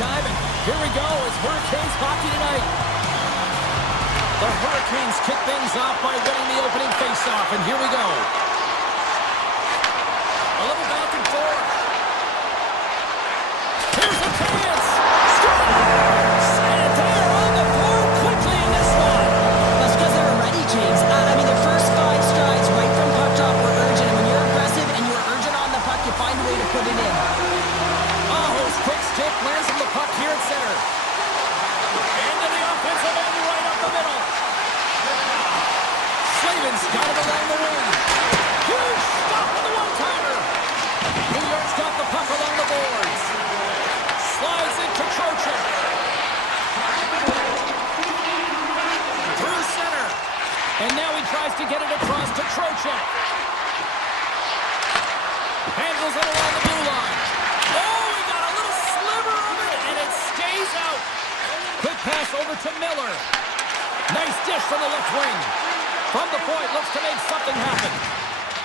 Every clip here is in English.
time, and here we go. It's Hurricanes hockey tonight. The Hurricanes kick things off by winning the opening faceoff, and here we go. A little back and forth. Here's a chance. Scores! And they're on the floor quickly in this one. That's because they were ready, James. I mean, their first 5 strides right from puck drop were urgent, and when you're aggressive and you're urgent on the puck, you find a way to put it in. Aho's quick stick lands on the puck here at center. Into the offensive end right up the middle. Slavin's got it along the wing. Huge stop on the one-timer. New York's got the puck along the boards. Slides into Trocheck. Through center. And now he tries to get it across to Trocheck. Handles it along the blue line. Oh, he got a little sliver of it, and it stays out. Quick pass over to Miller. Nice dish from the left wing. From the point, looks to make something happen.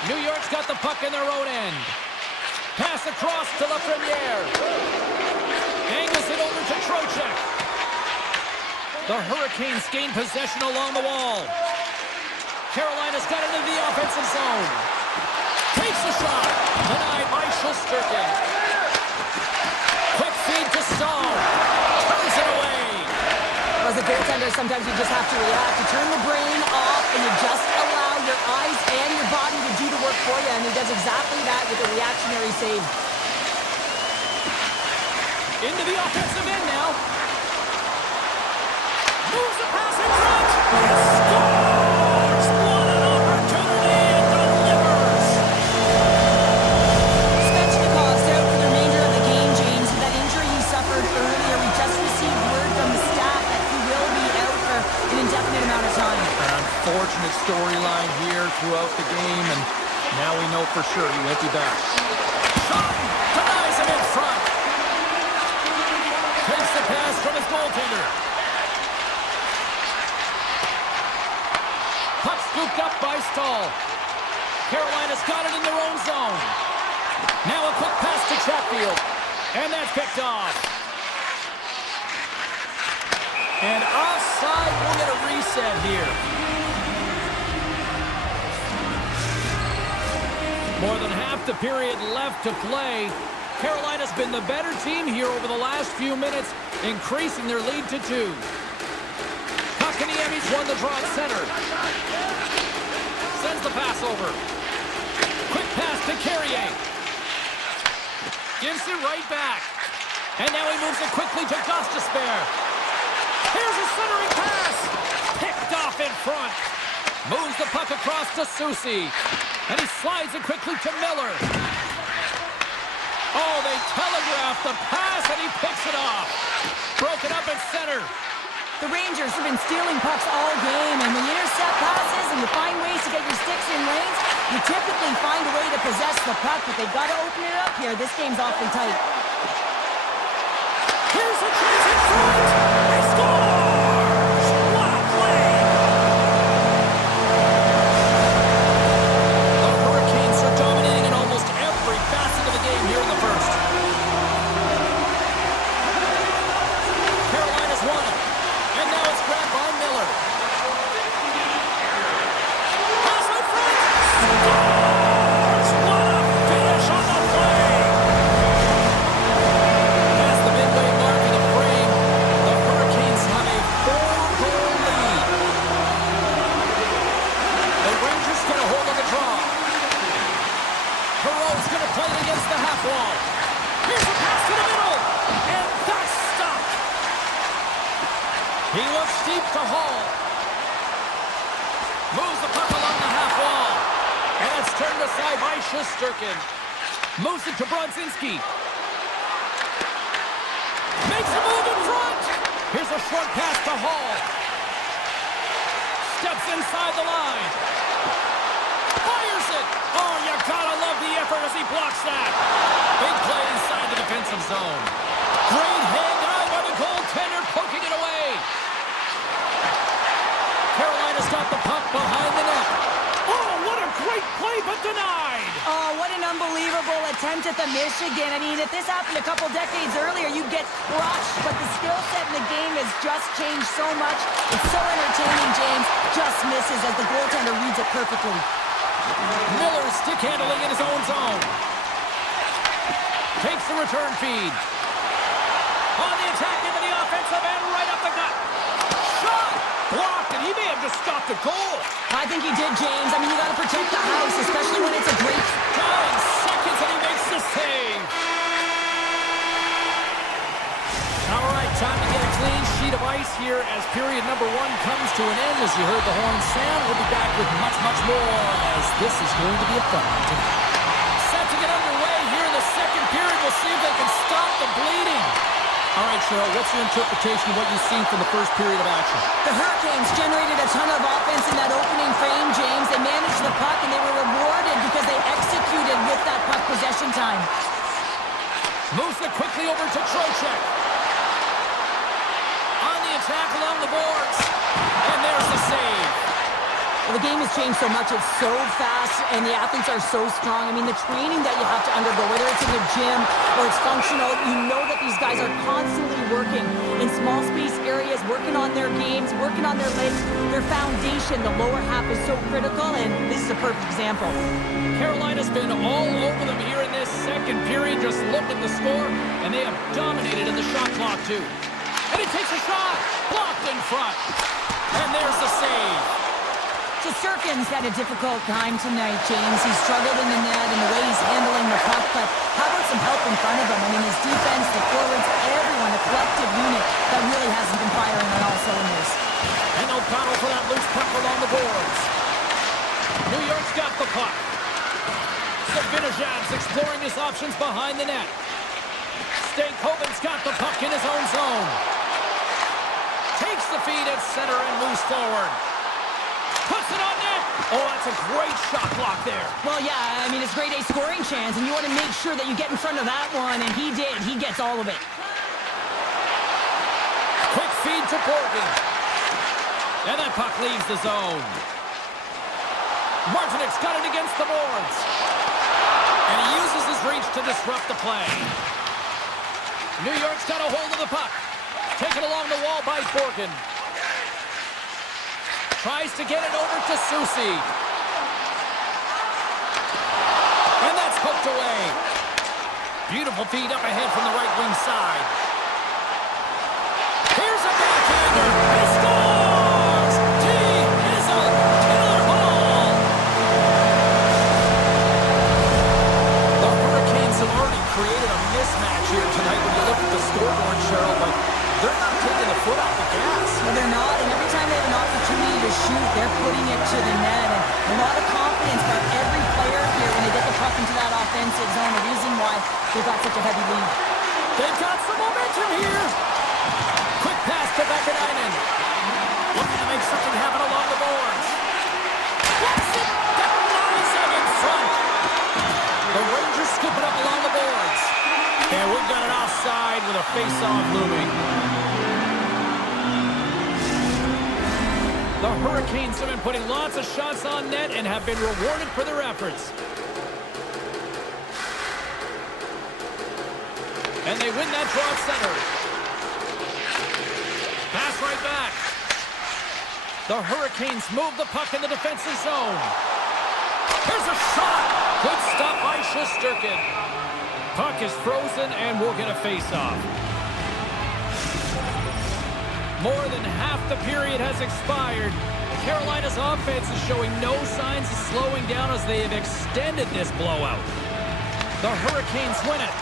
New York's got the puck in their own end. Pass across to Lafreniere. Angles it over to Trocheck. The Hurricanes gain possession along the wall. Carolina's got it into the offensive zone. Takes a shot. Denied by Shesterkin. Quick feed to Stone. Turns it away. As a goaltender, sometimes you just have to react. You turn the brain off and you just allow your eyes and your body to do the work for you. And he does exactly that with a reactionary save. Into the offensive end now. Moves the pass in front. And scores! What an opportunity and delivers. Svechnikov's out for the remainder of the game, James. With that injury he suffered earlier, we just received word from the staff that he will be out for an indefinite amount of time. An unfortunate storyline here throughout the game, and now we know for sure he won't be back. Shot! Denies him in front. Takes the pass from his goaltender. Puck scooped up by Stahl. Carolina's got it in their own zone. Now a quick pass to Chatfield. And that's picked off. And offside, we'll get a reset here. More than half the period left to play. Carolina's been the better team here over the last few minutes, increasing their lead to 2. Kotkaniemi's won the draw at center. Sends the pass over. Quick pass to Carrier. Gives it right back. And now he moves it quickly to Gostisbehere. Here's a centering pass. Picked off in front. Moves the puck across to Soucy. And he slides it quickly to Miller. Oh, they telegraphed the pass, and he picks it off. Broken up at center. The Rangers have been stealing pucks all game, and when you intercept passes and you find ways to get your sticks in lanes, you typically find a way to possess the puck, but they've got to open it up here. This game's awfully tight. Here's a chance in front. He scores! What a play! The Hurricanes are dominating in almost every facet of the game here in the first. Carolina's won it. And now it's grabbed by Miller. Pass in front. Scores! What a finish on the play! Past the midway mark of the frame, the Hurricanes have a 4-goal lead. The Rangers get a hold of the draw. Perreault's going to play it against the half wall. Here's a pass to the middle. And that's stopped. He looks deep to Hall. Moves the puck along the half wall. And it's turned aside by Shesterkin. Moves it to Brodzinski. Makes a move in front. Here's a short pass to Hall. Steps inside the line. Fires it. Oh, you gotta love the effort as he blocks that. Big play inside the defensive zone. Great hand eye by the goaltender, poking it away. Carolina's got the puck behind the net. Oh, what a great play, but denied. Oh, what an unbelievable attempt at the Michigan. I mean, if this happened a couple decades earlier, you'd get crushed. But the skill set in the game has just changed so much. It's so entertaining, James. Just misses as the goaltender reads it perfectly. Miller stick handling in his own zone. Takes the return feed. On the attack into the offensive end, right up the gut. Shot! Blocked, and he may have just stopped a goal. I think he did, James. I mean, you got to protect the house, especially when it's a great... 9 seconds, and he makes the save. All right, time to get a clean sheet of ice here as period number 1 comes to an end. As you heard the horn sound, we'll be back with much, much more as this is going to be a fun one tonight. Set to get underway here in the second period. We'll see if they can stop the bleeding. All right, Cheryl, what's your interpretation of what you've seen from the first period of action? The Hurricanes generated a ton of offense in that opening frame, James. They managed the puck, and they were rewarded because they executed with that puck possession time. Moves it quickly over to Trocheck. On the attack along the boards. And there's the save. Well, the game has changed so much. It's so fast, and the athletes are so strong. I mean, the training that you have to undergo, whether it's in the gym or it's functional, you know that these guys are constantly working in small space areas, working on their games, working on their legs. Their foundation, the lower half, is so critical, and this is a perfect example. Carolina's been all over them here in this second period. Just look at the score, and they have dominated in the shot clock, too. And he takes a shot, blocked in front. And there's the save. So Sturkin's had a difficult time tonight, James. He's struggled in the net and the way he's handling the puck, but how about some help in front of him? I mean, his defense, the forwards, everyone, a collective unit that really hasn't been firing on all cylinders. And no battle for that loose puck along the boards. New York's got the puck. Sabinajad's exploring his options behind the net. Stankoven's got the puck in his own zone. Takes the feed at center and moves forward. Puts it on net. Oh, that's a great shot block there. Well, yeah, I mean, it's a grade A scoring chance, and you want to make sure that you get in front of that one, and he did. He gets all of it. Quick feed to Borgen. And that puck leaves the zone. Martinek's got it against the boards. And he uses his reach to disrupt the play. New York's got a hold of the puck. Taken along the wall by Borgen. Tries to get it over to Susi. And that's poked away. Beautiful feed up ahead from the right wing side. Here's a backhander. He scores! T-Hizzle Taylor Hall. The Hurricanes have already created a mismatch here tonight when you look at the scoreboard, Cheryl, but they're not taking the foot off the gas. No, they're not, and every time they have an opportunity to shoot, they're putting it to the net, and a lot of confidence from every player here when they get the puck into that offensive zone, the reason why they've got such a heavy lead. They've got some momentum here. Quick pass to Vakanainen. Looking to make something happen along the boards. Blocks it. Denies him in front. The Rangers scoop it up along the boards. And we've got an offside with a face-off looming. The Hurricanes have been putting lots of shots on net and have been rewarded for their efforts. And they win that draw at center. Pass right back. The Hurricanes move the puck in the defensive zone. Here's a shot. Good stop by Shesterkin. Puck is frozen and we'll get a face-off. More than half the period has expired. Carolina's offense is showing no signs of slowing down as they have extended this blowout. The Hurricanes win it.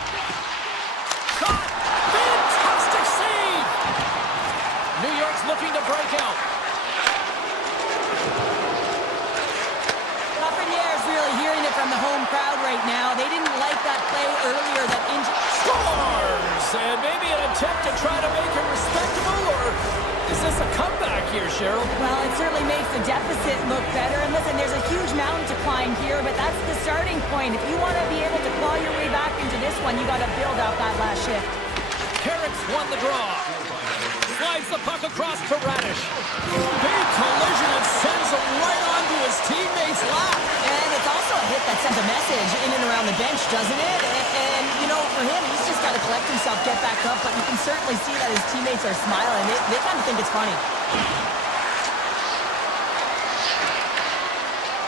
Shot! Fantastic save! New York's looking to break out. Lafreniere's really hearing it from the home crowd right now. They didn't like that play earlier that Scores! And maybe an attempt to try to make it respectable, or is this a comeback here, Cheryl? Well, it certainly makes the deficit look better. And listen, there's a huge mountain to climb here, but that's the starting point. If you want to be able to claw your way back into this one, you got to build out that last shift. Carrick's won the draw. Slides the puck across to Radish. Big collision and sends him right onto his teammate's lap. And it's also a hit that's up, but you can certainly see that his teammates are smiling. They kind of think it's funny.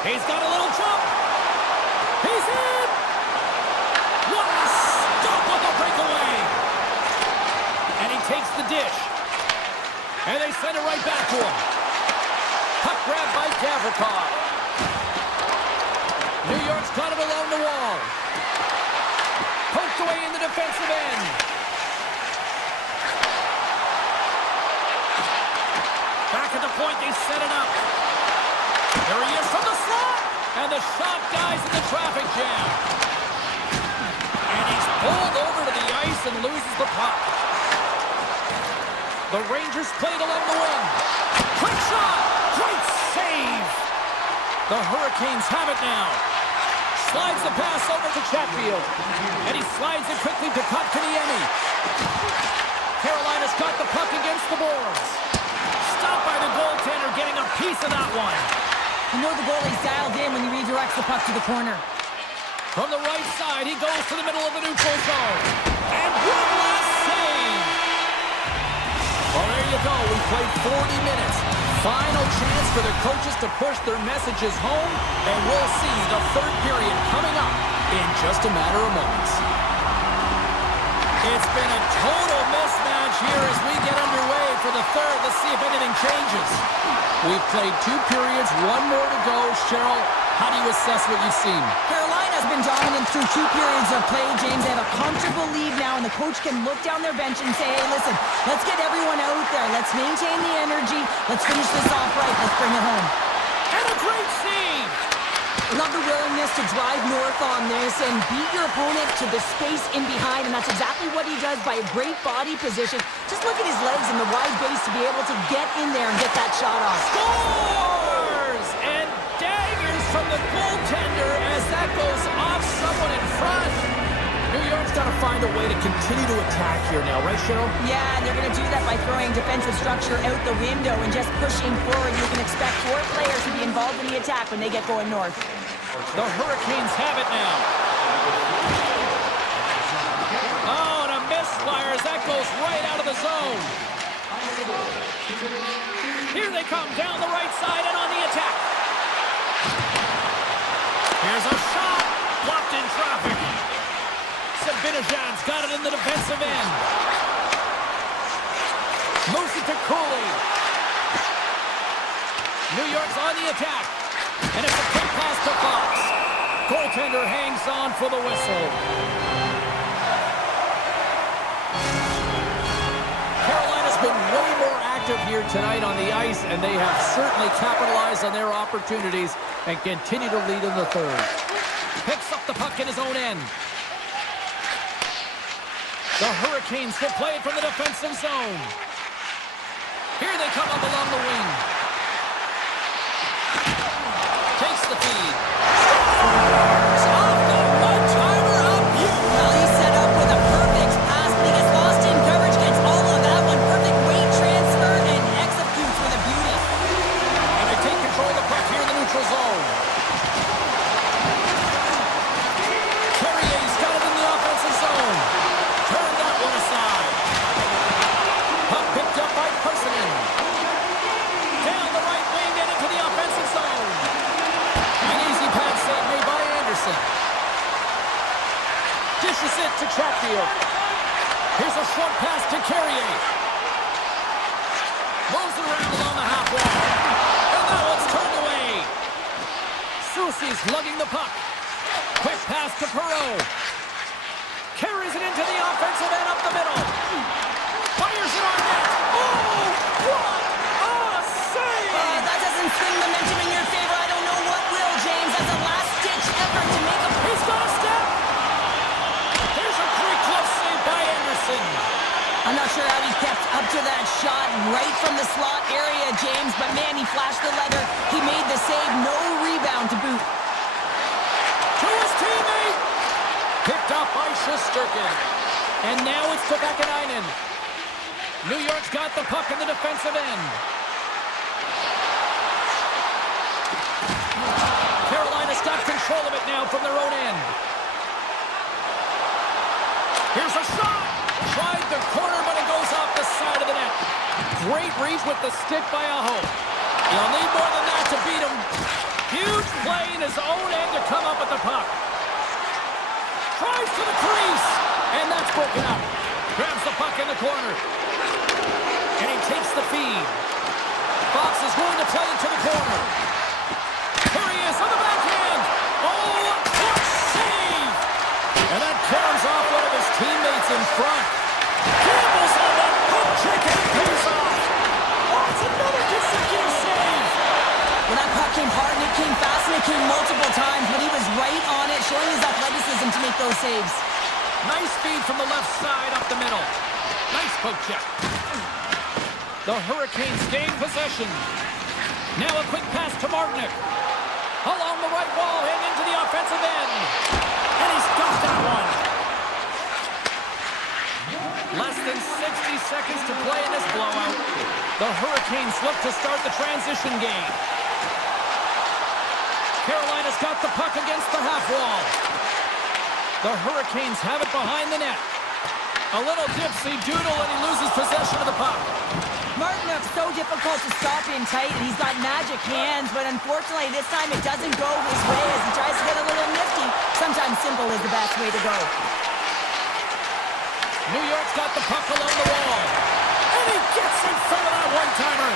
He's got a little jump. He's in. What a stop on the breakaway. And he takes the dish. And they send it right back to him. Puck grab by Gavrikov. New York's got it along the wall. Poked away in the defensive end. Back at the point, they set it up. There he is from the slot. And the shot dies in the traffic jam. And he's pulled over to the ice and loses the puck. The Rangers played along the wing. Quick shot! Great save! The Hurricanes have it now. Slides the pass over to Chatfield. And he slides it quickly to Kotkaniemi. Carolina's got the puck against the boards. Stopped by the goaltender, getting a piece of that one. You know the goalie's dialed in when he redirects the puck to the corner. From the right side, he goes to the middle of the neutral zone. And one last save! Well, there you go. We played 40 minutes. Final chance for the coaches to push their messages home, and we'll see the third period coming up in just a matter of moments. It's been a total mismatch here as we get underway for the third. Let's see if anything changes. We've played 2 periods, 1 more to go. Cheryl, how do you assess what you've seen? Carolina's been dominant through 2 periods of play, James. They have a comfortable lead now, and the coach can look down their bench and say, hey, listen, let's get everyone out there. Let's maintain the energy. Let's finish this off right. Let's bring it home. And a great save! Love the willingness to drive north on this and beat your opponent to the space in behind, and that's exactly what he does by a great body position. Just look at his legs and the wide base to be able to get in there and get that shot off. Scores! And daggers from the goaltender as that goes off someone in front. New York's got to find a way to continue to attack here now, right, Cheryl? Yeah, and they're going to do that by throwing defensive structure out the window and just pushing forward. You can expect 4 players to be involved in the attack when they get going north. The Hurricanes have it now. Oh, and a misfire as that goes right out of the zone. Here they come down the right side and on the attack. Here's a shot. Blocked in traffic. Sabinajan's got it in the defensive end. Moves it to Cooley. New York's on the attack. And it's a quick pass to Fox. Goaltender hangs on for the whistle. Carolina's been way more active here tonight on the ice, and they have certainly capitalized on their opportunities and continue to lead in the third. Picks up the puck in his own end. The Hurricanes will play it from the defensive zone. Here they come up along the wing. Takes the feed. Scores off the one-timer up. Well, he's set up with a perfect pass, but he gets lost in coverage, gets all of that one. Perfect weight transfer and executes with a beauty. And they take control of the puck here in the neutral zone. Carrier's got it in the offensive zone. Turn that one aside. Puck picked up by Persian. Down the right wing and into the offensive zone. An easy pass save made by Anderson. Dishes it to Chatfield. Here's a short pass to Carrier. Moves it around along the half wall. And that one's turned away. Soucy's lugging the puck. Quick pass to Perreault. Carries it into the offensive end up the middle. Fires it on net. Oh, what a save! That doesn't swing momentum in your favor. I don't know what will, James. That's a last-ditch effort to make a... He's got a step. There's a pretty close save by Anderson. I'm not sure how he kept up to that shot right from the slot area, James, but man, he flashed the leather. He made the save. No rebound to boot. To his teammate. Picked up by Shesterkin. And now it's to Vakanainen. New York's got the puck in the defensive end. Carolina's got control of it now from their own end. Here's a shot. Tried the corner, but it goes off the side of the net. Great reach with the stick by Aho. He'll need more than that to beat him. Huge play in his own end to come up with the puck. Tries to the crease, and that's broken up. Grabs the puck in the corner. And he takes the feed. Fox is going to play it to the corner. Here he is on the backhand. Oh, a clutch save! And that comes off one of his teammates in front. Campbell's on that hook check and it pays off. Oh, it's another consecutive save. Well, that puck came hard and it came fast and it came multiple times, but he was right on it, showing his athleticism to make those saves. Nice feed from the left side up the middle. Nice poke check. The Hurricanes gain possession. Now a quick pass to Martinick. Along the right wall and into the offensive end. And he's got that one. Less than 60 seconds to play in this blowout. The Hurricanes look to start the transition game. Carolina's got the puck against the half wall. The Hurricanes have it behind the net. A little dipsy doodle and he loses possession of the puck. Martinook's so difficult to stop in tight, and he's got magic hands, but unfortunately this time it doesn't go his way as he tries to get a little nifty. Sometimes simple is the best way to go. New York's got the puck along the wall. And he gets in front of that one-timer.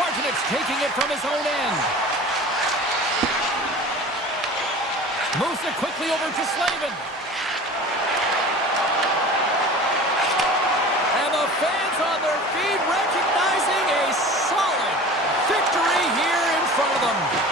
Martinick's taking it from his own end. Moves it quickly over to Slavin. And the fans on their feet recognizing a solid victory here in front of them.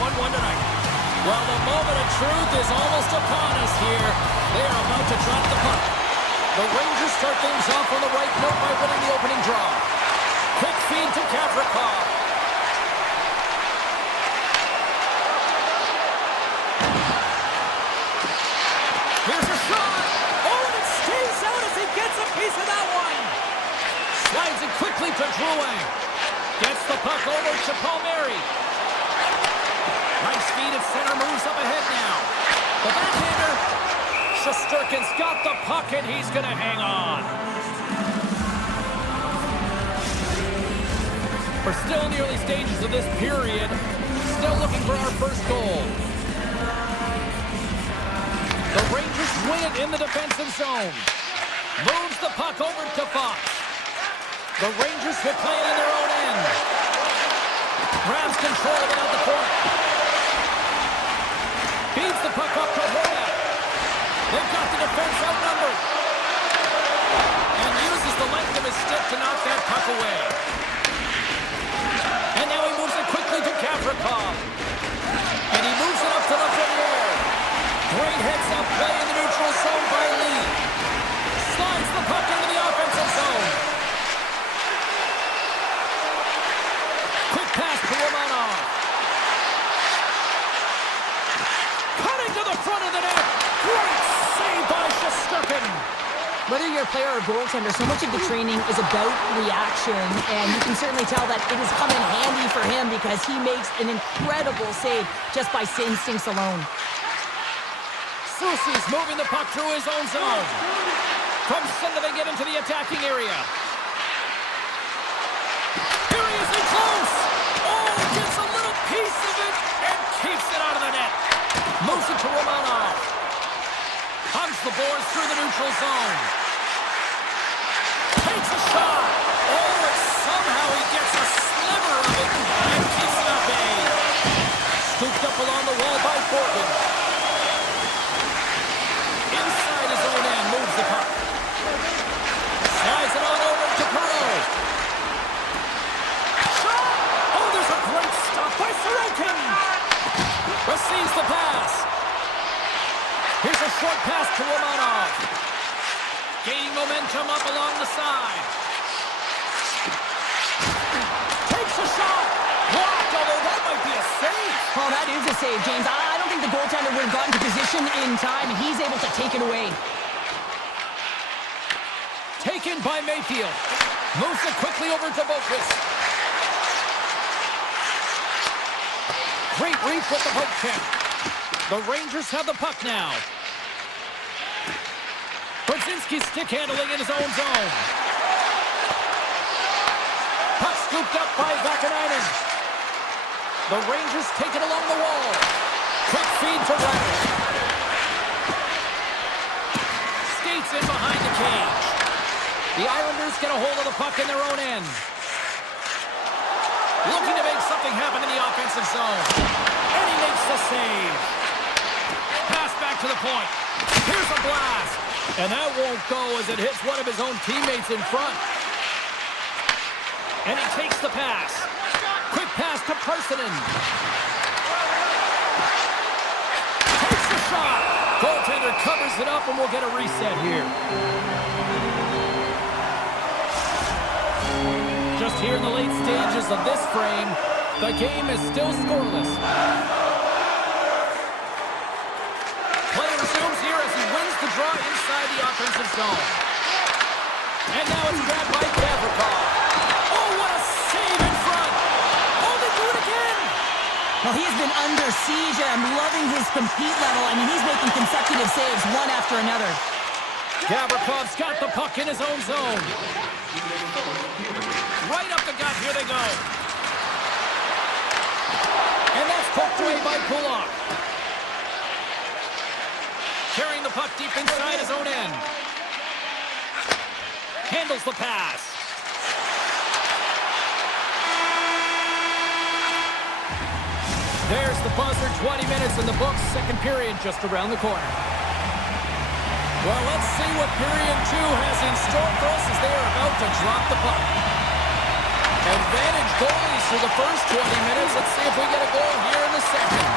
fun one tonight. Well, the moment of truth is almost upon us here. They are about to drop the puck. The Rangers start things off on the right note by winning the opening draw. Quick feed to Gavrikov. Here's a shot. Oh, and it stays out as he gets a piece of that one. Slides it quickly to Drouin. Gets the puck over to Palmieri. Nice feed at center, moves up ahead now. The backhander. Shesterkin's got the puck, and he's going to hang on. We're still in the early stages of this period. Still looking for our first goal. The Rangers win it in the defensive zone. Moves the puck over to Fox. The Rangers will play it in their own end. Grabs control of it out the point. Feeds the puck up to Horvat. They've got the defense outnumbered. And uses the length of his stick to knock that puck away. And now he moves it quickly to Gavrikov. And he moves it up to left wing wall. Great heads-up play in the neutral zone by Lee. Slides the puck into the offensive zone. Quick pass to Romanov. Cutting to the front of the net. Great save by Shesterkin. Whether you're a player or a goaltender, so much of the training is about reaction, and you can certainly tell that it has come in handy for him because he makes an incredible save just by instincts alone. Soucy's moving the puck through his own zone. From center they get into the attacking area. Here he is in close. Oh, gets a little piece of it and keeps it out of the net. Moves it to Romanov. Hugs the boards through the neutral zone. Takes a shot. Oh, and somehow he gets a sliver of it and keeps it at bay. Scooped up along the wall by Borgen. Inside his own end, moves the puck. Slides it on over to Perot. Shot! Oh, there's a great stop by Sorokin. Receives the pass. Here's a short pass to Romanov. Gaining momentum up along the side. Takes a shot. Blocked, although that might be a save. Oh, that is a save, James. I don't think the goaltender would have gotten to position in time, and he's able to take it away. Taken by Mayfield. Moves it quickly over to Boquist. Great reach with the poke check. The Rangers have the puck now. Brzezinski's stick handling in his own zone. Puck scooped up by Vakanainen. The Rangers take it along the wall. Quick feed to Radish. Skates in behind the cage. The Islanders get a hold of the puck in their own end. Looking to make something happen in the offensive zone. And he makes the save. Pass back to the point. Here's a blast. And that won't go as it hits one of his own teammates in front. And he takes the pass. Quick pass to Parssinen. Takes the shot. Goaltender covers it up and we'll get a reset here. Just here in the late stages of this frame, the game is still scoreless. Play resumes here as he wins the draw inside the offensive zone. And now it's grabbed by Gavrikov. Oh, what a save in front. Oh, they do it again. Well, he's been under siege, and I'm loving his compete level. I mean, he's making consecutive saves one after another. Gavrikov's got the puck in his own zone. Right up the gut, here they go. And that's poked away by Pulak. Carrying the puck deep inside his own end. Handles the pass. There's the buzzer, 20 minutes in the books, second period just around the corner. Well, let's see what period 2 has in store for us as they are about to drop the puck. Advantage goalies for the first 20 minutes. Let's see if we get a goal here in the second.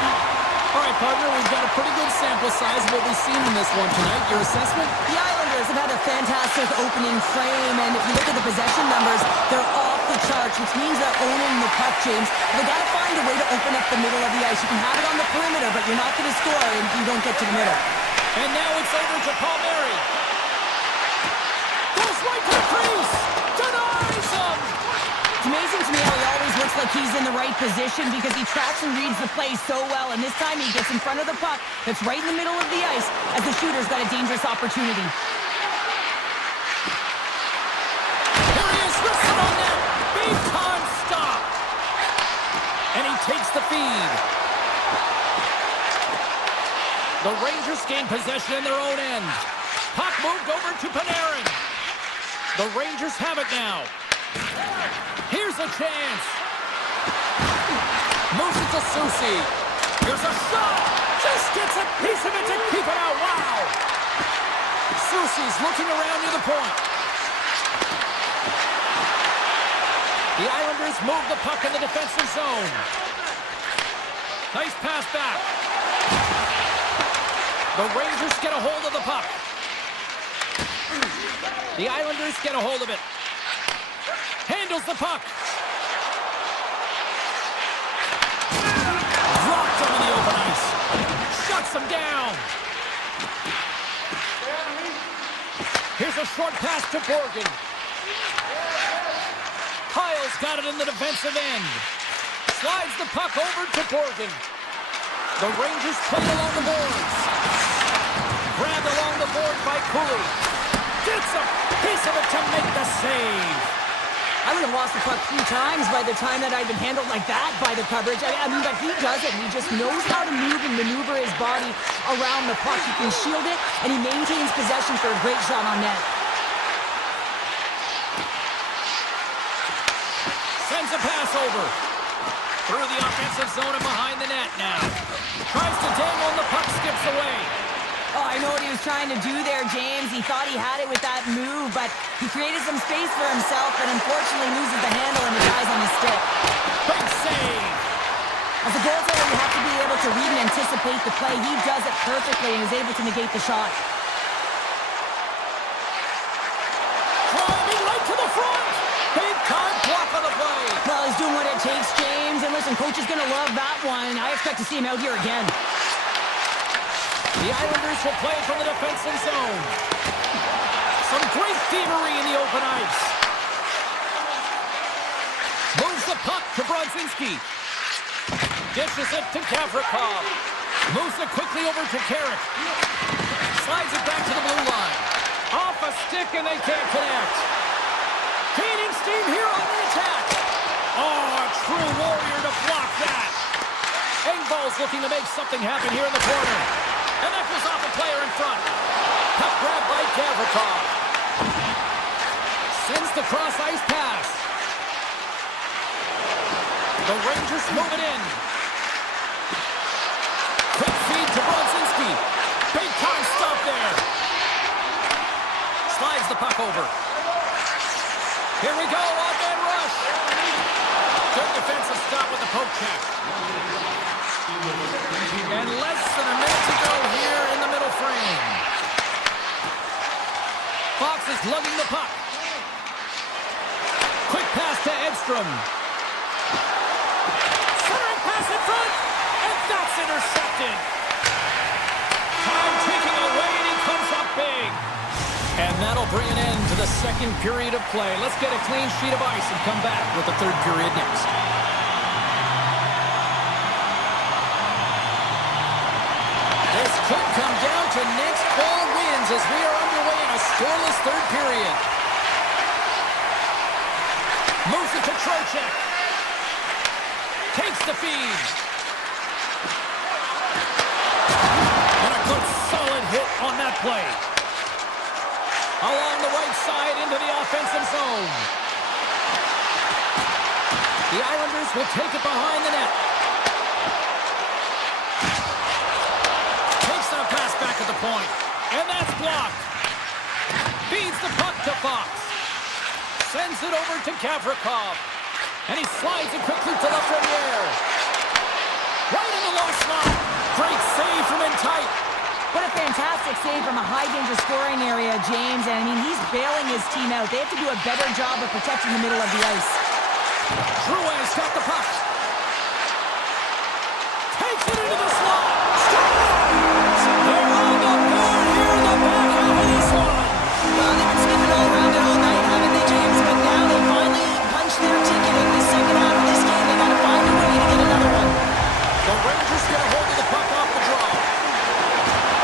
All right, partner, we've got a pretty good sample size of what we've seen in this one tonight. Your assessment? The Islanders have had a fantastic opening frame, and if you look at the possession numbers, they're off the charts, which means they're owning the puck, James. They've got to find a way to open up the middle of the ice. You can have it on the perimeter, but you're not going to score if you don't get to the middle. And now it's over to Palmieri. Goes right to the crease. Denies him. It's amazing to me how he always looks like he's in the right position because he tracks and reads the play so well. And this time he gets in front of the puck that's right in the middle of the ice as the shooter's got a dangerous opportunity. Here he is, wrestling on that. Big time stop. And he takes the feed. The Rangers gain possession in their own end. Puck moved over to Panarin. The Rangers have it now. Here's a chance. Moves it to Susie. Here's a shot. Just gets a piece of it to keep it out. Wow. Susie's looking around near the point. The Islanders move the puck in the defensive zone. Nice pass back. The Rangers get a hold of the puck. The Islanders get a hold of it. Handles the puck. Dropped him in the open ice. Shuts him down. Here's a short pass to Borgen. Kyle's got it in the defensive end. Slides the puck over to Borgen. The Rangers play along the boards. Grabbed along the board by Cooley. Gets a piece of it to make the save. I would have lost the puck 3 times by the time that I'd been handled like that by the coverage. I mean, but he does it. He just knows how to move and maneuver his body around the puck. He can shield it, and he maintains possession for a great shot on net. Sends a pass over. Through the offensive zone and behind the net now. Tries to dangle and the puck skips away. Oh, I know what he was trying to do there, James. He thought he had it with that move, but he created some space for himself and unfortunately loses the handle and it dies on his stick. Big save. As a goaltender, you have to be able to read and anticipate the play. He does it perfectly and is able to negate the shot. Driving right to the front. Big time block on the play. Well, he's doing what it takes, James. And listen, coach is going to love that one. I expect to see him out here again. The Islanders will play from the defensive zone. Some great thievery in the open ice. Moves the puck to Brodzinski. Dishes it to Gavrikov. Moves it quickly over to Carrick. Slides it back to the blue line. Off a stick and they can't connect. Gaining steam here on the attack. Oh, a true warrior to block that. Engvall's looking to make something happen here in the corner. And that goes off a player in front. Puck grab by Gavrikov. Sends the cross-ice pass. The Rangers move it in. Quick feed to Brodzinski. Big time stop there. Slides the puck over. Here we go, odd-man rush. Good defensive stop with the poke check. And less than a minute to go here in the middle frame. Fox is lugging the puck. Quick pass to Edstrom. Centering pass in front, and that's intercepted. Time ticking away, and he comes up big. And that'll bring an end to the second period of play. Let's get a clean sheet of ice and come back with the third period next. This could come down to next ball wins as we are underway in a scoreless third period. Moves it to Trocheck. Takes the feed. And a good solid hit on that play. Along the right side into the offensive zone. The Islanders will take it behind the net. Takes that pass back at the point. And that's blocked. Feeds the puck to Fox. Sends it over to Gavrikov. And he slides it quickly to Lafreniere. Right in the low slot. Great save from in tight. What a fantastic save from a high-danger scoring area, James. And, I mean, he's bailing his team out. They have to do a better job of protecting the middle of the ice. Drouin's got the puck. Takes it into the slot. Scores! They're on the board here in the back half of this one. Well, they've been skipping all around it all night, haven't they, James? But now they finally punched their ticket in the second half of this game. They got to find a way to get another one. The Rangers get a hold of the puck off the draw.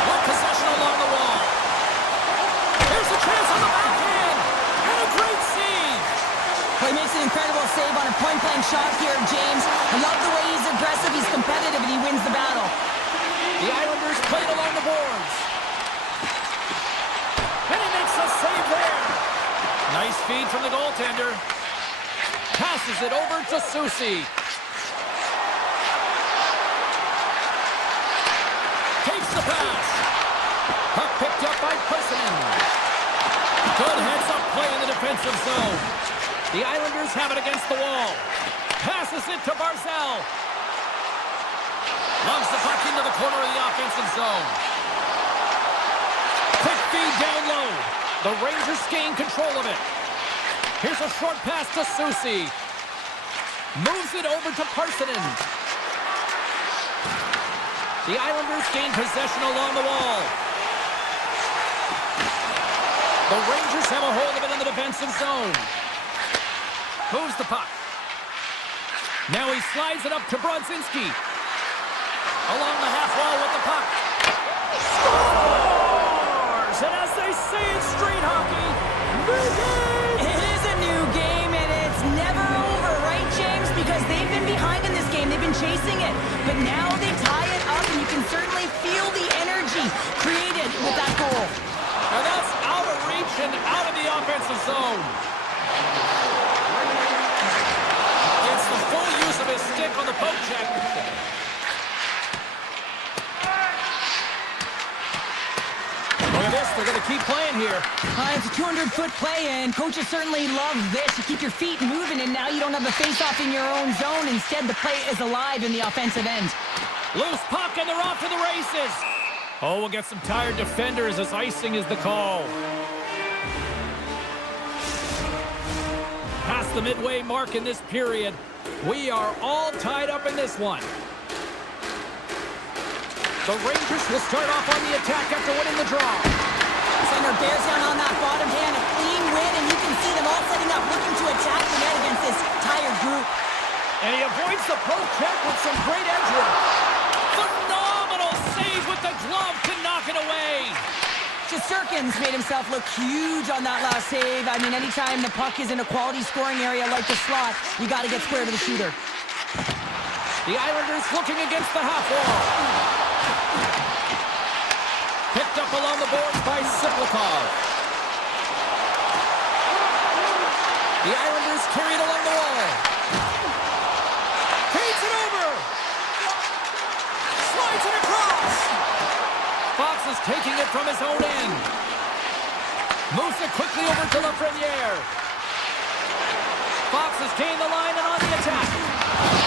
One possession along the wall. Here's a chance on the backhand. And a great save. Well, he makes an incredible save on a point-blank shot here, James. I love the way he's aggressive, he's competitive, and he wins the battle. The Islanders played along the boards. And he makes a save there. Nice feed from the goaltender. Passes it over to Susi. Takes the pass. Puck picked up by Persson. Good heads-up play in the defensive zone. The Islanders have it against the wall. Passes it to Barzal. Lungs the puck into the corner of the offensive zone. Quick feed down low. The Rangers gain control of it. Here's a short pass to Susi. Moves it over to Parssinen. The Islanders gain possession along the wall. The Rangers have a hold of it in the defensive zone. Moves the puck. Now he slides it up to Brodzinski. Along the half wall with the puck. Scores! And as they say in street hockey, it is a new game, and it's never over, right, James? Because they've been behind in this game. They've been chasing it. But now they tie it up, and you can certainly feel the energy created with that goal. And that's out of reach and out of the offensive zone. It's the full use of his stick on the poke check. Look at this, they're going to keep playing here. It's a 200-foot play, and coaches certainly love this. You keep your feet moving, and now you don't have a face-off in your own zone. Instead, the play is alive in the offensive end. Loose puck, and they're off to the races. Oh, we'll get some tired defenders as icing is the call. Past the midway mark in this period, we are all tied up in this one. The Rangers will start off on the attack after winning the draw. Center bears down on that bottom hand, a clean win, and you can see them all setting up, looking to attack the net against this tired group. And he avoids the poke check with some great edge work. Phenomenal save with the glove to knock it away. Shesterkin's made himself look huge on that last save. I mean, anytime the puck is in a quality scoring area like the slot, you got to get square to the shooter. The Islanders looking against the half wall. Picked up along the boards by Siplikov. The Islanders carry it along the wall. Feeds it over. Slides it across. Fox is taking it from his own end. Moves it quickly over to Lafreniere. Fox has gained the line and on the attack.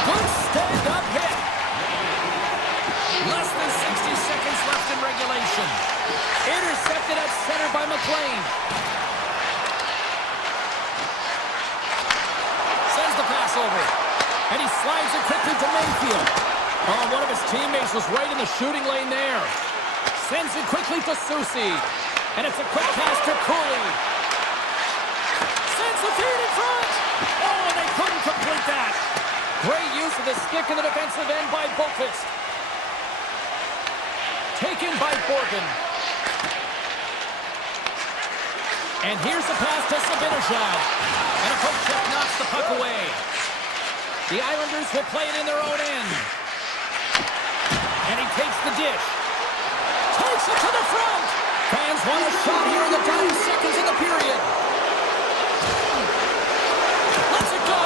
Good stand-up hit. Less than 60 seconds left in regulation. Intercepted at center by McLean. Sends the pass over. And he slides it quickly to Mayfield. Oh, one of his teammates was right in the shooting lane there. Sends it quickly to Susi. And it's a quick pass to Cooley. Sends the feed in front. Oh, and they couldn't complete that. Great use of the stick in the defensive end by Bolfist. Taken by Borgen. And here's the pass to Sabinishad. And a poke check knocks the puck away. The Islanders will play it in their own end. And he takes the dish. Takes it to the front. Fans want a shot here in the dying seconds of the period. Let's it go.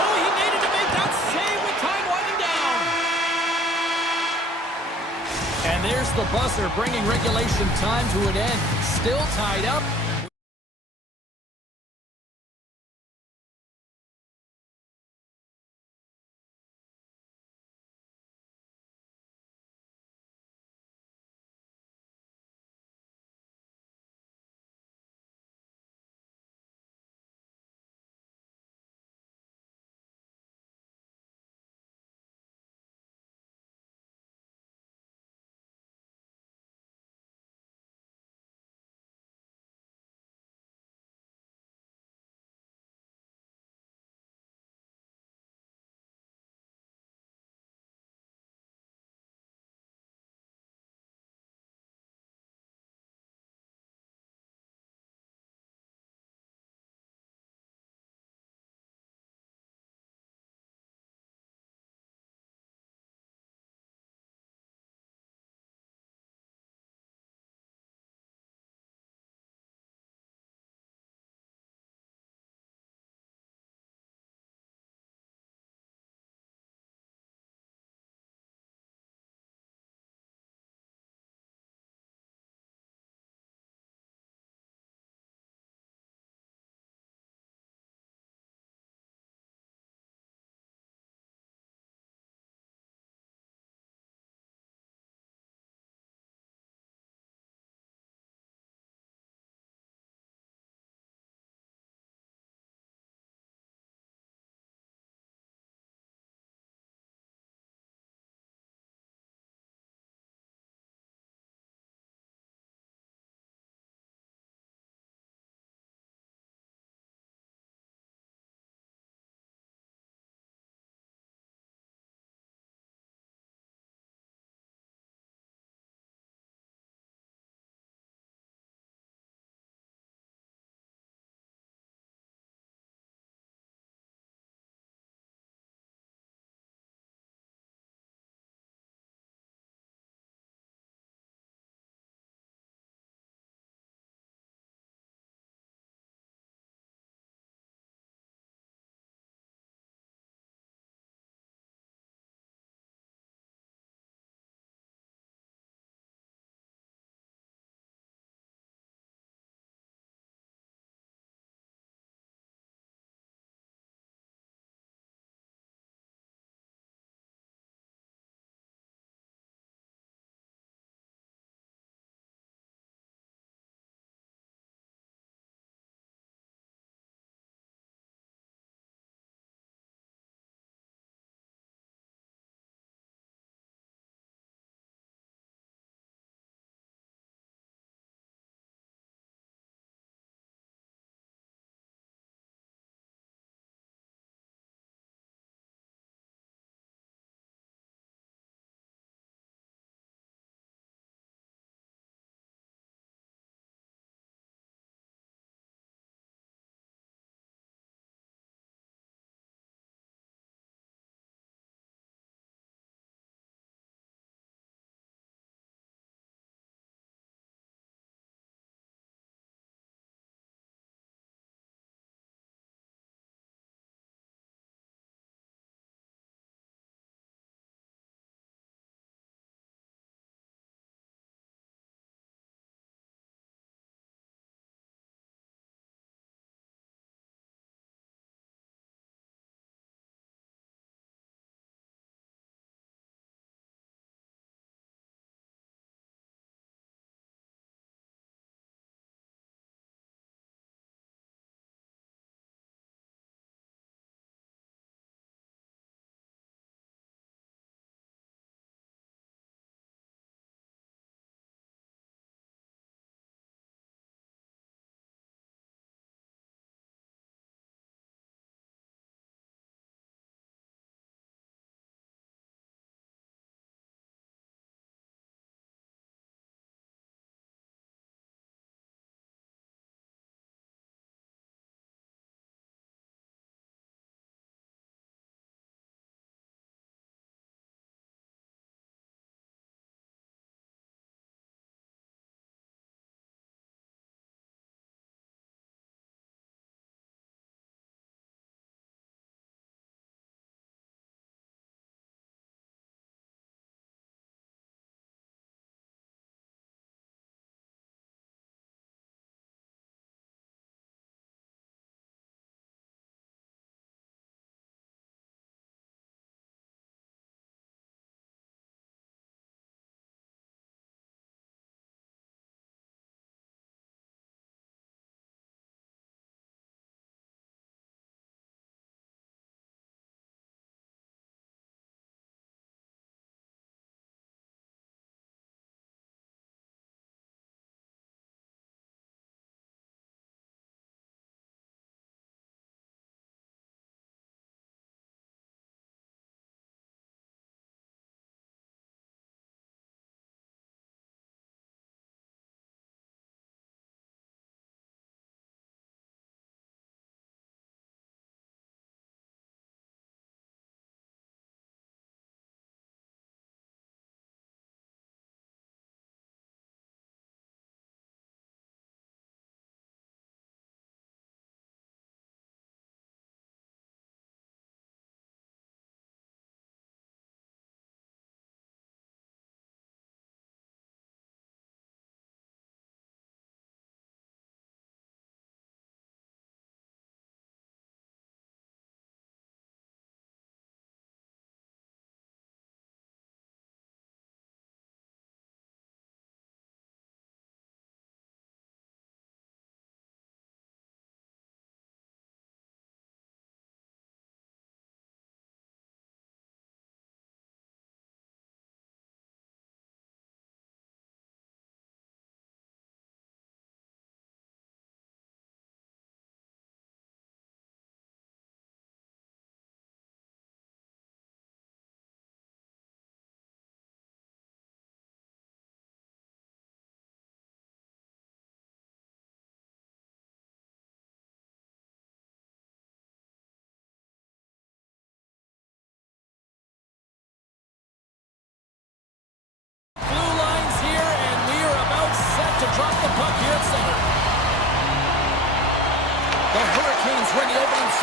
Oh, he needed to make that save with time winding down. And there's the buzzer bringing regulation time to an end. Still tied up.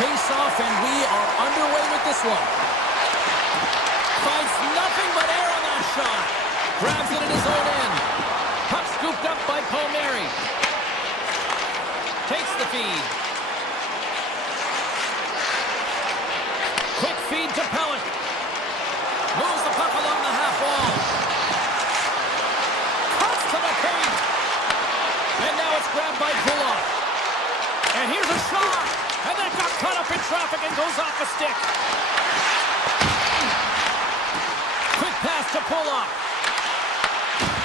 face-off, and we are underway with this one. Finds nothing but air on that shot. Grabs it in his own end. Puck scooped up by Palmieri. Takes the feed. Quick feed to Pellick. Moves the puck along the half wall. Cuts to the paint. And now it's grabbed by Kulak. And here's a shot. And that got caught up in traffic and goes off a stick. Quick pass to Kulak.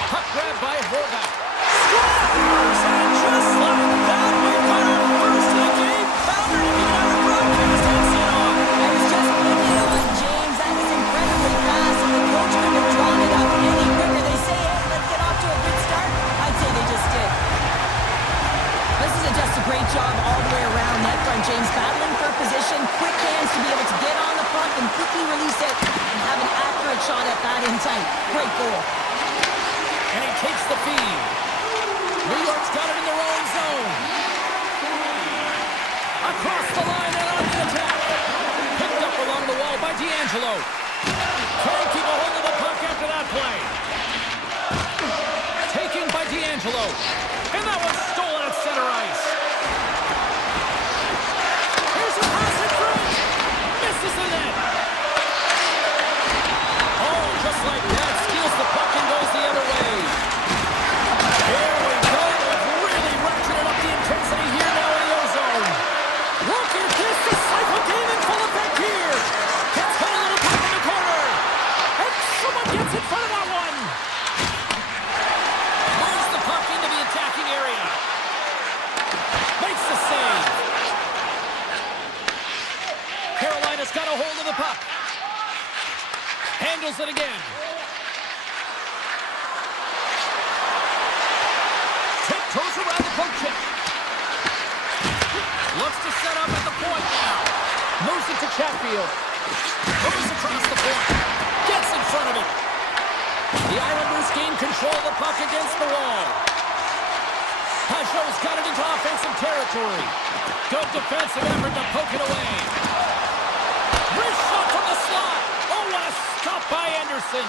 Puck grabbed by Horvath. Scores! And just like that, we've got our first of the game. Pounder to get out of broadcast and sit on. I was just thinking of it, James. That was incredibly fast, and the coach couldn't have drawn it up any quicker. They say, hey, let's get off to a good start. I'd say they just did. This is just a great job all the way around net front, James. Battling for position, quick hands to be able to get on the puck and quickly release it and have an accurate shot at that in tight. Great goal. And he takes the feed. New York's got it in their own zone. Across the line and on the attack. Picked up along the wall by D'Angelo. Can't keep a hold of the puck after that play. Taken by D'Angelo. And that one's stolen at center ice. Here's a pass in front. Misses the net. Oh, just like that, steals the puck and goes the other way. Here we go. We've really ratcheted up the intensity here now in the ozone. Look at this. The cycle game in full effect here. Gets got a little puck in the corner. And someone gets in front of that one. Moves the puck into the attacking area. Makes the save. Carolina's got a hold of the puck. Handles it again. Tiptoes around the poke check. Looks to set up at the point now. Moves it to Chatfield. Moves across the point. Gets in front of it. The Islanders gain control of the puck against the wall. Pajot's got it into offensive territory. Good defensive effort to poke it away. Wrist shot from the slot. Oh, what a stop by Anderson.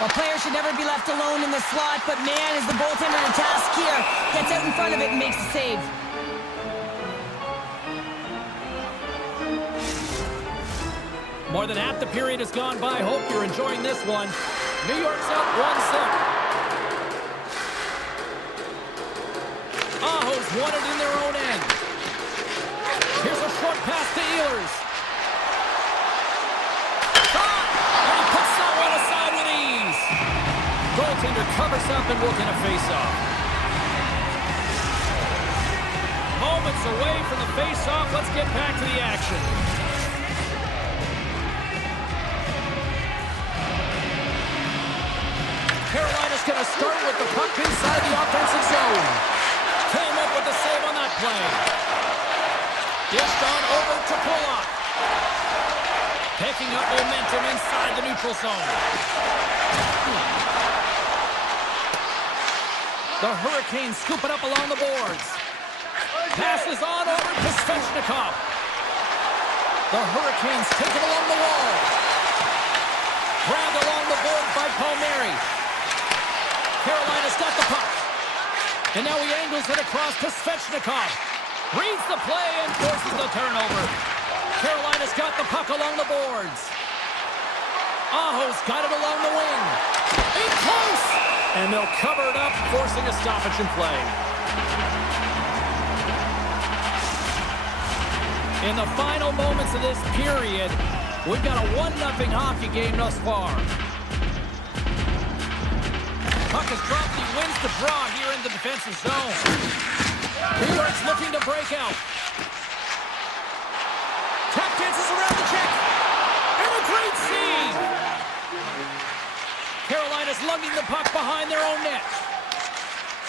Well, players should never be left alone in the slot, but man, is the goaltender to task here. Gets out in front of it and makes the save. More than half the period has gone by. Hope you're enjoying this one. New York's up 1-0. Aho's won it in their own end. Here's a short pass to Ehlers. Shot! And he puts that one aside with ease. Goaltender covers up and will get a face-off. Moments away from the face-off. Let's get back to the action. Carolina's going to start with the puck inside the offensive zone. Came up with the save on that play. Dished on over to Kulak. Picking up momentum inside the neutral zone. The Hurricanes scoop it up along the boards. Passes on over to Svechnikov. The Hurricanes take it along the wall. Grabbed along the board by Palmieri. Carolina's got the puck. And now he angles it across to Svechnikov. Reads the play and forces the turnover. Carolina's got the puck along the boards. Aho's got it along the wing. In close! And they'll cover it up, forcing a stoppage in play. In the final moments of this period, we've got a 1-0 hockey game thus far. Puck is dropped. He wins the draw here in the defensive zone. New York's looking to break out. Tap dances around the check. And a great save. Carolina's lugging the puck behind their own net.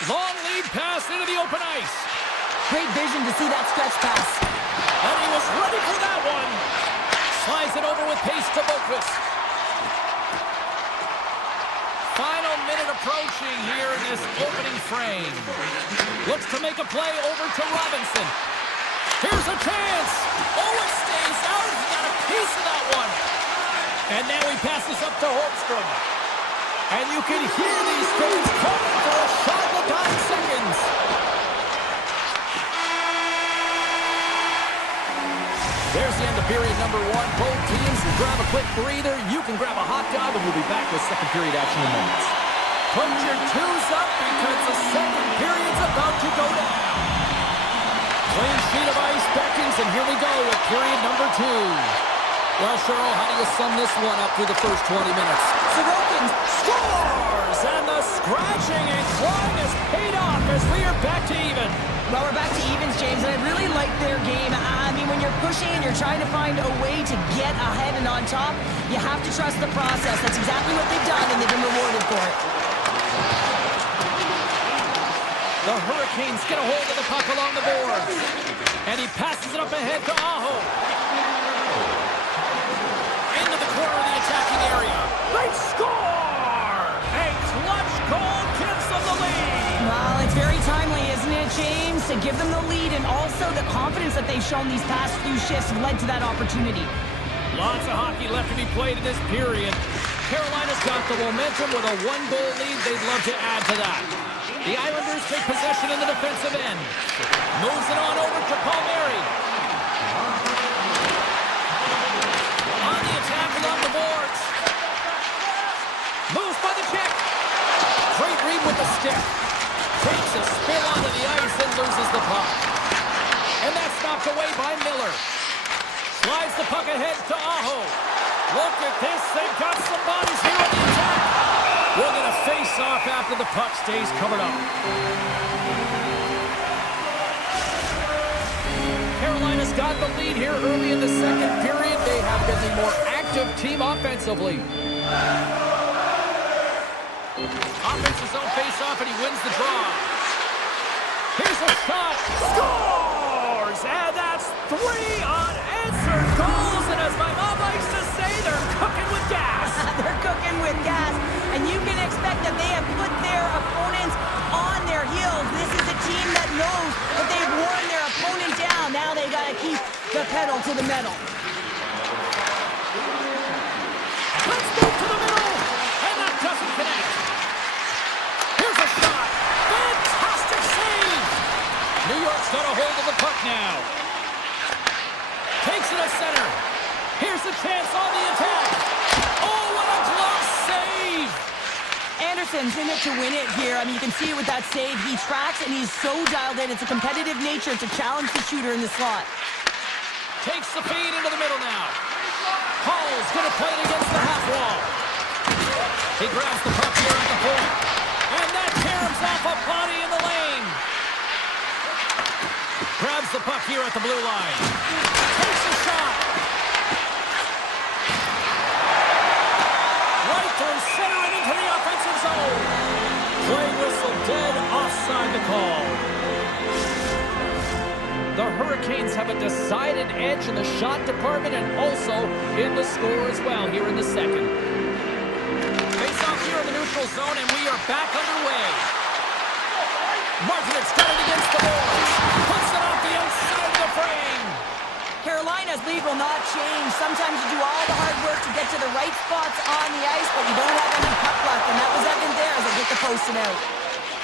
Long lead pass into the open ice. Great vision to see that stretch pass. And he was ready for that one. Slides it over with pace to Boquist. Final minute approaching here in this opening frame. Looks to make a play over to Robinson. Here's a chance. And now he passes up to Holmstrom. And you can hear these fans calling for a shot in the dying seconds. There's the end of period number one. Both teams will grab a quick breather. You can grab a hot dog, and we'll be back with second period action in moments. Put your twos up because the second period's about to go down. Clean sheet of ice beckons, and here we go with period number two. Well, Cheryl, how do you sum this one up through the first 20 minutes? Sorokin Scores! And the scratching and clawing has paid off as we are back to even. Well, we're back to evens, James, and I really like their game. I mean, when you're pushing and you're trying to find a way to get ahead and on top, you have to trust the process. That's exactly what they've done, and they've been rewarded for it. The Hurricanes get a hold of the puck along the boards. And he passes it up ahead to Aho. Into the corner of the attacking area. They score! A clutch goal gives them the lead. Well, it's very timely, isn't it, James? To give them the lead, and also the confidence that they've shown these past few shifts led to that opportunity. Lots of hockey left to be played in this period. Carolina's got the momentum with a one-goal lead. They'd love to add to that. The Islanders take possession in the defensive end. Moves it on over to Palmieri. On the attack along the boards. Moves by the check. Great read with the stick. Takes a spin onto the ice and loses the puck. And that's knocked away by Miller. Slides the puck ahead to Aho. Look at this. They've got some bodies here on the attack. We're going to face off after the puck stays covered up. Carolina's got the lead here early in the second period. They have been the more active team offensively. Offensive zone face-off, and he wins the draw. Here's a shot. Scores! And that's 3 unanswered goals. And as my mom likes to say, they're cooking with gas. They're cooking with gas. And you can expect that they have put their opponents on their heels. This is a team that knows that they've worn their opponent down. Now they got to keep the pedal to the metal. Let's move to the middle. And that doesn't connect. Here's a shot. Fantastic save. New York's got a hold of the puck now. Takes it to center. Here's a chance on the attack. Oh, what a glove save. Anderson's in it to win it here. I mean, you can see it with that save. He tracks, and he's so dialed in. It's a competitive nature to challenge the shooter in the slot. Takes the feed into the middle now. Hall's going to play it against the half wall. He grabs the puck here at the point. And that caroms off a body in the lane. Grabs the puck here at the blue line. Takes a shot. Right through center and into the offensive zone. Play whistle dead, offside the call. The Hurricanes have a decided edge in the shot department and also in the score as well here in the second. Face off here in the neutral zone, and we are back underway. Martinez got it against the boards. Puts it off the outside of the frame. Carolina's lead will not change. Sometimes you do all the hard work to get to the right spots on the ice, but you don't have any puck luck, and that was evident there as they get the post and out.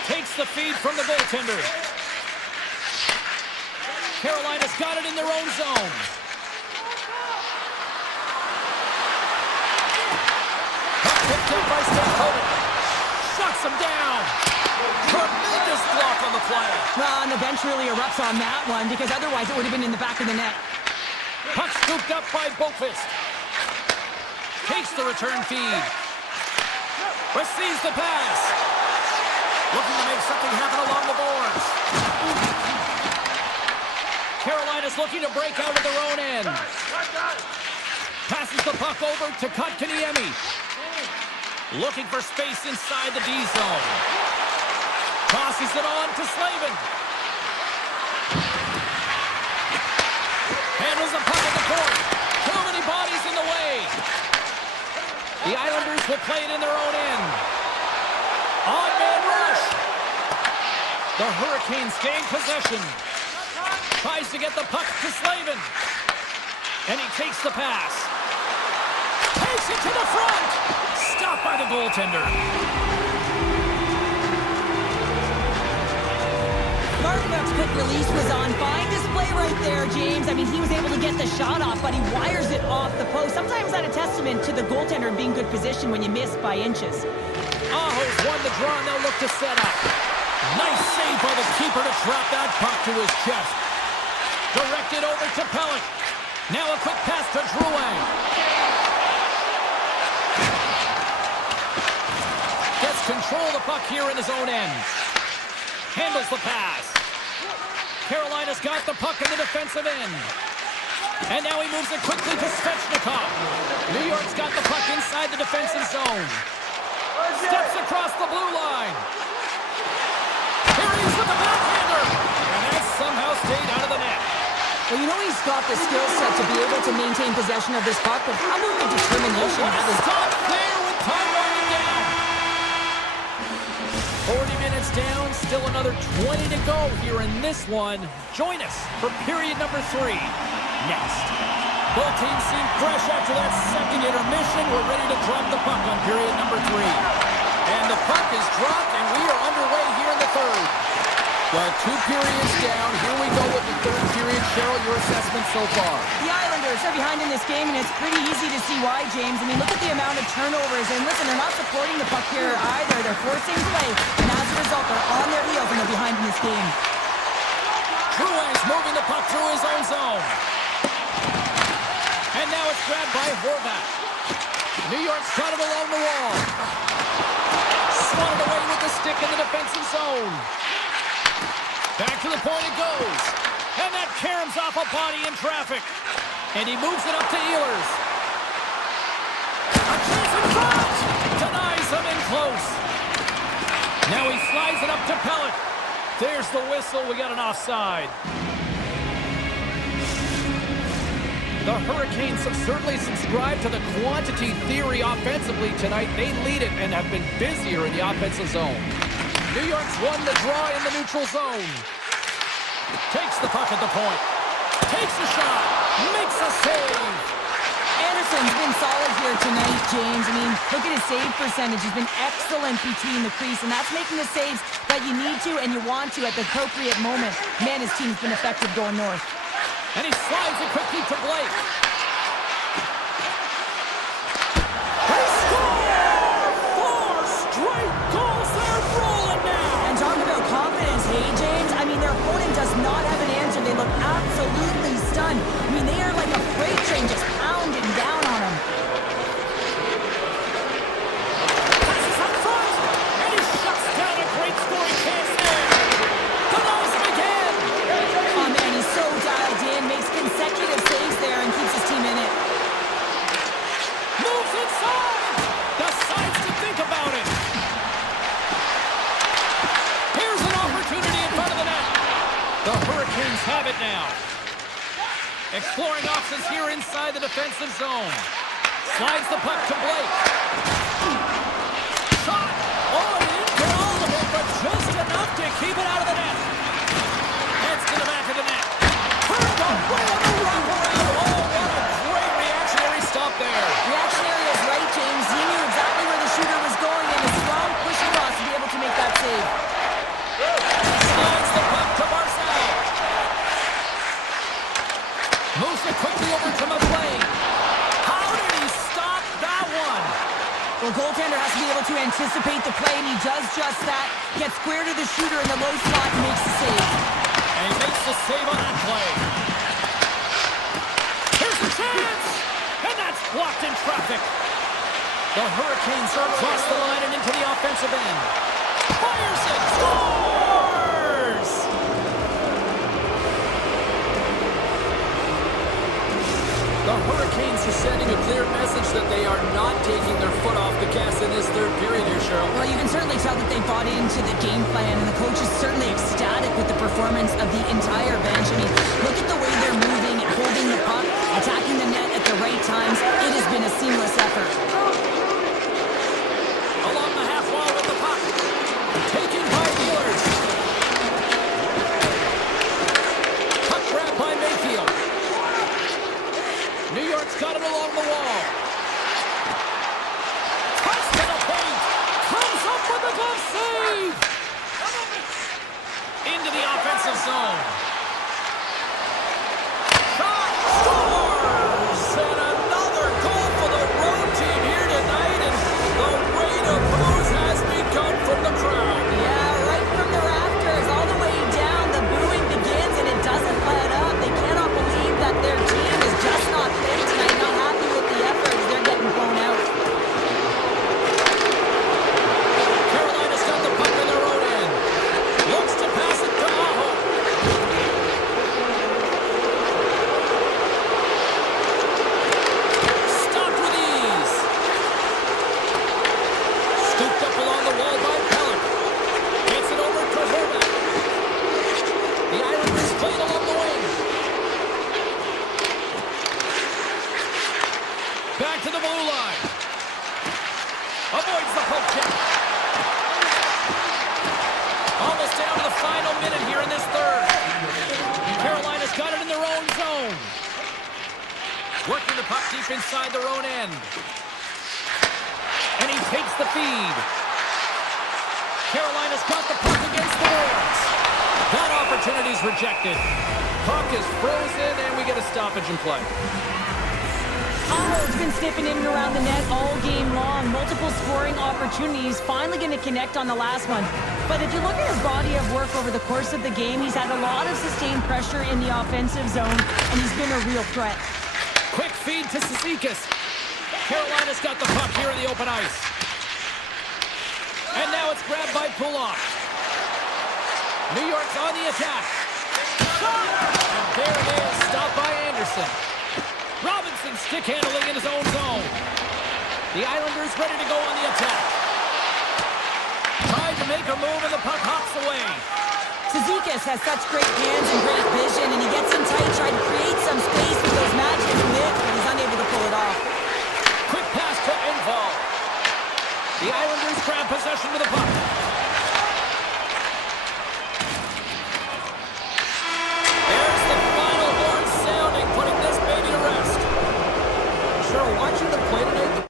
Takes the feed from the goaltender. Carolina's got it in their own zone. Puck picked up by Stamkos. Shuts him down. Tremendous block on the play. Well, and the bench really erupts on that one, because otherwise it would have been in the back of the net. Puck scooped up by Boqvist. Takes the return feed. Receives the pass. Looking to make something happen along the boards. Carolina's looking to break out of their own end. Passes the puck over to Kotkaniemi. Looking for space inside the D zone. Tosses it on to Slavin. Handles the puck at the point. Too many bodies in the way. The Islanders will play it in their own end. Odd man rush. The Hurricanes gain possession. Tries to get the puck to Slavin. And he takes the pass. Takes it to the front. Stopped by the goaltender. Marknock's quick release was on. Fine display right there, James. I mean, he was able to get the shot off, but he wires it off the post. Sometimes that's a testament to the goaltender being good position when you miss by inches. Aho's won the draw, and they'll look to set up. Nice save by the keeper to trap that puck to his chest. Directed over to Pellick. Now a quick pass to Drouin. Gets control of the puck here in his own end. Handles the pass. Carolina's got the puck in the defensive end. And now he moves it quickly to Svechnikov. New York's got the puck inside the defensive zone. Steps across the blue line. Here he is with the backhander. And that somehow stayed out of the net. Well, you know he's got the skill set to be able to maintain possession of this puck, but how about the determination? What a stop there with time winding down. 40 minutes down, still another 20 to go here in this one. Join us for period number 3. Next. Both teams seem fresh after that second intermission. We're ready to drop the puck on period number 3. And the puck is dropped, and we are underway here in the third. Well, 2 periods down. Here we go with the third period. Cheryl, your assessment so far? The Islanders are behind in this game, and it's pretty easy to see why, James. I mean, look at the amount of turnovers. And listen, they're not supporting the puck here either. They're forcing play, and as a result, they're on their heels, and they're behind in this game. Drouin's moving the puck through his own zone. And now it's grabbed by Horvat. New York's got it along the wall. Swatted away with the stick in the defensive zone. Back to the point it goes. And that caroms off a body in traffic. And he moves it up to Ehlers. A chance in front! Denies him in close. Now he slides it up to Pellick. There's the whistle. We got an offside. The Hurricanes have certainly subscribed to the quantity theory offensively tonight. They lead it and have been busier in the offensive zone. New York's won the draw in the neutral zone. Takes the puck at the point. Takes a shot. Makes a save. Anderson's been solid here tonight, James. I mean, look at his save percentage. He's been excellent between the crease, and that's making the saves that you need to and you want to at the appropriate moment. Man, his team's been effective going north. And he slides it quickly to Blake. They score! 4 straight goals. They're rolling now. And talk about confidence, hey, James? I mean, their opponent does not have an answer. They look absolutely stunned. I mean, they are like a freight train just pounding down on them. Passes up front, and he shuts down a great scoring chance there. Denies him again. Oh, man, he's so dialed in, makes consecutive saves there and keeps his team in it. Moves inside. Decides to think about it. Here's an opportunity in front of the net. The Hurricanes have it now. Exploring options here inside the defensive zone. Slides the puck to Blake. Shot! Oh, he didn't get all of it, but just enough to keep it out of the net. Heads to the back of the net. Turned away on the wraparound. Oh, what a great reactionary stop there. Reactionary is right, James. He knew exactly where the shooter was going and a strong push across to be able to make that save. Slides the puck to Barzal. Moves it quickly over to McLean. How did he stop that one? Well, goaltender has to be able to anticipate the play, and he does just that. Gets square to the shooter in the low slot and makes the save. And he makes the save on that play. Here's the chance! And that's blocked in traffic. The Hurricanes are across the line and into the offensive end. Fires it! Scores! The Hurricanes are sending a clear message that they are not taking their foot off the gas in this third period here, Cheryl. Well, you can certainly tell that they bought into the game plan, and the coach is certainly ecstatic with the performance of the entire bench. I mean, look at the way they're moving and holding the puck, attacking the net at the right times. It has been a seamless effort. Along the half wall with the puck. Taken by Ehlers. Puck grab by Mayfield. New York's got it along the wall. Glove save! Into the offensive zone. Shot scores! And another goal for the road team here tonight. And the rain of boos has begun from the crowd. Yeah, right from the rafters all the way down. The booing begins and it doesn't let up. They cannot believe that their team is just not playing tonight. Not happy with the effort as they're getting blown out. Carolina's got the puck in their own end. Looks to pass it to Aho. Stopped with ease. Scooped up along the wall by Pellick. Gets it over to Horvath. The Islanders played along the wing. Back to the blue line. Avoids the poke check. Almost down to the final minute here in this third. Carolina's got it in their own zone. Working the puck deep inside their own end. And he takes the feed. Carolina's got the puck against the boards. That opportunity's rejected. Puck is frozen, and we get a stoppage in play. Aho's been sniffing in and around the net all game long. Multiple scoring opportunities. Finally going to connect on the last one. But if you look at his body of work over the course of the game, he's had a lot of sustained pressure in the offensive zone, and he's been a real threat. Quick feed to Cizikas. Carolina's got the puck here in the open ice. And now it's grabbed by Puloff. New York's on the attack. And there it is, stopped by Anderson. Robinson stick handling in his own zone. The Islanders ready to go on the attack. Tried to make a move and the puck hops away. Cizikas has such great hands and great vision, and he gets in tight, trying to create some space with those magic mitts, but he's unable to pull it off. Quick pass to Engvall. The Islanders grab possession with the puck. There's the final horn sounding, putting this baby to rest. Cheryl, watching the play tonight,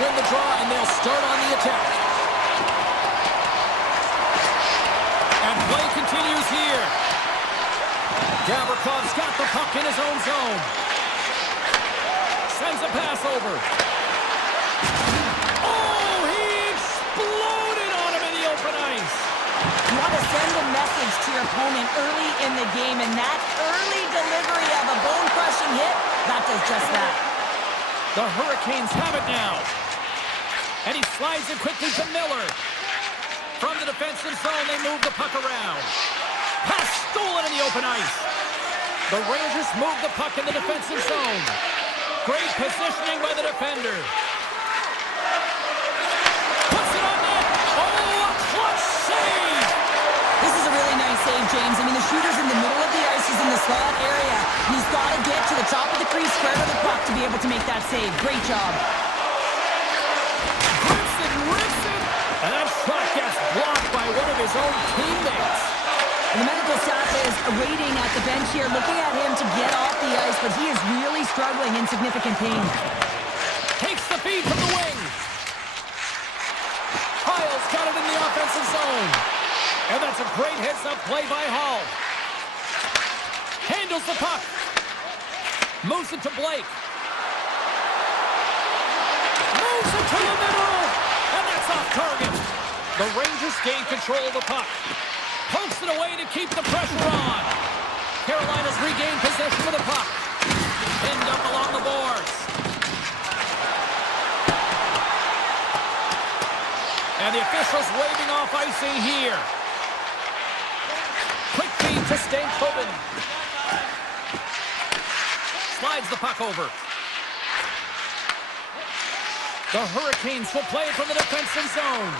win the draw, and they'll start on the attack. And play continues here. Gavrikhov's got the puck in his own zone. Sends a pass over. Oh, he exploded on him in the open ice. You want to send a message to your opponent early in the game, and that early delivery of a bone-crushing hit, that does just that. The Hurricanes have it now. And he slides it quickly to Miller. From the defensive zone, they move the puck around. Pass stolen in the open ice. The Rangers move the puck in the defensive zone. Great positioning by the defender. Puts it on net. Oh, a clutch save. This is a really nice save, James. I mean, the shooter's in the middle of the ice. He's in the slot area. And he's got to get to the top of the crease square to the puck to be able to make that save. Great job. Rips it. And that shot gets blocked by one of his own teammates. And the medical staff is waiting at the bench here, looking at him to get off the ice, but he is really struggling in significant pain. Takes the feed from the wing. Kyle's got it in the offensive zone. And that's a great heads-up play by Hall. Handles the puck. Moves it to Blake. Moves it to the middle. And that's off target. The Rangers gain control of the puck. Pokes it away to keep the pressure on. Carolina's regained possession of the puck. Pinned up along the boards. And the officials waving off icing here. Quick feed to Stankoven. Slides the puck over. The Hurricanes will play it from the defensive zone.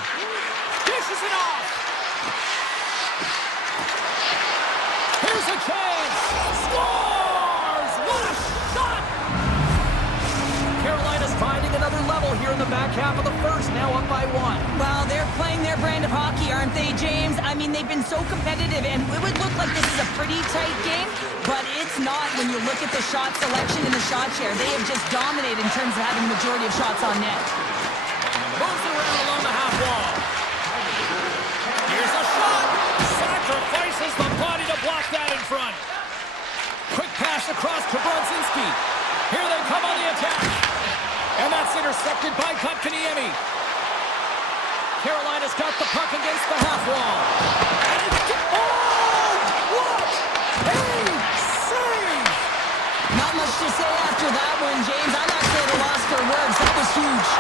Dishes it off. Here's a chance. Scores! What a shot! Carolina's finding another level here in the back half of the first, now up by 1. Well, they're playing their brand of hockey, aren't they, James? I mean, they've been so competitive, and it would look like this is a pretty tight game, but it's not when you look at the shot selection and the shot share. They have just dominated in terms of having the majority of shots on net. Moves it around along the half wall. Here's a shot. Sacrifices the body to block that in front. Quick pass across to Brodzinski. Here they come on the attack. And that's intercepted by Kotkaniemi. Carolina's got the puck against the half wall. And it's... Oh! What a save! Not much to say after that one, James. I'm actually at a loss for words. That was huge.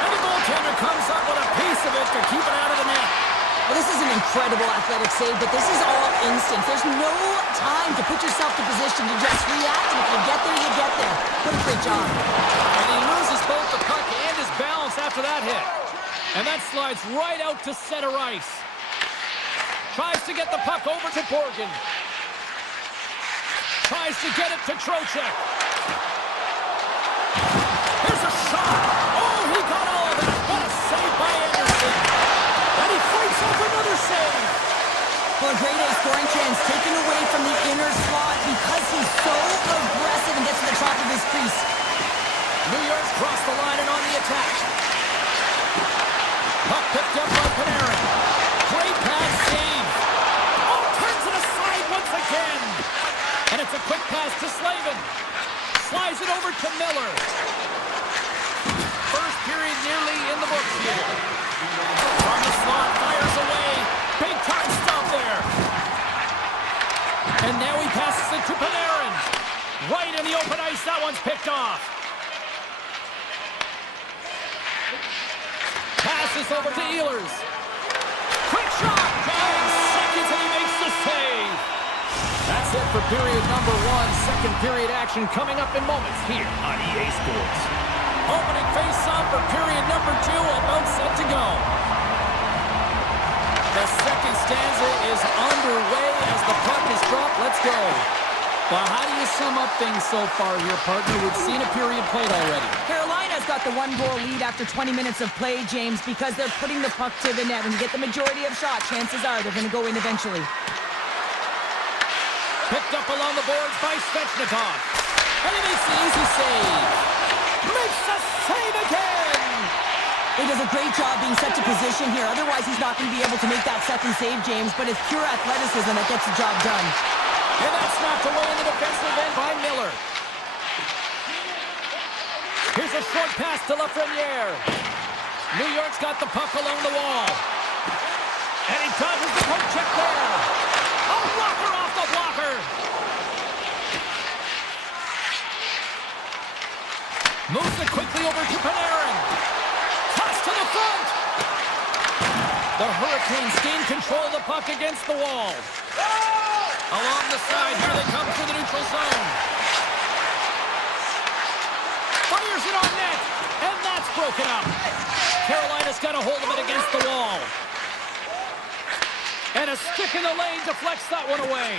And the goaltender comes up with a piece of it to keep it out of the net. Well, this is an incredible athletic save, but this is all instinct. There's no time to put yourself in position to just react, and if you get there, you get there. What a great job. And he loses both the puck and his balance after that hit. And that slides right out to center ice. Tries to get the puck over to Borgen. Tries to get it to Trocheck. Here's a shot. Oh, he got all of that. What a save by Anderson. And he fights off another save. Well, a great A scoring chance taken away from the inner slot because he's so aggressive and gets to the top of his crease. New York's crossed the line and on the attack. Puck picked up by Panarin. Great pass save. Oh, turns it aside once again. And it's a quick pass to Slavin. Slides it over to Miller. First period nearly in the books here. From the slot, fires away. Big time stop there. And now he passes it to Panarin. Right in the open ice, that one's picked off. Passes over to Ehlers. Quick shot. 5 seconds and he makes the save. That's it for period number 1. Second period action coming up in moments here on EA Sports. Opening face-off for period number 2, about set to go. The second stanza is underway as the puck is dropped. Let's go. Well, how do you sum up things so far here, partner? We've seen a period played already. Carolina's got the 1-goal lead after 20 minutes of play, James, because they're putting the puck to the net. When you get the majority of shots, chances are they're going to go in eventually. Picked up along the boards by Svechnikov. And he makes the easy save. Makes a save again! He does a great job being set to position here. Otherwise, he's not going to be able to make that second save, James. But it's pure athleticism that gets the job done. And that's knocked away in the defensive end by Miller. Here's a short pass to Lafreniere. New York's got the puck along the wall. And he dodges the poke check there. A blocker off the blocker. Moves it quickly over to Panarin. Toss to the front. The Hurricanes gain control of the puck against the wall. Along the side, here they come through the neutral zone. Fires it on net, and that's broken up. Carolina's got a hold of it against the wall. And a stick in the lane deflects that one away.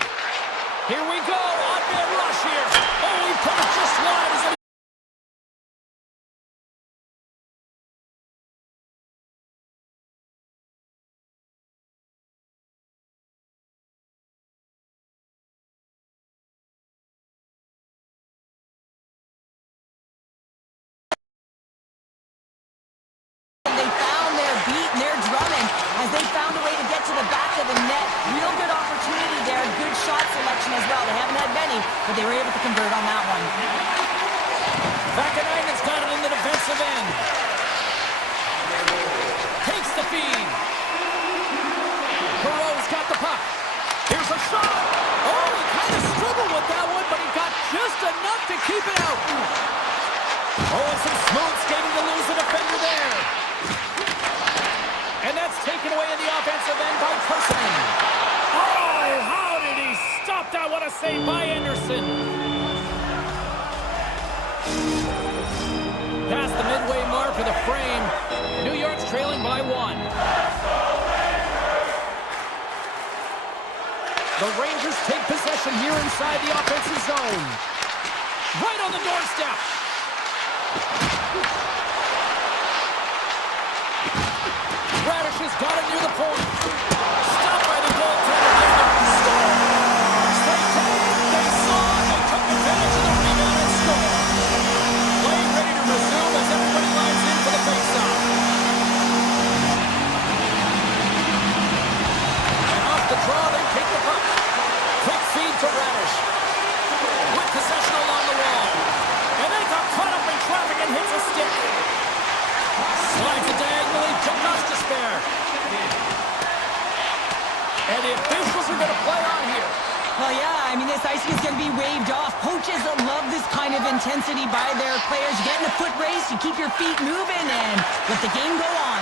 Here we go, on-man rush here. Oh, he put it just wide as they found a way to get to the back of the net. Real good opportunity there. Good shot selection as well. They haven't had many, but they were able to convert on that one. Vakanainen's got it in the defensive end. Takes the feed. Perreault's got the puck. Here's a shot. Oh, he kind of struggled with that one, but he got just enough to keep it out. Oh, and some smooth skating to lose the defender there. And that's taken away in the offensive end by Person. Oh, how did he stop that? What a save by Anderson. Past the midway mark of the frame. New York's trailing by 1. The Rangers take possession here inside the offensive zone. Right on the doorstep. Radish has got it near the point. Stopped by the goaltender. Score! Straight take. They saw it. They took advantage of the rebound and scored. Play ready to resume as everybody lines in for the faceoff. And off the draw, they take the puck. Quick feed to Radish. With possession along the wall. And they got caught up in traffic and hits a stick. Slides it diagonally to Gostisbehere. And the officials are going to play on here. Well, yeah, I mean, this icing is going to be waved off. Coaches love this kind of intensity by their players. You get in a foot race, you keep your feet moving, and let the game go on.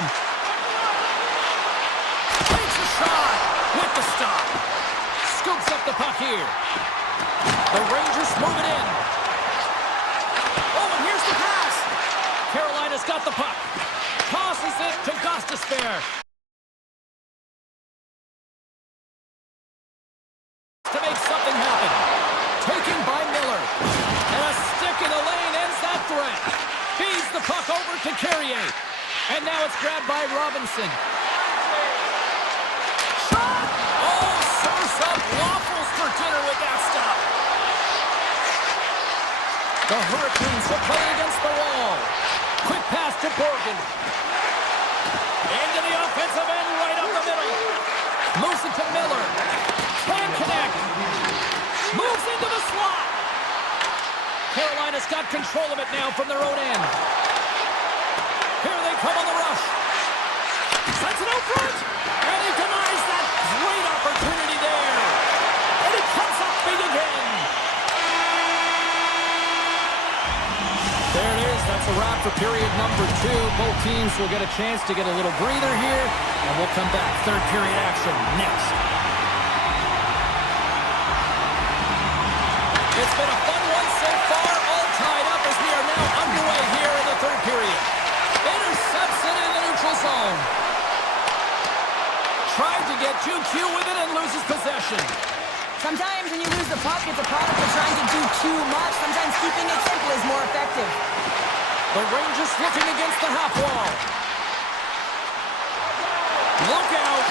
Takes a shot with the stop. Scoops up the puck here. The Rangers move it in. Oh, and here's the pass. Carolina's got the puck. Tosses it to Gostisbehere. To make something happen. Taken by Miller. And a stick in the lane ends that threat. Feeds the puck over to Carrier. And now it's grabbed by Robinson. Shot! Oh, serves up waffles for dinner with that stop. The Hurricanes will play against the wall. Quick pass to Borgen. Into the offensive end, right up the middle. Moves it to Miller. Can't connect. Moves into the slot. Carolina's got control of it now from their own end. Here they come on the rush. Sends it out front. And he denies that great opportunity there. And it comes up big again. There it is. That's a wrap for period number 2. Both teams will get a chance to get a little breather here, and we'll come back. Third period action next. It's been a fun one so far, all tied up as we are now underway here in the third period. Intercepts it in the neutral zone. Tried to get QQ with it and loses possession. Sometimes when you lose the puck, it's a product of trying to do too much. Sometimes keeping it simple is more effective. The Rangers looking against the half wall. Look out.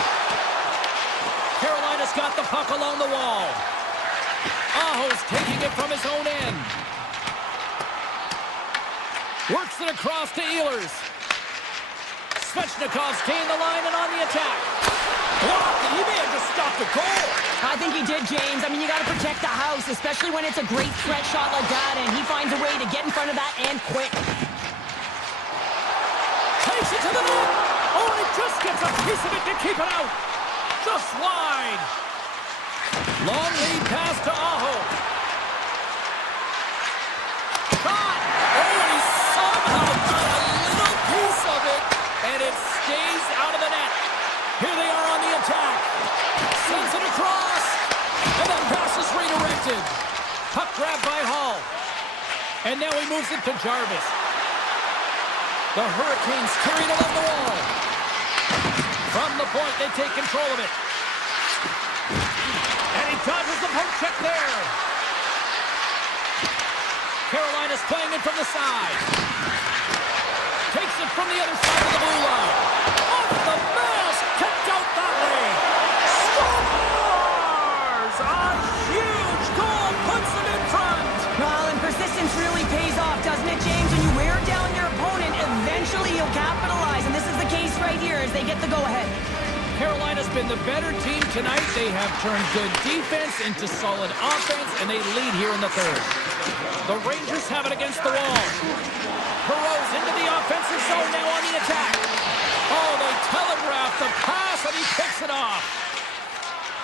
Carolina's got the puck along the wall. Aho's taking it from his own end. Works it across to Ehlers. Svechnikov's gained the line and on the attack. Blocked, and he may have just stopped the goal. I think he did, James. I mean, you got to protect the house, especially when it's a great threat shot like that, and he finds a way to get in front of that and quick. Takes it to the net. Oh, and it just gets a piece of it to keep it out. Just wide. Long lead pass to Aho. Shot. Oh, and he somehow got a little piece of it, and it stays out of the net. Here they are on the attack. Sends it across. And that pass is redirected. Puck grabbed by Hall. And now he moves it to Jarvis. The Hurricanes carry it along the wall. From the point, they take control of it. And he dodges the poke check there. Carolina's playing it from the side. Takes it from the other side of the blue line. Off the mask, kicked out that way. Scores! A huge goal puts them in front. Well, and persistence really pays off, doesn't it, James? When you wear down your opponent, eventually you'll capitalize, and this is the case right here as they get the go-ahead. Carolina's been the better team tonight. They have turned good defense into solid offense, and they lead here in the third. The Rangers have it against the wall. Perot's into the offensive zone now on the attack. Oh, they telegraph the pass, and he picks it off.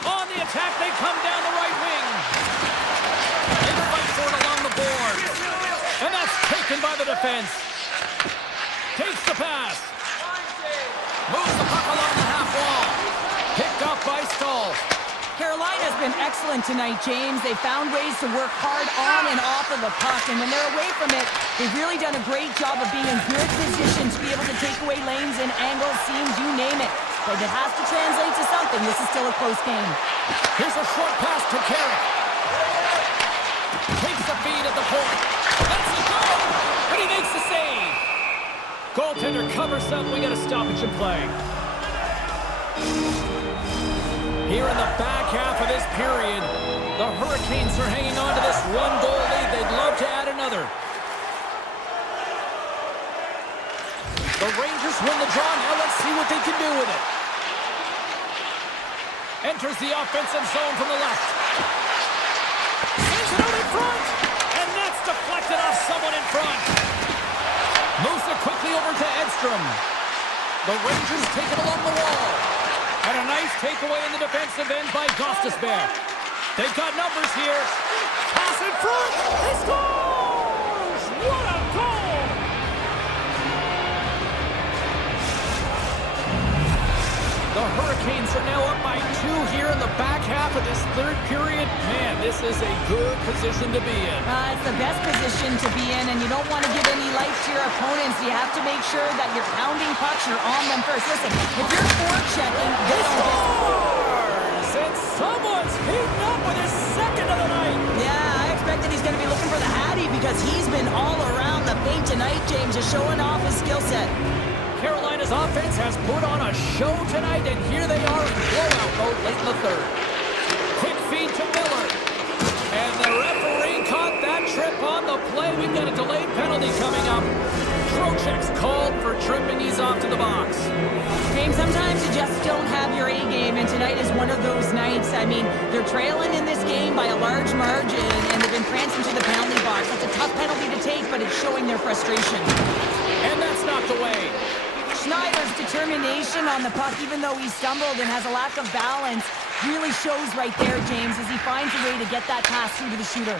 On the attack, they come down the right wing. They fight for it along the board. And that's taken by the defense. Takes the pass. Moves the puck along the half wall. Picked up by Stahl. Carolina's been excellent tonight, James. They found ways to work hard on and off of the puck, and when they're away from it, they've really done a great job of being in good position to be able to take away lanes and angles, seams, you name it. But it has to translate to something. This is still a close game. Here's a short pass to Carrick. Takes the feed at the point. Lets it go, but he makes the save. Goaltender covers up. We got a stoppage in play. Here in the back half of this period, the Hurricanes are hanging on to this one-goal lead. They'd love to add another. The Rangers win the draw. Now let's see what they can do with it. Enters the offensive zone from the left. Sends it out in front. And that's deflected off someone in front. Moves it quickly over to Edstrom. The Rangers take it along the wall. And a nice takeaway in the defensive end by Gostisbehere. They've got numbers here. Pass in front. He scores! What a goal! The Hurricanes are now up by 2 here in the back half of this third period. Man, this is a good position to be in. It's the best position to be in, and you don't want to give any life to your opponents. You have to make sure that you're pounding pucks, you're on them first. Listen, if you're forechecking, He scores! And someone's heating up with his second of the night. Yeah, I expected he's going to be looking for the Hattie because he's been all around the paint tonight, James, just showing off his skill set. Carolina's offense has put on a show tonight, and here they are in blowout mode late in the third. Quick feed to Miller. And the referee caught that trip on the play. We've got a delayed penalty coming up. Trocheck's called for tripping. He's off to the box. James, sometimes you just don't have your A game, and tonight is one of those nights. I mean, they're trailing in this game by a large margin, and they've been prancing to the penalty box. That's a tough penalty to take, but it's showing their frustration. And that's knocked away. Schneider's determination on the puck, even though he stumbled and has a lack of balance, really shows right there, James, as he finds a way to get that pass through to the shooter.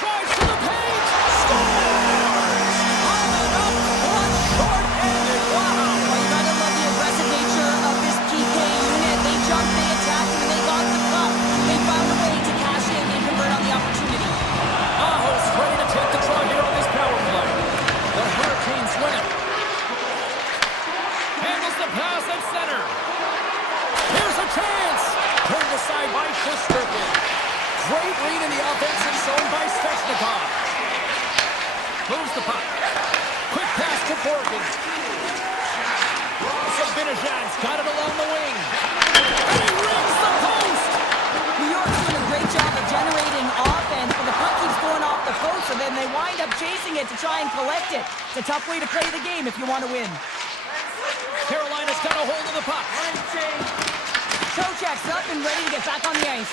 Drives to the paint. Scores! On and up, one short-handed. Wow! Well, you gotta love the aggressive nature of this PK unit. They jumped, they attacked, and they got the puck. They found a way to cash in and convert on the opportunity. Aho's ready to take the draw here on this power play. The Hurricanes win it. Handles the pass at center. Here's a chance. Turned aside by Shesterkin. Great read in the chasing it to try and collect it. It's a tough way to play the game if you want to win. Carolina's got a hold of the puck. Trocheck's up and ready to get back on the ice.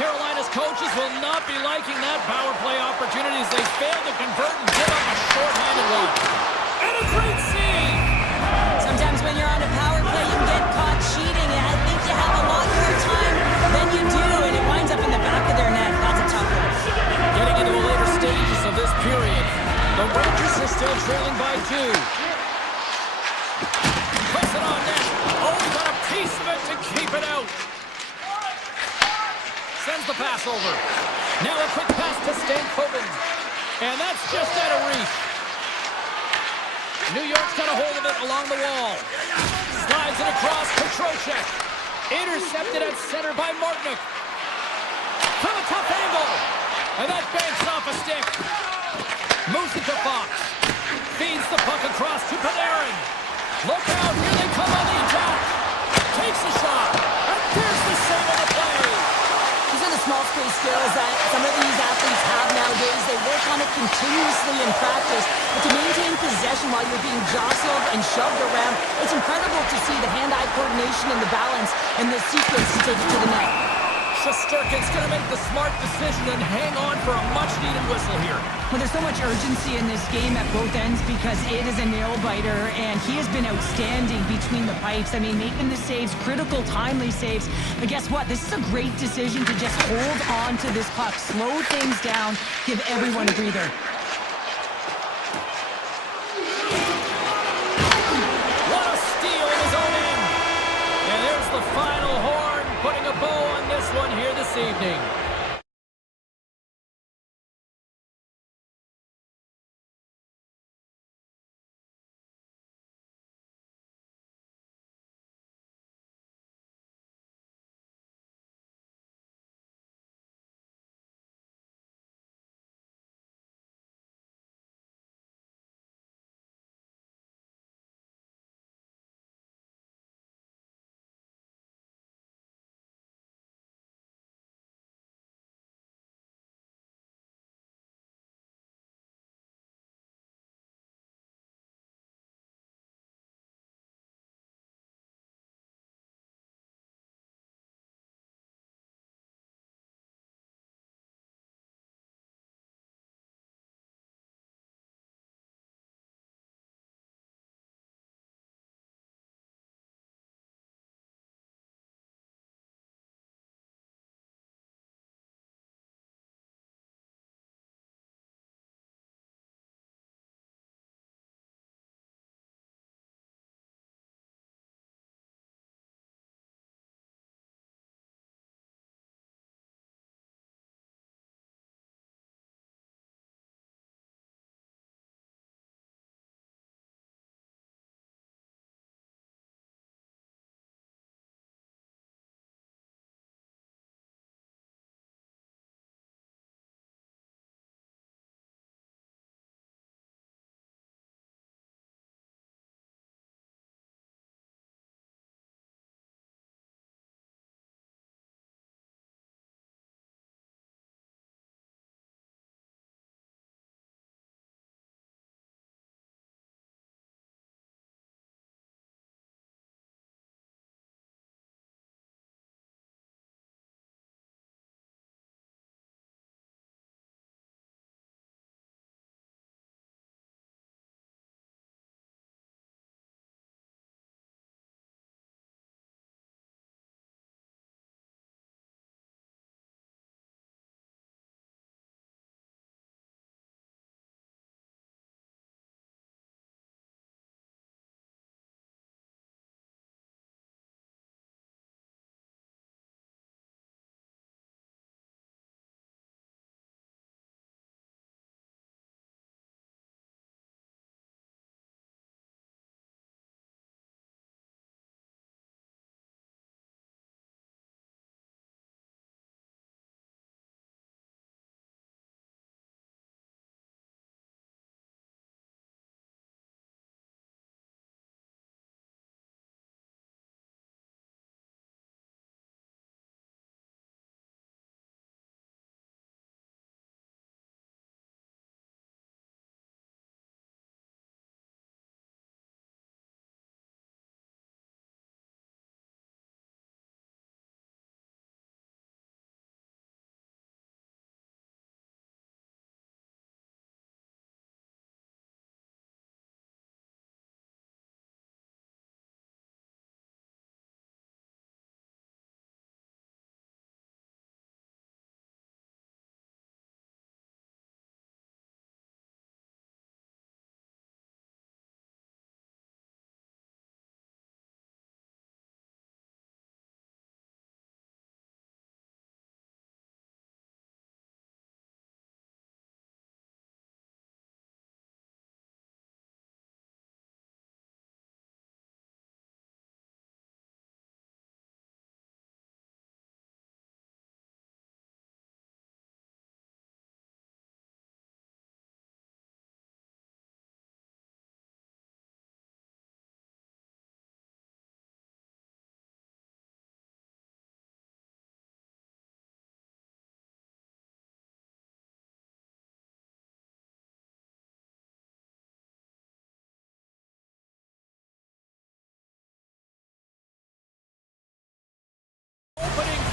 Carolina's coaches will not be liking that power play opportunity as they fail to convert and give up a short-handed one. And a great save! Sometimes when you're on a power play, you can get caught cheating, and I think you have a lot more time than you do, and it winds up in the back of their net. That's a tough one. Getting into the later stages of this period, the Rangers are still trailing by 2. Puts it on net. Oh, he got a piece of it to keep it out. Sends the pass over. Now a quick pass to Stankoven. And that's just out of reach. New York's got a hold of it along the wall. Slides it across to Trocheck. Intercepted at center by Martinick. From a tough angle. And that banks off a stick. Moves it to Fox. Feeds the puck across to Panarin. Look out, here they come on the attack. Takes a shot. And there's the save of the play. These are the small space skills that some of these athletes have nowadays. They work on it continuously in practice. But to maintain possession while you're being jostled and shoved around, it's incredible to see the hand-eye coordination and the balance and the sequence to take it to the net. Shesterkin's going to make the smart decision and hang on for a much-needed whistle here. Well, there's so much urgency in this game at both ends because it is a nail-biter, and he has been outstanding between the pipes. I mean, making the saves, critical, timely saves. But guess what? This is a great decision to just hold on to this puck, slow things down, give everyone a breather. What a steal in his own end. And there's the final horn, putting a bow on this one here this evening.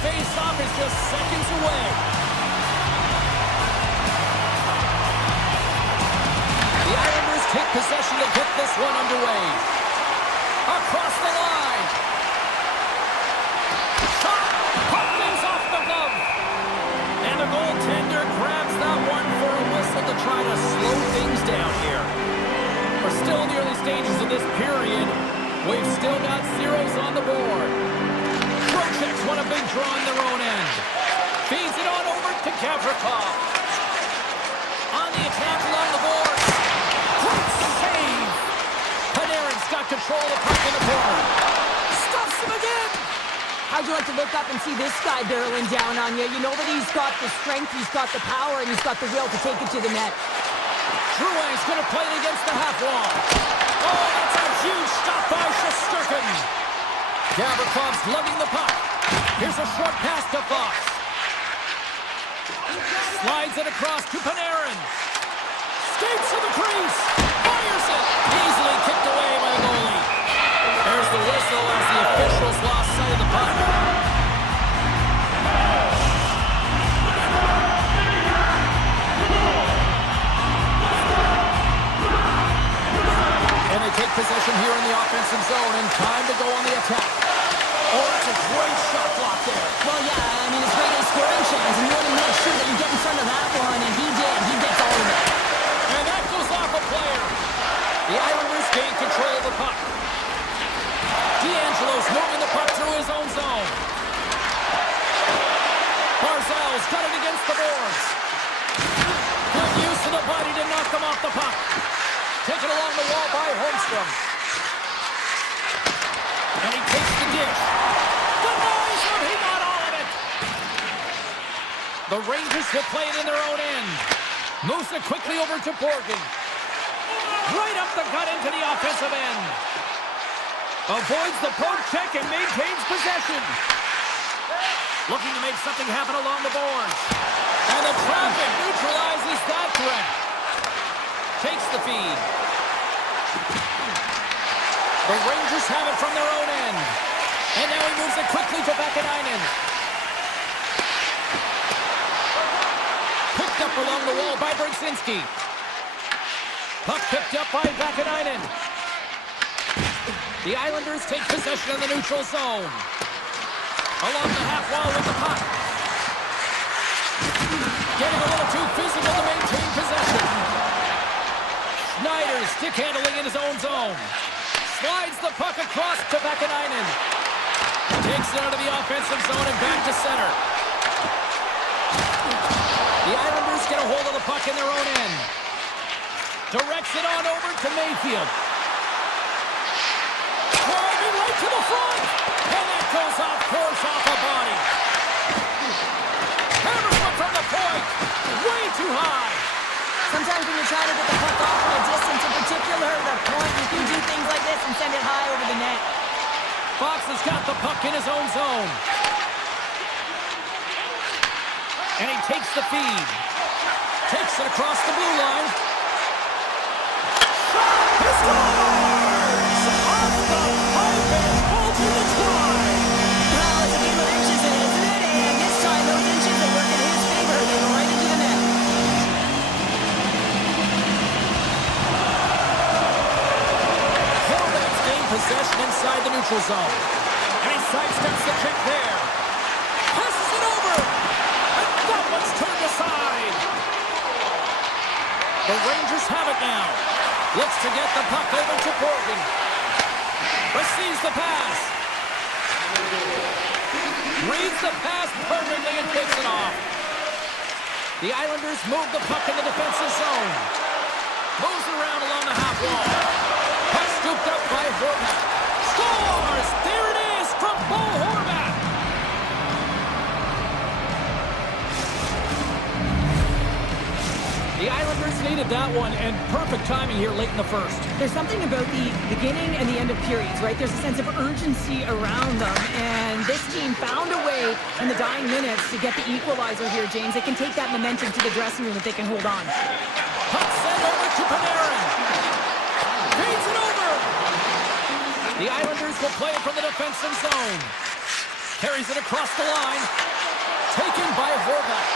face-off is just seconds away. The Islanders take possession to get this one underway. Across the line. Shot! Puck goes off the glove. And the goaltender grabs that one for a whistle to try to slow things down here. We're still in the early stages of this period. We've still got zeros on the board. Trocheck's won a big draw on their own end. Feeds it on over to Gavrikov. On the attack along the boards. Great save! Panarin's got control of the puck in the corner. Stuffs him again! How'd you like to look up and see this guy barreling down on you? You know that he's got the strength, he's got the power, and he's got the will to take it to the net. Drouin's going to play it against the half wall. Oh, that's a huge stop by Shesterkin. Gavrikov's lugging the puck. Here's a short pass to Fox. Slides it across to Panarin. Skates to the crease. Fires it. Easily kicked away by the goalie. There's the whistle as the officials lost sight of the puck. And they take possession here in the offensive zone, and time to go on the attack. Oh, that's a great shot block there. Well, yeah, I mean, it's great scoring chance, and you want to make sure that you get in front of that one, and he did. He gets all of it. And that goes off a player. The Islanders gain control of the puck. D'Angelo's moving the puck through his own zone. Barzal's got it against the boards. Good use of the body to knock them off the puck. Taken along the wall by Holmstrom. And he takes the dish. Denies him. He got all of it. The Rangers will play it in their own end. Moves it quickly over to Borgen. Right up the gut into the offensive end. Avoids the poke check and maintains possession. Looking to make something happen along the boards. And the traffic neutralizes that threat. Takes the feed. The Rangers have it from their own end. And now he moves it quickly to Vakanainen. Picked up along the wall by Brzezinski. Puck picked up by Vakanainen. The Islanders take possession of the neutral zone. Along the half wall with the puck. Getting a little too physical to maintain possession. Schneider stick handling in his own zone. Slides the puck across to Vakanainen. Takes it out of the offensive zone and back to center. The Islanders get a hold of the puck in their own end. Directs it on over to Mayfield. Driving right to the front. And that goes off course off a body. Hammers one from the point. Way too high. Sometimes when you're trying to get the puck off from a distance, in particular the point, you can do things like this and send it high over the net. Fox has got the puck in his own zone. And he takes the feed. Takes it across the blue line. Shot! He scores! Off the pipe and pulled to the try. Well, it's a game of inches, isn't it? And this time those inches are working in his favor. They go right into the net. Hornets gain possession inside the neutral zone. And he sidesteps the kick there. Passes it over. And that one's turned aside. The Rangers have it now. Looks to get the puck over to Borgen. Receives the pass. Reads the pass perfectly and takes it off. The Islanders move the puck in the defensive zone. Moves around along the half wall. Puck scooped up by Horvat. Scores! There it is from Bo Horvat. The Islanders needed that one, and perfect timing here late in the first. There's something about the beginning and the end of periods, right? There's a sense of urgency around them, and this team found a way in the dying minutes to get the equalizer here, James. They can take that momentum to the dressing room if they can hold on. Puck sent over to Panarin. Feeds it over. The Islanders will play it from the defensive zone. Carries it across the line. Taken by Horvath.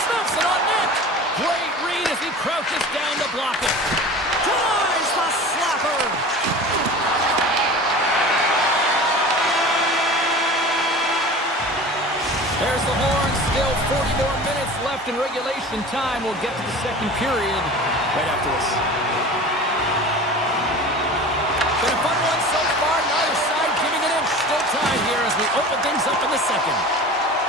Snaps it on net. Great read as he crouches down to block it. Denies the slapper. There's the horn. Still 40 more minutes left in regulation time. We'll get to the second period right after this. Been a fun one so far. Neither side giving an inch. Still tied here as we open things up in the second.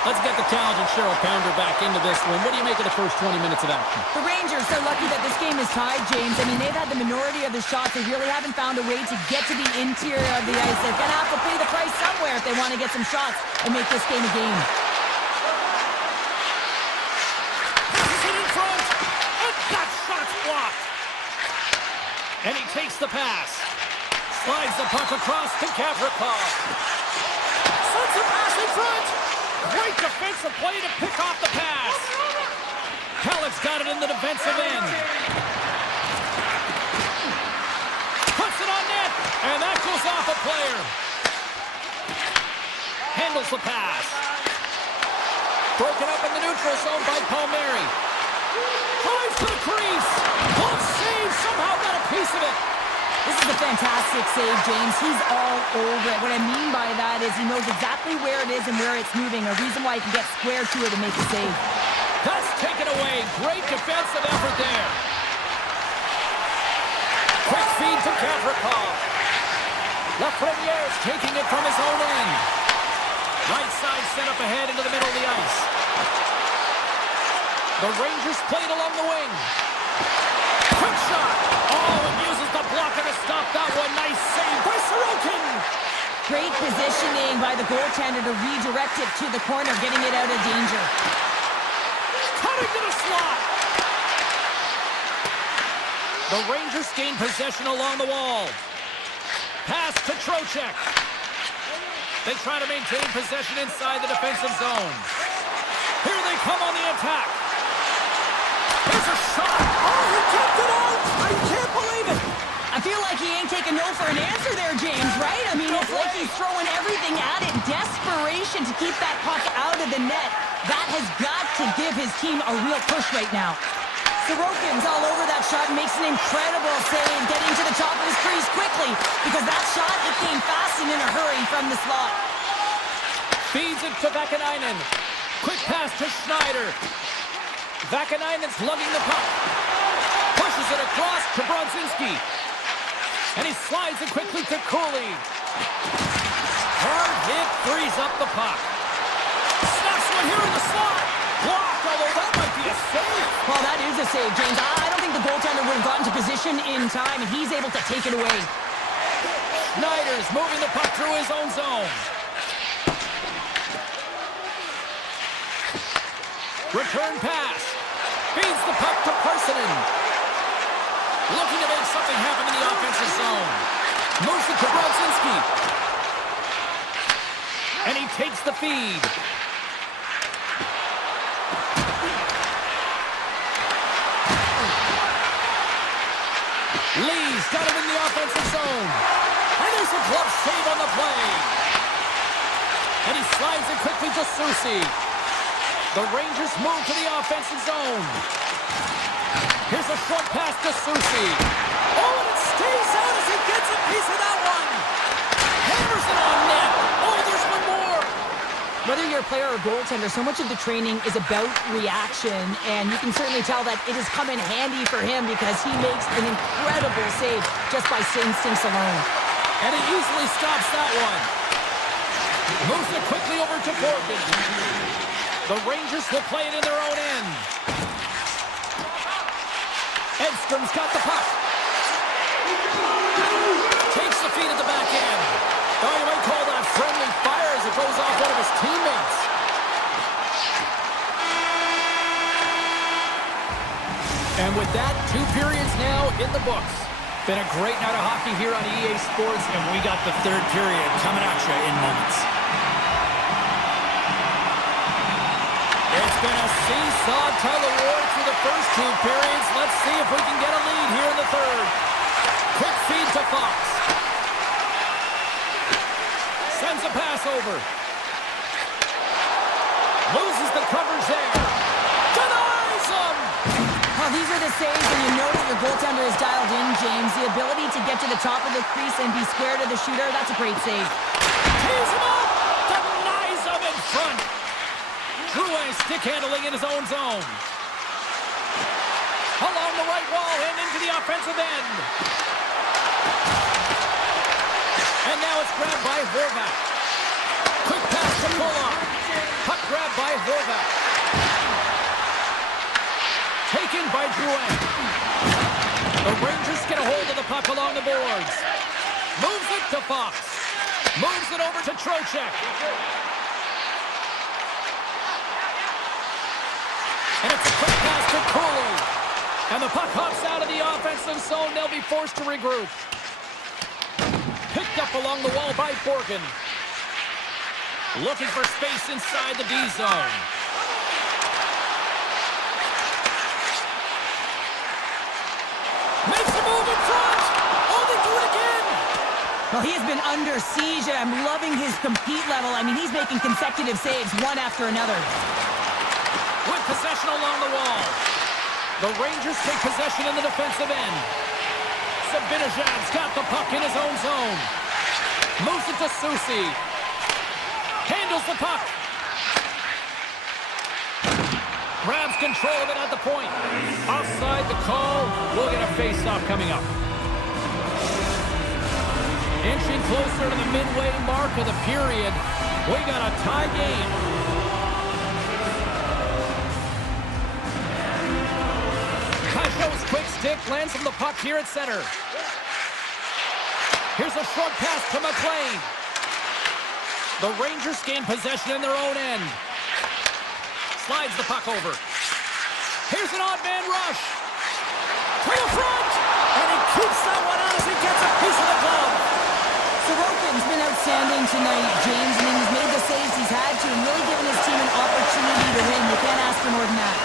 Let's get the talented Cheryl Pounder back into this one. What do you make of the first 20 minutes of action? The Rangers are lucky that this game is tied, James. I mean, they've had the minority of the shots. They really haven't found a way to get to the interior of the ice. They're going to have to pay the price somewhere if they want to get some shots and make this game a game. Passes it in front. And that shot's blocked. And he takes the pass. Slides the puck across to Gavrikov. Sends a pass in front. Great defensive play to pick off the pass. Halleck's got it in the defensive end. Puts it on net. And that goes off a player. Handles the pass. Broken up in the neutral zone by Palmieri. Drives to the crease. Glove save. Somehow got a piece of it. This is a fantastic save, James. He's all over it. What I mean by that is he knows exactly where it is and where it's moving, a reason why he can get square to it and make a save. That's taken away. Great defensive effort there. Quick feed to Gavrikov. Lafreniere's taking it from his own end. Right side set up ahead into the middle of the ice. The Rangers played along the wing. Quick shot. Oh, and uses the blocker to stop that one. Nice save by Sorokin. Great positioning by the goaltender to redirect it to the corner, getting it out of danger. Cutting to the slot. The Rangers gain possession along the wall. Pass to Trocheck. They try to maintain possession inside the defensive zone. Here they come on the attack. Here's a shot. Oh, he kept it out. I can't believe it. I feel like he ain't taking no for an answer there, James, right? I mean, it's like he's throwing everything at it. Desperation to keep that puck out of the net. That has got to give his team a real push right now. Sorokin's all over that shot and makes an incredible save, getting to the top of his crease quickly, because that shot, it came fast and in a hurry from the slot. Feeds it to Vakanainen. Quick pass to Schneider. Vakanainen's lugging the puck. Pushes it across to Brodzinski. And he slides it quickly to Cooley. Hard hit, frees up the puck. Snaps one here in the slot. Blocked, although that might be a save. Well, that is a save, James. I don't think the goaltender would have gotten to position in time, and he's able to take it away. Schneider's moving the puck through his own zone. Return pass. Feeds the puck to Parssinen. Looking to make something happen in the offensive zone. Moves it to Brodzinski. And he takes the feed. Lee's got it in the offensive zone. And there's a glove save on the play. And he slides it quickly to Soucy. The Rangers move to the offensive zone. Here's a short pass to Soucy. Oh, and it stays out as he gets a piece of that one. Hammers it on net. Oh, there's one more. Whether you're a player or goaltender, so much of the training is about reaction, and you can certainly tell that it has come in handy for him because he makes an incredible save just by instincts alone. And he easily stops that one. Moves it quickly over to Borgen. The Rangers will play it in their own end. Edstrom's got the puck. Takes the feed at the back end. Oh, you might call that friendly fire as it goes off one of his teammates. And with that, 2 periods now in the books. Been a great night of hockey here on EA Sports, and we got the 3rd period coming at you in moments. It's been a seesaw tug of war through the first 2 periods. Let's see if we can get a lead here in the 3rd. Quick feed to Fox. Sends a pass over. Loses the coverage there. Denies him! Oh, these are the saves when you know that your goaltender is dialed in, James. The ability to get to the top of the crease and be square to the shooter, that's a great save. Tees him up! Denies him in front! Drouin stick handling in his own zone. Along the right wall and into the offensive end. And now it's grabbed by Horvath. Quick pass to Bullock. Puck grabbed by Horvath. Taken by Drouin. The Rangers get a hold of the puck along the boards. Moves it to Fox. Moves it over to Trocheck. And it's a quick pass to Cooley. And the puck hops out of the offensive zone. They'll be forced to regroup. Picked up along the wall by Borgen. Looking for space inside the D zone. Makes a move in front. Oh, they do it again. Well, he has been under siege, and I'm loving his compete level. I mean, he's making consecutive saves, one after another. With possession along the wall. The Rangers take possession in the defensive end. Sabinajad's got the puck in his own zone. Moves it to Susi. Handles the puck. Grabs control of it at the point. Offside the call. We'll get a face-off coming up. Inching closer to the midway mark of the period. We got a tie game. Kasho's quick stick lands from the puck here at center. Here's a short pass to McLean. The Rangers gain possession in their own end. Slides the puck over. Here's an odd man rush. To the front! And he keeps that one out as he gets a piece of the glove. Sorokin's been outstanding tonight, James. I mean, he's made the saves he's had to and really given his team an opportunity to win. You can't ask for more than that.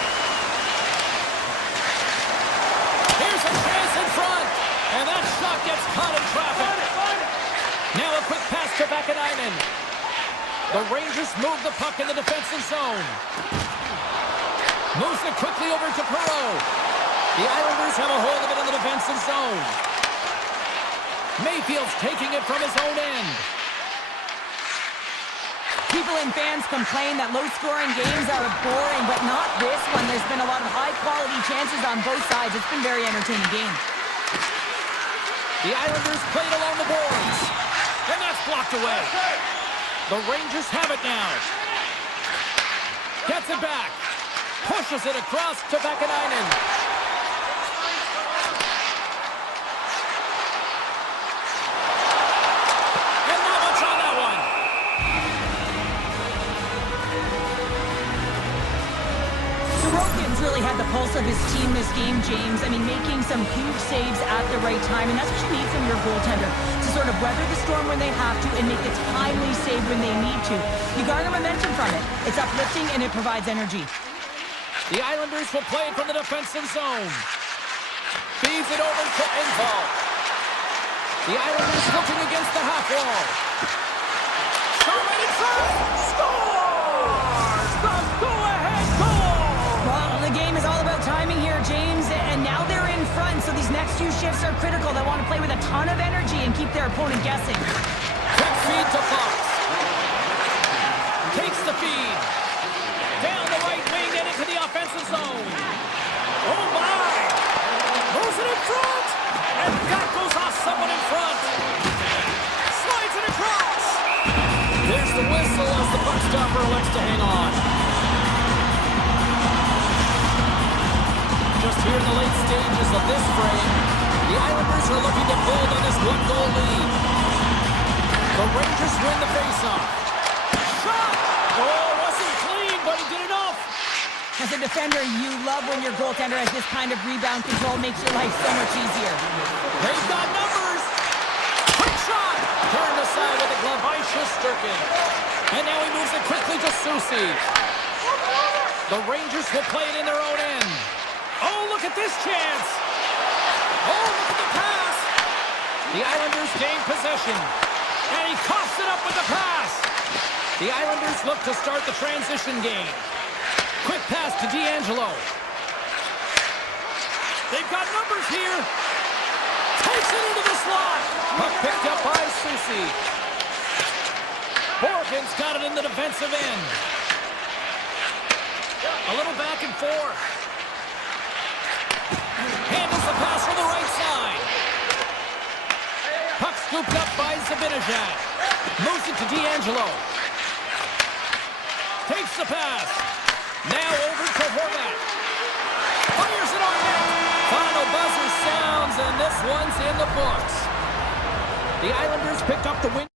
Here's a chance in front. And that shot gets caught in traffic. Now a quick pass to Vakanainen. The Rangers move the puck in the defensive zone. Moves it quickly over to Perreault. The Islanders have a hold of it in the defensive zone. Mayfield's taking it from his own end. People and fans complain that low-scoring games are boring, but not this one. There's been a lot of high-quality chances on both sides. It's been a very entertaining game. The Islanders played along the boards. And that's blocked away. The Rangers have it now. Gets it back. Pushes it across to Vakanainen. And not much on that one. Sorokin's really had the pulse of his team this game, James. I mean, making some huge saves at the right time, and that's what you need from your goaltender, to sort of weather the storm when they have to and make a timely save when they need to. You garner momentum from it. It's uplifting and it provides energy. The Islanders will play it from the defensive zone. Feeds it over to Engvall. The Islanders looking against the half wall. Shot right in front. Scores! The go-ahead goal! Well, the game is all about timing here, James, and now they're in front, so these next few shifts are critical. They want to play with a ton of energy and keep their opponent guessing. Quick feed to Fox. Takes the feed. Down the right wing and into the offensive zone. Oh my! Moves it in front! And that goes off someone in front. Slides it across. There's the whistle as the puck stopper elects to hang on. Just here in the late stages of this frame, the Islanders are looking to build on this one-goal lead. The Rangers win the faceoff. Shot! Oh, wasn't clean, but he did enough. As a defender, you love when your goaltender has this kind of rebound control. Makes your life so much easier. They've got numbers. Quick shot. Turned aside with the glove by Shesterkin. And now he moves it quickly to Susi. The Rangers will play it in their own end. Oh, look at this chance. Oh, look at the pass. The Islanders gain possession. And he coughs it up with the pass. The Islanders look to start the transition game. Quick pass to D'Angelo. They've got numbers here. Takes it into the slot. Puck picked up by Susi. Morgan's got it in the defensive end. A little back and forth. Handles the pass from the right side. Puck scooped up by Zibanejad. Moves it to D'Angelo. Takes the pass. Now over to Horvat. Fires it on net. Final buzzer sounds, and this one's in the books. The Islanders picked up the win.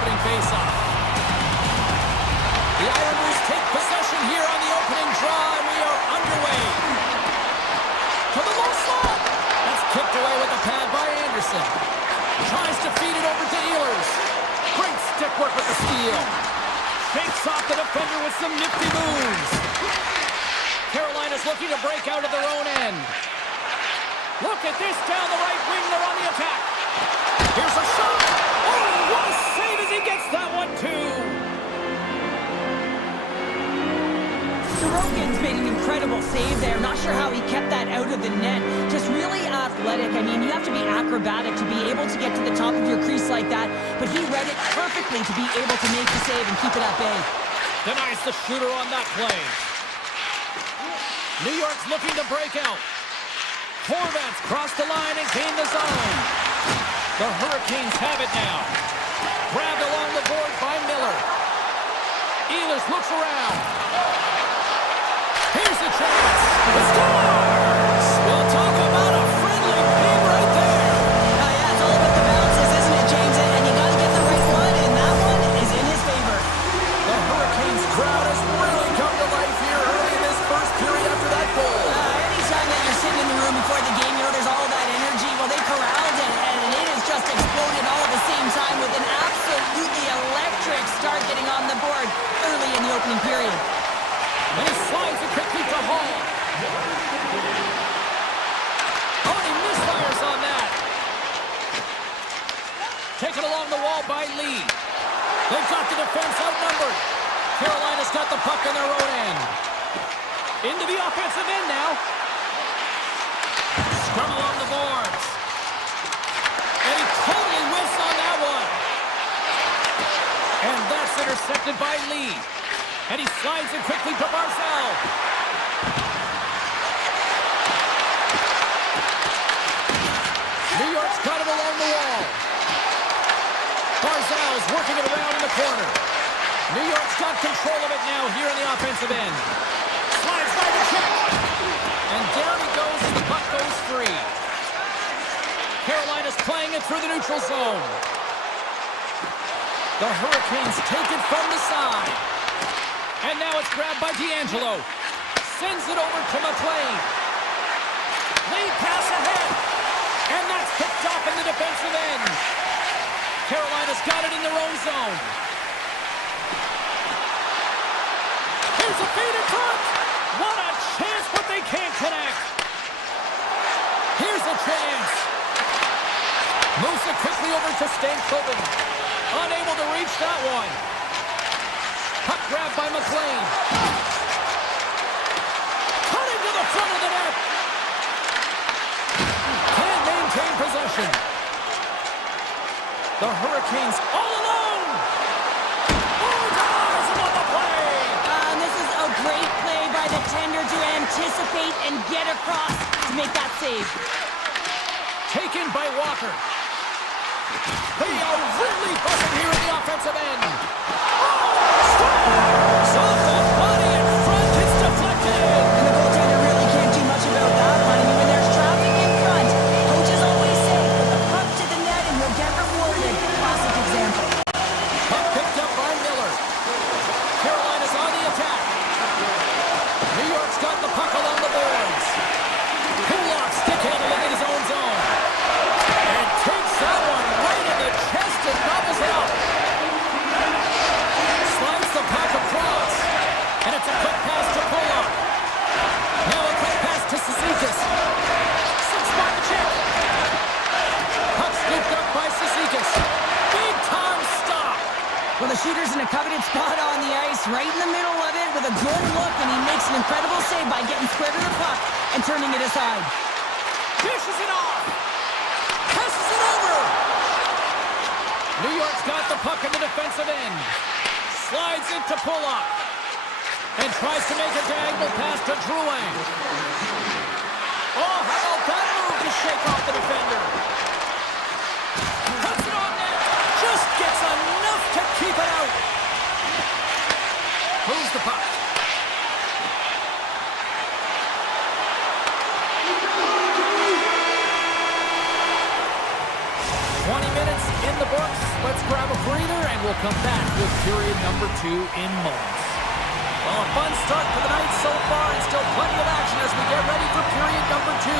opening faceoff. The Islanders take possession here on the opening draw, and we are underway. To the low slot. That's kicked away with the pad by Anderson. Tries to feed it over to Ehlers. Great stick work with the steal. Shakes off the defender with some nifty moves. Carolina's looking to break out of their own end. Look at this down the right wing. They're on the attack. Here's a shot. Oh, what a save as he gets that one, too. Sorokin's made an incredible save there. Not sure how he kept that out of the net. Just really athletic. I mean, you have to be acrobatic to be able to get to the top of your crease like that. But he read it perfectly to be able to make the save and keep it at bay. Denies the shooter on that play. New York's looking to break out. Horvats cross the line and gain the zone. The Hurricanes have it now. Grabbed along the board by Miller. Ehlers looks around. Here's a chance. The scores! We'll talk about a friendly game right there. Yeah, it's all about the bounces, isn't it, James? And you got to get the right one, and that one is in his favor. The Hurricanes crowd has really come to life here early in this first period after that goal. Anytime that you're sitting in the room before the game, you know there's all that energy. Well, they corralled it, and it has just exploded all at the same time with an absolutely electric start getting on the board early in the opening period. And he slides it quickly to Hall. Oh, and he misfires on that. Taken along the wall by Lee. They've got the defense outnumbered. Carolina's got the puck in their own end. Into the offensive end now. Scrum along the boards. And he totally whiffs on that one. And that's intercepted by Lee. And he slides it quickly to Barzal. New York's got it along the wall. Barzal's working it around in the corner. New York's got control of it now here on the offensive end. Slides by the check. And down he goes as the puck goes free. Carolina's playing it through the neutral zone. The Hurricanes take it from the side. And now it's grabbed by D'Angelo. Sends it over to McLean. Lead pass ahead. And that's picked off in the defensive end. Carolina's got it in their own zone. Here's a feed in front. What a chance, but they can't connect. Here's a chance. Moves it quickly over to Stankoven. Unable to reach that one. Puck grab by McLean. Cutting to the front of the net. Can't maintain possession. The Hurricanes all alone. Oh, dives on the play. And this is a great play by the tender to anticipate and get across to make that save. Taken by Walker. They are really buzzing here in the offensive end. Scores! Off the body in front, it's deflected. And the goaltender really can't do much about that one. I mean, when there's traffic in front, coaches always say, put the puck to the net and you'll get rewarded. Classic example. Puck picked up by Miller. Carolina's on the attack. New York's got the puck along the boards. Kulak stick handling in his own zone. And takes that one right in the chest and gobbles it up. Slides the puck across. And it's a quick pass to Kulak. Now a quick pass to Cizikas. Six-point check. Puck scooped up by Cizikas. Big time stop. Well, the shooter's in a coveted spot on the ice, right in the middle of it with a good look, and he makes an incredible save by getting square to the puck and turning it aside. Dishes it off. Passes it over. New York's got the puck in the defensive end. Slides it to Pulock. And tries to make a diagonal pass to Drouin. Oh, how about that move to shake off the defender? Puts it on net. Just gets enough to keep it out. Moves the puck. Minutes in the books. Let's grab a breather and will come back with period number 2 in moments. Well, a fun start to the night so far, and still plenty of action as we get ready for period number 2.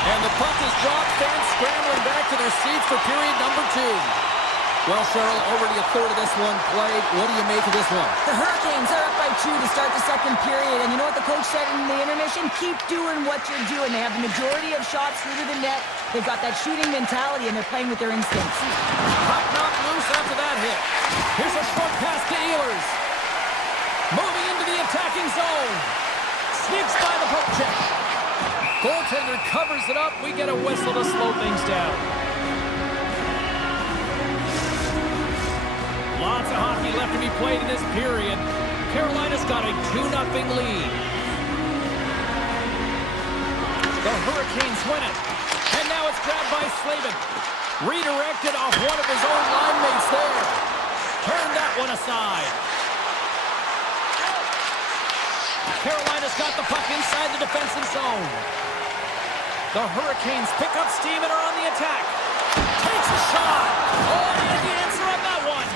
And the puck is dropped, fans scrambling back to their seats for period number 2. Well, Cheryl, already a third of this one played. What do you make of this one? The Hurricanes are up by 2 to start the second period. And you know what the coach said in the intermission? Keep doing what you're doing. They have the majority of shots through to the net. They've got that shooting mentality, and they're playing with their instincts. Puck knocked loose after that hit. Here's a short pass to Ehlers. Moving into the attacking zone. Sneaks by the poke check. Goaltender covers it up. We get a whistle to slow things down. Lots of hockey left to be played in this period. Carolina's got a 2-0 lead. The Hurricanes win it. And now it's grabbed by Slavin. Redirected off one of his own line mates there. Turned that one aside. Carolina's got the puck inside the defensive zone. The Hurricanes pick up steam and are on the attack. Takes a shot. Oh, and the answer on that one.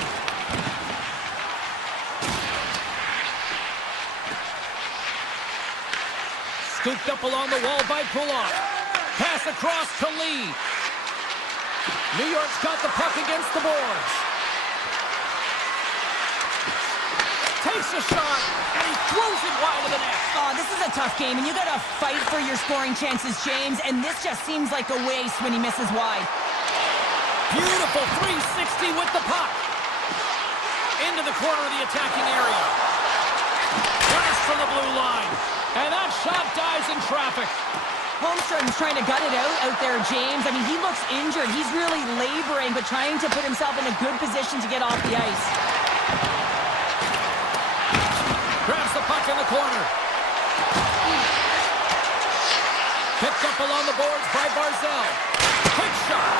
Scooped up along the wall by Pullock. Pass across to Lee. New York's got the puck against the boards. Takes a shot, and he throws it wide of the net. Oh, this is a tough game, and you got to fight for your scoring chances, James, and this just seems like a waste when he misses wide. Beautiful 360 with the puck. Into the corner of the attacking area. Blast from the blue line. And that shot dies in traffic. Holmstrom's trying to gut it out there, James. I mean, he looks injured. He's really laboring, but trying to put himself in a good position to get off the ice. Grabs the puck in the corner. Picked up along the boards by Barzell. Quick shot.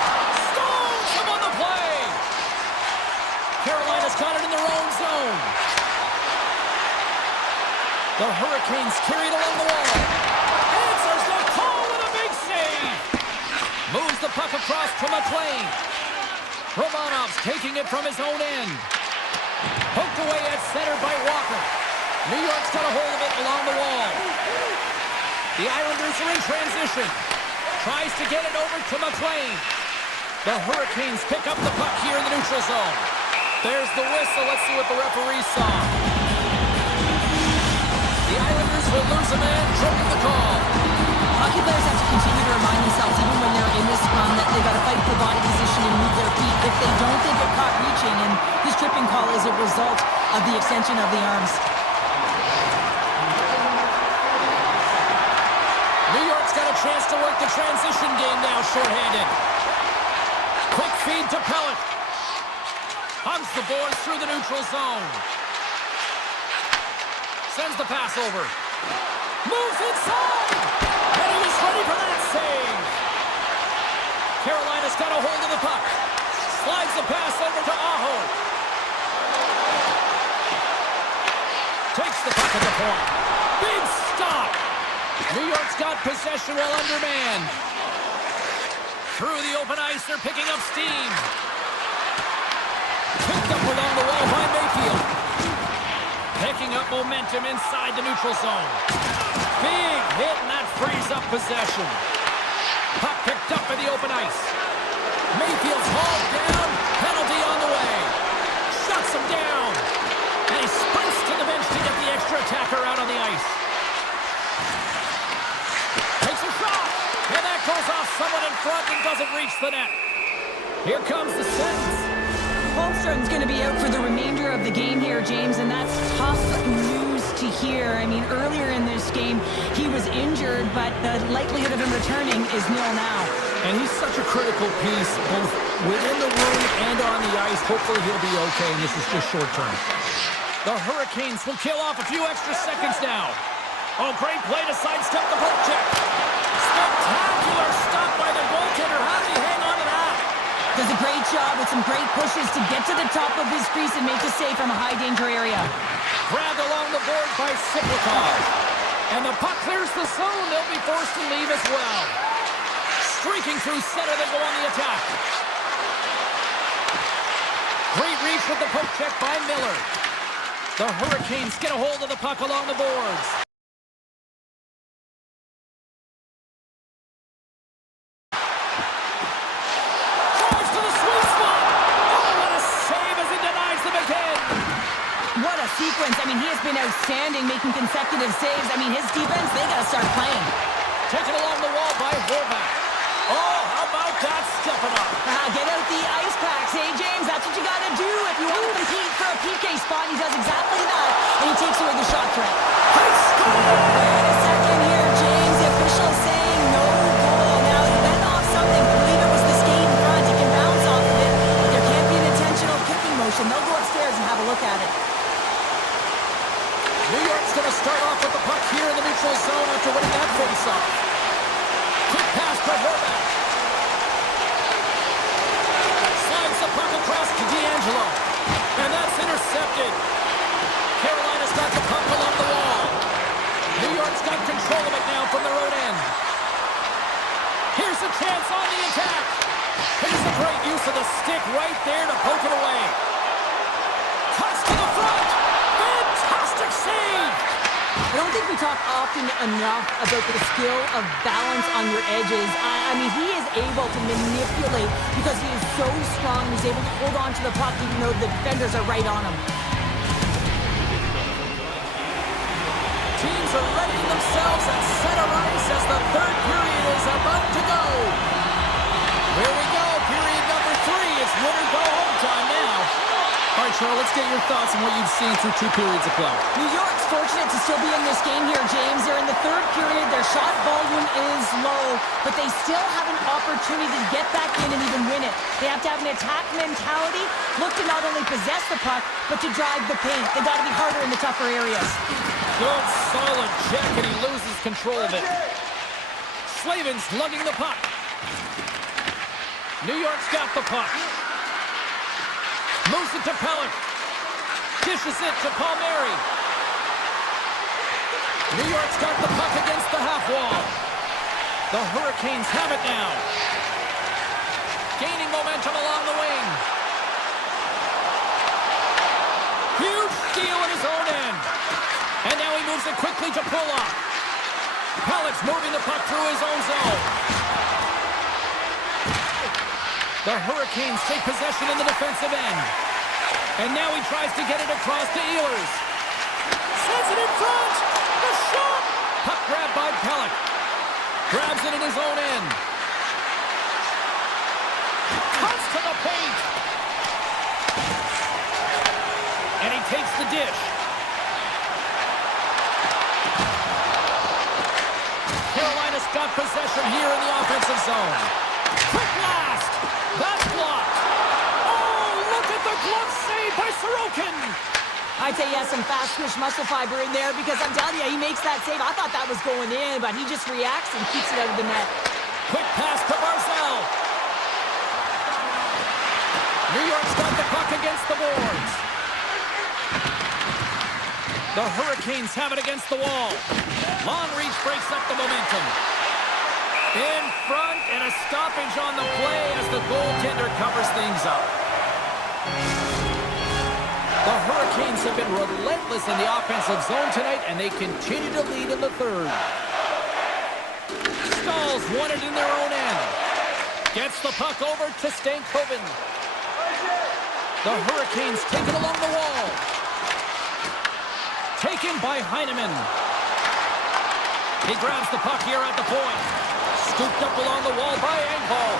Stones him on the play. Carolina's got it in their own zone. The Hurricanes carried along the wall. Answers the call with a big save. Moves the puck across to McLean. Romanov's taking it from his own end. Poked away at center by Walker. New York's got a hold of it along the wall. The Islanders are in transition. Tries to get it over to McLean. The Hurricanes pick up the puck here in the neutral zone. There's the whistle. Let's see what the referee saw. The Islanders will lose a man, choking the call. Hockey players have to continue to remind themselves, even when they're in this scrum, that they've got to fight for body position and move their feet. If they don't, they get caught reaching, and this tripping call is a result of the extension of the arms. New York's got a chance to work the transition game now, shorthanded. Quick feed to Pellet. Hugs the boards through the neutral zone. Sends the pass over. Moves inside! And he was ready for that save! Carolina's got a hold of the puck. Slides the pass over to Aho. Takes the puck at the point. Big stop! New York's got possession while undermanned. Through the open ice, they're picking up steam. Picked up along the wall by Mayfield. Picking up momentum inside the neutral zone. Big hit, and that frees up possession. Puck picked up in the open ice. Mayfield's hauled down. Penalty on the way. Shuts him down. And he sprints to the bench to get the extra attacker out on the ice. Takes a shot. And that goes off someone in front and doesn't reach the net. Here comes the sentence. Holmstrom's going to be out for the remainder of the game here, James, and that's tough news to hear. I mean, earlier in this game, he was injured, but the likelihood of him returning is nil now. And he's such a critical piece, both within the room and on the ice. Hopefully he'll be okay, and this is just short term. The Hurricanes will kill off a few extra seconds now. Oh, great play to sidestep the poke check. Spectacular stop by the goaltender. How did he hang on to that? Does a great job with some great pushes to get to the top of his crease and make a save from a high-danger area. Grabbed along the board by Siplikov. And the puck clears the zone. They'll be forced to leave as well. Streaking through center, they go on the attack. with the poke check by Miller. The Hurricanes get a hold of the puck along the boards. Drives to the sweet spot. Oh, what a save as he denies them again. What a sequence. I mean, he has been outstanding, making consecutive saves. I mean, his defense, they got to start playing. Taken along the wall by Horvath. Oh, how about that stepping up? Get out the ice packs, hey, James? That's what you got to do if you want to compete for a PK spot. He does exactly that, and he takes away the shot threat. He scored! Wait a second here, James. The official is saying no goal. Now, he went off something. I believe it was the skate in front. He can bounce off of it, but there can't be an intentional kicking motion. They'll go upstairs and have a look at it. New York's going to start off with the puck here in the neutral zone after winning that face-off. Quick pass by Horvath. Slides the puck across to D'Angelo. And that's intercepted. Carolina's got the puck along the wall. New York's got control of it now from their own end. Here's a chance on the attack. Here's a great use of the stick right there to poke it away. Toss to the front. Fantastic save. I don't think we talk often enough about the skill of balance on your edges. I mean, he is able to manipulate because he is so strong. He's able to hold on to the puck even though the defenders are right on him. Teams are readying themselves at center ice as the third period is about to go. Here we go, period number 3. It's win or go home time now. All right, Charles, let's get your thoughts on what you've seen through 2 periods of play. New York's fortunate to still be in this game here, James. They're in the third period. Their shot volume is low, but they still have an opportunity to get back in and even win it. They have to have an attack mentality, look to not only possess the puck, but to drive the paint. They've got to be harder in the tougher areas. Good, solid check, and he loses control of it. Slavin's lugging the puck. New York's got the puck. Moves it to Pellick. Dishes it to Palmieri. New York's got the puck against the half wall. The Hurricanes have it now. Gaining momentum along the wing. Huge steal at his own end. And now he moves it quickly to Pulock. Pellick's moving the puck through his own zone. The Hurricanes take possession in the defensive end. And now he tries to get it across to Ehlers. Sends it in front. The shot. Puck grab by Pellick. Grabs it in his own end. Cuts to the paint. And he takes the dish. Carolina's got possession here in the offensive zone. Quick blast. That's blocked. Oh, look at the glove save by Sorokin. I'd say he has some fast-twitch muscle fiber in there because I'm telling you, he makes that save. I thought that was going in, but he just reacts and keeps it out of the net. Quick pass to Barzal. New York's got the puck against the boards. The Hurricanes have it against the wall. Long reach breaks up the momentum. In front, and a stoppage on the play as the goaltender covers things up. The Hurricanes have been relentless in the offensive zone tonight, and they continue to lead in the third. Stahls won it in their own end. Gets the puck over to Stankoven. The Hurricanes take it along the wall. Taken by Heineman. He grabs the puck here at the point. Scooped up along the wall by Engvall.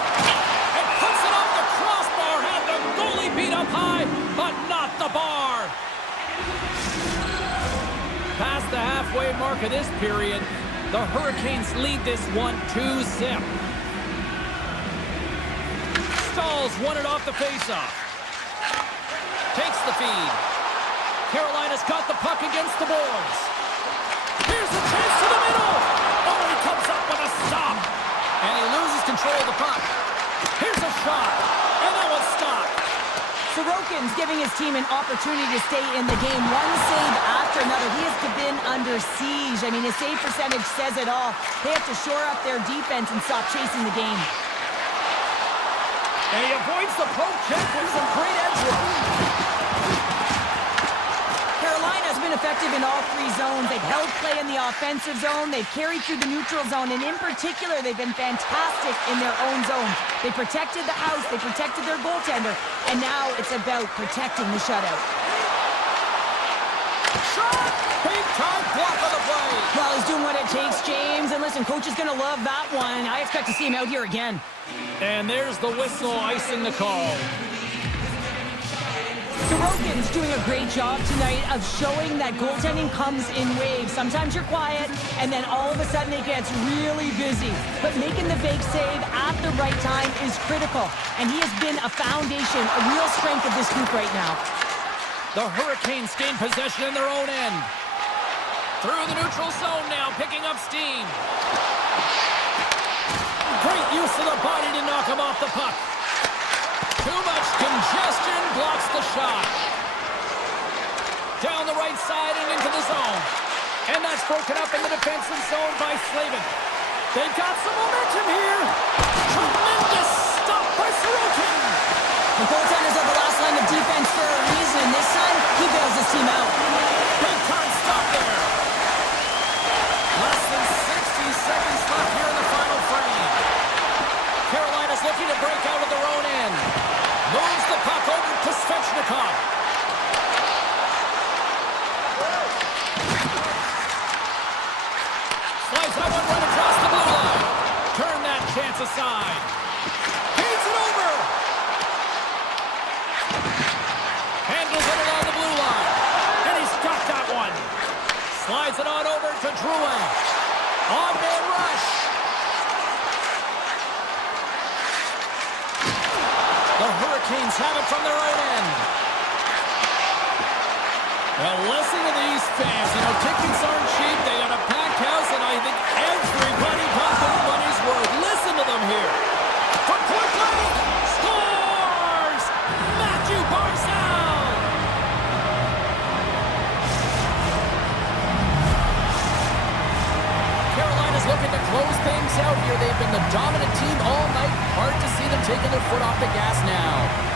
And puts it off the crossbar. Had the goalie beat up high, but not the bar. Past the halfway mark of this period, the Hurricanes lead this one 2-0. Stahls won it off the faceoff. Takes the feed. Carolina's got the puck against the boards. Here's a chance to the middle. Oh, he comes up with a stop. And he loses control of the puck. Here's a shot. And that one's stopped. Sorokin's giving his team an opportunity to stay in the game. One save after another. He has been under siege. I mean, his save percentage says it all. They have to shore up their defense and stop chasing the game. And he avoids the poke check with some great edge work. zones. They've held play in the offensive zone. They've carried through the neutral zone. And in particular, they've been fantastic in their own zone. They protected the house. They protected their goaltender. And now it's about protecting the shutout. Shot! Big time block on the play. Well, he's doing what it takes, James. And listen, coach is going to love that one. I expect to see him out here again. And there's the whistle icing the call. Sorokin's doing a great job tonight of showing that goaltending comes in waves. Sometimes you're quiet, and then all of a sudden it gets really busy. But making the big save at the right time is critical. And he has been a foundation, a real strength of this group right now. The Hurricanes gain possession in their own end. Through the neutral zone now, picking up steam. Great use of the body to knock him off the puck. Too much congestion blocks the shot. Down the right side and into the zone. And that's broken up in the defensive zone by Slavin. They've got some momentum here. Tremendous stop by Sorokin. The goaltenders are the last line of defense for a reason. This time, he bails his team out. Big time stop there. Less than 60 seconds left here in the final frame. Carolina's looking to break out of their own end. Moves the puck over to Svechnikov. Slides that one right across the blue line. Turn that chance aside. Feeds it over. Handles it along the blue line. And he's got that one. Slides it on over to Drouin. On-man rush. The Hurricanes have it from their own end. Well, listen to these fans. You know, tickets aren't cheap. They got a packed house, and I think everybody got their money's worth. Listen to them here. From point blank, scores! Matthew Barzal! Carolina's looking to close things out here. They've been the dominant team all night. Hard to see them taking their foot off the gas now.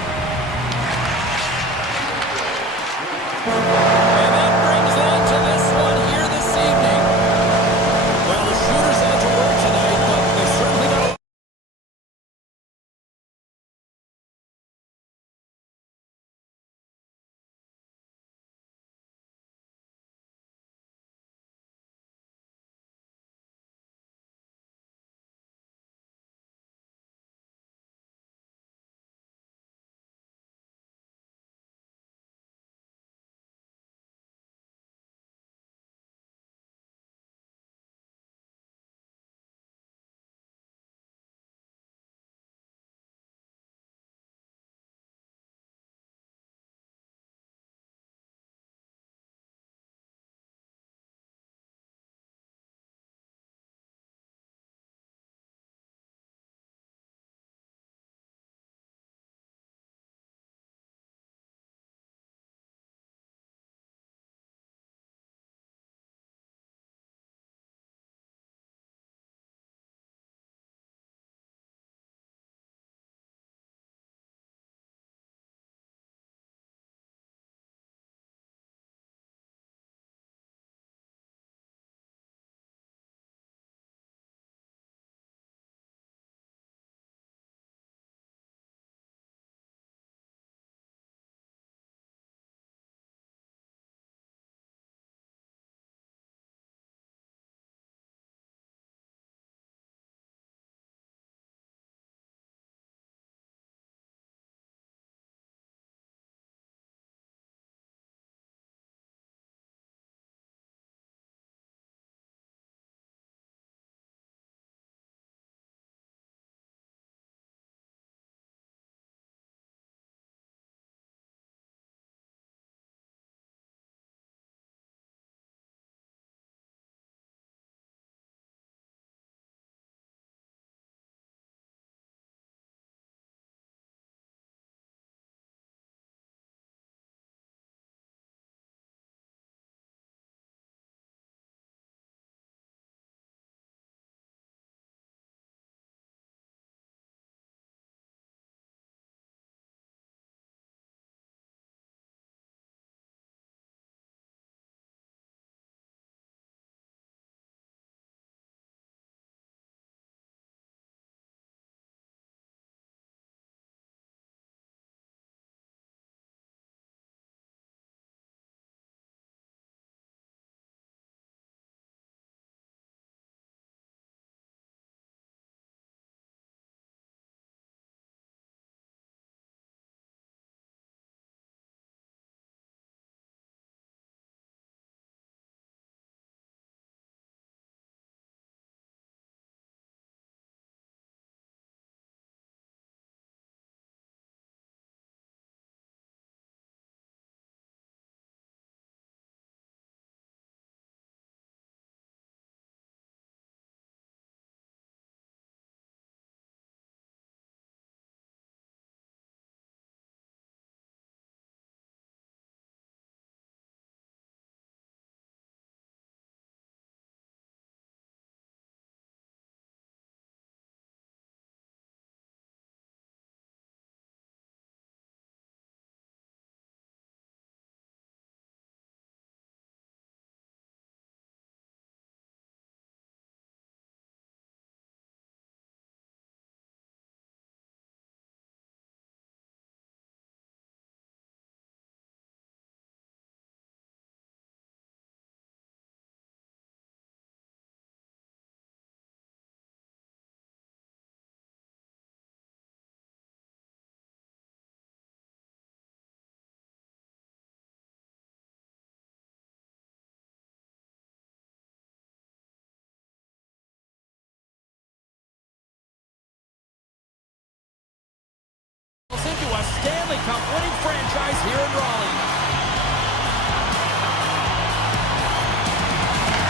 Stanley Cup winning franchise here in Raleigh.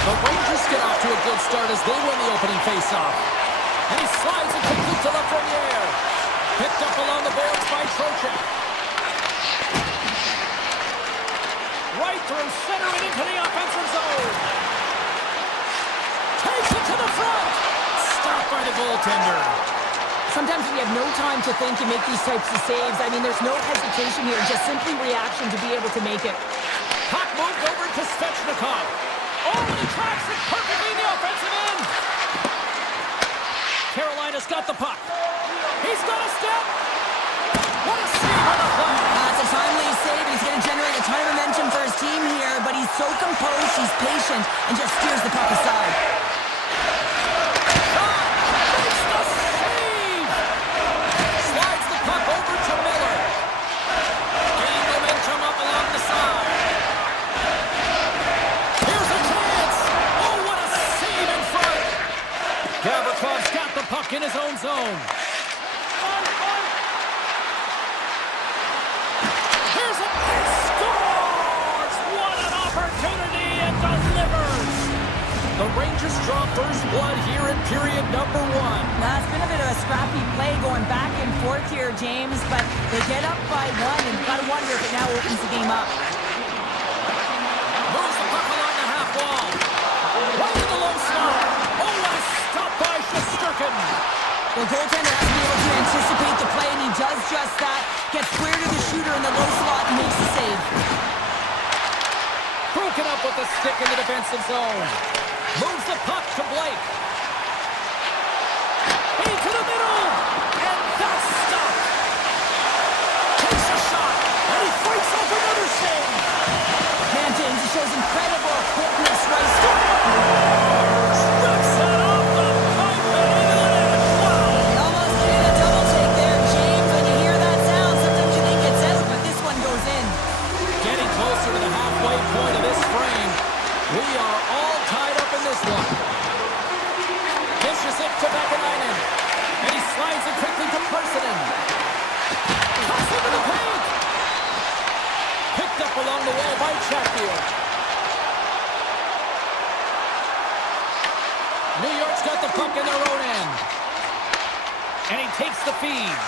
The Rangers get off to a good start as they win the opening faceoff. And he slides it quickly to Lafreniere. Picked up along the boards by Trocheck. Right through center and into the offensive zone. Takes it to the front. Stopped by the goaltender. Sometimes when you have no time to think, you make these types of saves. I mean, there's no hesitation here, just simply reaction to be able to make it. Puck moved over to Svechnikov. Oh, and he tracks it perfectly in the offensive end. Carolina's got the puck. He's got a step. What a save on the play. It's a timely save, and he's going to generate a ton of momentum for his team here, but he's so composed, he's patient, and just steers the puck aside. Makes the save. Slides the puck over to Miller. Gain momentum up along the side. Here's a chance. Oh, what a save in front. Gavrikoff's got the puck in his own zone. Here's a he scores! What an opportunity and delivers! The Rangers draw first blood here in period number 1. Now, it's been a bit of a scrappy play going back and forth here, James, but they get up by 1, and you've got to wonder if it now opens the game up. Moves the puck along the half wall. Right in the low slot. Oh, what a stop by Shesterkin. The goaltender has to be able to anticipate the play, and he does just that. Gets clear to the shooter in the low slot and makes the save. Broken up with the stick in the defensive zone. Moves the puck to Blake. Into the middle. And that's stopped. Takes a shot. And he fights off another save. Man, James, he shows incredible quickness, right? Rips it off the pipe and into the net. Wow. Almost getting a double take there, James. When you hear that sound, sometimes you think it's out, but this one goes in. Getting closer to the halfway point of this frame. We are all tied up in this one. Dishes it to Vakanainen. And he slides it quickly to Persinen. Toss into the paint. Picked up along the wall by Chatfield. New York's got the puck in their own end. And he takes the feed.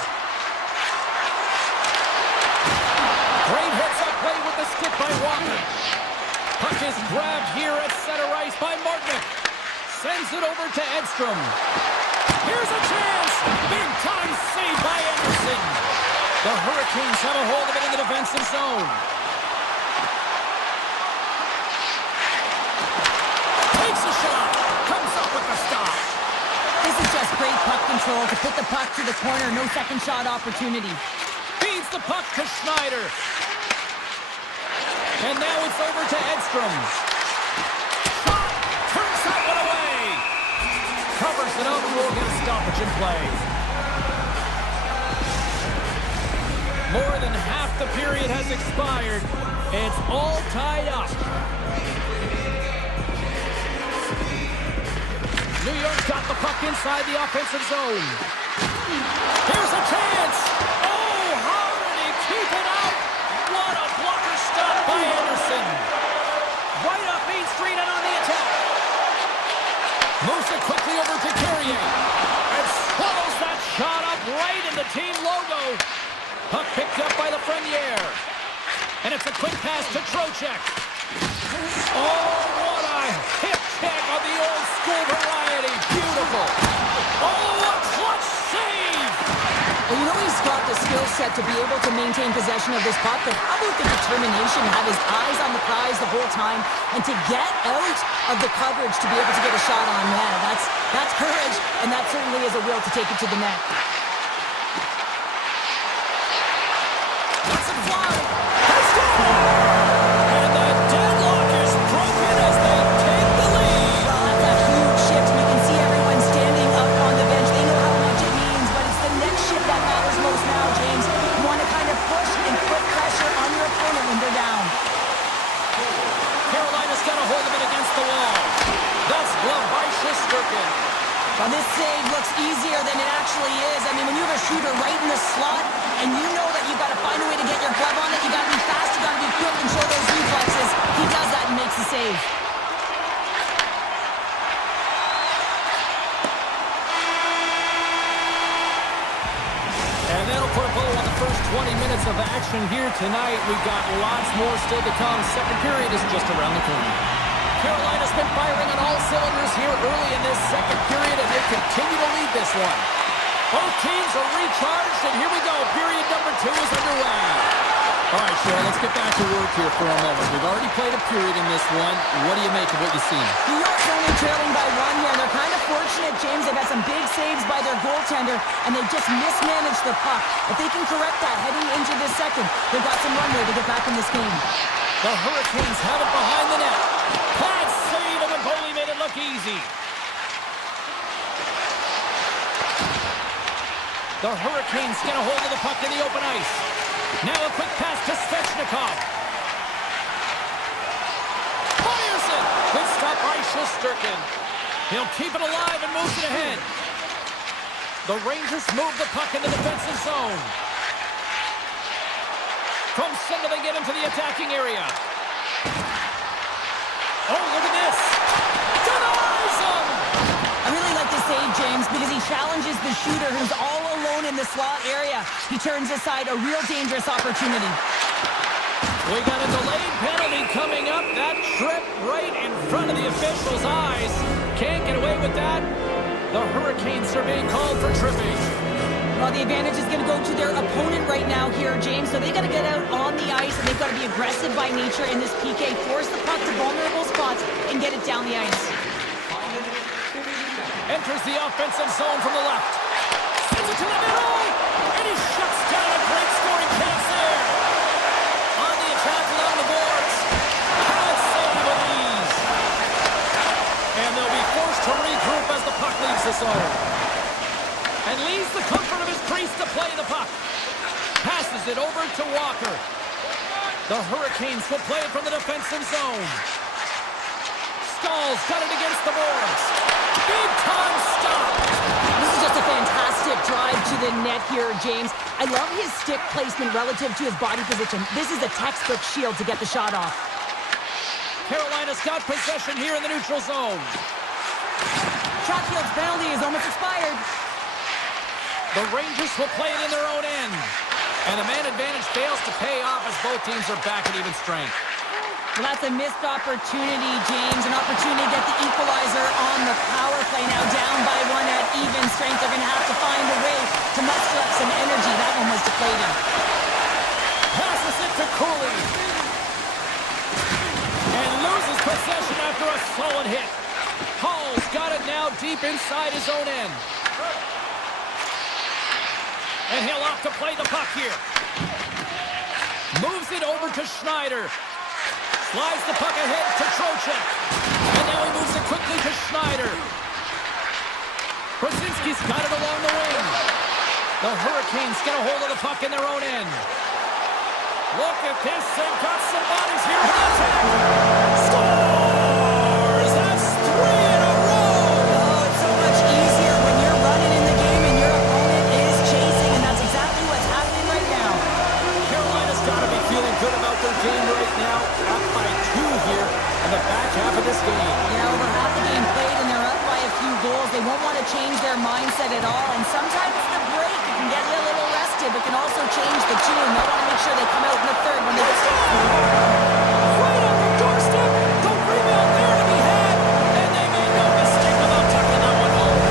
Great heads-up play with the stick by Walker. Puck is grabbed here at center ice by Martinick. Sends it over to Edstrom. Here's a chance. Big-time save by Anderson. The Hurricanes have a hold of it in the defensive zone. Takes a shot. Comes up with the stop. This is just great puck control to put the puck to the corner. No second shot opportunity. Feeds the puck to Schneider. And now it's over to Edstrom. Shot! Turns that one away! Covers it up and we'll get a stoppage in play. More than half the period has expired. It's all tied up. New York's got the puck inside the offensive zone. Here's a chance! Oh, how did he keep it out? What a blocker stop by Anderson. Right up Main Street and on the attack. Moves it quickly over to Carrier. And swallows that shot up right in the team logo. Puck picked up by Lafreniere. And it's a quick pass to Trocheck. Oh, what a hip check of the old school variety. Beautiful. Oh, a clutch save. Well, you know he's got the skill set to be able to maintain possession of this puck, but how about the determination to have his eyes on the prize the whole time and to get out of the coverage to be able to get a shot on net? That's courage, and that certainly is a will to take it to the net. Let's it fly. Let's go. And the deadlock is broken as they take the lead. Well, that's a huge shift, and you can see everyone standing up on the bench. They know how much it means, but it's the next shift that matters most now, James. You want to kind of push and put pressure on your opponent when they're down. Carolina's got a hold of it against the wall. That's gloved by Shesterkin. Well, this save looks easier than it actually is. I mean, when you have a shooter right in the slot, and you know that you've got to find a way to get your glove on it. You got to be fast, you got to be quick, and show those reflexes. He does that and makes the save. And that'll put a bow on the first 20 minutes of action here tonight. We've got lots more still to come. Second period is just around the corner. Carolina's been firing on all cylinders here early in this second period, and they continue to lead this one. Both teams are recharged, and here we go. Period number 2 is underway. All right, Cheryl, let's get back to work here for a moment. We've already played a period in this one. What do you make of what you've seen? New York's only trailing by 1 here, and they're kind of fortunate, James. They've had some big saves by their goaltender, and they've just mismanaged the puck. If they can correct that heading into this second, they've got some runway to get back in this game. The Hurricanes have it behind the net. Bad save, and the goalie made it look easy. The Hurricanes get a hold of the puck in the open ice. Now a quick pass to Svechnikov. Fires it! Good stop by Shesterkin. He'll keep it alive and moves it ahead. The Rangers move the puck in the defensive zone. From center they get into the attacking area. Oh, look at this! Denies him! I really like this save, James, because he challenges the shooter who's all alone in the slot area. He turns aside a real dangerous opportunity. We got a delayed penalty coming up. That trip right in front of the official's eyes. Can't get away with that. The Hurricanes are being called for tripping. Well, the advantage is going to go to their opponent right now here, James. So they got to get out on the ice, and they've got to be aggressive by nature in this PK. Force the puck to vulnerable spots and get it down the ice. Enters the offensive zone from the left. Sends it to the middle, and he shuts down a great scoring chance there. On the attack along the boards. Can't save with ease. And they'll be forced to regroup as the puck leaves the zone. And leaves the comfort of his crease to play the puck. Passes it over to Walker. The Hurricanes will play it from the defensive zone. Stahl's got it against the boards. Big time stop. This is just a fantastic drive to the net here, James. I love his stick placement relative to his body position. This is a textbook shield to get the shot off. Carolina's got possession here in the neutral zone. Chatfield's penalty is almost expired. The Rangers will play it in their own end. And the man advantage fails to pay off as both teams are back at even strength. Well, that's a missed opportunity, James. An opportunity to get the equalizer on the power play. Now down by 1 at even strength. They're going to have to find a way to muster up some energy. That one was deflating. Passes it to Cooley. And loses possession after a solid hit. Hall's got it now deep inside his own end. And he'll opt to play the puck here. Moves it over to Schneider. Slides the puck ahead to Trocheck. And now he moves it quickly to Schneider. Brzezinski's got it along the wing. The Hurricanes get a hold of the puck in their own end. Look at this. They've got some bodies here in attack. Scores! That's 3 in a row! Oh, it's so much easier when you're running in the game and your opponent is chasing, and that's exactly what's happening right now. Carolina's got to be feeling good about their game right now. Up by 2 here in the back half of this game. Yeah, over half the game played, and they're up by a few goals. They won't want to change their mindset at all, and sometimes the break can get you a little rested, but can also change the tune. They'll want to make sure they come out in the third when they get Right on the doorstep. The rebound there to be had, and they made no mistake about tucking that one home.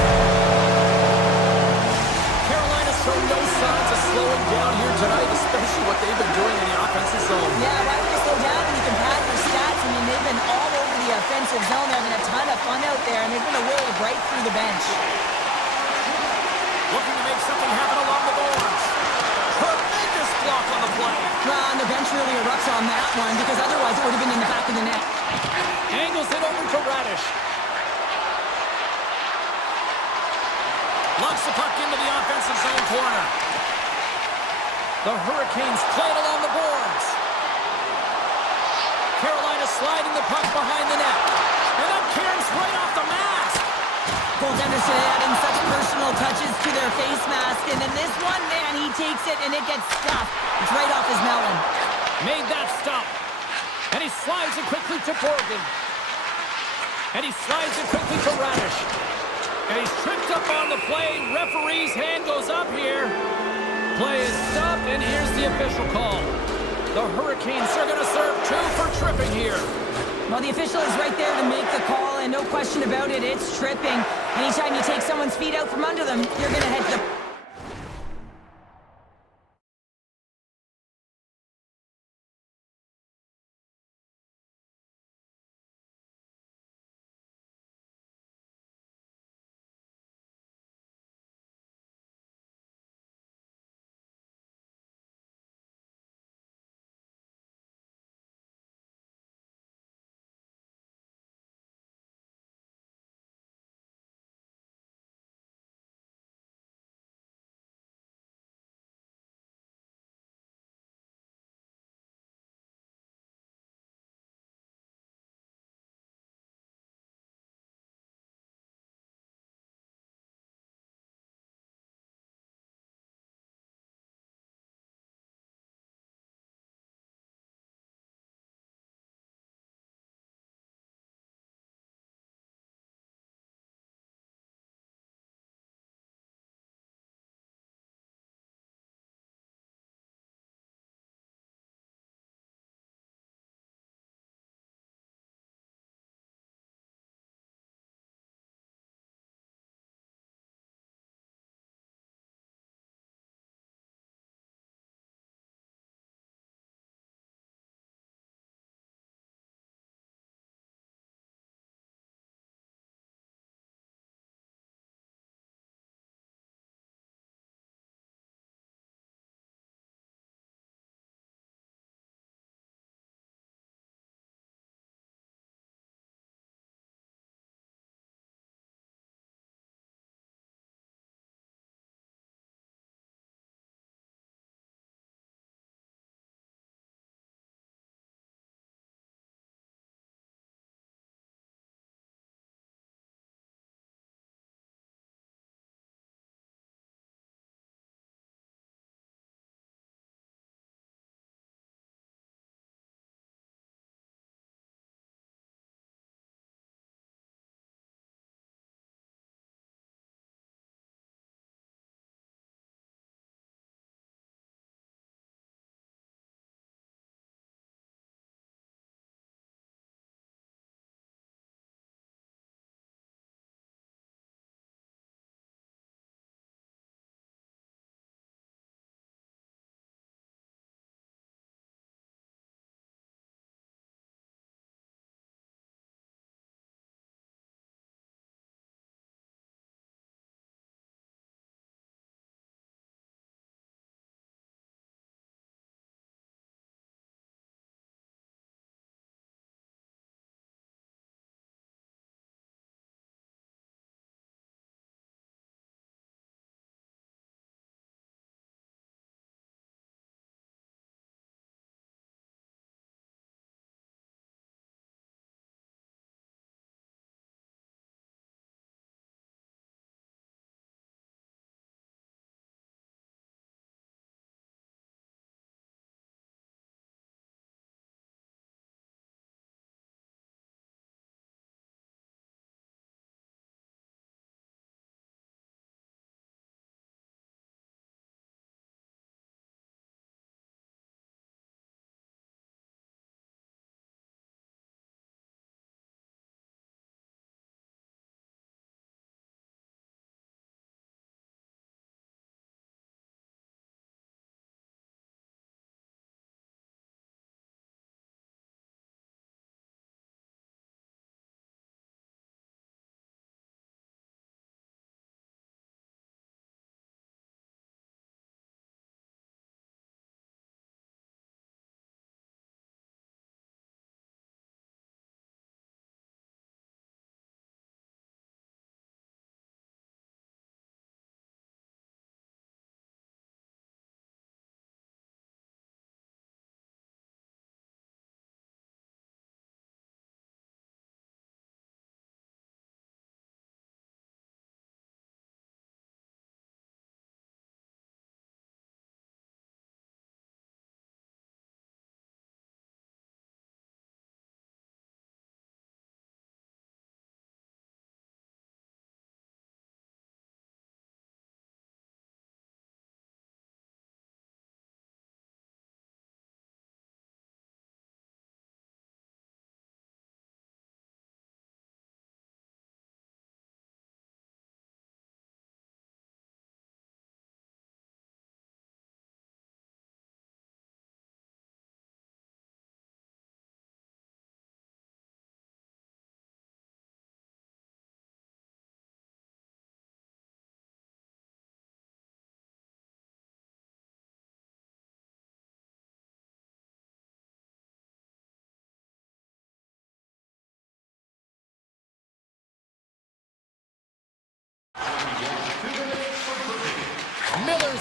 Carolina's shown no signs of slowing down here tonight, especially what they've been doing in the offensive zone. Yeah, why would you slow down when you can pad your stats? I mean, they've been all over the offensive zone. They're having a ton of fun out there, and they've been a wave right through the bench. Looking to make something happen along the boards. Tremendous block on the play. Well, and the bench really erupts on that one, because otherwise it would have been in the back of the net. Angles it over to Radish. Locks the puck into the offensive zone corner. The Hurricanes play it along the boards. Carolina sliding the puck behind the net. And that caroms right off the mask. Goaltender should add in such personal little touches to their face mask, and then this one, man, he takes it and it gets stuffed. It's right off his melon. Made that stop. And he slides it quickly to Borgen. And he slides it quickly to Radish. And he's tripped up on the play. Referee's hand goes up here. Play is stopped, and here's the official call. The Hurricanes are going to serve 2 for tripping here. Well, the official is right there to make the call, and no question about it, it's tripping. Anytime you take someone's feet out from under them, you're going to head to the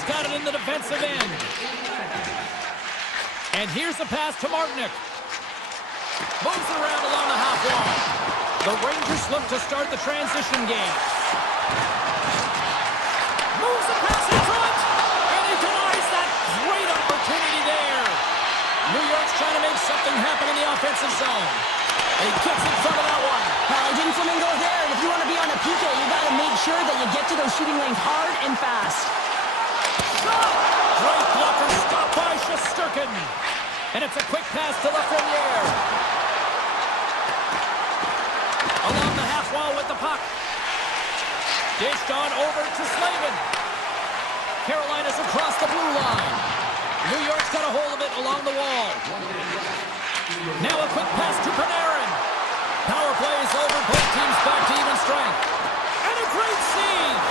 got it in the defensive end. And here's the pass to Martinick. Moves it around along the half wall. The Rangers look to start the transition game. Moves the pass in front. And he denies that great opportunity there. New York's trying to make something happen in the offensive zone. He gets in front of that one. Well, he didn't flamingo there, and if you want to be on a PK, you got to make sure that you get to those shooting lanes hard and fast. Shot! Great blocker, stopped by Shesterkin. And it's a quick pass to Lafreniere. Along the half wall with the puck. Dished on over to Slavin. Carolina's across the blue line. New York's got a hold of it along the wall. Now a quick pass to Panarin. Power play is over. Both teams back to even strength. And a great save.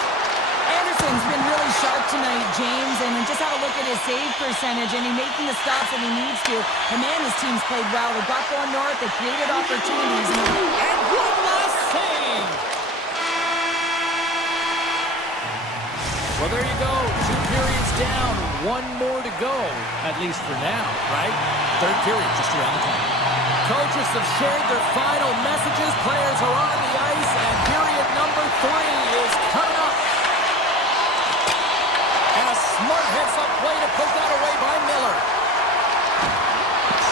Anderson's been really sharp tonight, James, and just have a look at his save percentage, and he's making the stops that he needs to. And man, his team's played well. They got going north. They created opportunities. And one last save. Well, there you go. 2 periods down. 1 more to go, at least for now, right? Third period just around the corner. Coaches have shared their final messages. Players are on the ice, and period number 3 is coming up. And a smart heads-up play to put that away by Miller.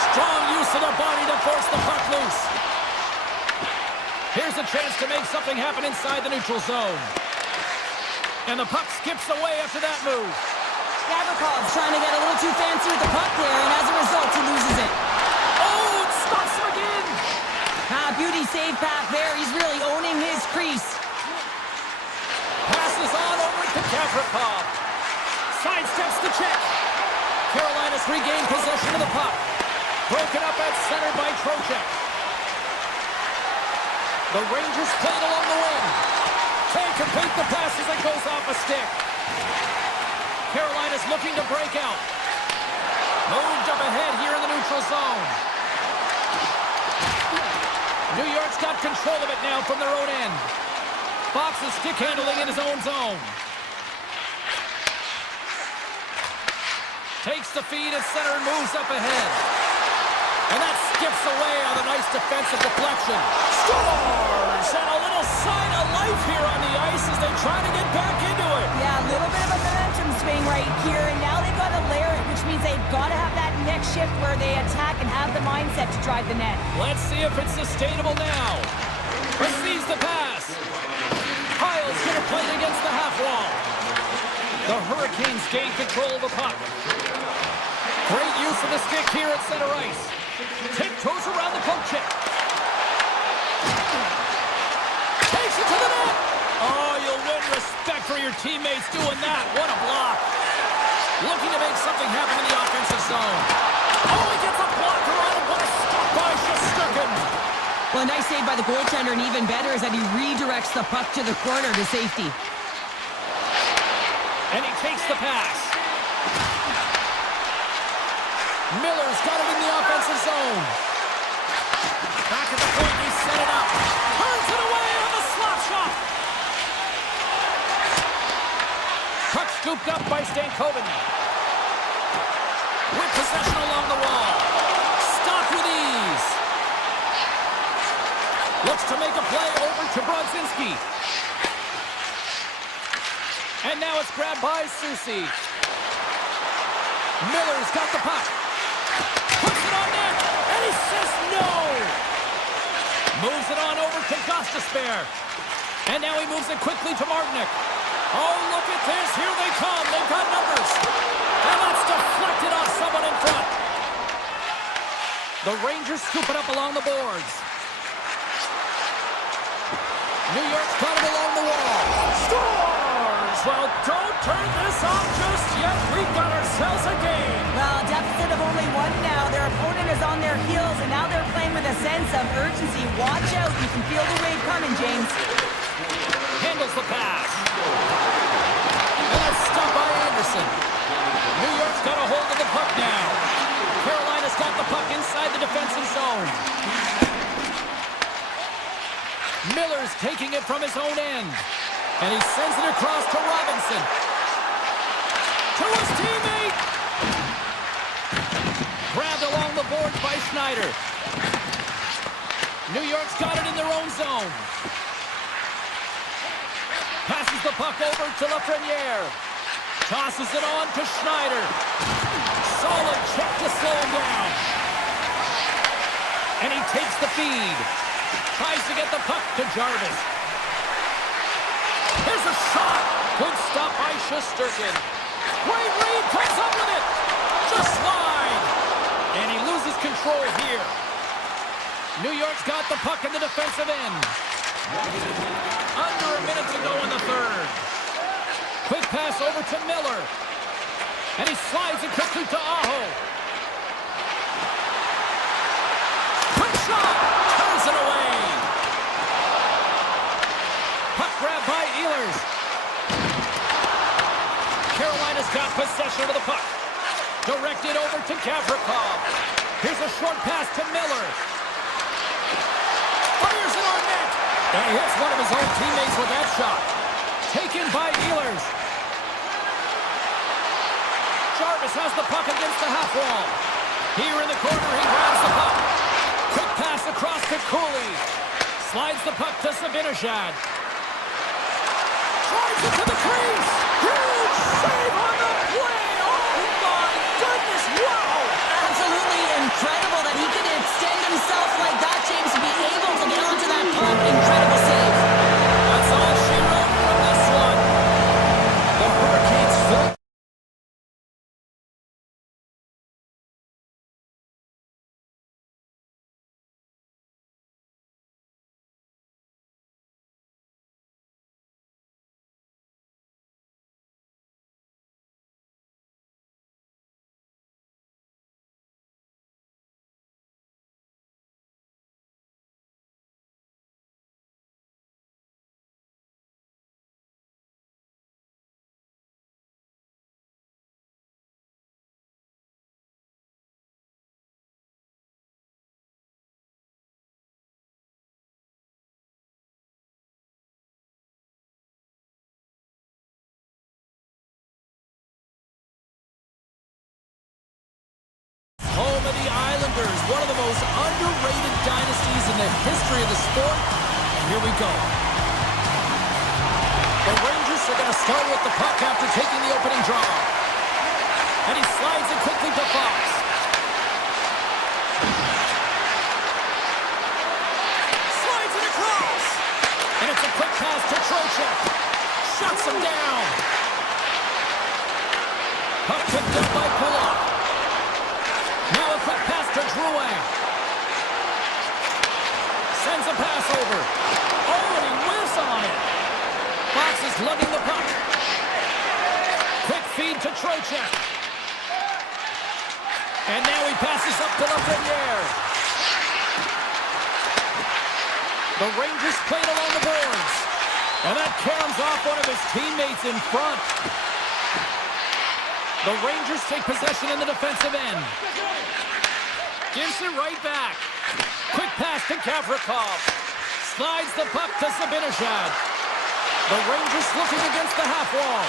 Strong use of the body to force the puck loose. Here's a chance to make something happen inside the neutral zone. And the puck skips away after that move. Gavrikoff's trying to get a little too fancy with the puck there, and as a result, he loses it. Oh, it stops him again. Beauty save path there. He's really owning his crease. Passes on over to Gavrikov. Sidesteps the check. Carolina's regained possession of the puck. Broken up at center by Trocheck. The Rangers played along the wing. Can't complete the pass as it goes off a stick. Carolina's looking to break out. Moved up ahead here in the neutral zone. New York's got control of it now from their own end. Fox is stick handling in his own zone. Takes the feed at center and moves up ahead. And that skips away on a nice defensive deflection. Scores! And a little sign of life here on the ice as they try to get back into it. Yeah, a little bit of a momentum swing right here, and now they've got to layer it, which means they've got to have that next shift where they attack and have the mindset to drive the net. Let's see if it's sustainable now. Receives the pass. Kyle's going to play it against the half wall. The Hurricanes gain control of the puck. Great use of the stick here at center ice. Tiptoes around the poke check. Takes it to the net. Oh, you'll win respect for your teammates doing that. What a block. Looking to make something happen in the offensive zone. Oh, he gets a blocker on him. What a stop by Shesterkin. Well, a nice save by the goaltender, and even better is that he redirects the puck to the corner to safety. And he takes the pass. Miller's got it in the offensive zone. Back at the point, he set it up. Turns it away on the slap shot. Puck scooped up by Stankoven. With possession along the wall. Stopped with ease. Looks to make a play over to Brodzinski. And now it's grabbed by Susi. Miller's got the puck. Puts it on net, and he says no! Moves it on over to Gostisbehere. And now he moves it quickly to Martinick. Oh, look at this. Here they come. They've got numbers. And that's deflected off someone in front. The Rangers scoop it up along the boards. New York's got it along the wall. Scores! Well, don't turn this off just yet. We've got ourselves a game. Well, deficit of only 1 now. Their opponent is on their heels, and now they're playing with a sense of urgency. Watch out. You can feel the wave coming, James. Handles the pass. And that's stopped by Anderson. New York's got a hold of the puck now. Carolina's got the puck inside the defensive zone. Miller's taking it from his own end. And he sends it across to Robinson. to his teammate. Grabbed along the boards by Schneider. New York's got it in their own zone. Passes the puck over to Lafreniere. Tosses it on to Schneider. Solid check to slow him down. And he takes the feed. Tries to get the puck to Jarvis. Here's a shot. Good stop by Shesterkin. Great read. Comes up with it. Just slide. And he loses control here. New York's got the puck in the defensive end. Under a minute to go in the third. Quick pass over to Miller. And he slides it quickly to Aho. Quick shot. Turns it away. Puck grab by Ehlers. Carolina's got possession of the puck. Directed over to Gavrikov. Here's a short pass to Miller. Fires it on net. And he hits one of his own teammates with that shot. Taken by Ehlers. Jarvis has the puck against the half wall. Here in the corner, he grabs the puck. Quick pass across to Cooley. Slides the puck to Sabinishad. Drives it to the crease. Huge save on the play. Oh my goodness, wow. Absolutely incredible that he could extend himself like that, James, to be able to get onto that puck. Incredible save. That's all she wrote from this one. The Hurricanes fill. Home of the Islanders, one of the most underrated dynasties in the history of the sport. And here we go. The Rangers are going to start with the puck after taking the opening draw. And he slides it quickly to Fox. Slides it across. And it's a quick pass to Trocheck. Shuts him down. Puck picked up by Pullock. Now a quick pass to Drouin. Sends a pass over. Oh, and he whiffs on it. Fox is lugging the puck. Quick feed to Trocheck. And now he passes up to Lafreniere. The Rangers played along the boards. And that caroms off one of his teammates in front. The Rangers take possession in the defensive end. Gives it right back. Quick pass to Gavrikov. Slides the puck to Sabinishad. The Rangers looking against the half wall.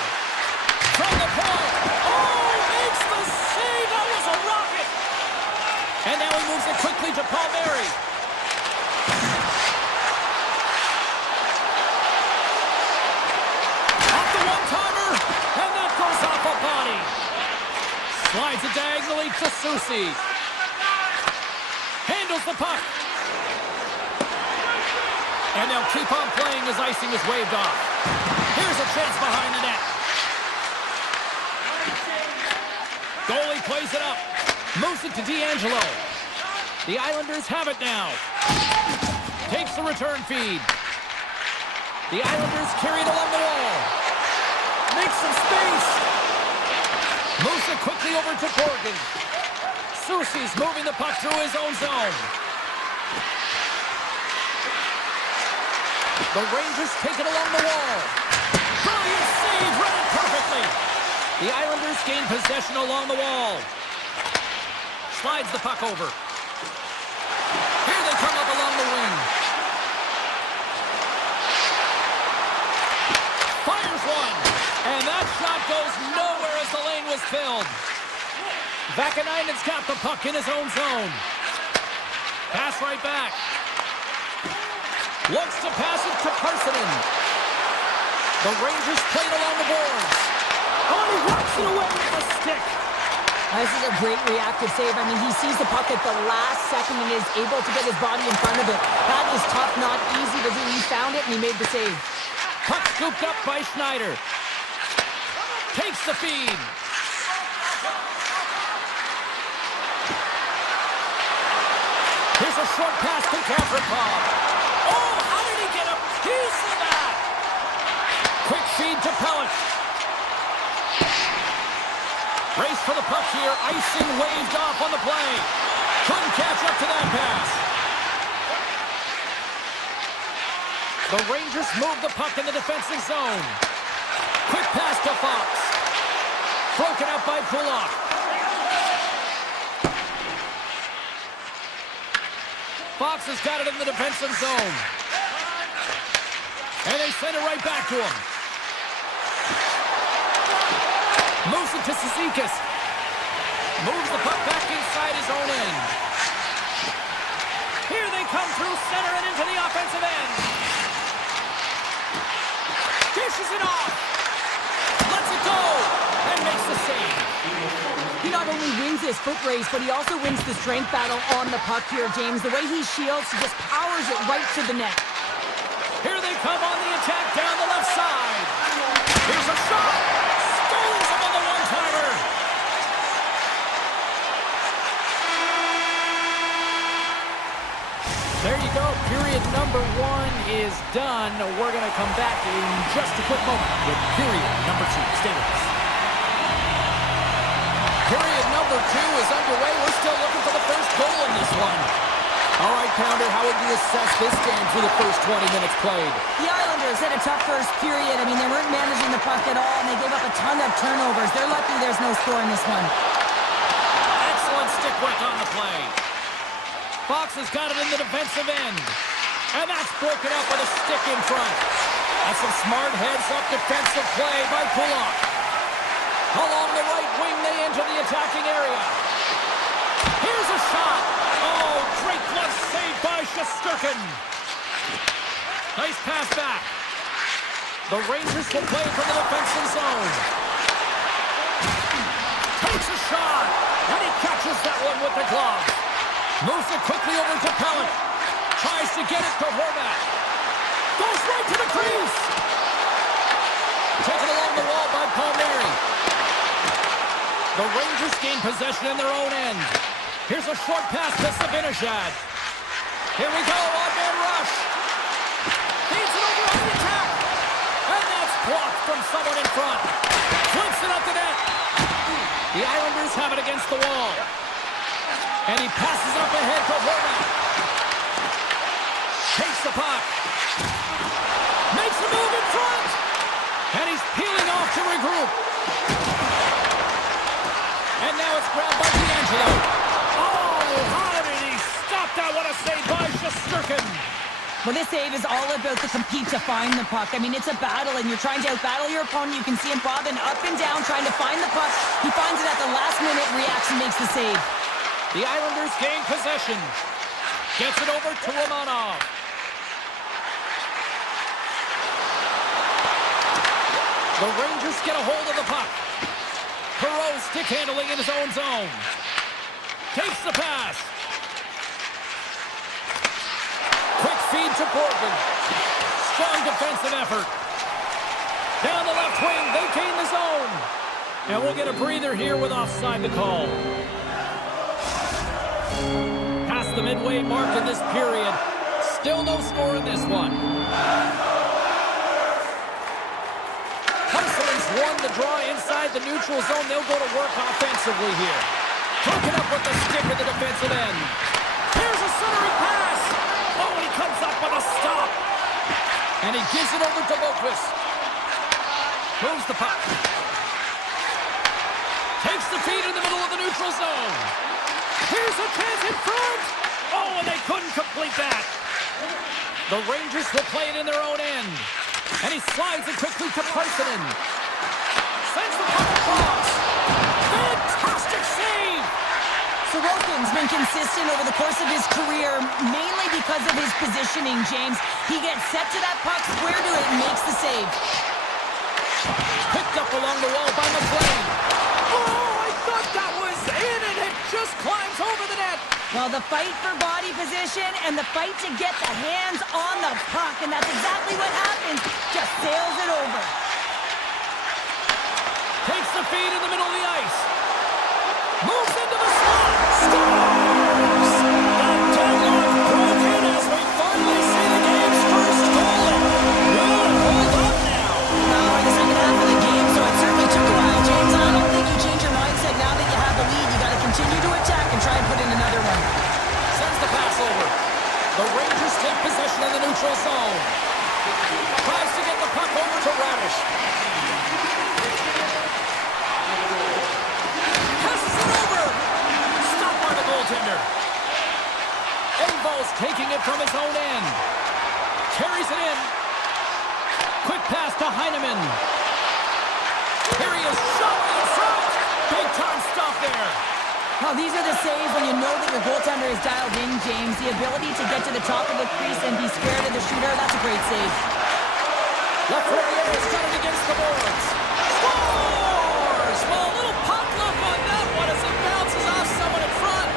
From the point. Oh, makes the save. That was a rocket. And now he moves it quickly to Palmieri. Off the one-timer. And that goes off a body. Slides it diagonally to Soucy. Handles the puck. And they'll keep on playing as icing is waved off. Here's a chance behind the net. Goalie plays it up. Moves it to D'Angelo. The Islanders have it now. Takes the return feed. The Islanders carry it along the wall. Makes some space. Moves it quickly over to Borgen. Soucy's moving the puck through his own zone. The Rangers take it along the wall. Brilliant save, read it perfectly. The Islanders gain possession along the wall. Slides the puck over. Here they come up along the wing. Fires one. And that shot goes nowhere as the lane is filled. Vakanainen's got the puck in his own zone. Pass right back. Looks to pass it to Parsonen. The Rangers played along the boards. Oh, he walks it away with a stick. This is a great reactive save. I mean, he sees the puck at the last second and is able to get his body in front of it. That is tough, not easy to do. He found it and he made the save. Puck scooped up by Schneider. Takes the feed. Here's a short pass to Gavrikov. Oh, how did he get a piece of that? Quick feed to Pelech. Race for the puck here. Icing waved off on the play. Couldn't catch up to that pass. The Rangers move the puck in the defensive zone. Quick pass to Fox. Broken up by Kulak. Fox has got it in the defensive zone. And they send it right back to him. Moves it to Cizikas. Moves the puck back inside his own end. Here they come through center and into the offensive end. Dishes it off. Lets it go. And makes the save. He not only wins this foot race, but he also wins the strength battle on the puck here, James. The way he shields, he just powers it right to the net. Here they come on the attack down the left side. Here's a shot. Stolen him on the one-timer. There you go. Period number 1 is done. We're going to come back in just a quick moment with period number 2. Stay with us. Period number 2 is underway. We're still looking for the first goal in this one. All right, Pounder, how would you assess this game through the first 20 minutes played? The Islanders had a tough first period. I mean, they weren't managing the puck at all, and they gave up a ton of turnovers. They're lucky there's no score in this one. Excellent stick work on the play. Fox has got it in the defensive end. And that's broken up with a stick in front. That's some smart heads-up defensive play by Kulak. Along the right wing, they enter the attacking area. Here's a shot. Oh, great glove save by Shesterkin. Nice pass back. The Rangers will play from the defensive zone. Takes a shot. And he catches that one with the glove. Moves it quickly over to Pelech. Tries to get it to Horvat. Goes right to the crease. Taken along the wall by Palmieri. The Rangers gain possession in their own end. Here's a short pass to Sabinishad. Here we go, odd-man rush. Feeds it over on the attack. And that's blocked from someone in front. Flips it up the net. The Islanders have it against the wall. And he passes up ahead to Horvat. Takes the puck. Makes a move in front. And he's peeling off to regroup. And now it's grabbed by D'Angelo. Oh, how did he stop that? What a save by Shesterkin. Well, this save is all about the compete to find the puck. I mean, it's a battle, and you're trying to outbattle your opponent. You can see him bobbing up and down, trying to find the puck. He finds it at the last minute, reacts and makes the save. The Islanders gain possession. Gets it over to Romanov. The Rangers get a hold of the puck. Perreault stick handling in his own zone. Takes the pass. Quick feed to Borgen. Strong defensive effort. Down the left wing, they gain the zone. And we'll get a breather here with offside the call. Past the midway mark in this period. Still no score in this one. Parsonen's won the draw inside the neutral zone. They'll go to work offensively here. Broken up with the stick at the defensive end. Here's a centering pass. Oh, and he comes up with a stop. And he gives it over to Lopez. Moves the puck. Takes the feed in the middle of the neutral zone. Here's a chance in front. Oh, and they couldn't complete that. The Rangers will play it in their own end. And he slides it quickly to Parsonen. Sends the puck across. Sorokin's been consistent over the course of his career, mainly because of his positioning, James. He gets set to that puck, square to it, and makes the save. Picked up along the wall by McLean. Oh, I thought that was in, and it just climbs over the net. Well, the fight for body position and the fight to get the hands on the puck, and that's exactly what happens. Just sails it over. Takes the feed in the middle of the ice. Moves into the slot. Scores! The deadlock broken as we finally see the game's first goal. Will it hold up now? No, in the second half of the game, so it certainly took a while, James. I don't think you change your mindset now that you have the lead. You got to continue to attack and try and put in another one. Sends the pass over. The Rangers take possession of the neutral zone. Tries to get the puck over to Radish. Passes it over. Stopped by the goaltender. Engvall's taking it from his own end. Carries it in. Quick pass to Heineman. Here he is showing in front. Big time stop there. Well, these are the saves when you know that your goaltender is dialed in, James. The ability to get to the top of the crease and be square to the shooter, that's a great save. Lafreniere has got it against the boards. Scores! Well, a little pop look on that one as it bounces off someone in front.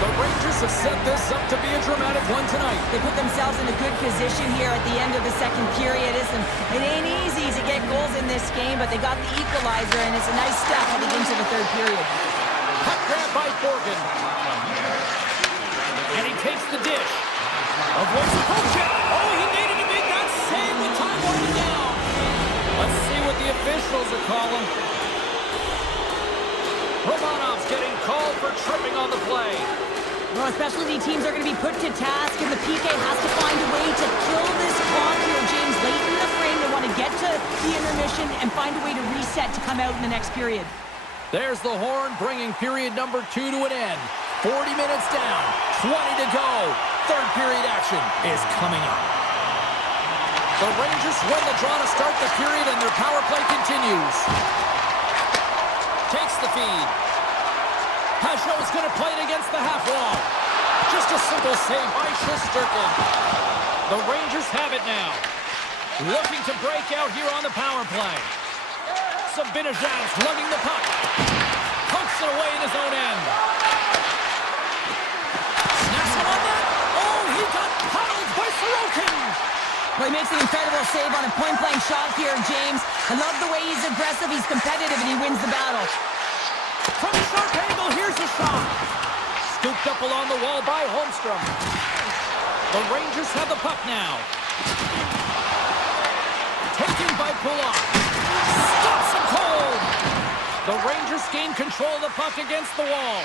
The Rangers have set this up to be a dramatic one tonight. They put themselves in a good position here at the end of the second period. Listen, it ain't easy to get goals in this game, but they got the equalizer, and it's a nice step heading into the third period. Puck grab by Borgen. And he takes the dish. Avoids the poke check. Oh, he needed to make that save with time winding down. Let's see what the officials are calling. Romanov's getting called for tripping on the play. Well, specialty teams are going to be put to task, and the PK has to find a way to kill this clock here, James. Late in the frame, they want to get to the intermission and find a way to reset to come out in the next period. There's the horn, bringing period number 2 to an end. 40 minutes down, 20 to go. Third period action is coming up. The Rangers win the draw to start the period, and their power play continues. Takes the feed. Pajot's going to play it against the half wall. Just a simple save by Shesterkin. The Rangers have it now. Looking to break out here on the power play. Sabinajad's lugging the puck. Pokes it away in his own end. Snaps it on that. Oh, he got puddled by Sorokin. Well, he makes an incredible save on a point-blank shot here, James. I love the way he's aggressive, he's competitive, and he wins the battle. From a sharp angle, here's a shot. Scooped up along the wall by Holmstrom. The Rangers have the puck now. Taken by Pulak. Stops him cold. The Rangers gain control of the puck against the wall.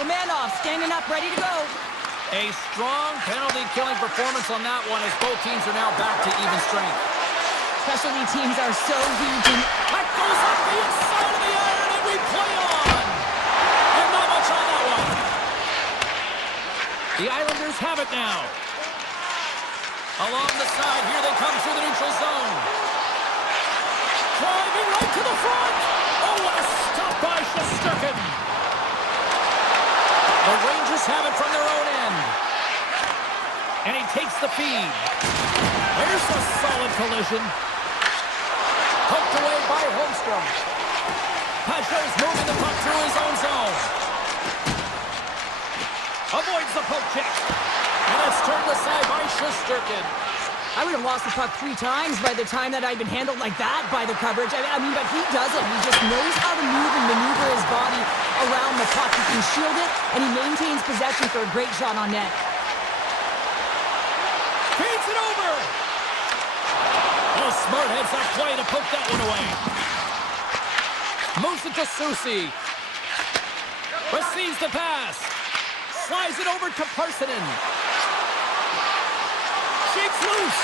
Romanov standing up, ready to go. A strong penalty-killing performance on that one as both teams are now back to even strength. Specialty teams are so huge. That goes up the inside of the iron, and we play on. And not much on that one. The Islanders have it now. Along the side, here they come through the neutral zone. Driving right to the front. Oh, what a stop by Shesterkin. The Rangers have it from their own end. And he takes the feed. There's a solid collision. Poked away by Holmstrom. Pajot's moving the puck through his own zone. Avoids the poke check. And it's turned aside by Shesterkin. I would have lost the puck 3 times by the time that I'd been handled like that by the coverage. I mean, but he doesn't. He just knows how to move and maneuver his body around the puck. He can shield it, and he maintains possession for a great shot on net. Feeds it over. Oh, smart heads up play to poke that one away. Moves it to Susi. Receives the pass. Slides it over to Parsonen. Shakes loose.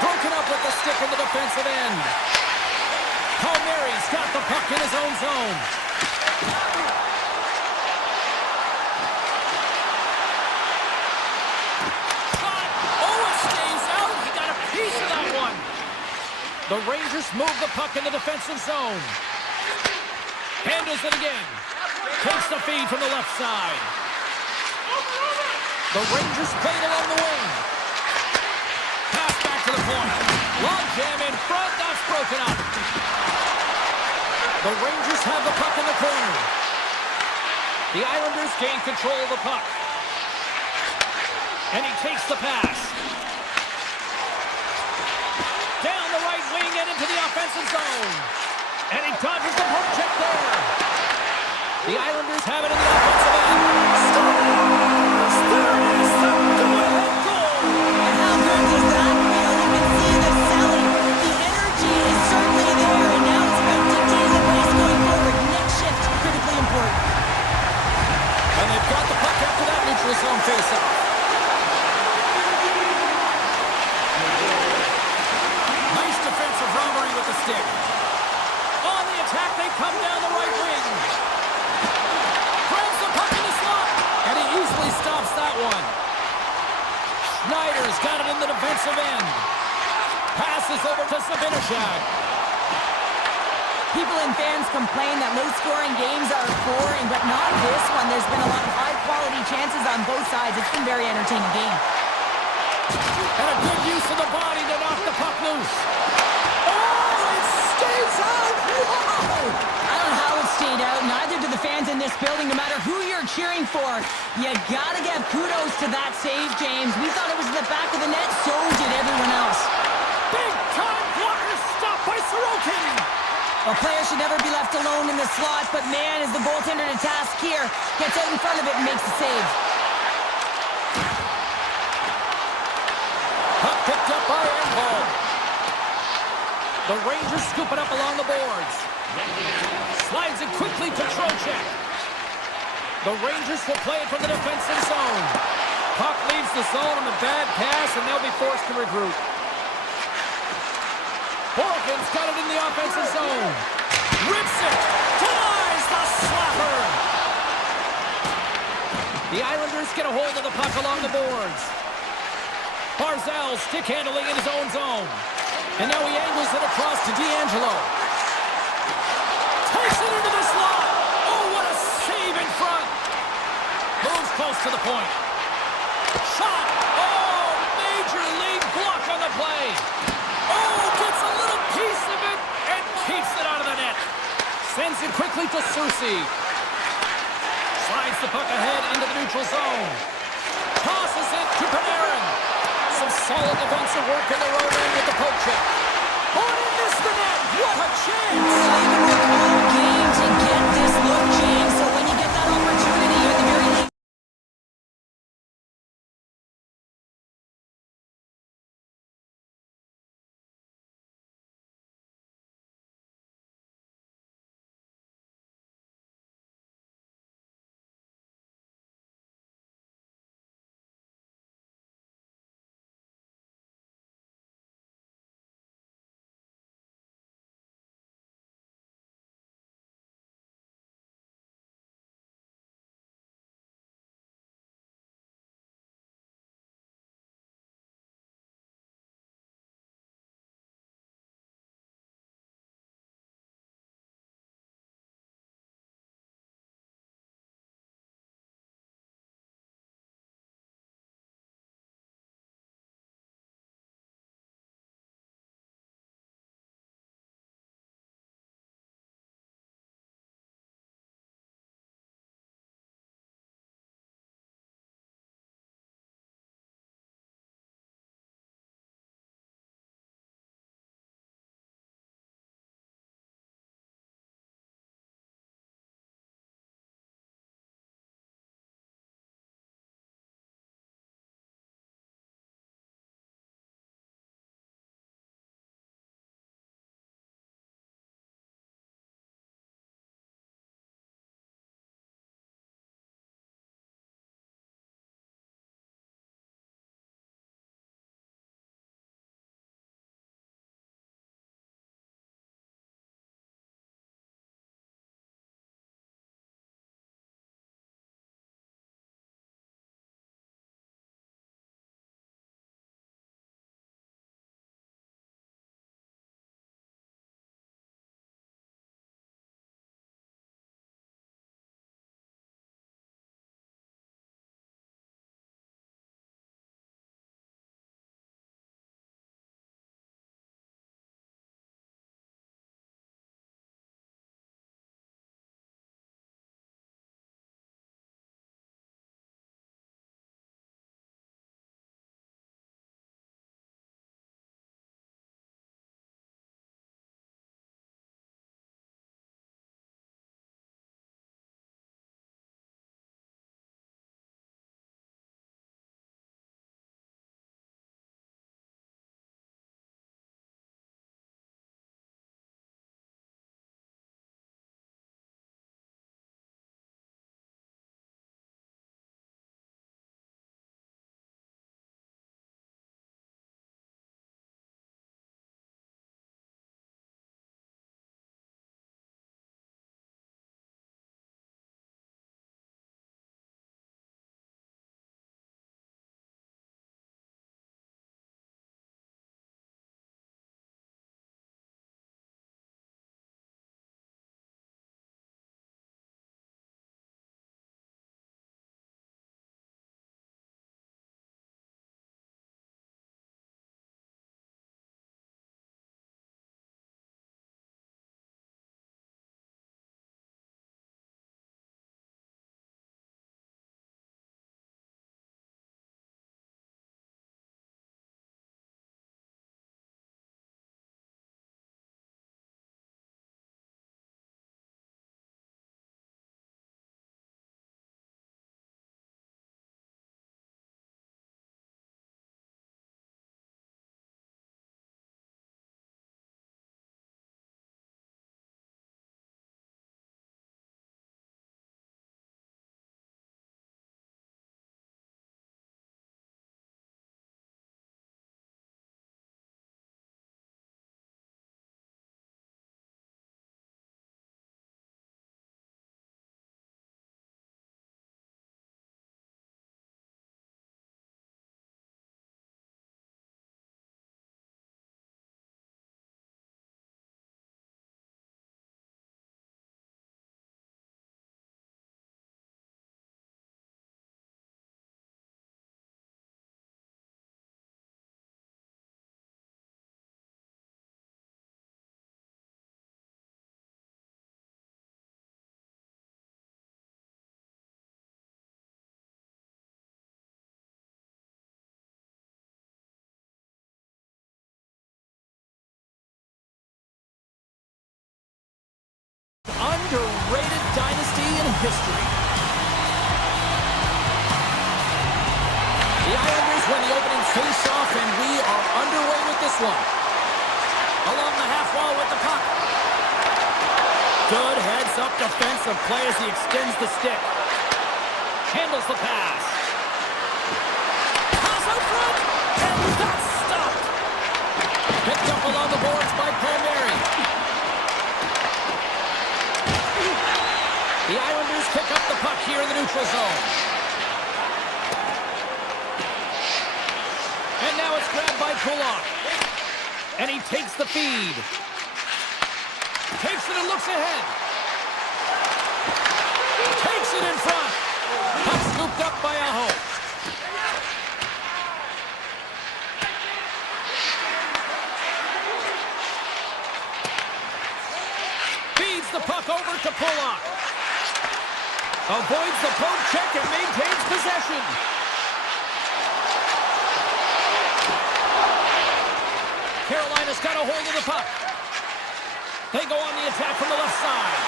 Broken up with the stick in the defensive end. Palmieri's got the puck in his own zone. Shot. Oh, it stays out. He got a piece of that one. The Rangers move the puck in the defensive zone. handles it again. Takes the feed from the left side. The Rangers played along the wing. Pass back to the point. Long jam in front. That's broken up. The Rangers have the puck in the corner. The Islanders gain control of the puck. And he takes the pass. Down the right wing and into the offensive zone. And he dodges the poke check there. The Islanders have it in the offensive end. Stars! There is the go-ahead goal! And how good does that feel? You can see the selling. The energy is certainly there, and now it's about dictating the pace going forward. Next shift, critically important. And they've got the puck after that neutral zone face-off. Nice defensive robbery with the stick. On the attack, they come down the right wing. Grabs the puck in the slot. And he easily stops that one. Schneider's got it in the defensive end. Passes over to Sabinishak. People and fans complain that low-scoring games are boring, but not this one. There's been a lot of high-quality chances on both sides. It's been a very entertaining game. And a good use of the body to knock the puck loose. Oh, it stays out! Wow! I don't know how it stayed out. Neither do the fans in this building, no matter who you're cheering for. You gotta give kudos to that save, James. We thought it was in the back of the net, so did everyone else. Big-time blocker stopped by Sorokin. A player should never be left alone in the slot, but man, is the goaltender to task here. Gets out in front of it and makes the save. Puck picked up by Engvall. The Rangers scoop it up along the boards. Slides it quickly to Trocheck. The Rangers will play it from the defensive zone. Puck leaves the zone on the bad pass, and they'll be forced to regroup. Horgan's got it in the offensive zone. Rips it. Denies the slapper. The Islanders get a hold of the puck along the boards. Barzal stick handling in his own zone. And now he angles it across to D'Angelo. Takes it into the slot. Oh, what a save in front. Moves close to the point. Shot. Oh, major league block on the play. Oh, gets a little piece of it and keeps it out of the net. Sends it quickly to Susi. Slides the puck ahead into the neutral zone. Tosses it to Panarin. Some solid defensive work in the road end with the poke check. Oh, and he missed the net. What a chance! Even with all game to get this look, James. So when you get that opportunity, you're the very least dynasty in history. The Islanders win the opening face-off, and we are underway with this one. Along the half wall with the puck. Good heads-up defensive play as he extends the stick. Handles the pass. Pass out front, and that's stopped. Picked up along the boards by Palmieri. The Islanders pick up the puck here in the neutral zone. And now it's grabbed by Kulak. And he takes the feed. Takes it and looks ahead. Takes it in front. Puck scooped up by Aho. Feeds the puck over to Kulak. Avoids the poke check and maintains possession. Carolina's got a hold of the puck. They go on the attack from the left side.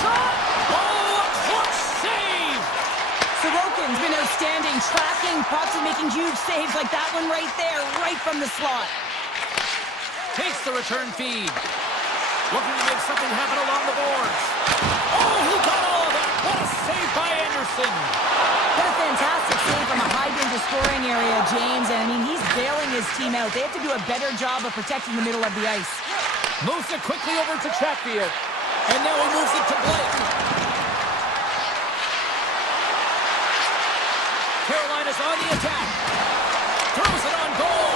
Shot! Oh, a clutch save! Sorokin's been outstanding, tracking pucks and making huge saves like that one right there, right from the slot. Takes the return feed. Looking to make something happen along the boards. Oh, he got all of that! What a save by Anderson! What a fantastic save from a high-danger scoring area, James. And, I mean, he's bailing his team out. They have to do a better job of protecting the middle of the ice. Moves it quickly over to Chatfield. And now he moves it to Blake. Carolina's on the attack. Throws it on goal.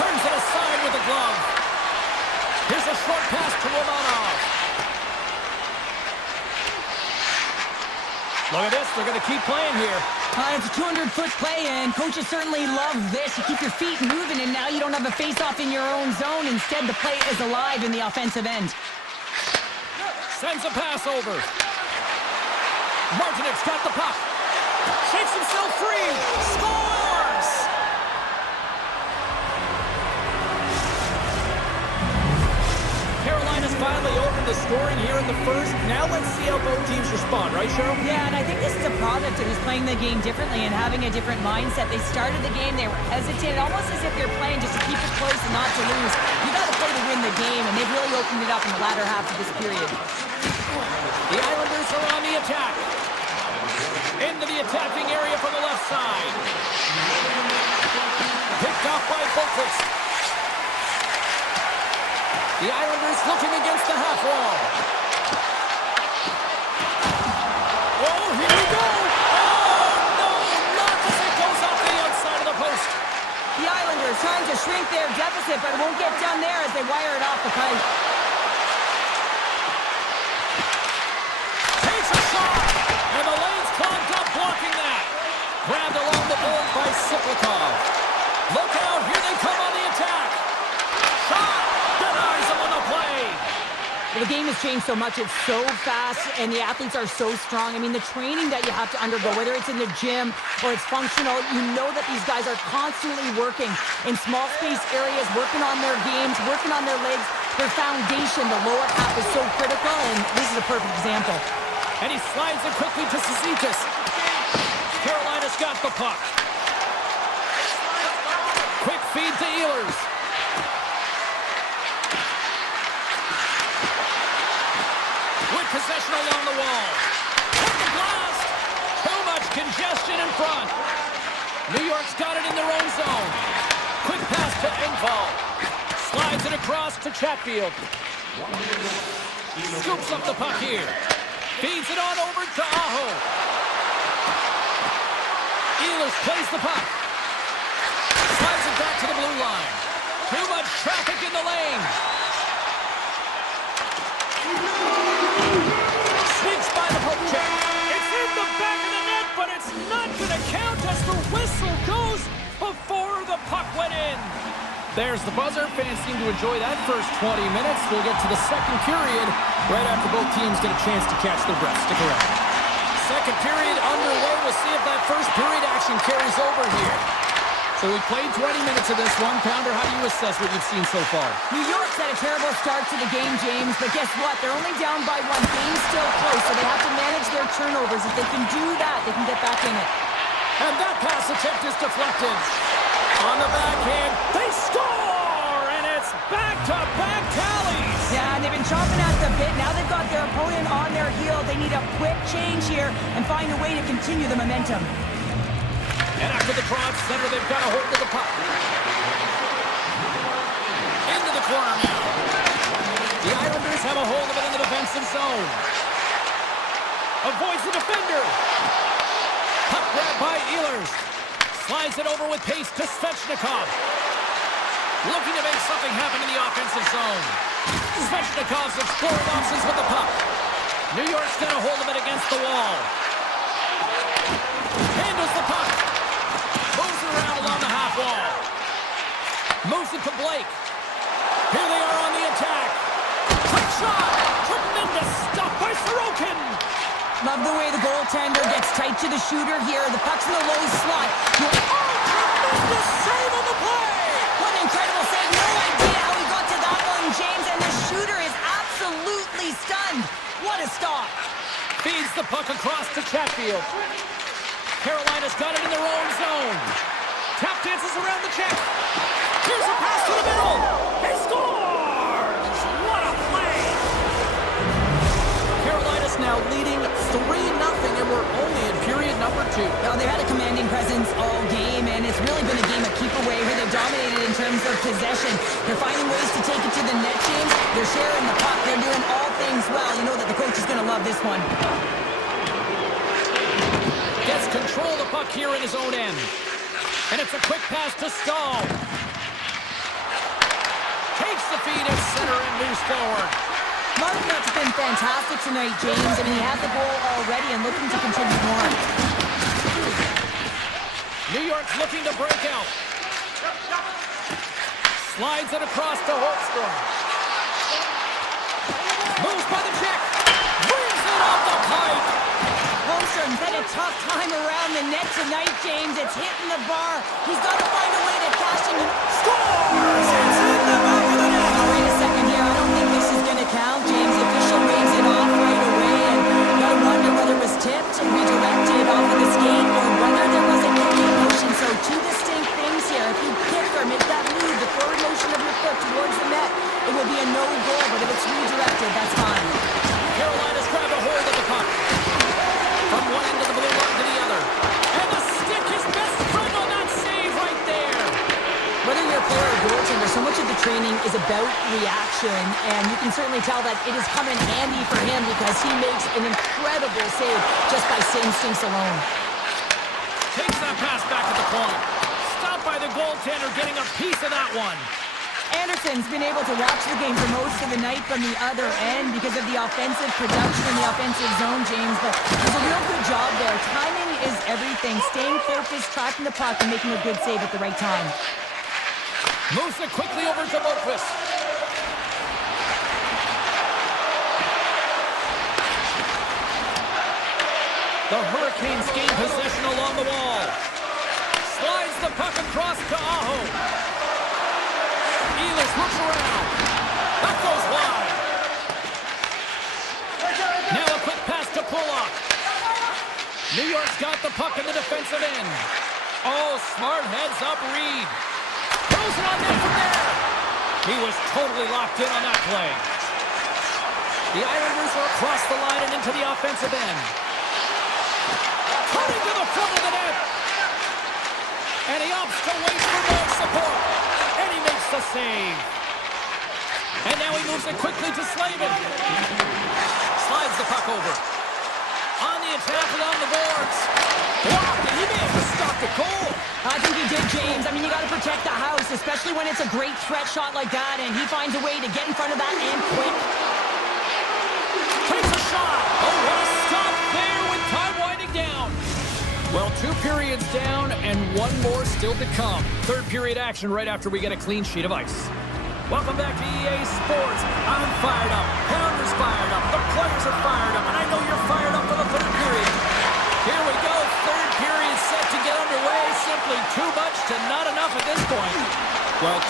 Turns it aside with a glove. Here's a short pass to Romanov. Look at this. They're going to keep playing here. It's a 200-foot play, and coaches certainly love this. You keep your feet moving, and now you don't have a face-off in your own zone. Instead, the play is alive in the offensive end. Sends a pass over. Martinek's got the puck. Shakes himself free. Scores! Carolina's finally opened the scoring here in the first. Now let's see how both teams respond, right, Cheryl? Yeah, and I think this is a product of who's playing the game differently and having a different mindset. They started the game, they were hesitant, almost as if they're playing just to keep it close and not to lose. You got to play to win the game, and they've really opened it up in the latter half of this period. The Islanders are on the attack. Into the attacking area from the left side. Picked off by Boquist. The Islanders looking against the half wall. Oh, here we go! Oh, no! Not as it goes off the outside of the post. The Islanders trying to shrink their deficit, but it won't get done there as they wire it off the pipe. Takes a shot! And the lane's clogged up blocking that. Grabbed along the board by Siplikov. Look out, here they come on the attack. Shot! Denies him on the play. The game has changed so much. It's so fast, and the athletes are so strong. I mean, the training that you have to undergo, whether it's in the gym or it's functional, you know that these guys are constantly working in small space areas, working on their games, working on their legs. Their foundation, the lower half, is so critical, and this is a perfect example. And he slides it quickly to Cizikas. Carolina's got the puck. Quick feed to Ehlers. With possession along the wall. Hit the blast. Too much congestion in front. New York's got it in their own zone. Quick pass to Engvall. Slides it across to Chatfield. Scoops up the puck here. Feeds it on over to Aho. Ehlers plays the puck. Slides it back to the blue line. Too much traffic in the lane. Sneaks by the poke check. It's in the back of the net, but it's not going to count as the whistle goes before the puck went in. There's the buzzer. Fans seem to enjoy that first 20 minutes. We'll get to the second period right after both teams get a chance to catch their breath. Stick around. Second period underway. We'll see if that first period action carries over here. So we played 20 minutes of this one. Pounder, how do you assess what you've seen so far? New York's had a terrible start to the game, James, but guess what? They're only down by one. Game's still close, so they have to manage their turnovers. If they can do that, they can get back in it. And that pass attempt is deflected. On the backhand, they score! And it's back-to-back tallies! Yeah, and they've been chomping at the bit. Now they've got their opponent on their heel. They need a quick change here and find a way to continue the momentum. And after the draw at center, they've got a hold of the puck. Into the corner now. The Islanders have a hold of it in the defensive zone. Avoids the defender. Puck grabbed by Ehlers. Slides it over with pace to Svechnikov. Looking to make something happen in the offensive zone. Svechnikov's exploring options with the puck. New York's got a hold of it against the wall. Handles the puck. Moves it around along the half wall. Moves it to Blake. Here they are on the attack. Quick shot. Tremendous stop by Sorokin. Love the way the goaltender gets tight to the shooter here. The puck's in the low slot. Oh, tremendous save on the play. What an incredible save. No idea how he got to that one, James. And the shooter is absolutely stunned. What a stop. Feeds the puck across to Chatfield. Carolina's got it in their own zone. Tap dances around the check. Here's a pass to the middle. He scores! What a play! Carolina's now leading 3-0, and we're only in period number 2. Now, they've had a commanding presence all game, and it's really been a game of keep away where they've dominated in terms of possession. They're finding ways to take it to the net, James. They're sharing the puck. They're doing all things well. You know that the coach is going to love this one. Gets control of the puck here in his own end. And it's a quick pass to Stahl. Takes the feed at center and moves forward. Martin's been fantastic tonight, James. I mean, he has the goal already and looking to contribute more. New York's looking to break out. Slides it across to Holmstrom. Moves by the check. Brings it off the pipe. Holmstrom's had a tough time around the net tonight, James. It's hitting the bar. He's got to find a way to cash in. Scores! It's in the back of the net. Now, wait a second here. I don't think this is going to count, James. The official waves it off right away, and you got to wonder whether it was tipped and redirected off of the skate or whether there was a kicking motion. So two distinct things here. If you kick or make that move, the forward motion of your foot towards the net, it will be a no goal. But if it's redirected, that's fine. Carolina's grabbed a hold of the puck. From one end of the blue line to the other. And the stick is best friend on that save right there. Whether you're a player or goaltender, so much of the training is about reaction, and you can certainly tell that it is coming handy for him because he makes an incredible save just by instincts alone. Takes that pass back at the point. Stopped by the goaltender, getting a piece of that one. Anderson's been able to watch the game for most of the night from the other end because of the offensive production in the offensive zone, James, but there's a real good job there. Timing is everything. Staying focused, tracking the puck, and making a good save at the right time. Moves it quickly over to Lopez. The Hurricanes gain possession along the wall. Slides the puck across to Aho. Ehlers looks around. That goes wide. Now a quick pass to Pulock. New York's got the puck in the defensive end. Oh, smart heads up Reed. Throws it on net from there. He was totally locked in on that play. The Islanders are across the line and into the offensive end. Cutting to the front of the net. And he opts to wait for more support. And he makes the save. And now he moves it quickly to Slavin. Slides the puck over. On the attack along the boards. Blocked, and he may have just stopped the goal. I think he did, James. I mean, you got to protect the house, especially when it's a great threat shot like that, and he finds a way to get in front of that and quick. Takes a shot. Oh, what a stop there with time winding down. Well, 2 periods down and 1 more still to come. Third period action right after we get a clean sheet of ice. Welcome back to EA Sports. I'm fired up. Pounder's fired up. The players are fired up. And I know you're fired up for the third period. Here we go. Third period set to get underway. Simply too much to not enough.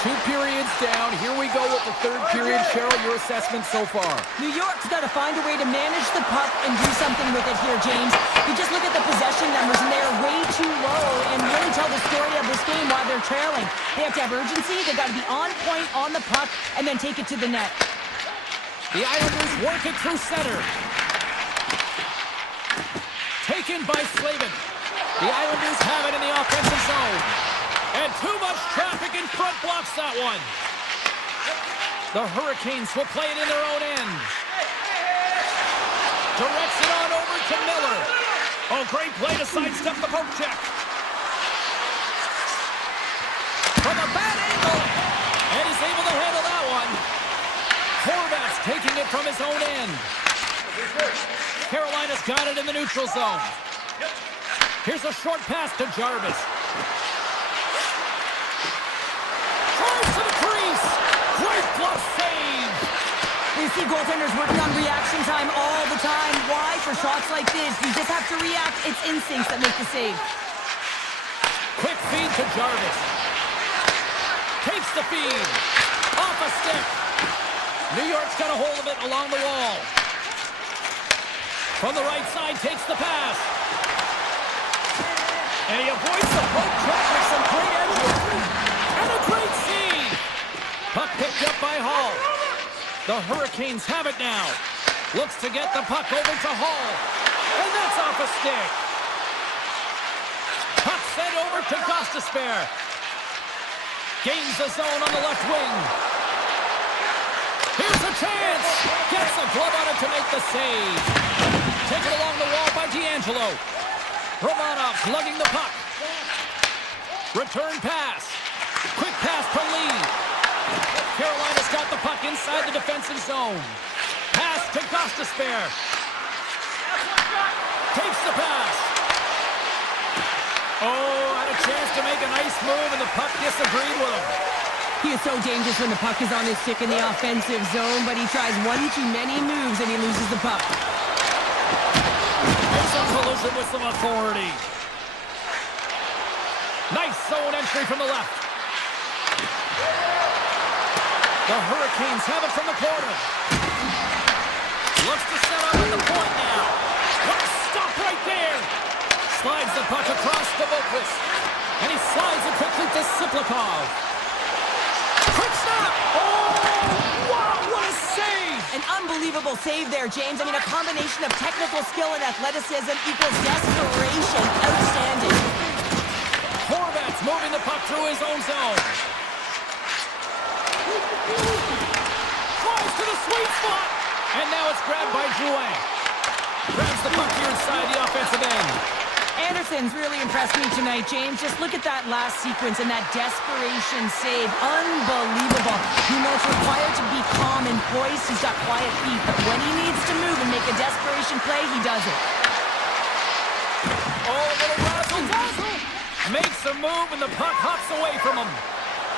2 periods down. Here we go with the third period. Cheryl, your assessment so far? New York's got to find a way to manage the puck and do something with it here, James. You just look at the possession numbers, and they're way too low, and really tell the story of this game while they're trailing. They have to have urgency. They've got to be on point on the puck and then take it to the net. The Islanders work it through center. Taken by Slavin. The Islanders have it in the offensive zone. And too much traffic in front blocks that one. The Hurricanes will play it in their own end. Directs it on over to Miller. Oh, great play to sidestep the poke check. From a bad angle. And he's able to handle that one. Horvat's taking it from his own end. Carolina's got it in the neutral zone. Here's a short pass to Jarvis. Tries to the crease. Great glove save. We see goaltenders working on reaction time all the time. Why? For shots like this, you just have to react. It's instincts that make the save. Quick feed to Jarvis. Takes the feed. Off a stick. New York's got a hold of it along the wall. From the right side, takes the pass. And he avoids the poke check with some great edge. And a great save. Puck picked up by Hall. The Hurricanes have it now. Looks to get the puck over to Hall. And that's off a stick. Puck sent over to Gostisbehere. Gains the zone on the left wing. Here's a chance. Gets a glove on it to make the save. Taken along the wall by D'Angelo. Romanov lugging the puck. Return pass. Quick pass to Lee. Carolina's got the puck inside the defensive zone. Pass to Gostisbehere. Takes the pass. Oh, had a chance to make a nice move, and the puck disagreed with him. He is so dangerous when the puck is on his stick in the offensive zone, but he tries one too many moves and he loses the puck. There's a collision with some authority. Nice zone entry from the left. The Hurricanes have it from the corner. Looks to set up at the point now. What a stop right there. Slides the puck across to Boqvist. And he slides it quickly to Siplikov. Quick snap! Oh, wow, what a save! An unbelievable save there, James. I mean, a combination of technical skill and athleticism equals desperation. Outstanding. Horvat's moving the puck through his own zone. Tries to the sweet spot. And now it's grabbed by Drouin. Grabs the puck here inside the offensive end. Anderson's really impressed me tonight, James. Just look at that last sequence and that desperation save. Unbelievable. You know, it's required to be calm and poised. He's got quiet feet, but when he needs to move and make a desperation play, he does it. Oh, a little razzle-dazzle. Makes a move, and the puck hops away from him.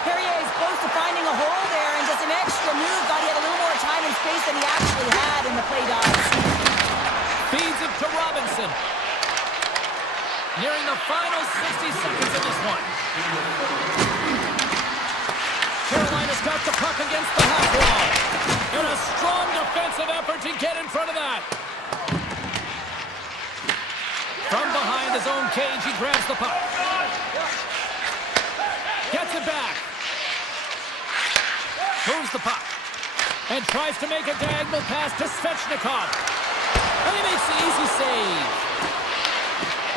Perrier is close to finding a hole there, and just an extra move. Thought he had a little more time and space than he actually had, and the play dies. Feeds it to Robinson. Nearing the final 60 seconds of this one. Carolina's got the puck against the half wall. And a strong defensive effort to get in front of that. From behind his own cage, he grabs the puck. Gets it back. Moves the puck. And tries to make a diagonal pass to Svechnikov. And he makes the easy save.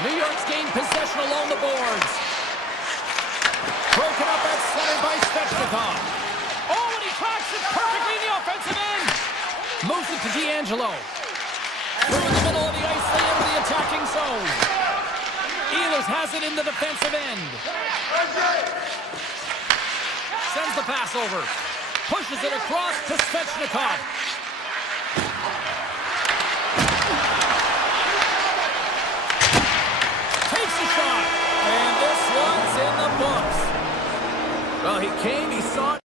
New York's gained possession along the boards. Broken up at center by Svechnikov. Oh, and he tracks it perfectly in the offensive end. Moves it to D'Angelo. Through in the middle of the ice, they enter the attacking zone. Ehlers has it in the defensive end. Sends the pass over. Pushes it across to Svechnikov. Takes the shot. And this one's in the books. Well, he came, he saw it.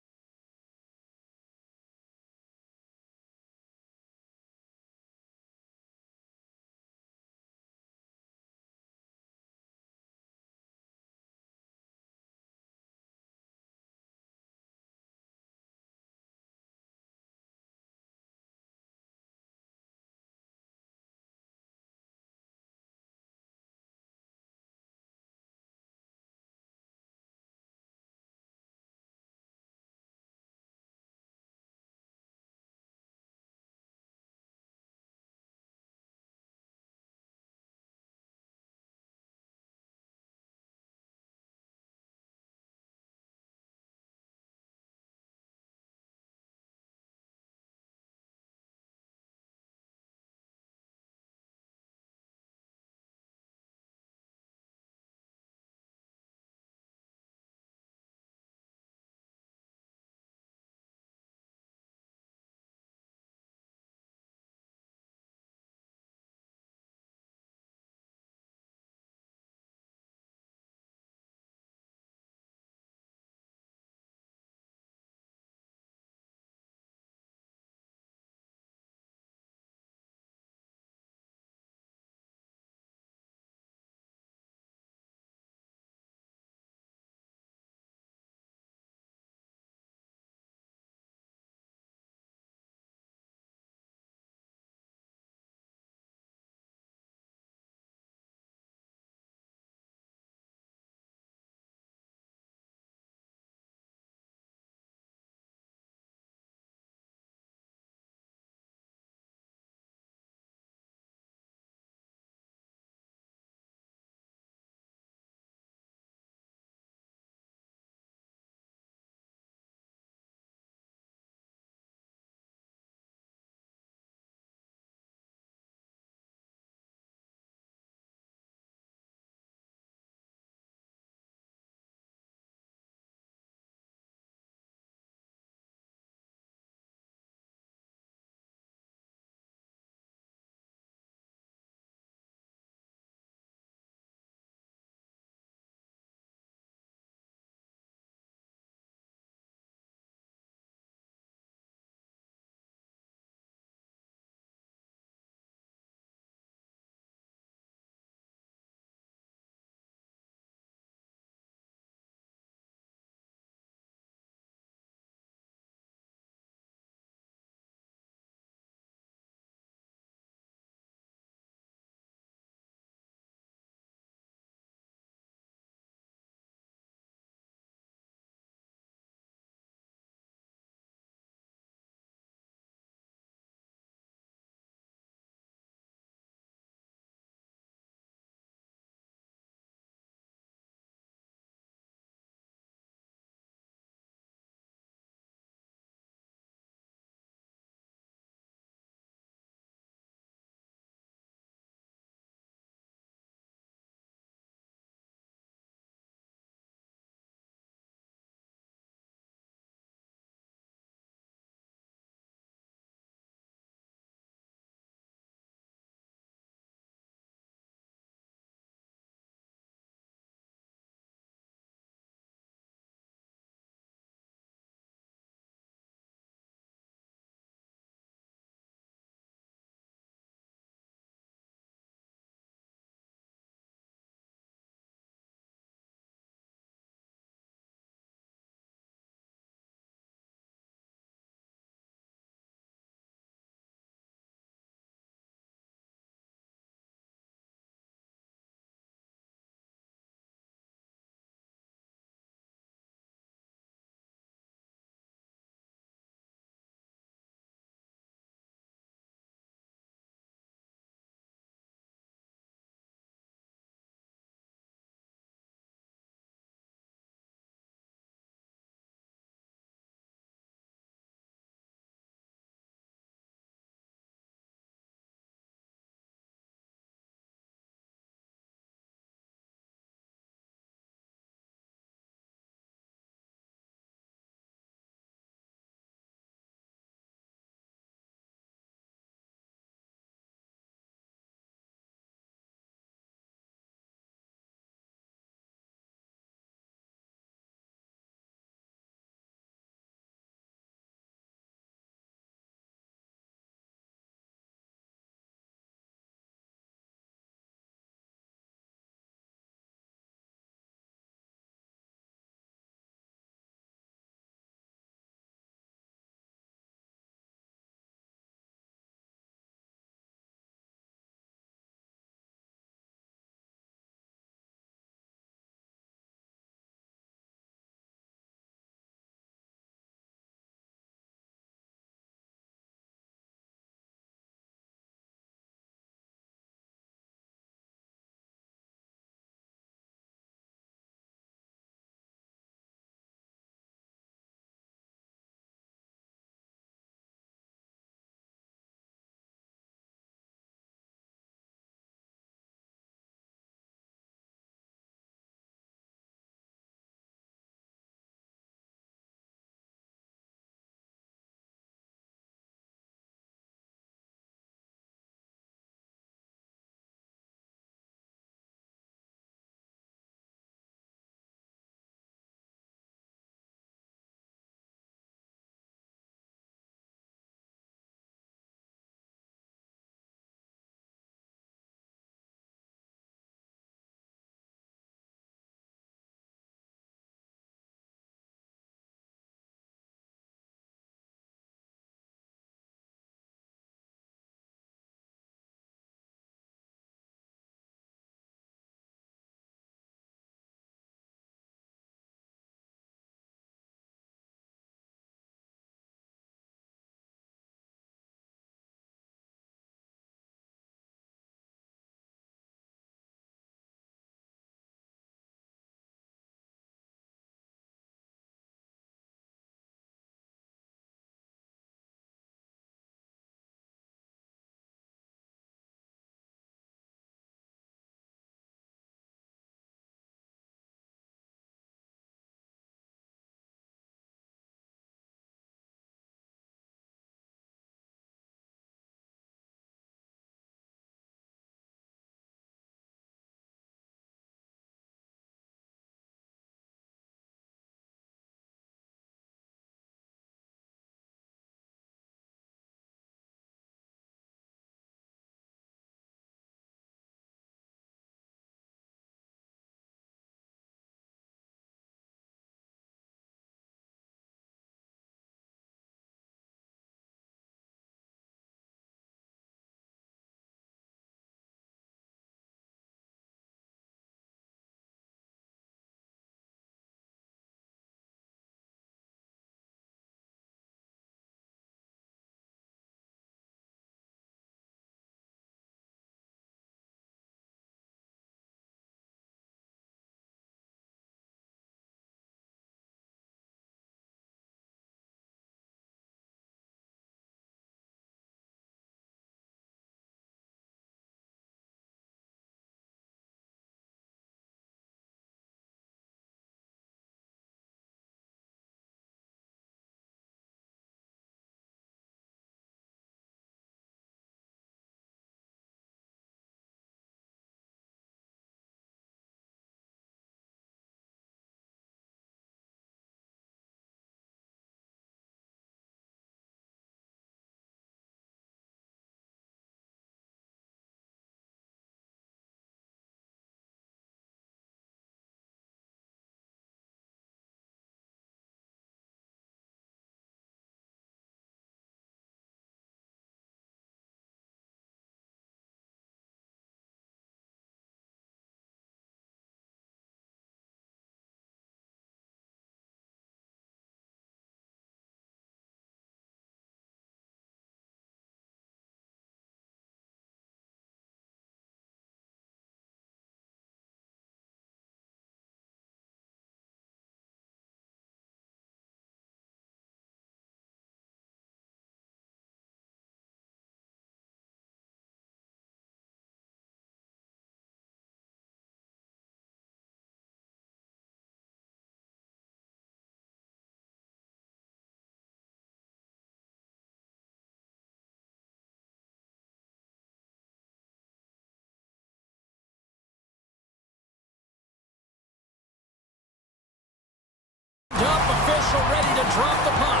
official ready to drop the puck.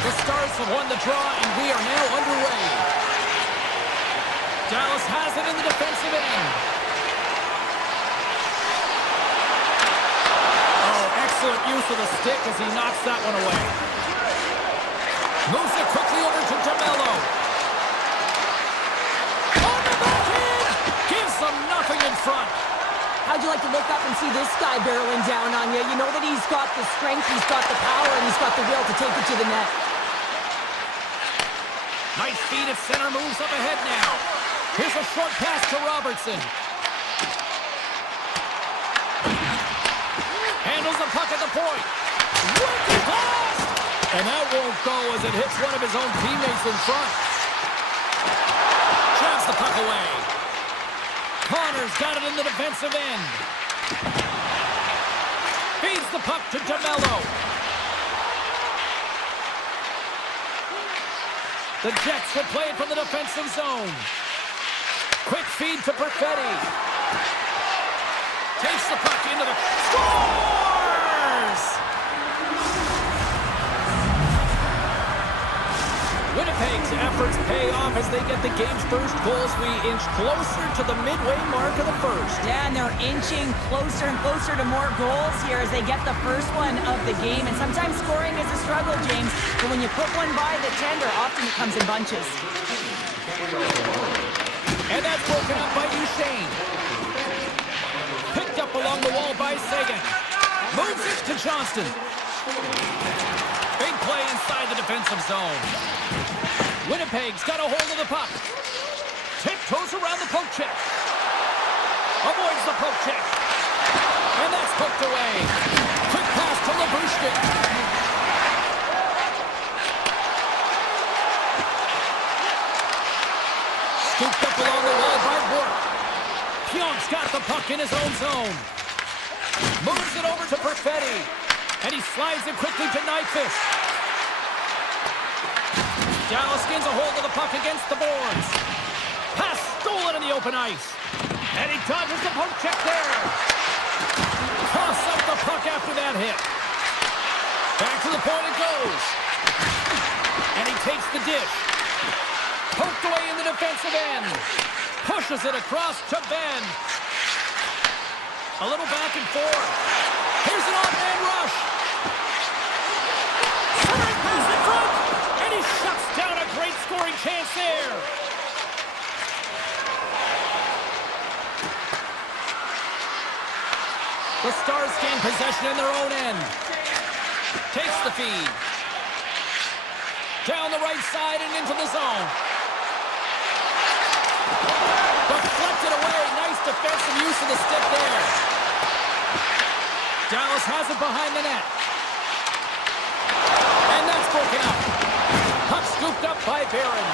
The Stars have won the draw, and we are now underway. Dallas has it in the defensive end. Oh, excellent use of the stick as he knocks that one away. Moves it quickly over to DeMello. On the backhand! Gives them nothing in front. How'd you like to look up and see this guy barreling down on you? You know that he's got the strength, he's got the power, and he's got the will to take it to the net. Nice feed at center, moves up ahead now. Here's a short pass to Robertson. Handles the puck at the point. Wicked pass! And that won't go as it hits one of his own teammates in front. Jabs the puck away. Connor's got it in the defensive end. Feeds the puck to DeMello. The Jets will play it from the defensive zone. Quick feed to Perfetti. Takes the puck into the... Scores! Winnipeg's efforts pay off as they get the game's first goals. We inch closer to the midway mark of the first. Yeah, and they're inching closer and closer to more goals here as they get the first one of the game. And sometimes scoring is a struggle, James. But when you put one by the tender, often it comes in bunches. And that's broken up by Usain. Picked up along the wall by Sagan. Moves it to Johnston. Big play inside the defensive zone. Winnipeg's got a hold of the puck. Tiptoes around the poke check. Avoids the poke check. And that's poked away. Quick pass to Labushkin. Scooped up along the wall by Bork. Pionk's got the puck in his own zone. Moves it over to Perfetti. And he slides it quickly to Nyquist. Dallas gains a hold of the puck against the boards. Pass stolen in the open ice. And he dodges the poke check there. Toss up the puck after that hit. Back to the point it goes. And he takes the dish. Poked away in the defensive end. Pushes it across to Ben. A little back and forth. Here's an off-man rush. Straight pass in front. And he shuts down a great scoring chance there. The Stars gain possession in their own end. Takes the feed. Down the right side and into the zone. Deflected away. Nice defensive use of the stick there. Dallas has it behind the net. And that's broken up. Puck scooped up by Barron.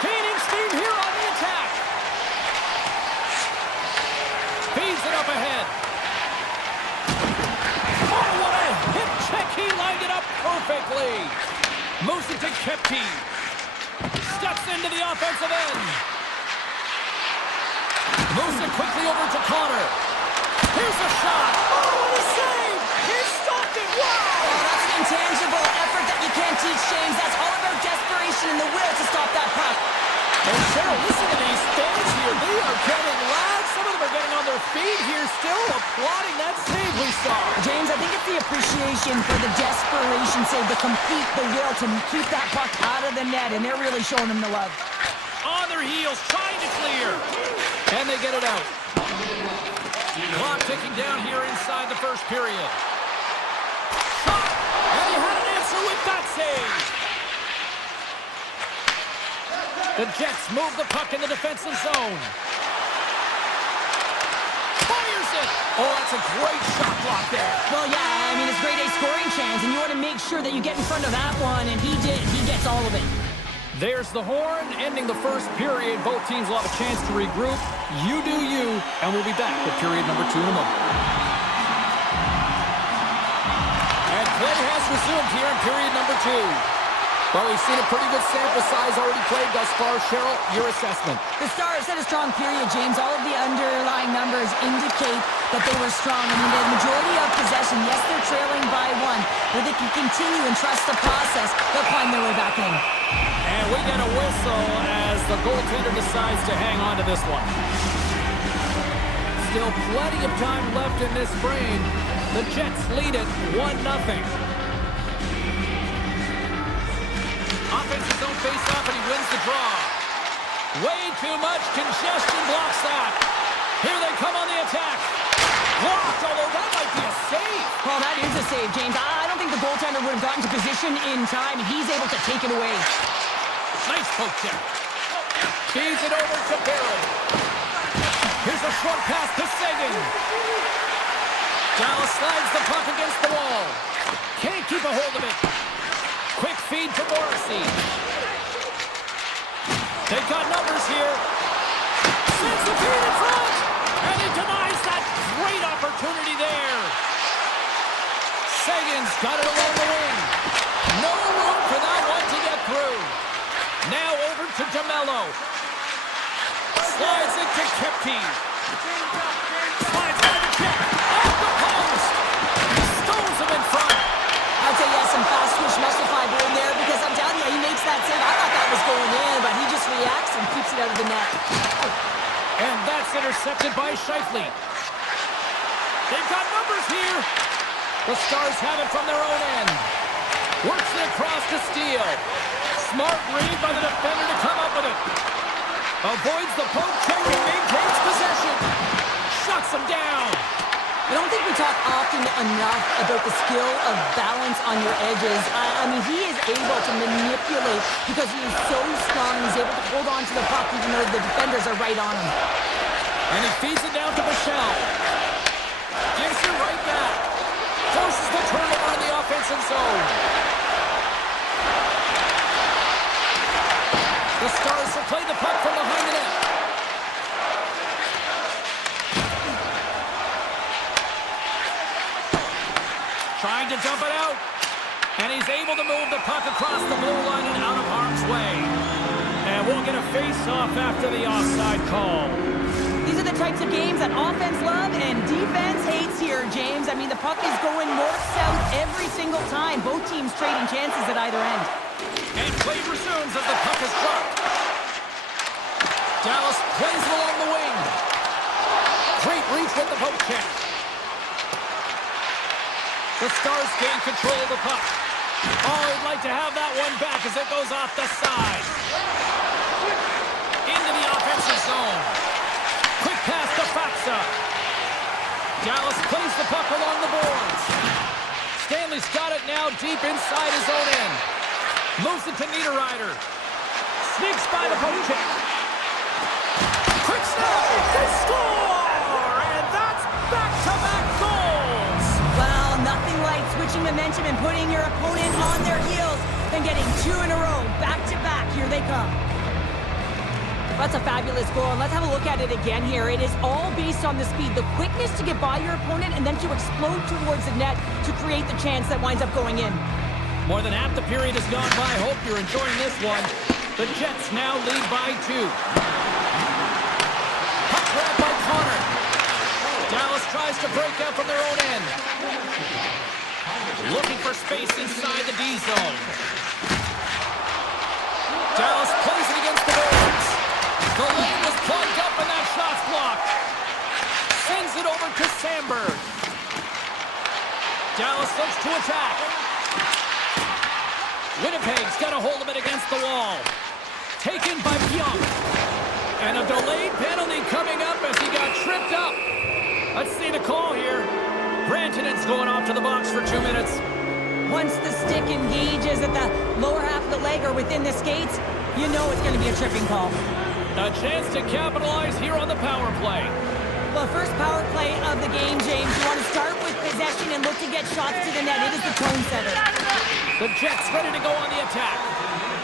Gaining steam here on the attack. Feeds it up ahead. Oh, what a hip check. He lined it up perfectly. Moves it to Kepke. Steps into the offensive end. Moves it quickly over to Connor. Here's a shot. Oh, what a save. He stopped it. Wow. Oh, that's an intangible effort that you can't teach, James. That's all about desperation and the will to stop that puck. And Cheryl, listen to these fans here. They are getting loud. Some of them are getting on their feet here, still applauding that save we saw. James, I think it's the appreciation for the desperation save, the complete, the will to keep that puck out of the net, and they're really showing them the love. On their heels, trying to clear. And they get it out. Clock ticking down here inside the first period. Shot! And he had an answer with that save. The Jets move the puck in the defensive zone. Fires it! Oh, that's a great shot block there. Well, yeah, I mean, it's grade A scoring chance, and you want to make sure that you get in front of that one, and he did. He gets all of it. There's the horn, ending the first period. Both teams will have a chance to regroup. You do you, and we'll be back with period number 2 in a moment. And play has resumed here in period number 2. Well, we've seen a pretty good sample size already played thus far. Cheryl, your assessment. The Stars had a strong period, James. All of the underlying numbers indicate that they were strong. I mean, the majority of possession, yes, they're trailing by one, but they can continue and trust the process. They'll climb their way back in. And we get a whistle as the goaltender decides to hang on to this one. Still plenty of time left in this frame. The Jets lead it 1-0. Offensive zone face-off, and he wins the draw. Way too much congestion blocks that. Here they come on the attack. Blocked, although that might be a save. Well, that is a save, James. I don't think the goaltender would have gotten to position in time. He's able to take it away. Nice poke check. Feeds it over to Barron. Here's a short pass to Sagan. Dallas slides the puck against the wall. Can't keep a hold of it. Quick feed to Morrissey. They've got numbers here. Sends the feed in front. And he denies that great opportunity there. Sagan's got it along the wing. No room for that one to get through. Now over to DeMello. Slides it to Kepke. Slides by the check. Off the post. Stones him in front. I'd say yes, some fast switch messified in there because I'm telling you, he makes that save. I thought that was going in, but he just reacts and keeps it out of the net. And that's intercepted by Scheifele. They've got numbers here. The Stars have it from their own end. Works it across to Steele. Smart read by the defender to come up with it. Avoids the poke check and maintains possession. Shuts him down. I don't think we talk often enough about the skill of balance on your edges. I mean, he is able to manipulate because he is so strong. He's able to hold on to the puck even though the defenders are right on him. And he feeds it down to Michelle. Gives it right back. Forces the turnover in the offensive zone. The Stars will play the puck from behind the net. Trying to dump it out. And he's able to move the puck across the blue line and out of harm's way. And we'll get a face-off after the offside call. These are the types of games that offense love and defense hates here, James. I mean, the puck is going north-south every single time. Both teams trading chances at either end. And play resumes as the puck is dropped. Dallas plays it along the wing. Great reach with the poke check. The Stars gain control of the puck. Oh, he'd like to have that one back as it goes off the side. Into the offensive zone. Quick pass to Faxa. Dallas plays the puck along the boards. Stanley's got it now deep inside his own end. Moves it to Niederreiter. Sneaks by the poke check. Quick snap. They score! And that's back-to-back goals. Well, nothing like switching momentum and putting your opponent on their heels than getting two in a row. Back-to-back. Here they come. That's a fabulous goal, and let's have a look at it again here. It is all based on the speed, the quickness to get by your opponent, and then to explode towards the net to create the chance that winds up going in. More than half the period has gone by. Hope you're enjoying this one. The Jets now lead by 2. Puck grab by Connor. Dallas tries to break out from their own end. Looking for space inside the D zone. Dallas plays it against the boards. The lane was plugged up and that shot's blocked. Sends it over to Sandberg. Dallas looks to attack. Winnipeg's got a hold of it against the wall. Taken by Pionk. And a delayed penalty coming up as he got tripped up. Let's see the call here. Brantonen's going off to the box for 2 minutes. Once the stick engages at the lower half of the leg or within the skates, you know it's going to be a tripping call. A chance to capitalize here on the power play. Well, first power play of the game, James. You want to start with possession and look to get shots to the net. It is the tone setter. The Jets ready to go on the attack.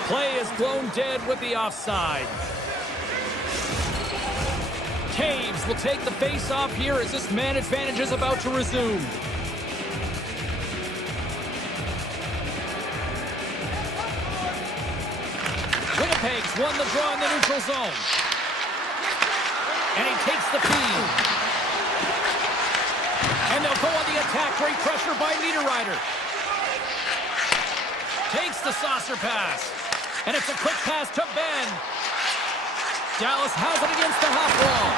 Play is blown dead with the offside. Taves will take the face-off here as this man advantage is about to resume. Winnipeg's won the draw in the neutral zone. And he takes the feed. And they'll go on the attack. Great pressure by Niederreiter. Takes the saucer pass. And it's a quick pass to Ben. Dallas has it against the half wall.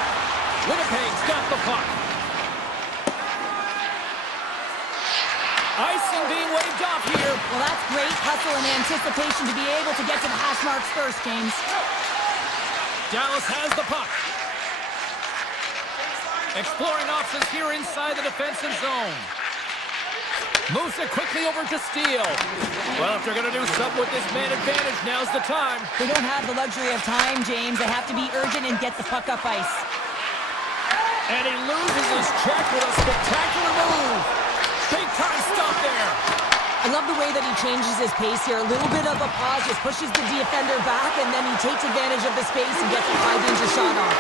Winnipeg's got the puck. Icing being waved off here. Well, that's great hustle and anticipation to be able to get to the hash marks first, James. Dallas has the puck. Exploring options here inside the defensive zone. Moves it quickly over to Steele. Well, if they're going to do something with this man advantage, now's the time. They don't have the luxury of time, James. They have to be urgent and get the puck up ice. And he loses his check with a spectacular move. Big time stop there. I love the way that he changes his pace here. A little bit of a pause, just pushes the defender back, and then he takes advantage of the space and gets a high-danger shot off.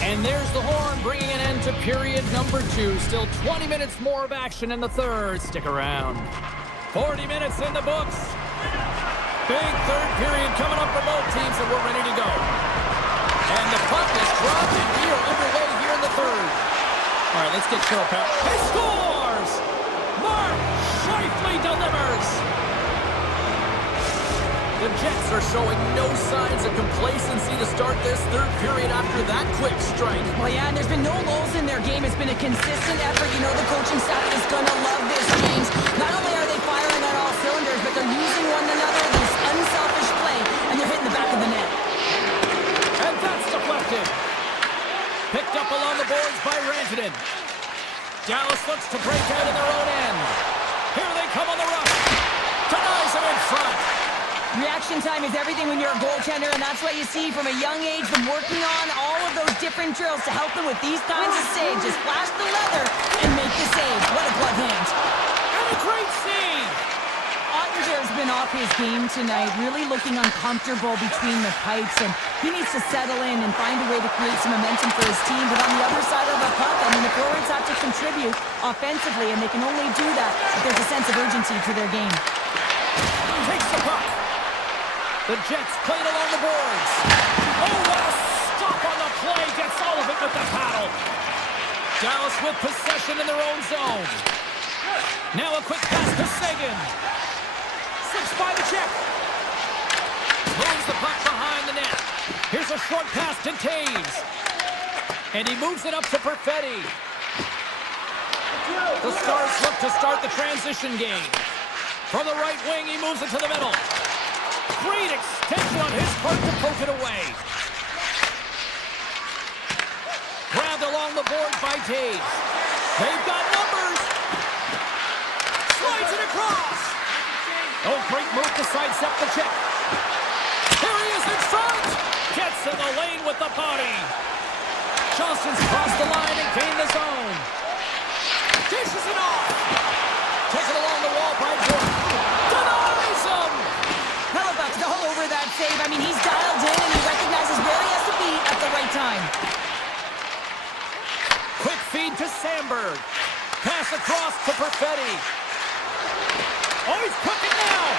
And there's the horn, bringing an end to period number 2. Still 20 minutes more of action in the third. Stick around. 40 minutes in the books. Big third period coming up for both teams, and we're ready to go. And the puck is dropped, and we are underway here in the third. All right, let's get Carol Powell. He scores! Mark Scheifele delivers! The Jets are showing no signs of complacency to start this third period after that quick strike. Well, yeah, and there's been no lulls in their game. It's been a consistent effort. You know the coaching staff is going to love this, James. Not only are they firing on all cylinders, but they're using one another in this unselfish play, and they're hitting the back of the net. And that's deflected. Picked up along the boards by Rantanen. Dallas looks to break out in their own end. Here they come on the rush. Denies him in front. Reaction time is everything when you're a goaltender, and that's what you see from a young age, them working on all of those different drills to help them with these kinds of saves. Just flash the leather and make the save. What a glove hand. And a great save. Ottinger's been off his game tonight, really looking uncomfortable between the pipes, and he needs to settle in and find a way to create some momentum for his team. But on the other side of the puck, I mean, the forwards have to contribute offensively, and they can only do that if there's a sense of urgency to their game. Takes the puck. The Jets played along the boards. Oh, what a stop on the play. Gets all of it with the paddle. Dallas with possession in their own zone. Now a quick pass to Sagan. Slips by the check. Moves the puck behind the net. Here's a short pass to Taves. And he moves it up to Perfetti. The Stars look to start the transition game. From the right wing, he moves it to the middle. Great extension on his part to poke it away. Grabbed along the board by Taves. They've got numbers. Slides it across. Oh, great move to sidestep the check. Here he is in front. Gets in the lane with the body. Johnston's crossed the line and gained the zone. Dishes it off. Taken along the wall by Jordan. Denies him. Hellebuck's all over that save. I mean, he's dialed in and he recognizes where he has to be at the right time. Quick feed to Sandberg. Pass across to Perfetti. Oh, he's cooking now.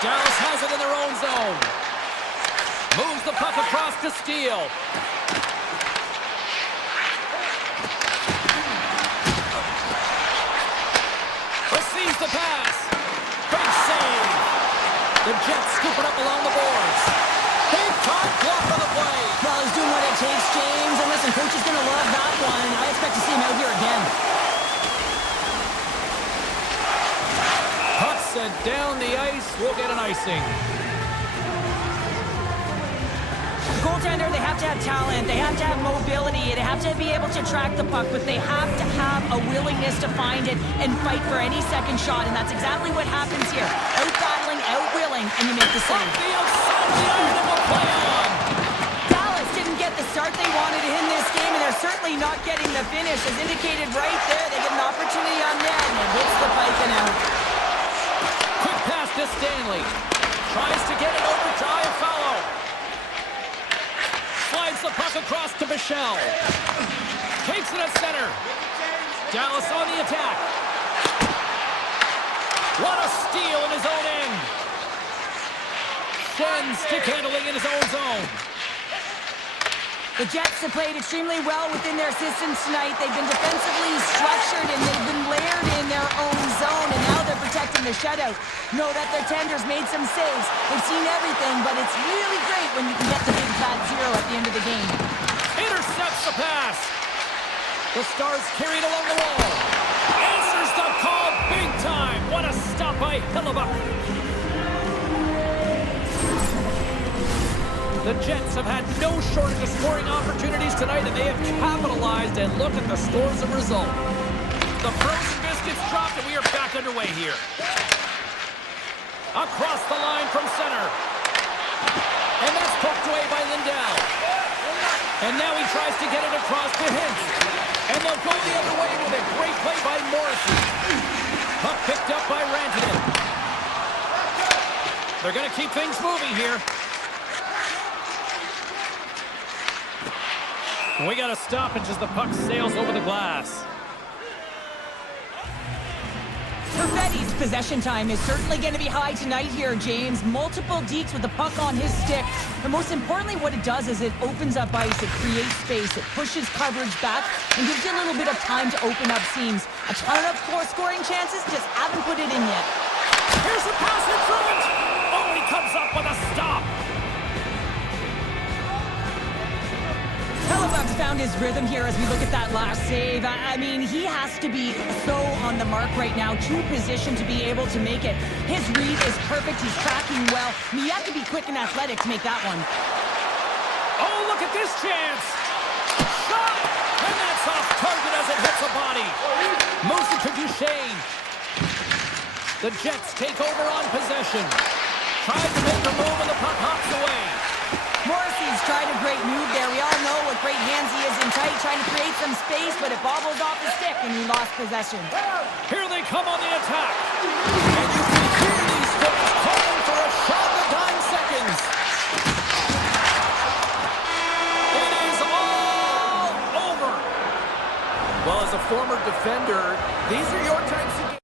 Dallas has it in their own zone. Moves the puck across to Steele. Receives the pass. Big save. The Jets scoop it up along the boards. Big time block on the play. Well, he's doing what it takes, James. And listen, coach is going to love that one. I expect to see him out here again. Puck set down the ice. We'll get an icing. Goaltender, they have to have talent, they have to have mobility, they have to be able to track the puck, but they have to have a willingness to find it and fight for any second shot, and that's exactly what happens here. Out-battling, out-willing, and you make the save. Off the outside of the iron and we'll play on. Dallas didn't get the start they wanted in this game, and they're certainly not getting the finish. As indicated right there, they get an opportunity on net, and it hits the pipe and out. Quick pass to Stanley. Tries to get it over to Iafallo. Slides the puck across to Bichelle. Takes it at center. Dallas on the attack. What a steal in his own end. Shen stick handling in his own zone. The Jets have played extremely well within their systems tonight. They've been defensively structured and they've been layered in their own zone, and now they're protecting the shutout. Know that their tenders made some saves. They've seen everything, but it's really great when you can get the big fat zero at the end of the game. Intercepts the pass. The Stars carried along the wall. Answers the call big time. What a stop by Hillebuck. The Jets have had no shortage of scoring opportunities tonight, and they have capitalized, and look at the scores of result. The frozen biscuits dropped, and we are back underway here. Across the line from center. And that's poked away by Lindell. And now he tries to get it across to Hintz. And they'll go the other way with a great play by Morrissey. Puck picked up by Rantanen. They're going to keep things moving here. We got a stoppage as the puck sails over the glass. Perfetti's possession time is certainly going to be high tonight here, James. Multiple dekes with the puck on his stick. But most importantly, what it does is it opens up ice, it creates space, it pushes coverage back, and gives you a little bit of time to open up seams. A ton of scoring chances, just haven't put it in yet. Here's a pass in front! Oh, he comes up with a stop! Hillebuck's found his rhythm here as we look at that last save. I mean, he has to be so on the mark right now, to position to be able to make it. His read is perfect. He's tracking well. I mean, you have to be quick and athletic to make that one. Oh, look at this chance! Shot! And that's off target as it hits a body. Moves it to Duchesne. The Jets take over on possession. Tried to make a move and the puck hops away. Morrissey's tried a great move there. We all know what great hands he is in tight, trying to create some space, but it bobbles off the stick and he lost possession. Here they come on the attack. And you can hear these fans calling for a shot in the dying seconds. It is all over. Well, as a former defender, these are your types of games.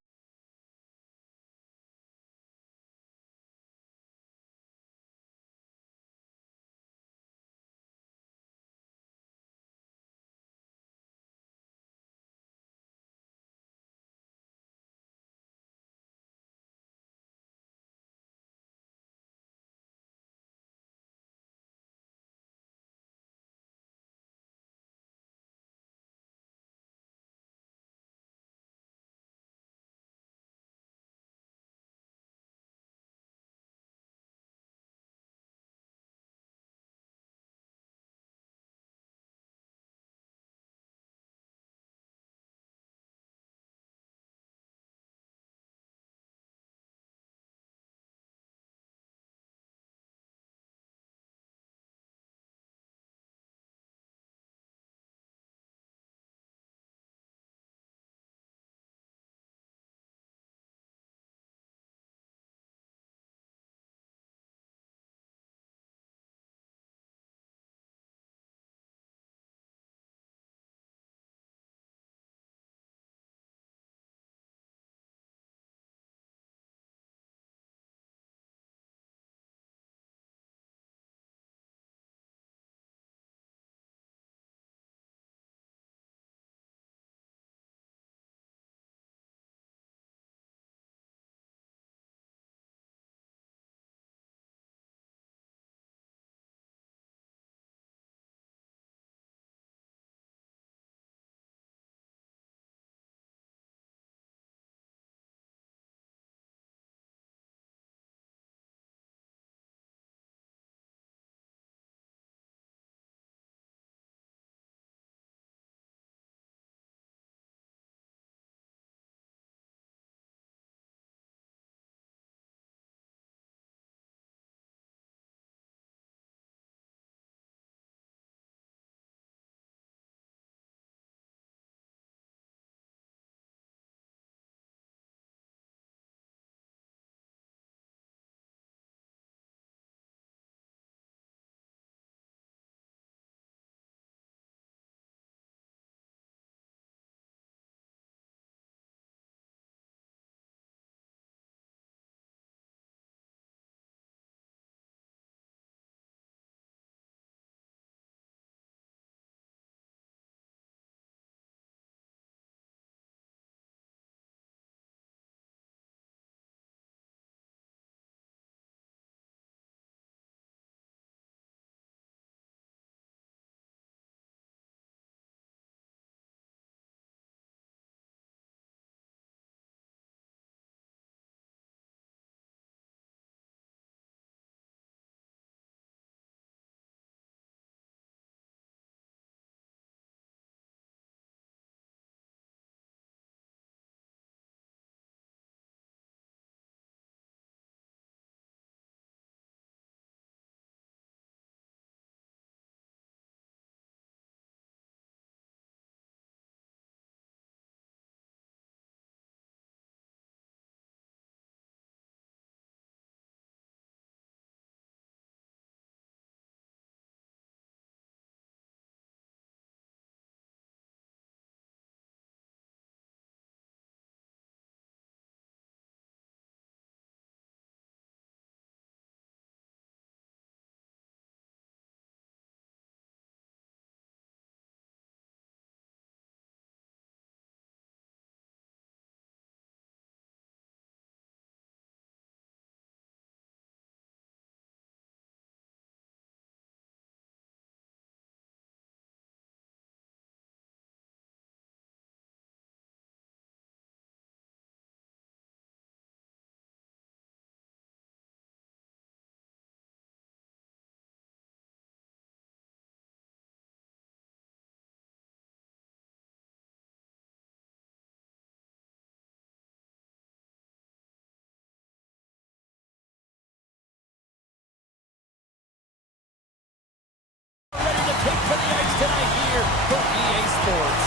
for EA Sports.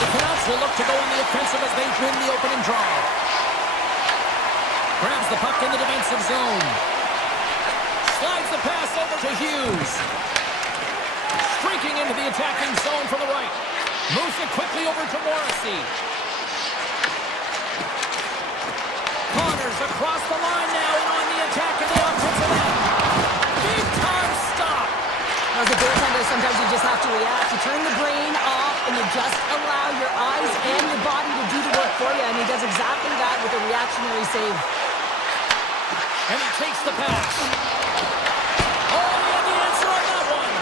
The Canucks will look to go on the offensive as they win the opening draw. Grabs the puck in the defensive zone. Slides the pass over to Hughes. Streaking into the attacking zone from the right. Moves it quickly over to Morrissey. Connors across the line now and on the attack in the offensive end. Big time stop. As a goaltender, sometimes you just have to react. You turn the brain off and you just allow your eyes and your body to do the work for you. And he does exactly that with a reactionary save. And he takes the pass. Oh, he had the answer on that one.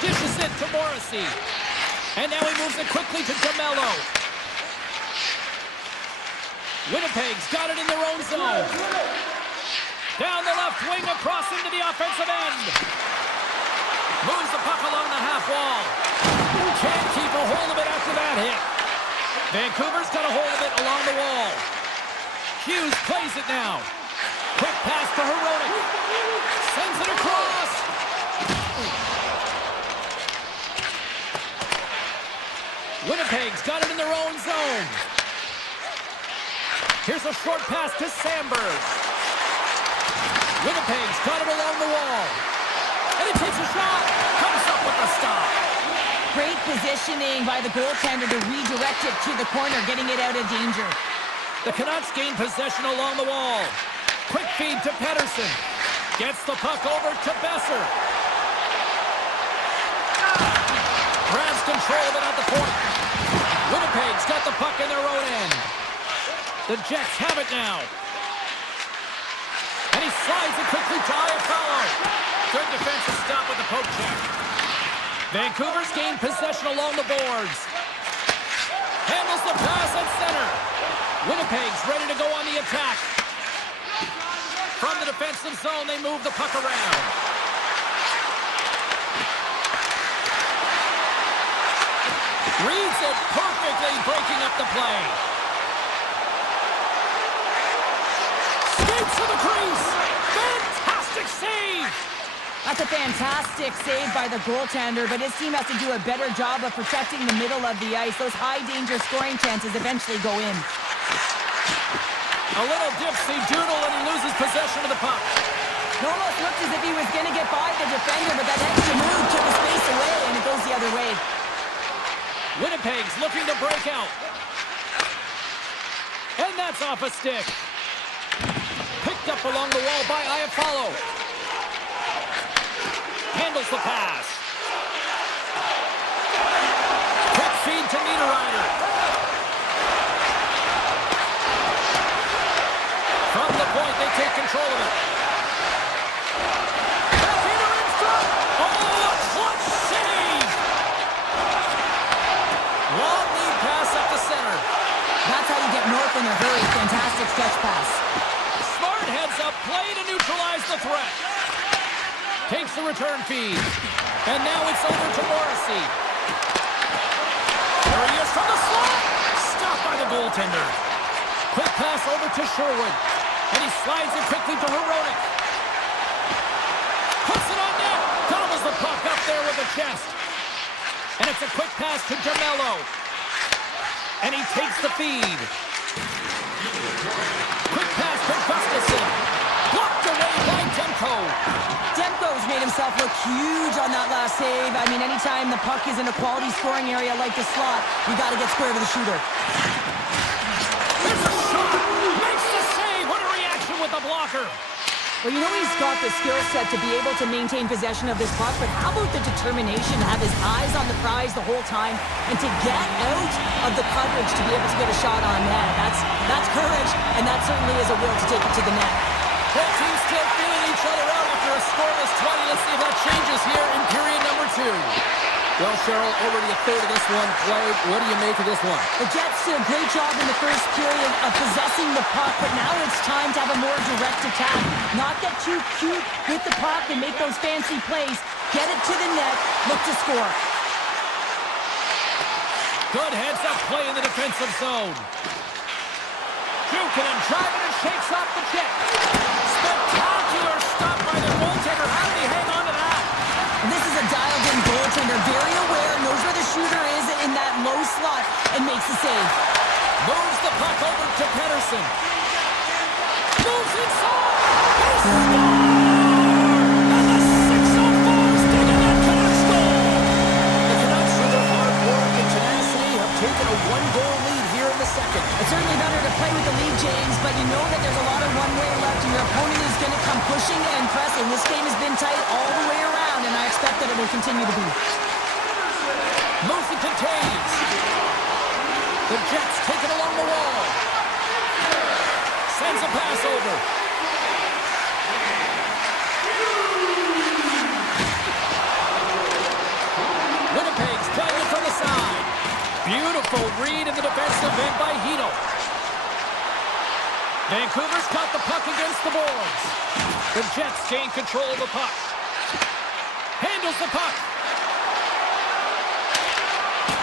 Dishes it to Morrissey. And now he moves it quickly to DeMello. Winnipeg's got it in their own zone. Down the left wing across into the offensive end. Moves the puck along the half wall. Can't keep a hold of it after that hit. Vancouver's got a hold of it along the wall. Hughes plays it now. Quick pass to Herodic. Sends it across. Winnipeg's got it in their own zone. Here's a short pass to Sandberg. Winnipeg's got it along the wall. And he takes a shot. Comes up with the stop. Great positioning by the goaltender to redirect it to the corner, getting it out of danger. The Canucks gain possession along the wall. Quick feed to Pettersson. Gets the puck over to Besser. Grabs control of it at the point. Winnipeg's got the puck in their own end. The Jets have it now. And he slides it quickly to Iafallo. Good defensive stop with the poke check. Vancouver's gained possession along the boards. Handles the pass at center. Winnipeg's ready to go on the attack. From the defensive zone, they move the puck around. Reads it perfectly, breaking up the play. Skates to the crease. Fantastic save. That's a fantastic save by the goaltender, but his team has to do a better job of protecting the middle of the ice. Those high-danger scoring chances eventually go in. A little dipsy doodle and he loses possession of the puck. It almost looked as if he was going to get by the defender, but that extra move took the space away, and it goes the other way. Winnipeg's looking to break out. And that's off a stick. Picked up along the wall by Iafallo. Handles the pass. Quick feed to Niederreiter. From the point, they take control of it. Backhander in front. Oh, a clutch save! Long lead pass up the center. That's how you get north in a hurry. Fantastic stretch pass. Smart heads up play to neutralize the threat. Takes the return feed. And now it's over to Morrissey. There he is from the slot. Stopped by the goaltender. Quick pass over to Sherwood. And he slides it quickly to Herodic. Puts it on net. Gobbles the puck up there with the chest. And it's a quick pass to DeMello. And he takes the feed. Quick pass to Gustafsson. Blocked away by Demko. Demko's made himself look huge on that last save. I mean, anytime the puck is in a quality scoring area like the slot, you got to get square with the shooter. There's a shot. Makes the save. What a reaction with the blocker. Well, you know he's got the skill set to be able to maintain possession of this puck, but how about the determination to have his eyes on the prize the whole time and to get out of the coverage to be able to get a shot on net? That's courage, and that certainly is a will to take it to the net. Both teams still feeling each other out after a scoreless 20. Let's see if that changes here in period number 2. Well, Cheryl, already a third of this one played. What do you make of this one? The Jets did a great job in the first period of possessing the puck, but now it's time to have a more direct attack. Not get too cute with the puck and make those fancy plays. Get it to the net, look to score. Good heads-up play in the defensive zone. Jukin and driving and shakes off the check. Spectacular stop by the goaltender. How did he hang on to that? And this is a dialed-in goaltender, very aware shooter is in that low slot and makes the save. Moves the puck over to Pedersen. Moves inside. He scores! And the 604's digging that Canucks goal. The Canucks, through their hard work and tenacity, have taken a one-goal lead here in the second. It's certainly better to play with the lead, James, but you know that there's a lot of runway left and your opponent is going to come pushing and pressing. This game has been tight all the way around, and I expect that it will continue to be. Moves it to Taves. The Jets take it along the wall. Sends a pass over. Winnipeg's playing it from the side. Beautiful read in the defensive end by Hito. Vancouver's got the puck against the boards. The Jets gain control of the puck. Handles the puck.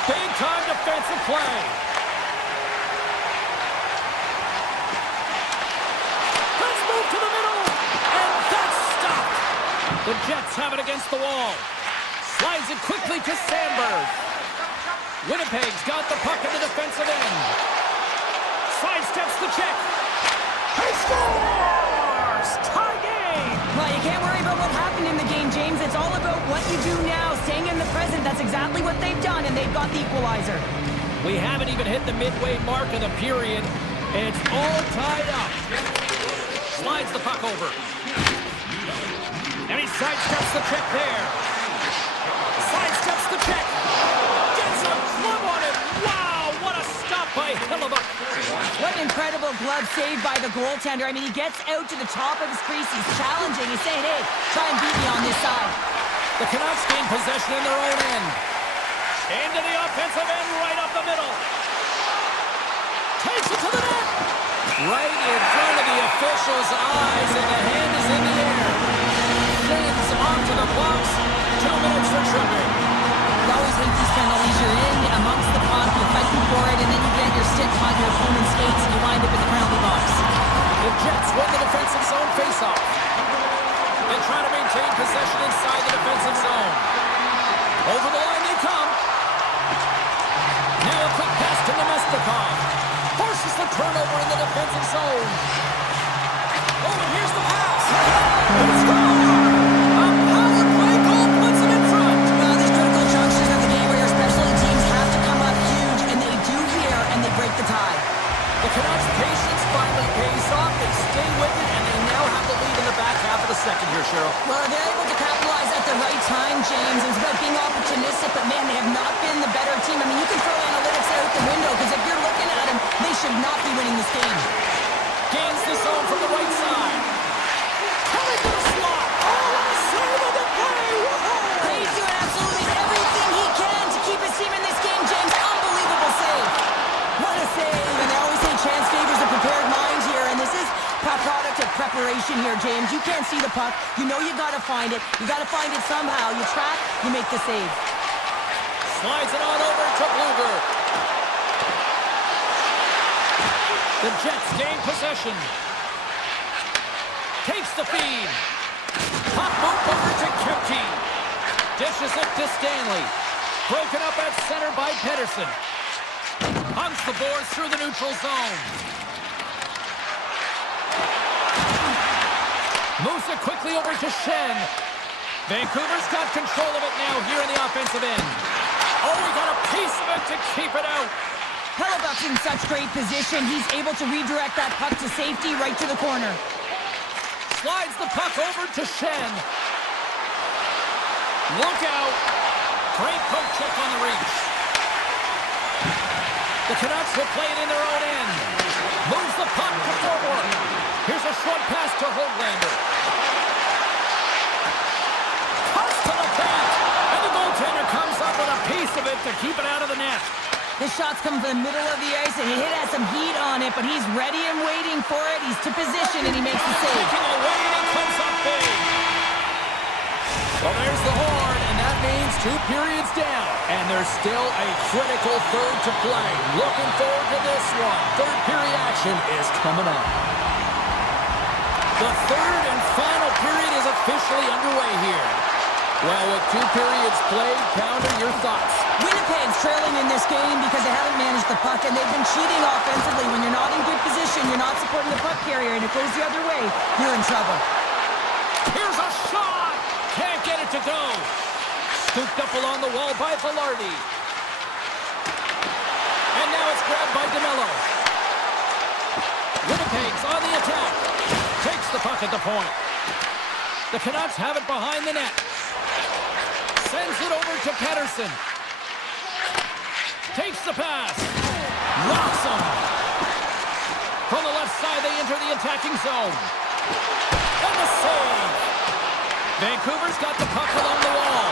Big-time defensive play. Let's move to the middle. And that's stopped. The Jets have it against the wall. Slides it quickly to Sandberg. Winnipeg's got the puck in the defensive end. Sidesteps the check. He scores! Tie game! Well, you can't worry about what happened in the game, James. It's all about what you do now, staying in the present. That's exactly what they've done, and they've got the equalizer. We haven't even hit the midway mark of the period. It's all tied up. Slides the puck over. And he sidesteps the check there. Sidesteps the check. Gets a glove on it. Wow, what a stop by Hellebuyck. What an incredible glove save by the goaltender. I mean, he gets out to the top of his crease. He's challenging. He's saying, hey, try and beat me on this side. The Canucks gain possession in their own end. Into the offensive end, right up the middle. Takes it to the net. Right in front of the official's eyes, and the hand is in the air. Shins onto the box. 2 minutes for tripping. You always hate these penalties. You're in amongst the puck, you're fighting for it, and then you get your stick on your opponent's skates, and you wind up in the penalty box. The Jets win the defensive zone faceoff. They try to maintain possession inside the defensive zone. Over the line they come. Now a quick pass to Nemestikov. Forces the turnover in the defensive zone. Oh, and here's the pass. He scores! A power play goal puts him in front. Well, these critical junctures of the game where your specialty teams have to come up huge, and they do here, and they break the tie. The Canucks' patience finally pays off. They stay with it, and they now have the lead in the back half of the second here, Cheryl. Well, they're able to capitalize at the right time, James. It's about being opportunistic, but man, they have not been the better team. I mean, you can throw analytics out the window, because if you're looking at them, they should not be winning this game. Gains the zone from the right side. Coming to the slot. Oh, what a save of the play! Whoa! He's doing absolutely everything he can to keep his team in this game, James. Unbelievable save. What a save. And they always say chance favors a prepared mind here, and this is a product of preparation here, James. You can't see the puck. You know you got to find it. You got to find it somehow. You track, you make the save. Slides it on over to Bluger. The Jets gain possession. Takes the feed. Pop move over to Kempty. Dishes it to Stanley. Broken up at center by Pedersen. Hunts the boards through the neutral zone. Moves it quickly over to Shen. Vancouver's got control of it now here in the offensive end. Oh, he got a piece of it to keep it out. Hellebuyck's in such great position. He's able to redirect that puck to safety right to the corner. Slides the puck over to Shen. Look out. Great poke check on the reach. The Canucks will play it in their own end. Moves the puck to forward. Here's a short pass to Höglander. Cuts to the paint. And the goaltender comes up with a piece of it to keep it out of the net. The shot's come from the middle of the ice, and it has some heat on it, but he's ready and waiting for it. He's to position, and he makes the save. Taking away, and he comes up big. Well, there's the horn, and that means 2 periods down. And there's still a critical third to play. Looking forward to this one. Third period action is coming up. The third and final period is officially underway here. Well, with 2 periods played, Pounder, your thoughts? Winnipeg's trailing in this game because they haven't managed the puck, and they've been cheating offensively. When you're not in good position, you're not supporting the puck carrier, and it goes the other way, you're in trouble. Here's a shot! Can't get it to go. Scooped up along the wall by Velarde. And now it's grabbed by DeMello. Winnipeg's on the attack. Takes the puck at the point. The Canucks have it behind the net. Sends it over to Pettersson. Takes the pass. Locks him. From the left side, they enter the attacking zone. And the save. Vancouver's got the puck along the wall.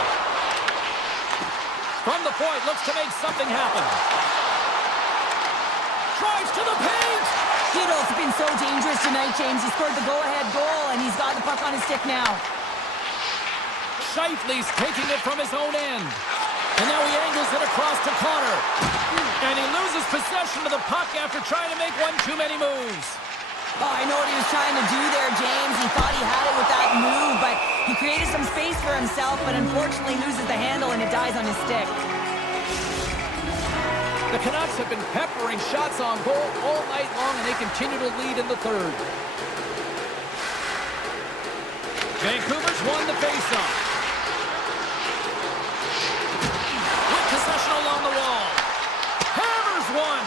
From the point, looks to make something happen. Drives to the paint. Kittle's been so dangerous tonight, James. He scored the go-ahead goal, and he's got the puck on his stick now. Scheifele's taking it from his own end. And now he angles it across to Connor. And he loses possession of the puck after trying to make one too many moves. Oh, I know what he was trying to do there, James. He thought he had it with that move, but he created some space for himself, but unfortunately loses the handle and it dies on his stick. The Canucks have been peppering shots on goal all night long, and they continue to lead in the third. Vancouver's won the faceoff. With possession along the wall. Hammers one.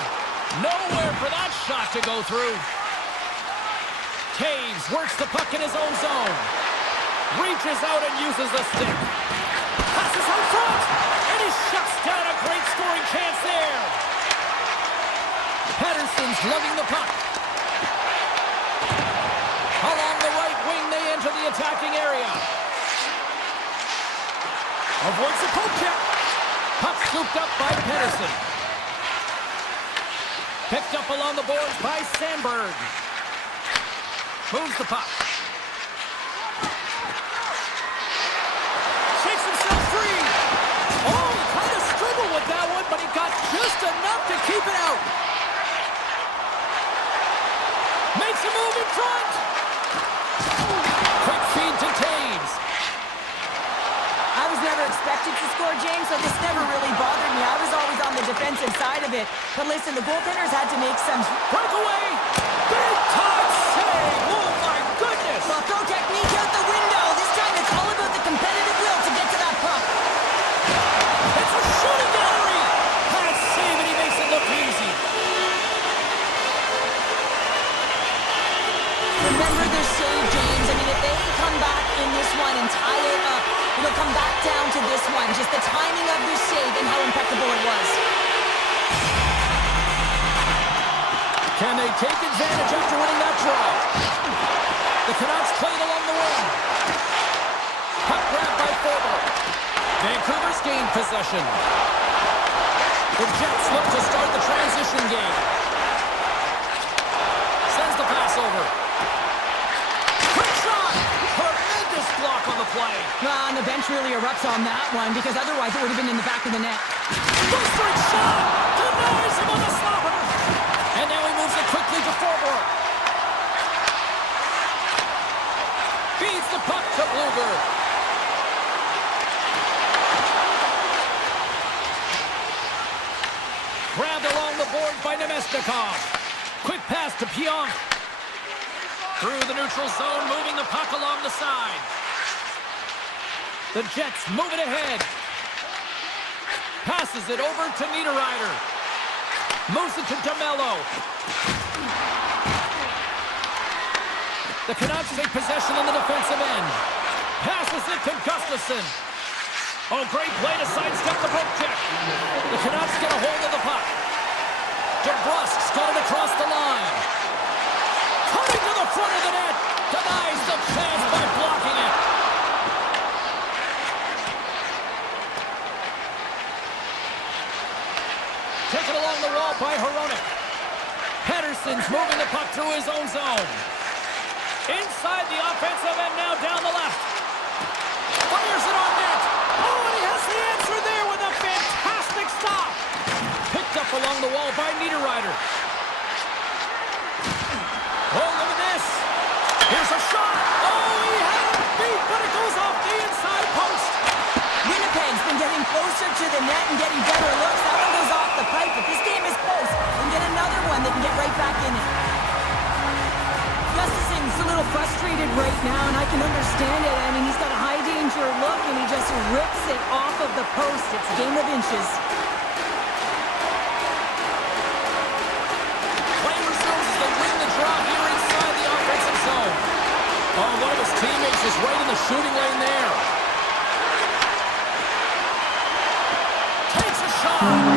Nowhere for that shot to go through. Taves works the puck in his own zone. Reaches out and uses the stick. Passes out front. And he shuts down a great scoring chance there. Pettersson's lugging the puck. Along the right wing, they enter the attacking area. Avoids the poke check. Puck scooped up by Pettersson. Picked up along the boards by Sandberg. Moves the puck. Shakes himself free. Oh, he kind of struggled with that one, but he got just enough to keep it out. Makes a move in front. Quick feed to Taves. I was never expected to score, James, so this never really bothered me. I was always on the defensive side of it. But listen, the goaltenders had to make some... Breakaway! Big time save! Oh my goodness! Well, throw technique out the window. This time it's all about the competitive will to get to that puck. It's a shooting gallery! That save, and he makes it look easy. Remember this save, James. I mean, if they come back in this one and tie it up, it'll come back down to this one. Just the timing of this save and how impeccable it was. Can they take advantage after winning that draw? The Canucks played along the wing. Puck grabbed by Forbort. Vancouver's gained possession. The Jets look to start the transition game. Sends the pass over. Quick shot! Tremendous block on the play. Well, and the bench really erupts on that one because otherwise it would have been in the back of the net. Bustering shot! Denies him on the slapper! And now he moves it quickly to Forbort. Feeds the puck to Bluger. Grabbed along the board by Nemesnikov. Quick pass to Pionk. Through the neutral zone, moving the puck along the side. The Jets move it ahead. Passes it over to Niederreiter. Moves it to DeMello. The Canucks take possession on the defensive end. Passes it to Gustafsson. Oh, great play to sidestep the poke check. The Canucks get a hold of the puck. DeBrusk's got it across the line. Cutting to the front of the net. Denies the chance by blocking it. Taken along the wall by Hronek. Pettersson's moving the puck through his own zone. Inside the offensive end, now down the left. Fires it on net. Oh, and he has the answer there with a fantastic stop. Picked up along the wall by Niederreiter. Oh, look at this. Here's a shot. Oh, he had it beat, but it goes off the inside post. the net and getting better looks. That one goes off the pipe, but this game is close. And get another one that can get right back in it. Gustafson's a little frustrated right now, and I can understand it. I mean, he's got a high danger look, and he just rips it off of the post. It's a game of inches. Play resumes as they win the draw here inside the offensive zone. Oh, one of his teammates is right in the shooting lane there. Takes a shot.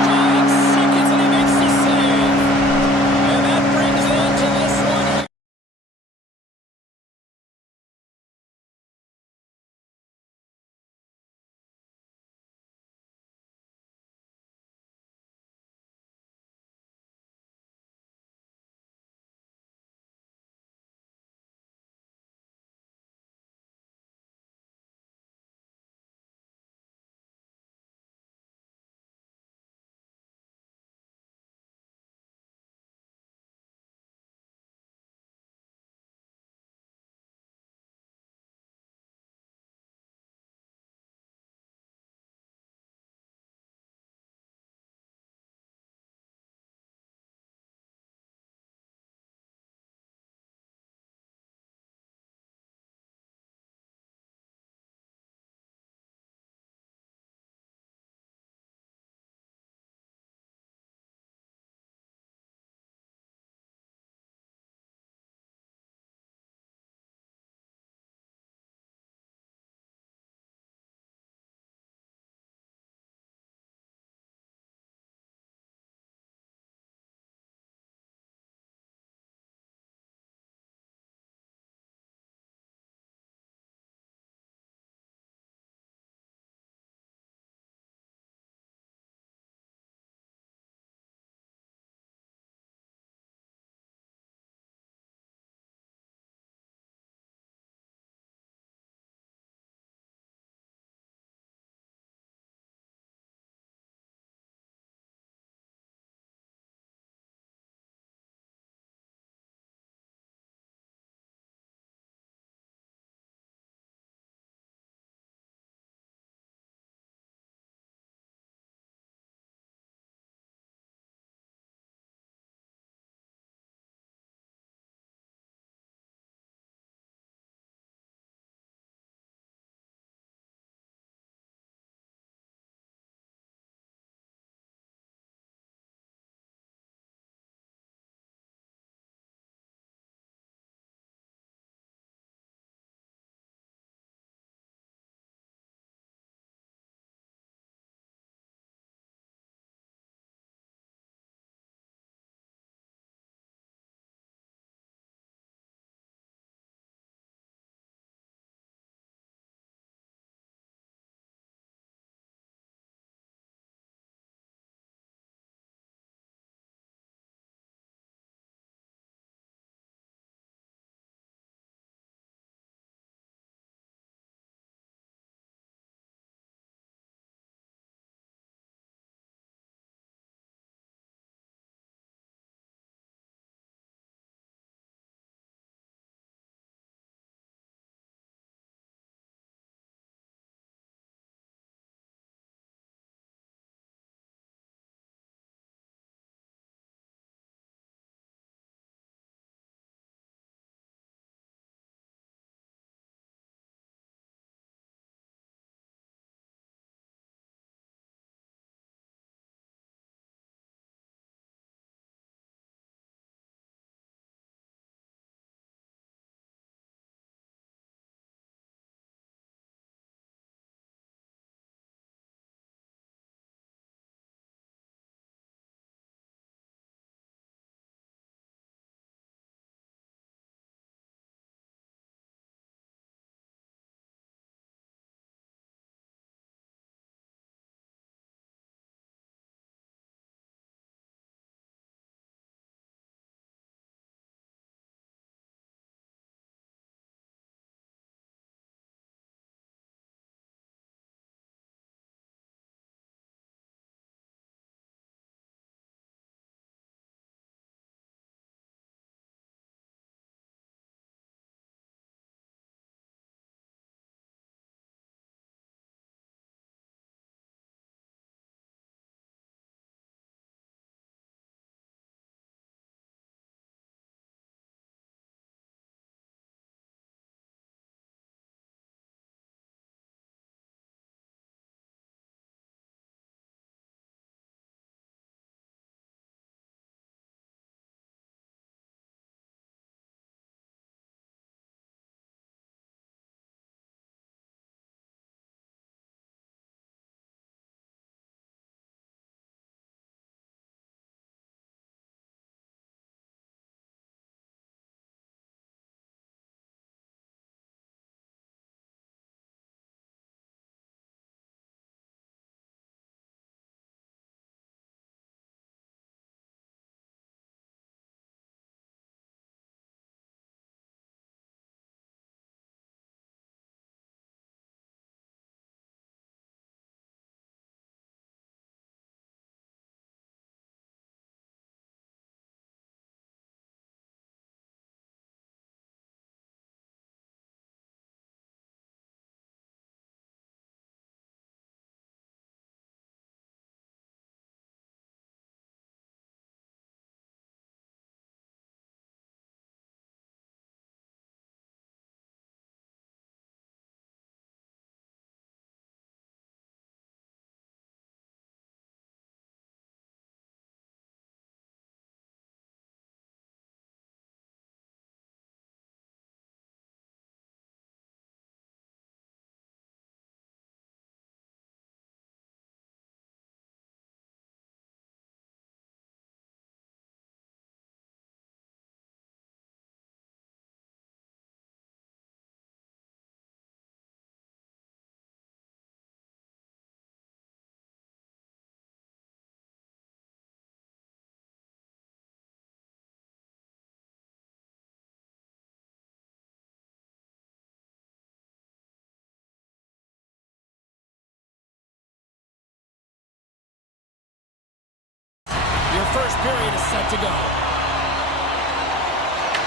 first period is set to go.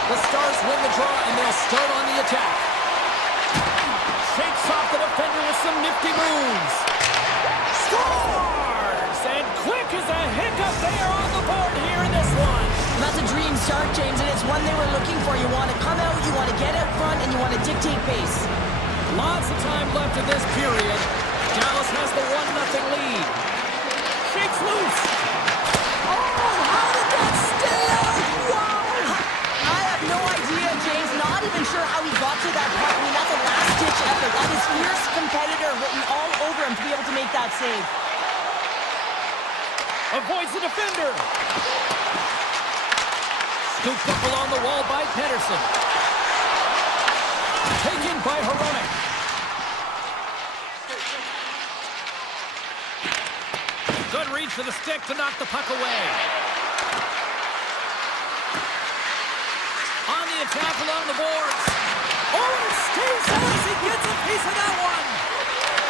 The Stars win the draw, and they'll start on the attack. Shakes off the defender with some nifty moves. Scores! And quick as a hiccup, they are on the board here in this one. That's a dream start, James, and it's one they were looking for. You want to come out, you want to get out front, and you want to dictate pace. Lots of time left in this period. Dallas has the 1-0 lead. Shakes loose. Oh, how did that stay out? Wow! I have no idea, James. Not even sure how he got to that puck. I mean, that's a last-ditch effort. That is fierce competitor written all over him to be able to make that save. Avoids the defender. Scooped up along the wall by Pedersen. Taken by Hronek. Good reach for the stick to knock the puck away. On the attack along the boards. Oh, it stays out as he gets a piece of that one.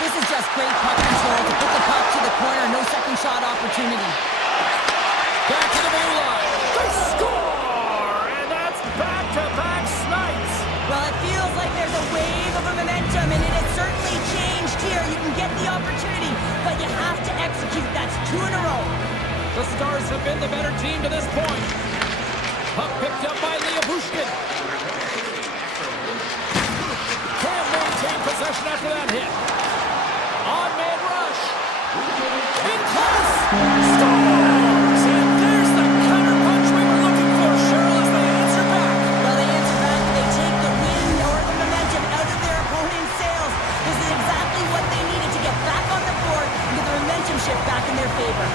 This is just great puck control to put the puck to the corner. No second shot opportunity. Back to the blue line. They score! And that's back-to-back snipes. Well, it feels like there's a wave of momentum, and it has certainly changed here. You can get the opportunity, but you have to execute. That's 2 in a row. The Stars have been the better team to this point. Puck picked up by Bushkin. Can't maintain possession after that hit. On-man rush. In close. Scores! And there's the counter punch we were looking for, Cheryl, as they answer back. Well, they answer back. They take the wind or the momentum out of their opponent's sails. This is exactly what they needed to get back on the board and get the momentum shift back in their favor.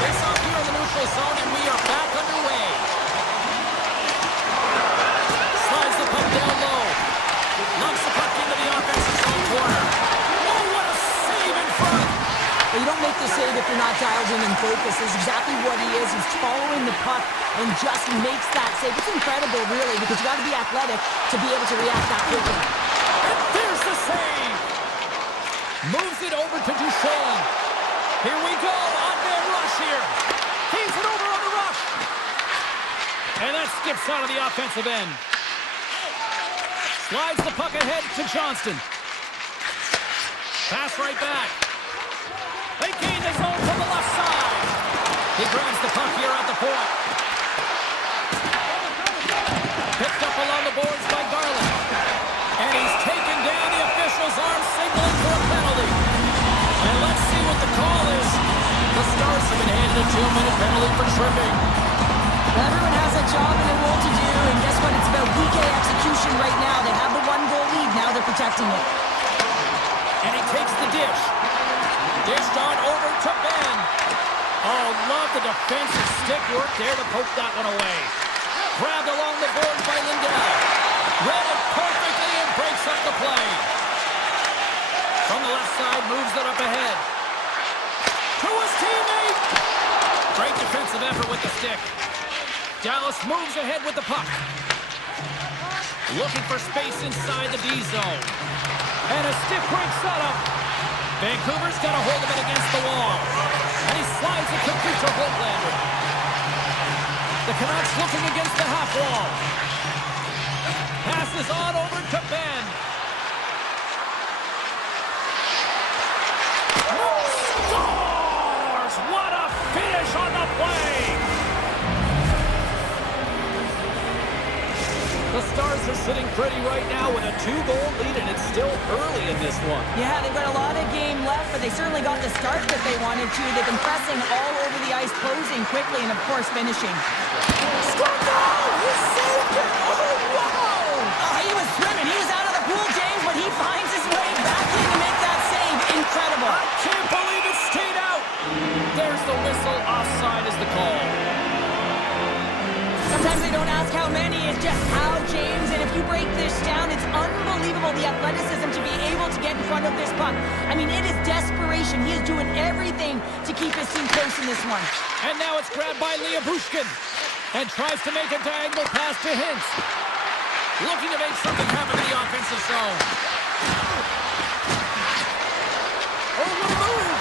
Face off here in the neutral zone, and we are back underway. Slides the puck down low. Lumps the puck into the offensive zone corner. Oh, what a save in front! Well, you don't make the save if you're not dialed in and focused. This is exactly what he is. He's following the puck and just makes that save. It's incredible, really, because you got to be athletic to be able to react that quickly. And there's the save! Moves it over to Duchesne. Here we go, on-man rush here. He's it over on the rush. And that skips out of the offensive end. Slides the puck ahead to Johnston. Pass right back. They gain the zone from the left side. He grabs the puck here at the point. Picked up along the boards by Garland. And he's taken down. The official's arm signaling for a penalty. And let's see what the call is. The Stars have been handed a 2-minute penalty for tripping. Everyone has a job and a role to do, and guess what? It's about PK execution right now. They have the 1-goal lead. Now they're protecting it. And he takes the dish. Dished on over to Ben. Oh, love the defensive stick work there to poke that one away. Grabbed along the boards by Lindell. Read it perfectly and breaks up the play. From the left side, moves it up ahead. To his teammate. Great defensive effort with the stick. Dallas moves ahead with the puck. Looking for space inside the D zone. And a stiff break setup. Vancouver's got a hold of it against the wall. And he slides it quickly to Holtlander. The Canucks looking against the half wall. Passes on over to Ben. Scores! What a finish on the play! The Stars are sitting pretty right now with a 2-goal lead, and it's still early in this one. Yeah, they've got a lot of game left, but they certainly got the start that they wanted to. They've been pressing all over the ice, closing quickly, and of course finishing. Score goal! He saved it! Oh, wow! Oh, he was swimming. He was out of the pool, James, but he finds his way back in to make that save. Incredible. I can't believe it stayed out. There's the whistle. Offside is the call. Sometimes they don't ask how many, it's just how, James. And if you break this down, it's unbelievable the athleticism to be able to get in front of this puck. I mean, it is desperation. He is doing everything to keep his team close in this one. And now it's grabbed by Bushkin. And tries to make a diagonal pass to Hintz. Looking to make something happen in the offensive zone. Oh, what a move!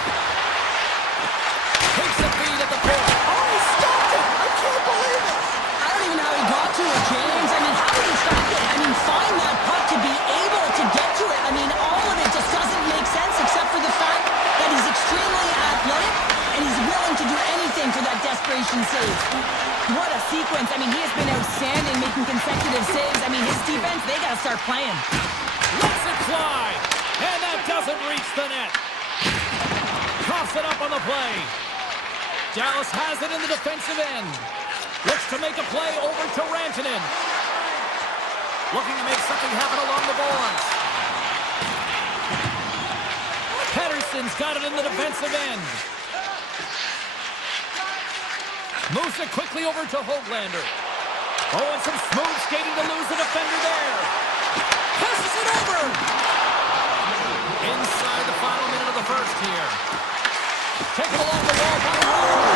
desperation saves. What a sequence. I mean, he has been outstanding making consecutive saves. I mean, his defense, they got to start playing. Lets it fly. And that doesn't reach the net. Coughs it up on the play. Dallas has it in the defensive end. Looks to make a play over to Rantanen. Looking to make something happen along the boards. Pettersson's got it in the defensive end. Moves it quickly over to Höglander. Oh, and some smooth skating to lose the defender there. Passes it over. Inside the final minute of the first here. Taken along the wall by Rowe.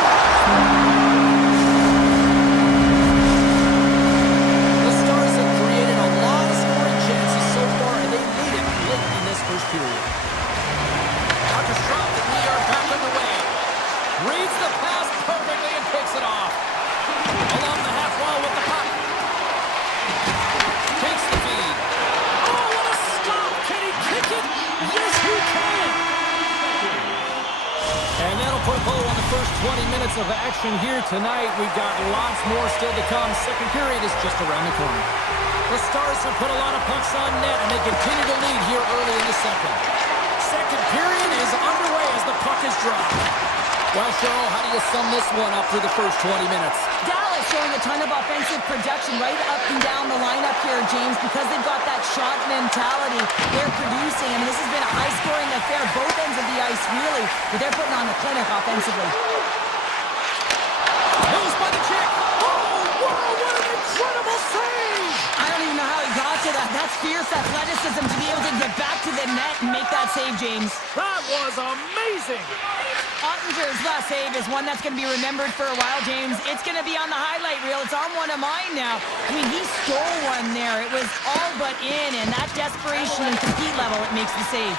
The Stars have created a lot of scoring chances so far, and they lead it late in this first period. Orchestrated, and we are back underway. Reads the pass perfectly and picks it off. Along the half wall with the puck. Takes the feed. Oh, what a stop! Can he kick it? Yes, he can! And that'll put a bow on the first 20 minutes of action here tonight. We've got lots more still to come. Second period is just around the corner. The Stars have put a lot of pucks on net, and they continue to lead here early in the second. Second period is underway as the puck is dropped. Well, Cheryl, how do you sum this one up through the first 20 minutes? Dallas showing a ton of offensive production right up and down the lineup here, James, because they've got that shot mentality. They're producing. I mean, this has been a high-scoring affair, both ends of the ice, really, but they're putting on the clinic offensively. Moves by the chick. Oh, wow, what an incredible save! I don't even know how he got to that. That's fierce athleticism to be able to get back to the net and make that save, James. That was amazing! Ottinger's last save is one that's going to be remembered for a while, James. It's going to be on the highlight reel. It's on one of mine now. I mean, he stole one there. It was all but in, and that desperation and compete level, it makes the save.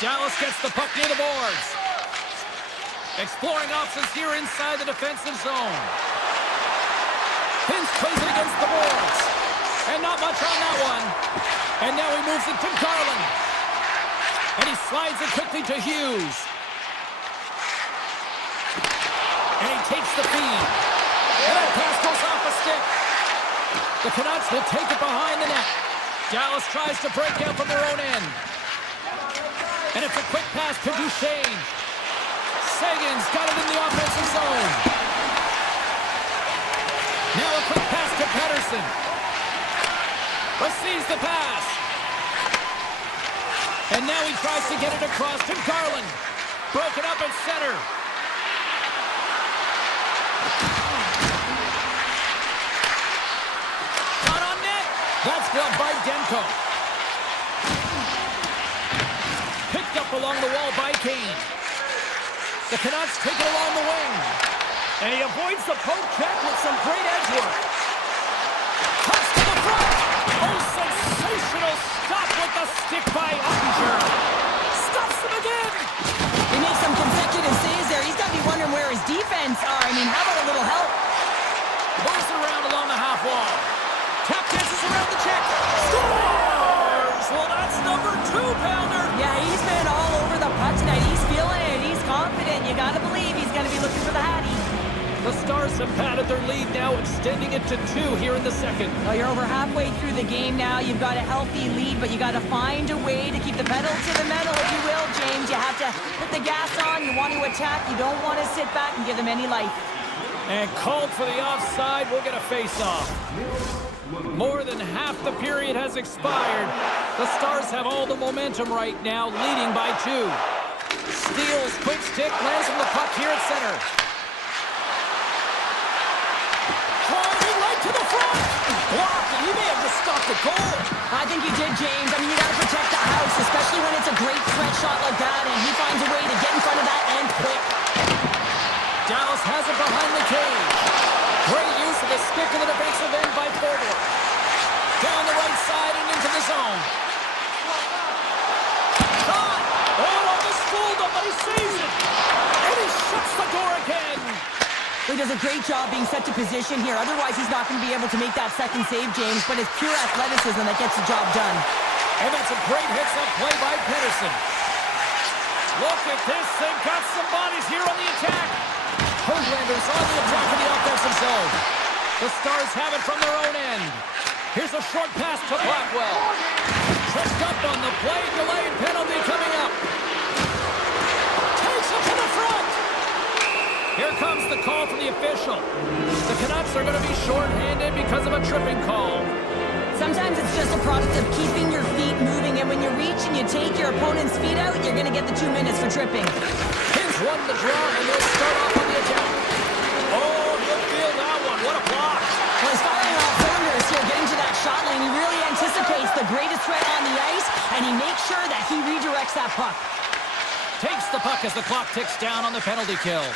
Dallas gets the puck near the boards. Exploring options here inside the defensive zone. Pins plays it against the boards. And not much on that one. And now he moves it to Garland. And he slides it quickly to Hughes. And he takes the feed. And that pass goes off a stick. The Canucks will take it behind the net. Dallas tries to break out from their own end. And it's a quick pass to Duchesne. Sagan's got it in the offensive zone. Now a quick pass to Pettersson. Receives the pass. And now he tries to get it across to Garland. Broken up at center. Shot on net. That's gloved by Demko. Picked up along the wall by Kane. The Canucks take it along the wing. And he avoids the poke check with some great edge work. Cuts to the front. Oh, sensational stop with the stick by Ottinger. Stops him again. He makes some consecutive saves there. He's got to be wondering where his defense are. I mean, how about a little help? Moves around along the half wall. Tap dances around the check. Scores! Well, that's number 2-pounder. Yeah, he's been all over the puck tonight. He's feeling it. He's confident. You got to believe he's going to be looking for the Hattie. The Stars have padded their lead now, extending it to 2 here in the second. Well, you're over halfway through the game now. You've got a healthy lead, but you got to find a way to keep the pedal to the metal, if you will, James. You have to put the gas on. You want to attack. You don't want to sit back and give them any life. And called for the offside. We'll get a face-off. More than half the period has expired. The Stars have all the momentum right now, leading by 2. Steals, quick stick, lands from the puck here at center. Driving right to the front. Blocked, and he may have just stopped the goal. I think you did, James. I mean, you got to protect the house, especially when it's a great threat shot like that, and he finds a way to get in front of that and quick. Dallas has it behind the cage. Great use of the stick in the defensive end by Forward. Down the right side and into the zone. Shot! Oh, almost fooled him, but he saves it. And he shuts the door again. He does a great job being set to position here. Otherwise, he's not going to be able to make that second save, James, but it's pure athleticism that gets the job done. And that's a great hits-up play by Pettersson. Look at this. They've got some bodies here on the attack. Goaltenders on the attack in the offensive zone. The Stars have it from their own end. Here's a short pass to Blackwell. Tripped up on the play, delayed penalty coming up. Takes it to the front. Here comes the call from the official. The Canucks are going to be shorthanded because of a tripping call. Sometimes it's just a product of keeping your feet moving, and when you reach and you take your opponent's feet out, you're going to get the 2 minutes for tripping. His won the draw, and they'll start off on the attack. Oh, you'll feel that one. What a block. Well, he's firing off cylinders here, getting to that shot lane. He really anticipates the greatest threat on the ice, and he makes sure that he redirects that puck. Takes the puck as the clock ticks down on the penalty kill.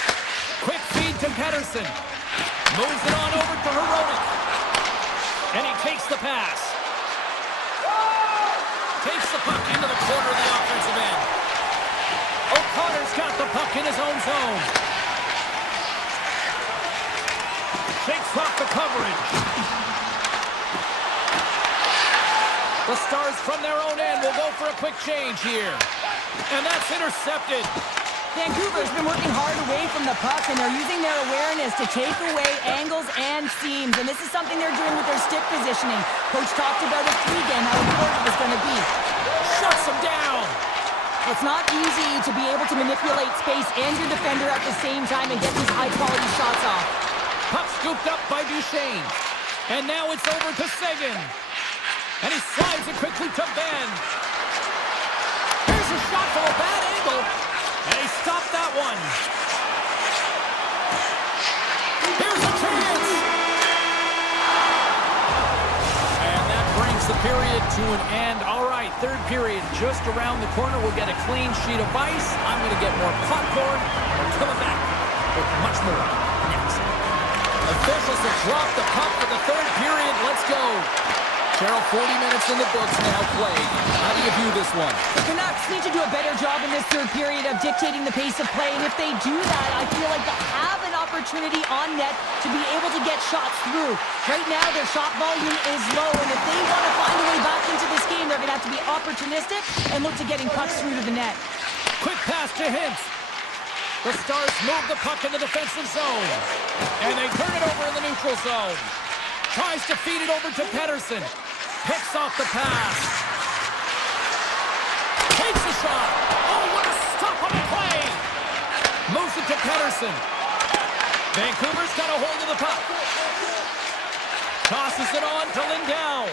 Quick feed to Pettersson. Moves it on over to Hronek. And he takes the pass. Takes the puck into the corner of the offensive end. O'Connor's got the puck in his own zone. Shakes off the coverage. The Stars from their own end will go for a quick change here. And that's intercepted. Vancouver's been working hard away from the puck, and they're using their awareness to take away angles and seams. And this is something they're doing with their stick positioning. Coach talked about it pregame, how important it was going to be. Shuts him down. It's not easy to be able to manipulate space and your defender at the same time and get these high-quality shots off. Puck scooped up by Duchesne. And now it's over to Seguin. And he slides it quickly to Ben. Here's a shot from a bad angle. And he stopped that one. Here's a chance. And that brings the period to an end. All right, third period just around the corner. We'll get a clean sheet of ice. I'm going to get more popcorn. We're coming back with much more next. Officials have dropped the puck for the third period. Let's go. Cheryl, 40 minutes in the books now played. How do you view this one? The Canucks need to do a better job in this third period of dictating the pace of play, and if they do that, I feel like they'll have an opportunity on net to be able to get shots through. Right now, their shot volume is low, and if they want to find a way back into this game, they're going to have to be opportunistic and look to getting pucks through to the net. Quick pass to Hintz. The Stars move the puck in the defensive zone, and they turn it over in the neutral zone. Tries to feed it over to Pettersson. Picks off the pass. Takes a shot. Oh, what a stop on the play. Moves it to Pettersson. Vancouver's got a hold of the puck. Tosses it on to Lindell.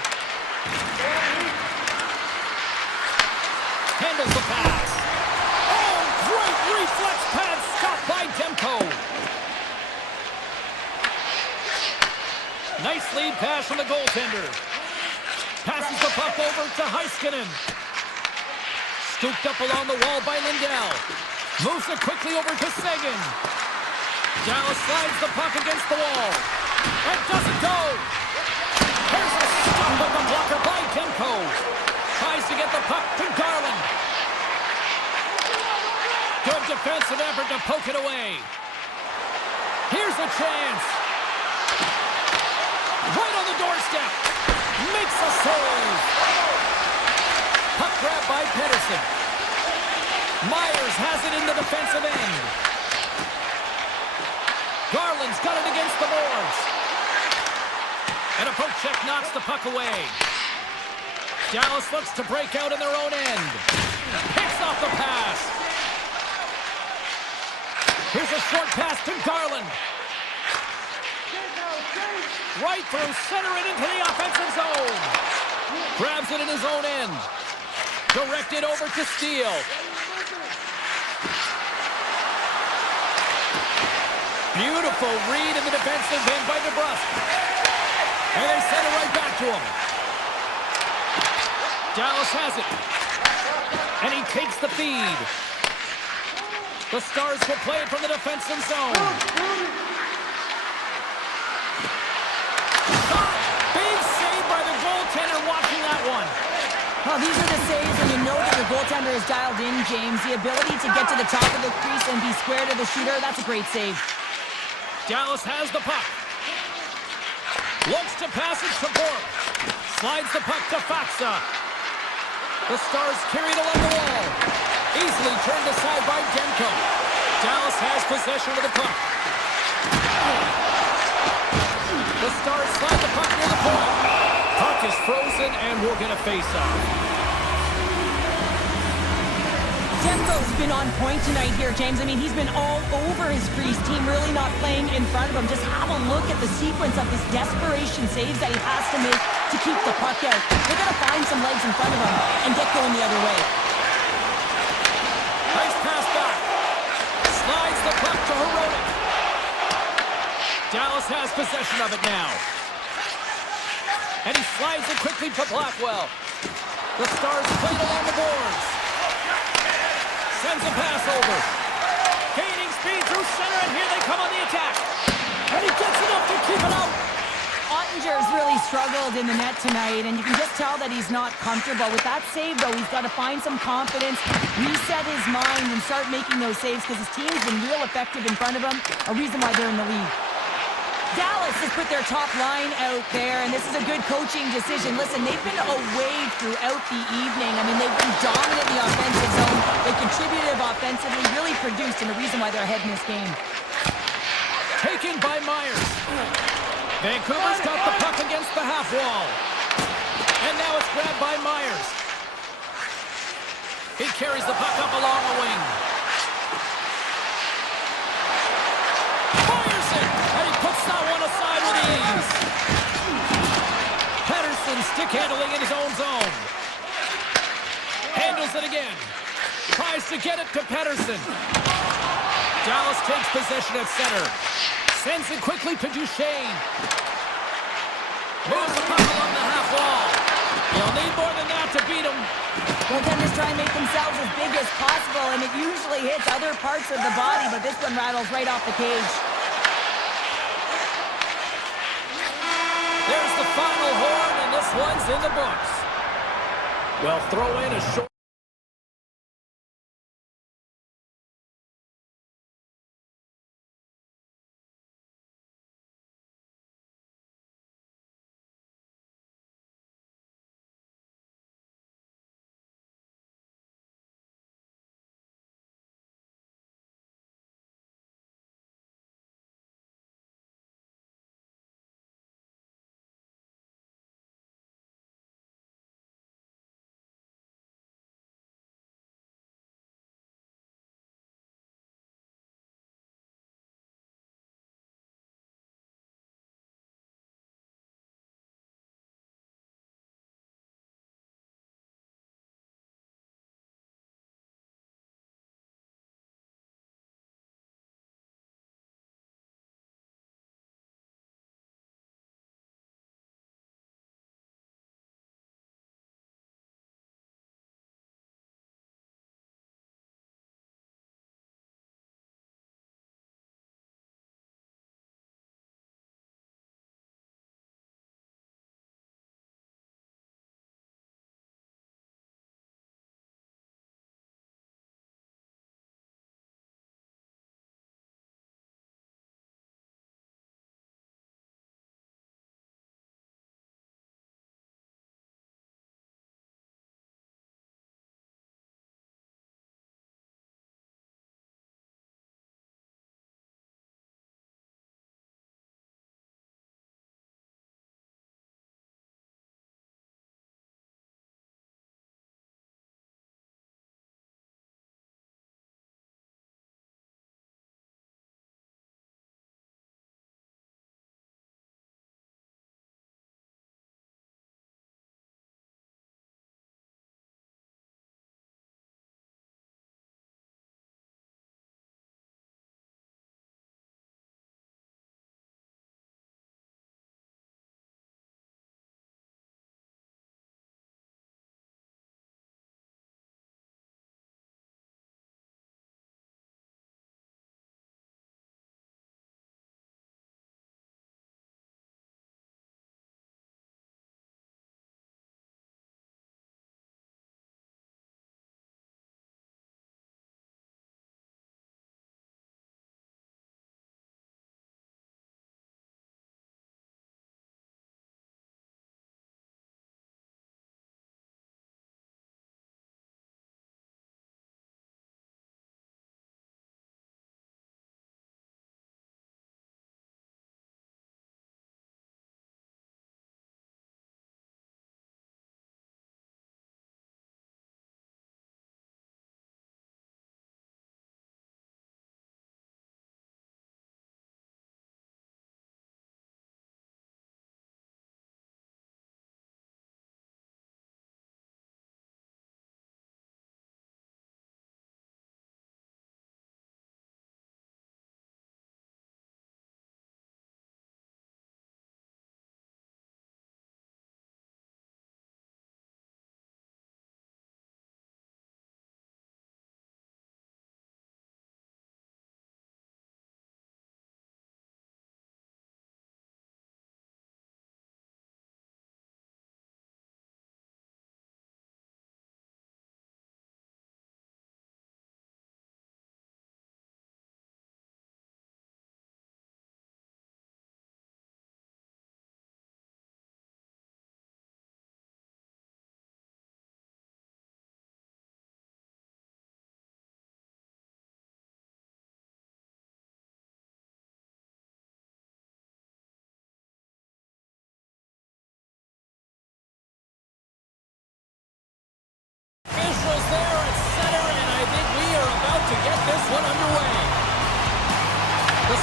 Handles the pass. Oh, great reflex pass stopped by Demko. Nice lead pass from the goaltender. Passes the puck over to Heiskanen. Scooped up along the wall by Lindell. Moves it quickly over to Seguin. Dallas slides the puck against the wall. And doesn't go. Here's a stop with the blocker by Demko. Tries to get the puck to Garland. Good defensive effort to poke it away. Here's a chance. Right on the doorstep. Makes a save. Puck grab by Pettersson. Myers has it in the defensive end. Garland's got it against the boards. And a poke check knocks the puck away. Dallas looks to break out in their own end. Picks off the pass. Here's a short pass to Garland. Right through center and into the offensive zone. Grabs it in his own end. Directed over to Steele. Beautiful read in the defensive end by DeBrusque. And they send it right back to him. Dallas has it. And he takes the feed. The Stars will play it from the defensive zone. Goaltender watching that one. Well, these are the saves when you know that your goaltender is dialed in, James. The ability to get to the top of the crease and be square to the shooter, that's a great save. Dallas has the puck. Looks to pass it to Bork. Slides the puck to Faksa. The Stars carried along the wall. Easily turned aside by Demko. Dallas has possession of the puck. The Stars slide the puck near the point. Puck is frozen, and we'll get a face-off. Tempo's been on point tonight here, James. I mean, he's been all over his crease team, really not playing in front of him. Just have a look at the sequence of his desperation saves that he has to make to keep the puck out. They're going to find some legs in front of him and get going the other way. Nice pass back. Slides the puck to Heroic. Dallas has possession of it now. And he slides it quickly to Blackwell. The Stars play it along the boards. Sends a pass over. Gaining speed through center, and here they come on the attack. And he gets enough to keep it out. Ottinger's really struggled in the net tonight, and you can just tell that he's not comfortable. With that save, though, he's got to find some confidence, reset his mind, and start making those saves because his team's been real effective in front of him, a reason why they're in the lead. Dallas has put their top line out there, and this is a good coaching decision. Listen, they've been away throughout the evening. I mean, they've been dominant in the offensive zone. They contributed offensively, really produced, and a reason why they're ahead in this game. Taken by Myers. Vancouver's got the puck against the half wall. And now it's grabbed by Myers. He carries the puck up along the wing. Puts that one aside with ease. Pettersson stick handling in his own zone. Handles it again. Tries to get it to Pettersson. Dallas takes possession at center. Sends it quickly to Duchesne. Moves the puck along the half wall. He'll need more than that to beat him. Goaltenders try and make themselves as big as possible, and it usually hits other parts of the body, but this one rattles right off the cage. There's the final horn, and this one's in the books. Well, throw in a short...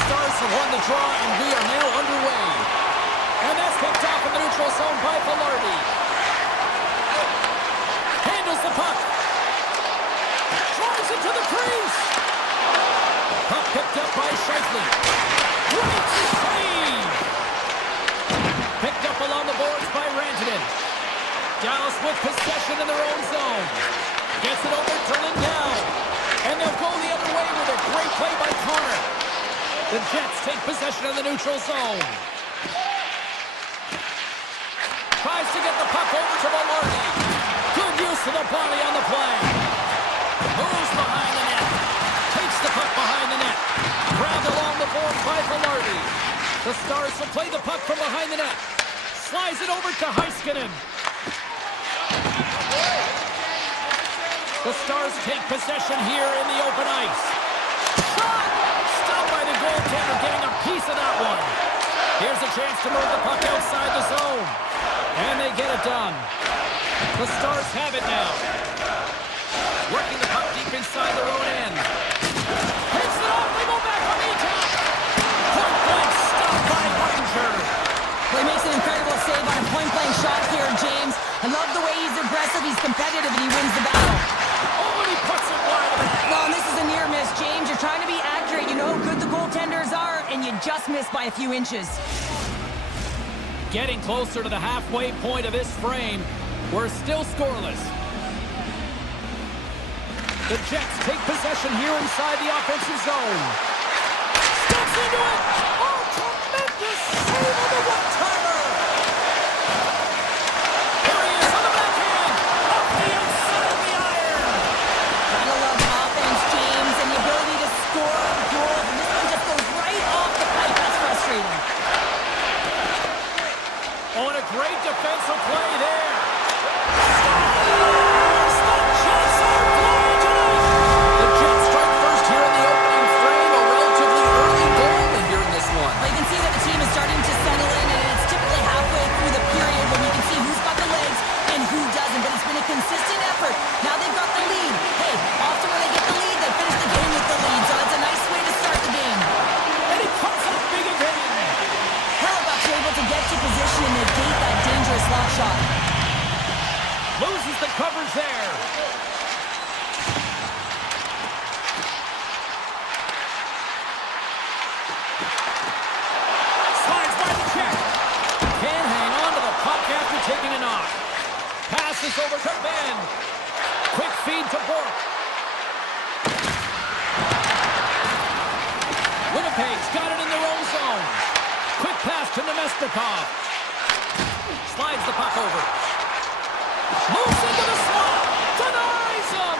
Stars have won the draw, and we are now underway. And that's picked off in the neutral zone by Velarde. Handles the puck. Drives it to the crease. Puck picked up by Scheifele. Great save. Picked up along the boards by Rantanen. Dallas with possession in their own zone. Gets it over to Lindell. And they'll go the other way with a great play by Connor. The Jets take possession of the neutral zone. Tries to get the puck over to Velarde. Good use of the body on the play. Moves behind the net. Takes the puck behind the net. Grabbed along the board by Velarde. The Stars will play the puck from behind the net. Slides it over to Heiskanen. The Stars take possession here in the open ice. Shot! Stopped by the goaltender, getting a piece of that one. Here's a chance to move the puck outside the zone. And they get it done. The Stars have it now. Working the puck deep inside their own end. Hits it off, they go back on the attack. Point blank stopped by Hartinger. Well, he makes an incredible save on a point-blank shot here, James. I love the way he's aggressive, he's competitive, and he wins the battle. Oh, and he puts it wide of the net. Well, and this is a near miss, James. You're trying to be accurate. You know how good the goaltenders are, and you just missed by a few inches. Getting closer to the halfway point of this frame. We're still scoreless. The Jets take possession here inside the offensive zone. Steps into it. Oh, tremendous save on the one-timer. Here he is on the backhand. Off the outside of the iron. Gotta love offense, James, and the ability to score goals. And this one just goes right off the pipe. That's frustrating. Oh, and a great defensive play there. The Jets strike first here in the opening frame. A relatively early goal here in this one. Well, you can see that the team is starting to settle in, and it's typically halfway through the period when you can see who's got the legs and who doesn't. But it's been a consistent effort. Now they've got the lead. Hey, often when they get the lead, they finish the game with the lead. So it's a nice way to start the game. And he comes up big again. Hellebuyck's able to get to position and negate that dangerous slot shot. Loses the coverage there. Slides by the check. Can hang on to the puck after taking a knock. Passes over to Ben. Quick feed to Bourque. Winnipeg's got it in their own zone. Quick pass to Nemestikov. Slides the puck over. Moves into the slot. Denies him.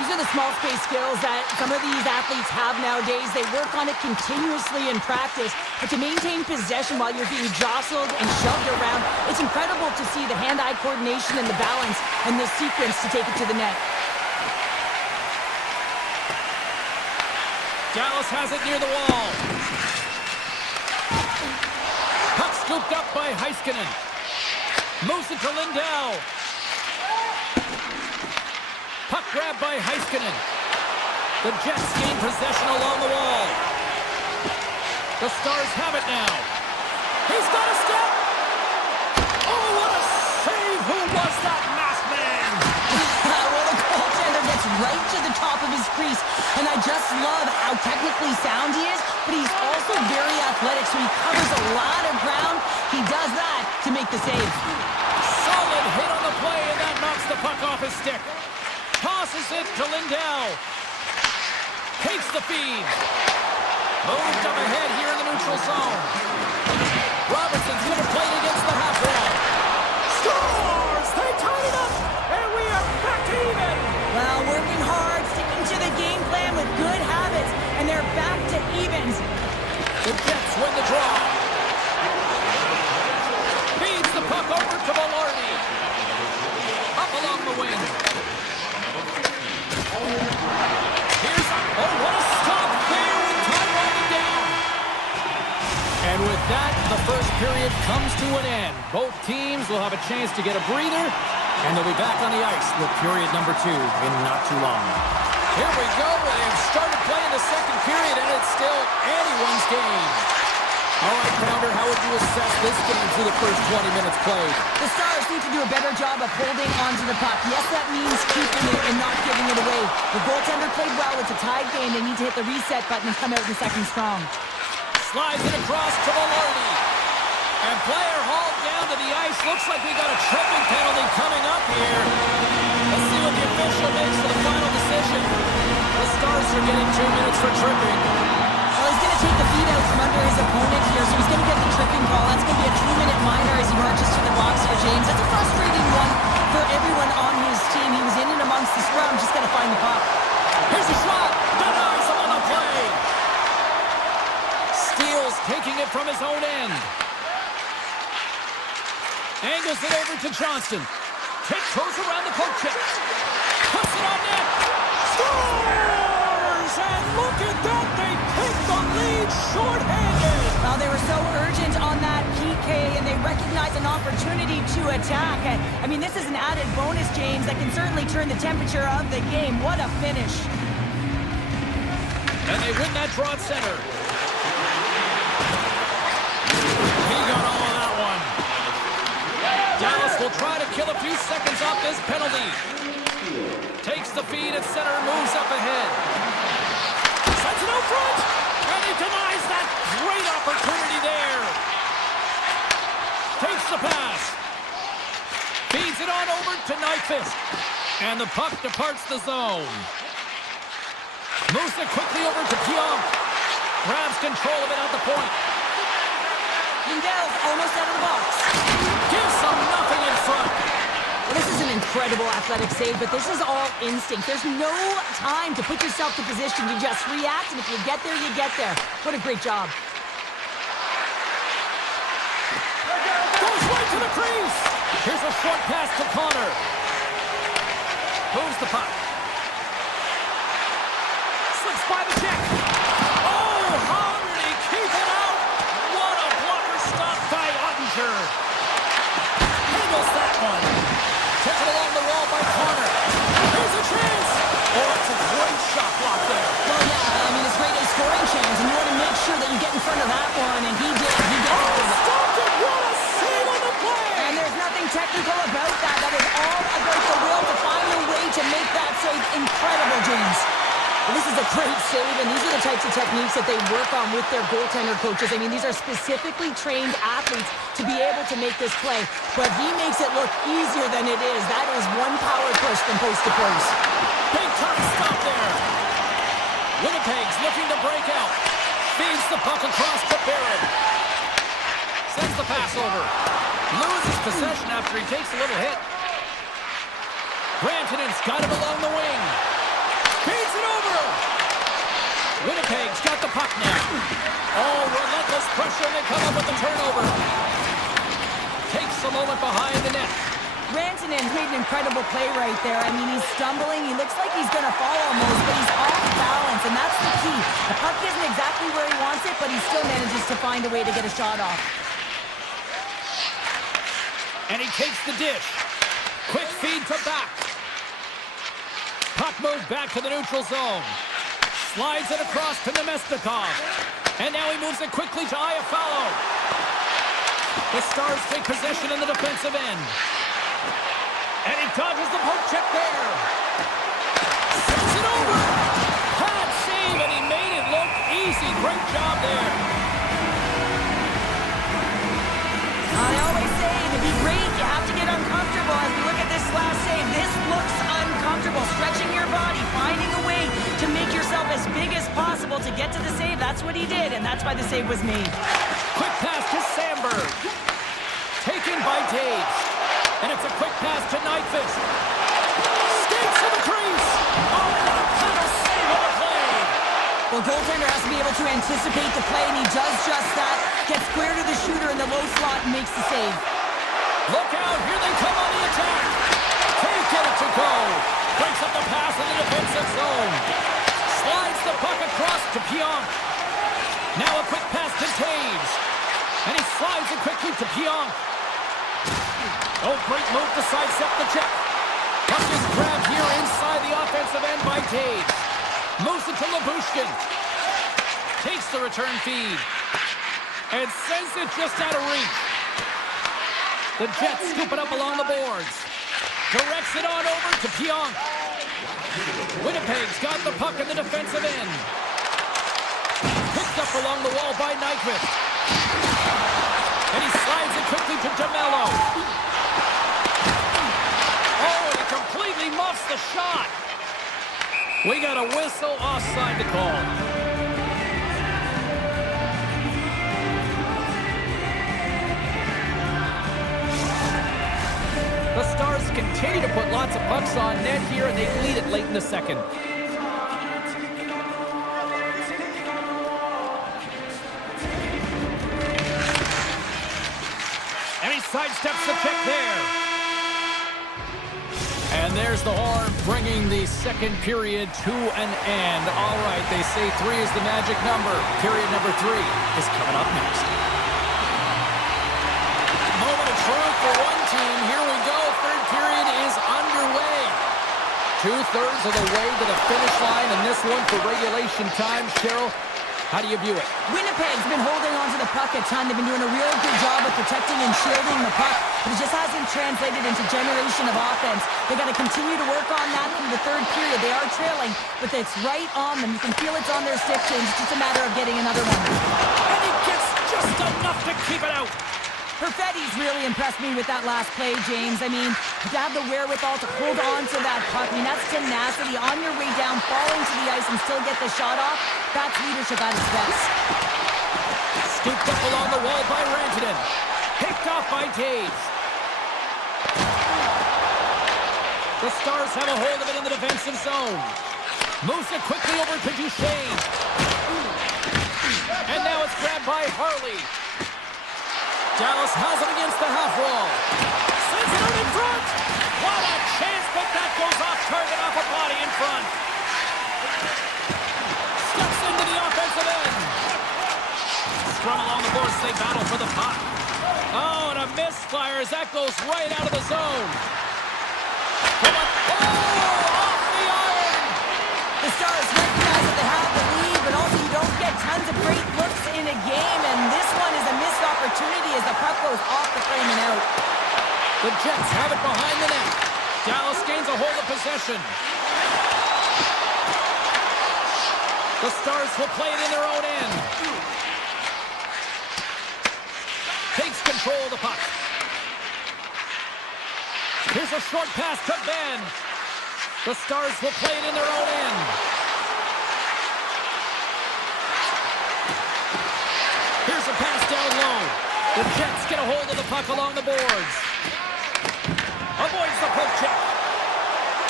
These are the small space skills that some of these athletes have nowadays. They work on it continuously in practice. But to maintain possession while you're being jostled and shoved around, it's incredible to see the hand-eye coordination and the balance in this sequence to take it to the net. Dallas has it near the wall. Puck scooped up by Heiskanen. Moves it to Lindell. Puck grabbed by Heiskanen. The Jets gain possession along the wall. The Stars have it now. He's got a step. Oh, what a save. Who was that masked man? Well, the goaltender gets right to the top of his crease. And I just love how technically sound he is, but he's also very athletic, so he covers a lot of ground. He does that to make the save. Solid hit on the play, and that knocks the puck off his stick. Tosses it to Lindell. Takes the feed. Moved up ahead here in the neutral zone. Robertson's going to play it against the half wall. Scores! They tied it up, and we are back to even. Well, working hard, sticking to the game plan with good habits, and they're back to evens. The Jets win the draw. Feeds the puck over to Velarde. Up along the wing. Here's, oh, what a stop there with time winding down. And with that, the first period comes to an end. Both teams will have a chance to get a breather, and they'll be back on the ice with period number 2 in not too long. Here we go. They've started playing the second period, and it's still anyone's game. All right, Pounder, how would you assess this game through the first 20 minutes played? The Stars need to do a better job of holding onto the puck. Yes, that means keeping it and not giving it away. The goaltender played well. It's a tied game. They need to hit the reset button and come out in the second strong. Slides it across to Velarde. And player hauled down to the ice. Looks like we got a tripping penalty coming up here. Let's see what the official makes for the final decision. The Stars are getting 2 minutes for tripping. Well, he's going to take the feet out from under his opponent here, so he's going to get the tripping call. That's going to be a 2-minute minor as he marches to the box here, James. That's a frustrating one for everyone on his team. He was in and amongst the scrum, just got to find the puck. Here's a shot. Denies him on the play. Steals taking it from his own end. Angles it over to Johnston. Tiptoes around the poke check. Puts it on net. Scores! And look at that. They take the lead shorthanded. Well, they were so urgent on that PK, and they recognize an opportunity to attack. I mean, this is an added bonus, James, that can certainly turn the temperature of the game. What a finish. And they win that draw at center. He got all of that one. Dallas will try to kill a few seconds off this penalty. Takes the feed at center and moves up ahead. Sends it out front. And he denies that great opportunity there. Takes the pass. Feeds it on over to Nyquist. And the puck departs the zone. Moves it quickly over to Pionk. Grabs control of it at the point. Lindell's almost out of the box. Gives them nothing in front. Well, this is an incredible athletic save, but this is all instinct. There's no time to put yourself to position. You just react, and if you get there, you get there. What a great job. Goes right to the crease. Here's a short pass to Connor. Moves the puck. Slips by the check. Oh, how did he keep it out? What a blocker stop by Ottinger. Handles that one. Takes it along the wall by Connor. Here's a chance. Oh, it's a great shot block there. Well, yeah, I mean, it's great a scoring chance, and you want to make sure that you get in front of that one, and he did. He gets Oh, it. stopped it. What a save on the play. And there's nothing technical about that. That is all about the will to find a way to make that save incredible, James. Well, this is a great save, and these are the types of techniques that they work on with their goaltender coaches. I mean, these are specifically trained athletes to be able to make this play, but he makes it look easier than it is. That is one power push from post to post. Big time stop there. Winnipeg's looking to break out. Feeds the puck across to Barrett. Sends the pass over. Loses possession after he takes a little hit. Rantanen's got him along the wing. Feeds it over. Winnipeg's got the puck now. Oh, relentless pressure, and they come up with the turnover. Takes a moment behind the net. Rantanen's made an incredible play right there. I mean, he's stumbling. He looks like he's going to fall almost, but he's off balance, and that's the key. The puck isn't exactly where he wants it, but he still manages to find a way to get a shot off. And he takes the dish. Quick feed to back. Puck moved back to the neutral zone. Slides it across to Nemestikov. And now he moves it quickly to Iafallo. The Stars take possession in the defensive end. And he dodges the poke check there. Sends it over. Pad save, and he made it look easy. Great job there. I always say, to be great, you have to get uncomfortable. As we look at this last save, this looks uncomfortable. Stretching your body, finding a way to make yourself as big as possible to get to the save. That's what he did, and that's why the save was made. Quick pass to Sandberg. Taken by Taves. And it's a quick pass to Nyquist. Skates to the crease. Oh, what a clever save on the play. Well, goaltender has to be able to anticipate the play, and he does just that. Gets square to the shooter in the low slot and makes the save. Look out, here they come on the attack. Can't get it to go. Breaks up the pass in the defensive zone. Slides the puck across to Pionk. Now a quick pass to Taves. And he slides it quickly to Pionk. Oh, great move to sidestep the check. Puck is grabbed here inside the offensive end by Taves. Moves it to Labushkin. Takes the return feed. And sends it just out of reach. The Jets scoop it up along the boards. Directs it on over to Pionk. Winnipeg's got the puck in the defensive end. Picked up along the wall by Nyquist. And he slides it quickly to DeMello. Oh, he completely muffs the shot. We got a whistle offside to call. The Stars continue to put lots of pucks on net here, and they lead it late in the second. And he sidesteps the check there. And there's the horn, bringing the second period to an end. All right, they say 3 is the magic number. Period number 3 is coming up next. Moment of truth for one team. Here we go. Third period is underway. 2/3 of the way to the finish line, and this one for regulation time. Cheryl, how do you view it? Winnipeg's been holding on to the puck a ton. They've been doing a real good job of protecting and shielding the puck, but it just hasn't translated into generation of offense. They got to continue to work on that in the third period. They are trailing, but it's right on them. You can feel it's on their stick change. It's just a matter of getting another one. And he gets just enough to keep it out. Perfetti's really impressed me with that last play, James. I mean, to have the wherewithal to hold on to that puck, I mean, that's tenacity on your way down, falling to the ice and still get the shot off. That's leadership at its best. Scooped up along the wall by Rantanen. Picked off by Taves. The Stars have a hold of it in the defensive zone. Moves it quickly over to Duchesne. And now it's grabbed by Harley. Dallas has it against the half wall. Sends it out in front. What a chance, but that goes off target, off a body in front. Steps into the offensive end. Scrum along the boards, they battle for the puck. Oh, and a misfire as that goes right out of the zone. Come on. Oh, off the iron. The Stars recognize that they have the lead, but also you don't get tons of great looks in a game, and this one is a missed opportunity as the puck goes off the frame and out. The Jets have it behind the net. Dallas gains a hold of possession. The Stars will play it in their own end. Takes control of the puck. Here's a short pass to Ben. The Stars will play it in their own end. Here's a pass down low. The Jets get a hold of the puck along the boards. Avoids the poke check.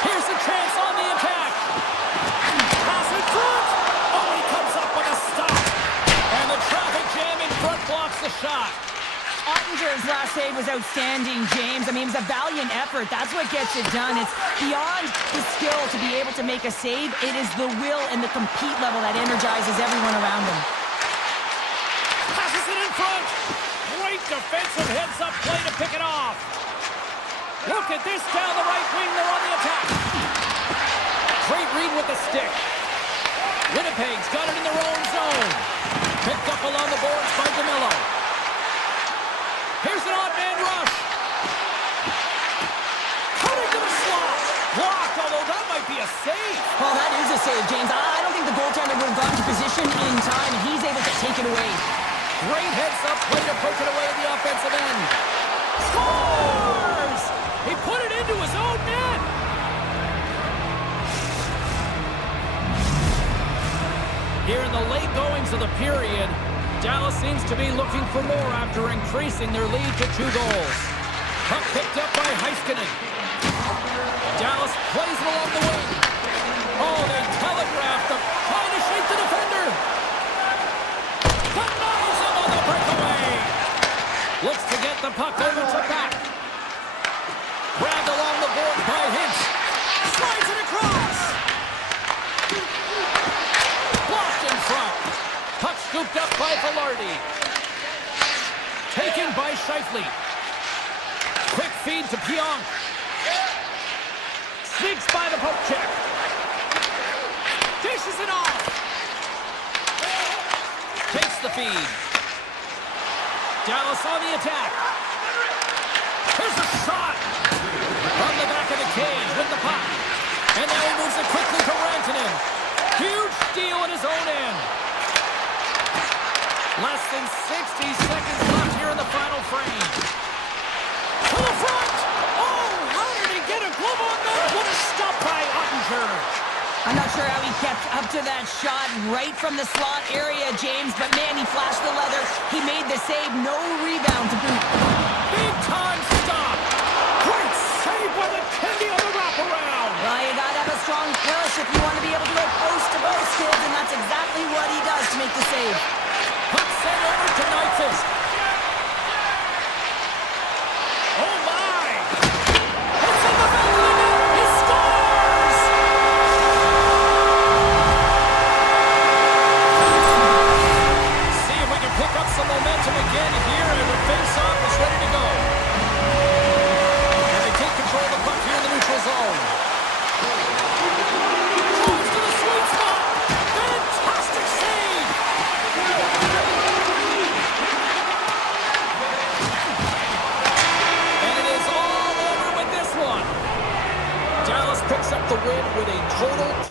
Here's a chance on the attack. Pass in front. Oh, he comes up with a stop. And the traffic jam in front blocks the shot. Ottinger's last save was outstanding, James. I mean, it was a valiant effort. That's what gets it done. It's beyond the skill to be able to make a save. It is the will and the compete level that energizes everyone around him. Passes it in front. Great defensive heads-up play to pick it off. Look at this down the right wing. They're on the attack. Great read with the stick. Winnipeg's got it in their own zone. Picked up along the boards by DeMello. Here's an odd-man rush. Cutting to the slot. Blocked, although that might be a save. Well, that is a save, James. I don't think the goaltender would have gotten to position in time, and he's able to take it away. Great heads-up play to poke it away at the offensive end. Scores! He put it into his own net. Here in the late goings of the period, Dallas seems to be looking for more after increasing their lead to 2 goals. Puck picked up by Heiskanen. Dallas plays it along the wing. Oh, they telegraphed them, trying to shake the defender. Denies him on the breakaway. Looks to get the puck over to back. Grabbed along the board by Hintz. Slides it across. Blocked in front. Puck scooped up by Velarde. Taken by Scheifele. Quick feed to Pionk. Sneaks by the poke check. To Dishes it off. Takes the feed. Dallas on the attack. Here's a shot. From the back of the cage with the puck. And now he moves it quickly to Rantanen. Huge steal at his own end. Less than 60 seconds left here in the final frame. To the front! Oh, how did he get a glove on that? What a stop by Ottinger. I'm not sure how he kept up to that shot right from the slot area, James, but man, he flashed the leather. He made the save, no rebound to boot. Big time stop. Great save by the Kenny on the wraparound. Well, you gotta have a strong push if you want to be able to go post to post, kids, and that's exactly what he does to make the save. Puck sent over to Nyquist. Oh my! It's in the middle of it. He scores! See if we can pick up some momentum again here, and the face-off is ready to go. And they take control of the puck here in the neutral zone. Moves to the sweet spot. Fantastic save. And it is all over with this one. Dallas picks up the win with a total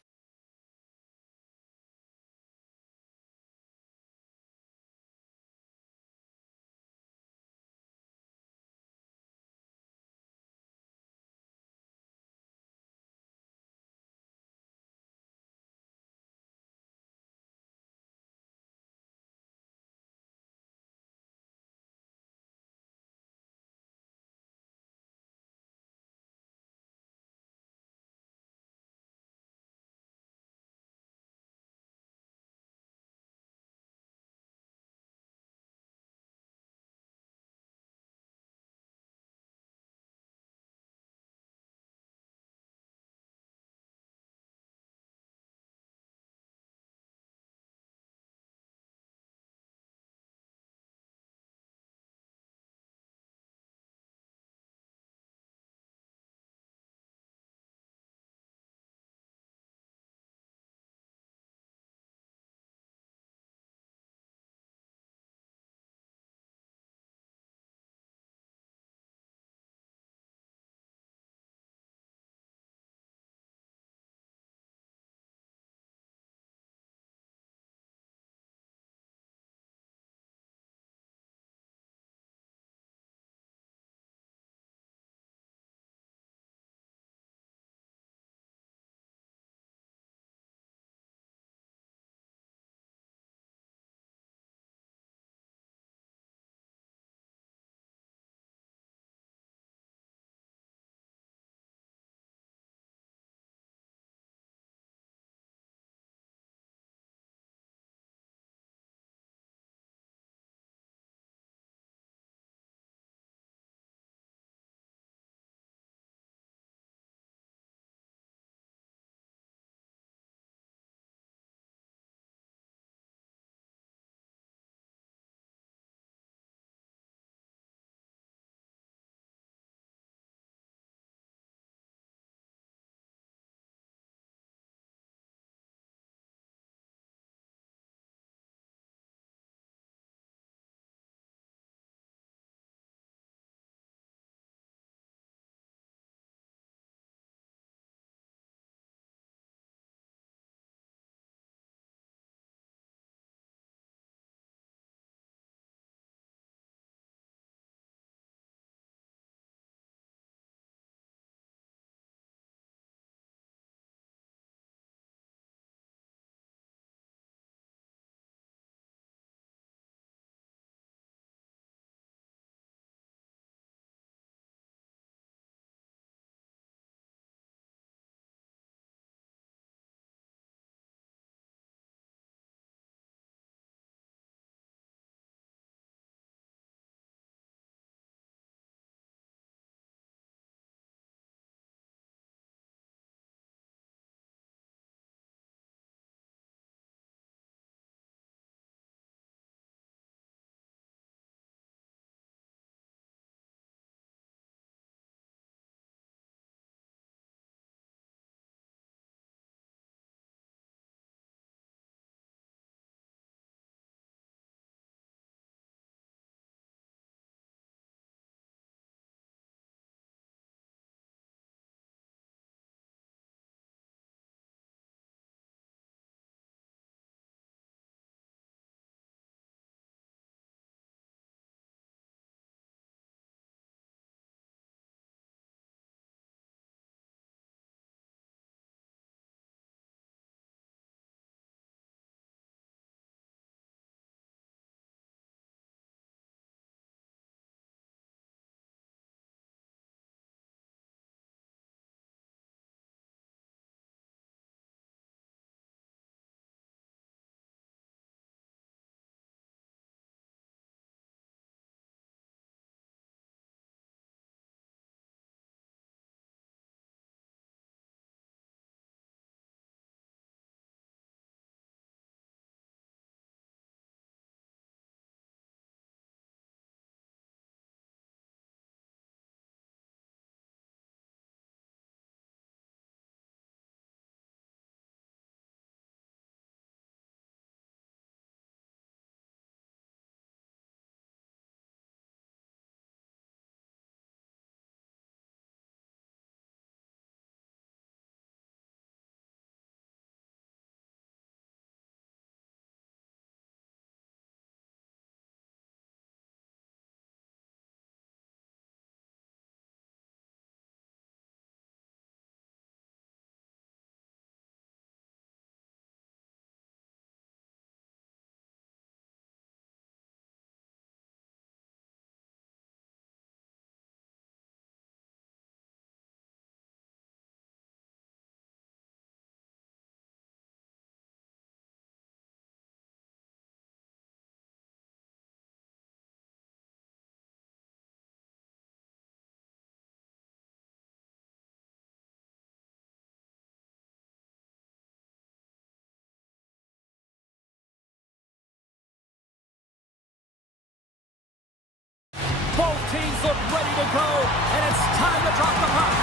Both teams look ready to go, and it's time to drop the puck.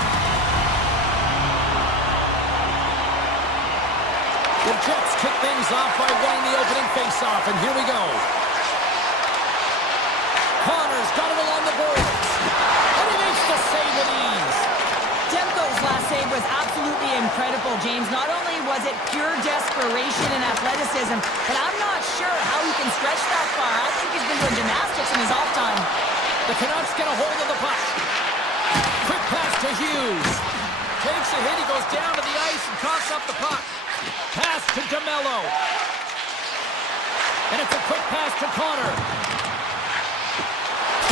The Jets kick things off by winning the opening faceoff, and here we go. Connor's got it along the boards, and he makes the save with ease. Demko's last save was absolutely incredible, James. Not only was it pure desperation and athleticism, but I'm not sure how he can stretch that far. I think he's been doing gymnastics in his off time. The Canucks get a hold of the puck. Quick pass to Hughes. Takes a hit, he goes down to the ice and coughs up the puck. Pass to DeMello. And it's a quick pass to Connor.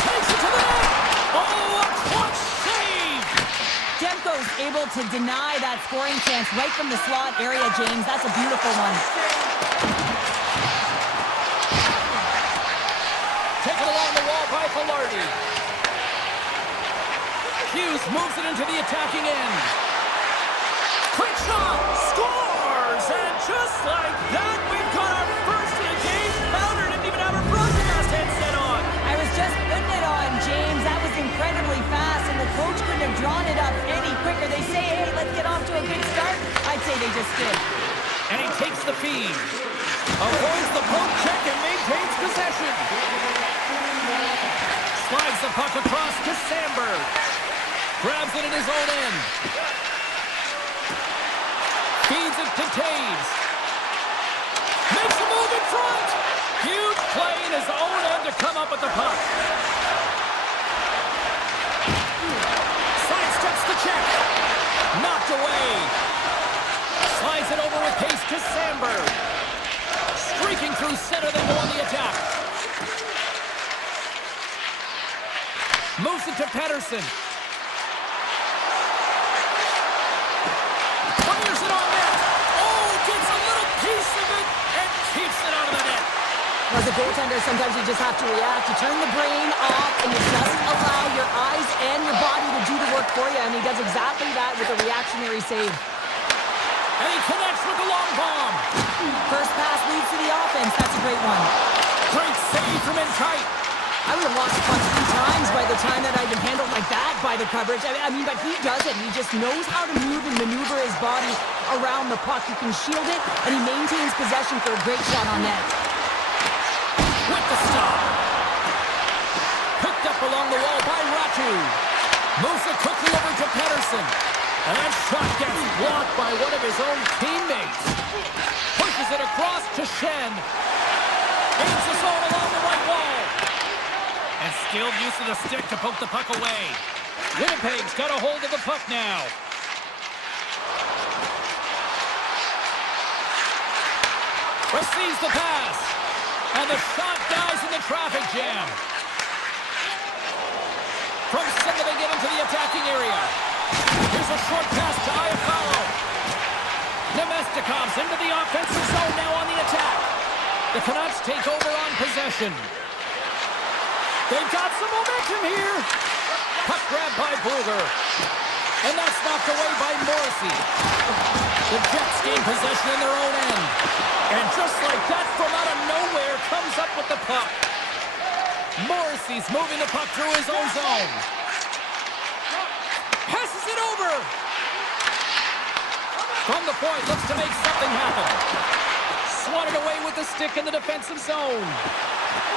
Takes it to the net. Oh, a clutch save! Demko's able to deny that scoring chance right from the slot area, James. That's a beautiful one. Taken along the wall by Velarde. Hughes moves it into the attacking end. Quick shot! Scores! And just like that, we've got our first in a game. Pounder didn't even have her broadcast headset on. I was just putting it on, James. That was incredibly fast, and the coach couldn't have drawn it up any quicker. They say, hey, let's get off to a good start. I'd say they just did. And he takes the feed. Avoids the poke check and maintains possession. Slides the puck across to Sandberg. Grabs it in his own end. Feeds it to Taves. Makes a move in front. Huge play in his own end to come up with the puck. Sidesteps the check. Knocked away. Slides it over with pace to Sandberg. Streaking through center, they go on the attack. Moves it to Pettersson. Fires it on net. Oh, gets a little piece of it and keeps it out of the net. As a goaltender, sometimes you just have to react. You turn the brain off, and you just allow your eyes and your body to do the work for you, and he does exactly that with a reactionary save. And he connects with the long bomb. First pass leads to the offense. That's a great one. Great save from in tight. I would have lost the puck 3 times by the time that I'd been handled like that by the coverage. I mean, but he does it. He just knows how to move and maneuver his body around the puck. He can shield it, and he maintains possession for a great shot on net. With the stop. Picked up along the wall by Ratu. Moves it quickly over to Pettersson. And that shot gets blocked by one of his own teammates. Pushes it across to Shen. Aims the zone along the right wall. And skilled use of the stick to poke the puck away. Winnipeg's got a hold of the puck now. Receives the pass. And the shot dies in the traffic jam. From center they get into the attacking area. Here's a short pass to Iafallo. Nemestikov's into the offensive zone now on the attack. The Canucks take over on possession. They've got some momentum here. Puck grab by Brugger. And that's knocked away by Morrissey. The Jets gain possession in their own end. And just like that, from out of nowhere, comes up with the puck. Morrissey's moving the puck through his own zone. Passes it over. From the point, looks to make something happen. Swatted away with the stick in the defensive zone.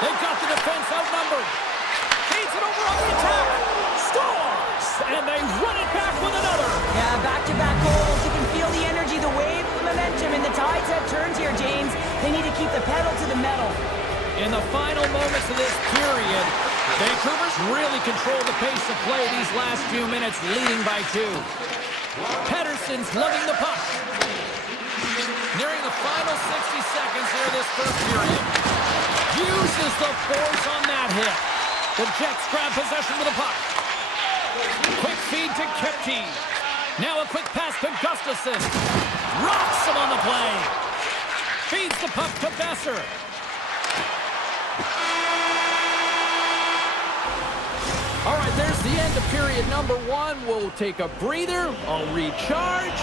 They've got the defense outnumbered. Feeds it over on the attack. Scores! And they run it back with another. Yeah, back-to-back goals. You can feel the energy, the wave, the momentum, and the tides have turned here, James. They need to keep the pedal to the metal. In the final moments of this period, Vancouver's really controlled the pace of play these last few minutes, leading by 2. Pettersson's lugging the puck. Nearing the final 60 seconds here of this first period. Uses the force on that hit. The Jets grab possession with the puck. Quick feed to Kepke. Now a quick pass to Gustafsson. Rocks him on the play. Feeds the puck to Besser. All right, there's the end of period number 1. We'll take a breather. I'll recharge.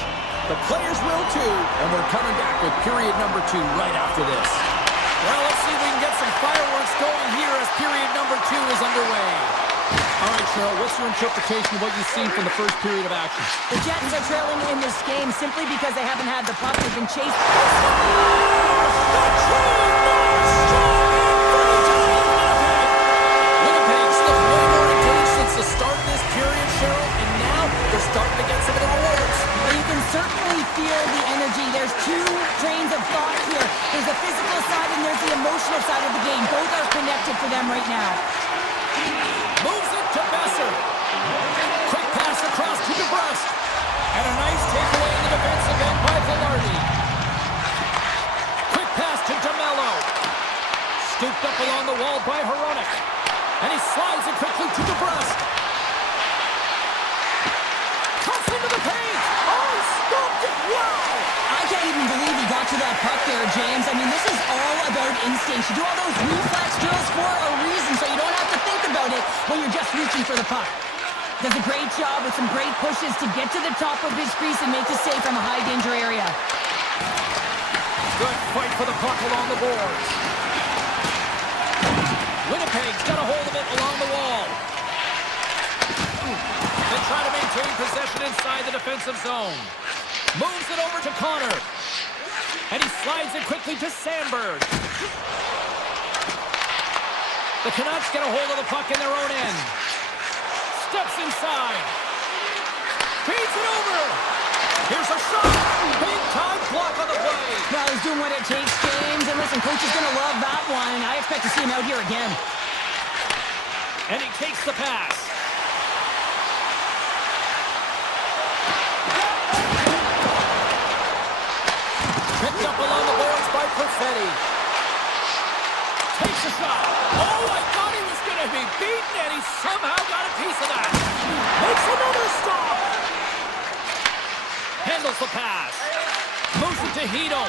The players will too. And we're coming back with period number 2 right after this. Well, let's see if we can get some fireworks going here as period number 2 is underway. Cheryl, what's your interpretation of what you've seen from the first period of action? The Jets are trailing in this game simply because they haven't had the puck. They've been chased. Winnipeg slipped way more engaged since the start of this period, Cheryl, and now they're starting to get some of the rewards. Well, you can certainly feel the energy. There's two trains of thought here. There's the physical side and there's the emotional side of the game. Both are connected for them right now. Moves it to Besser. Quick pass across to DeBrusque. And a nice takeaway in the defensive end by Velarde. Quick pass to DeMello. Scooped up along the wall by Hronek. And he slides it quickly to DeBrusque. Cuts into the paint. Oh, he scooped it. Wow! I can't even believe he got to that puck there, James. I mean, this is all about instinct. You do all those reflex drills for a reason, so you don't have to think about it when you're just reaching for the puck. Does a great job with some great pushes to get to the top of his crease and make the save from a high-danger area. Good fight for the puck along the boards. Winnipeg's got a hold of it along the wall. They try to maintain possession inside the defensive zone. Moves it over to Connor. And he slides it quickly to Sandberg. The Canucks get a hold of the puck in their own end. Steps inside. Feeds it over. Here's a shot. Big time block on the play. Well, he's doing what it takes, James. And listen, coach is going to love that one. I expect to see him out here again. And he takes the pass. Picked up along the boards by Perfetti. Takes a shot. Oh, I thought he was going to be beaten, and he somehow got a piece of that. Makes another stop. Handles the pass. Moves it to Hito.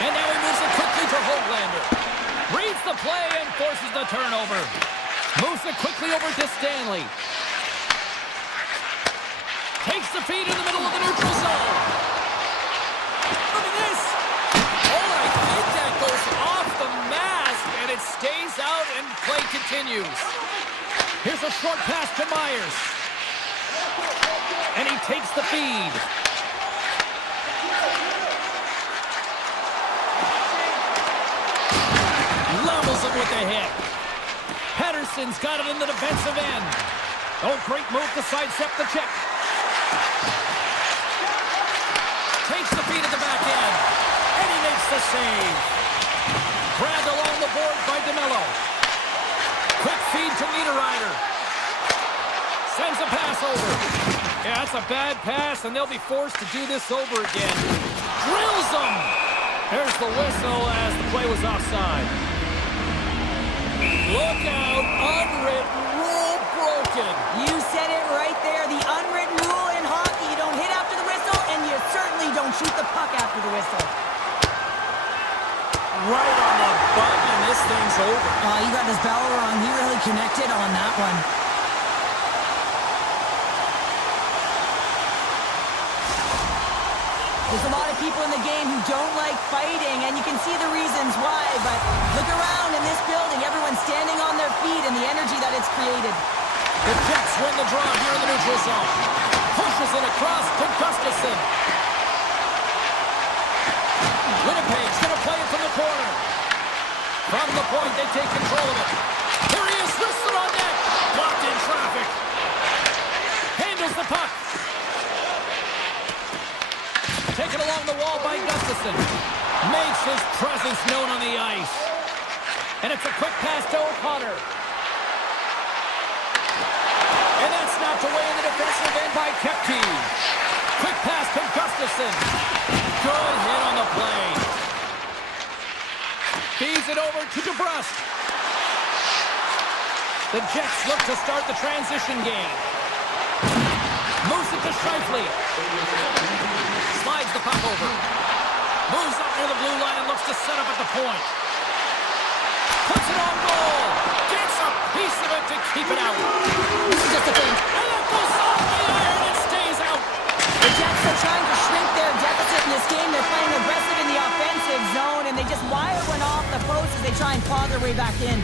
And now he moves it quickly to Hoglander. Reads the play and forces the turnover. Moves it quickly over to Stanley. Takes the feed in the middle of the neutral zone. Look at this. Oh, I think that goes off the mask, and it stays out, and play continues. Here's a short pass to Myers. And he takes the feed. Levels him with the hit. Pettersson's got it in the defensive end. Oh, great move to sidestep the check. Takes the feed at the back end. And he makes the save. Grabbed along the board by DeMello. Quick feed to Niederreiter. Sends a pass over. Yeah, that's a bad pass, and they'll be forced to do this over again. Drills them. There's the whistle as the play was offside. Look out, unwritten rule broken. You said it right there. The unwritten rule in hockey. You don't hit after the whistle, and you certainly don't shoot the puck after the whistle. Right on the button, and this thing's over. You got his bell wrong. He really connected on that one. There's a lot of people in the game who don't like fighting, and you can see the reasons why, but look around in this building. Everyone's standing on their feet and the energy that it's created. The Jets win the draw here in the neutral zone. Pushes it across to Gustafsson. Winnipeg's going to play it from the corner. From the point, they take control of it. Here he is, wristed on net. Blocked in traffic. Handles the puck. Taken along the wall by Gustafsson. Makes his presence known on the ice. And it's a quick pass to O'Connor. And that's snapped away in the defensive end by Kepke. Quick pass to Gustafsson. Good hit on the play. Feeds it over to DeBrusque. The Jets look to start the transition game. Moves it to Scheifele. Slides the puck over. Moves up near the blue line and looks to set up at the point. Puts it on goal. Gets a piece of it to keep it out. This is just a thing. And it goes off the iron and stays out. The Jets are trying to shrink their deficit in this game. They're playing aggressive in the offensive zone, and they just wire one off the post as they try and claw their way back in.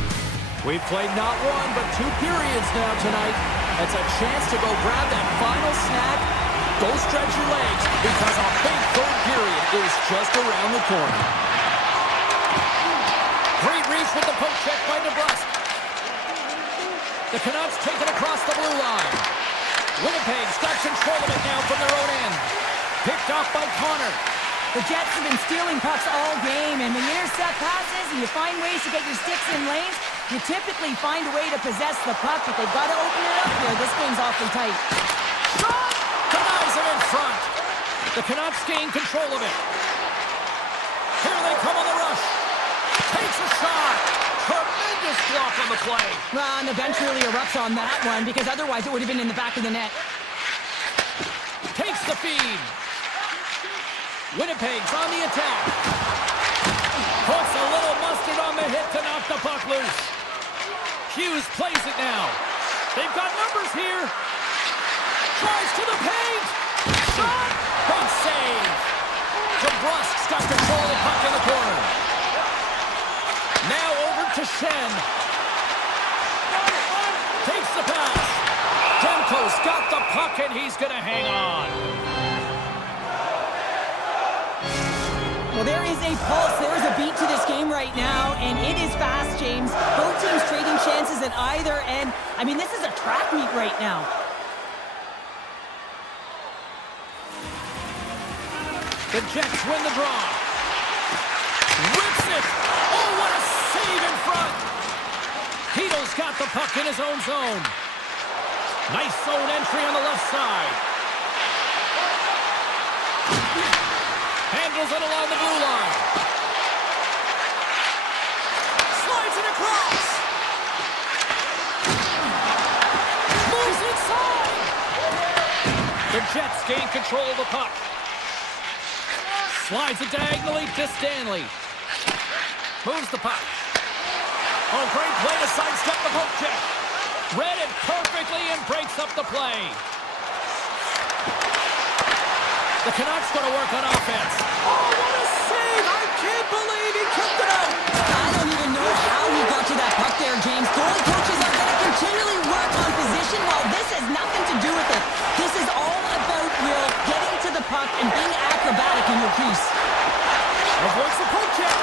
We've played not one, but two periods now tonight. It's a chance to go grab that final snack. Go stretch your legs because a big third period is just around the corner. Great reach with the poke check by DeBrusque. The Canucks take it across the blue line. Winnipeg's got control of it now from their own end. Picked off by Connor. The Jets have been stealing pucks all game, and when you intercept passes and you find ways to get your sticks in lanes, you typically find a way to possess the puck, but they've got to open it up here. This game's awfully tight. Shot! Denies it in front. The Canucks gain control of it. Here they come on the rush. Takes a shot. Tremendous block on the play. Well, and the bench really erupts on that one, because otherwise it would have been in the back of the net. Takes the feed. Winnipeg's on the attack. Puts a little mustard on the hit to knock the puck loose. Hughes plays it now. They've got numbers here. Tries to the paint. Shot. Big save. DeBrusque's got control of the puck in the corner. Now over to Shen. Takes the pass. Demko's got the puck and he's going to hang on. Well, there is a pulse, there is a beat to this game right now, and it is fast, James. Both teams trading chances at either end. I mean, this is a track meet right now. The Jets win the draw. Whips it! Oh, what a save in front! Hedo's got the puck in his own zone. Nice zone entry on the left side. Handles it along the blue line. Slides it across. Moves inside. The Jets gain control of the puck. Slides it diagonally to Stanley. Moves the puck. Oh, great play to sidestep the poke check. Read it perfectly and breaks up the play. The Canucks going to work on offense. Oh, what a save! I can't believe he kept it out! I don't even know how he got to that puck there, James. Goalie coaches are going to continually work on position while this has nothing to do with it. This is all about Will getting to the puck and being acrobatic in your crease. Avoids the poke check.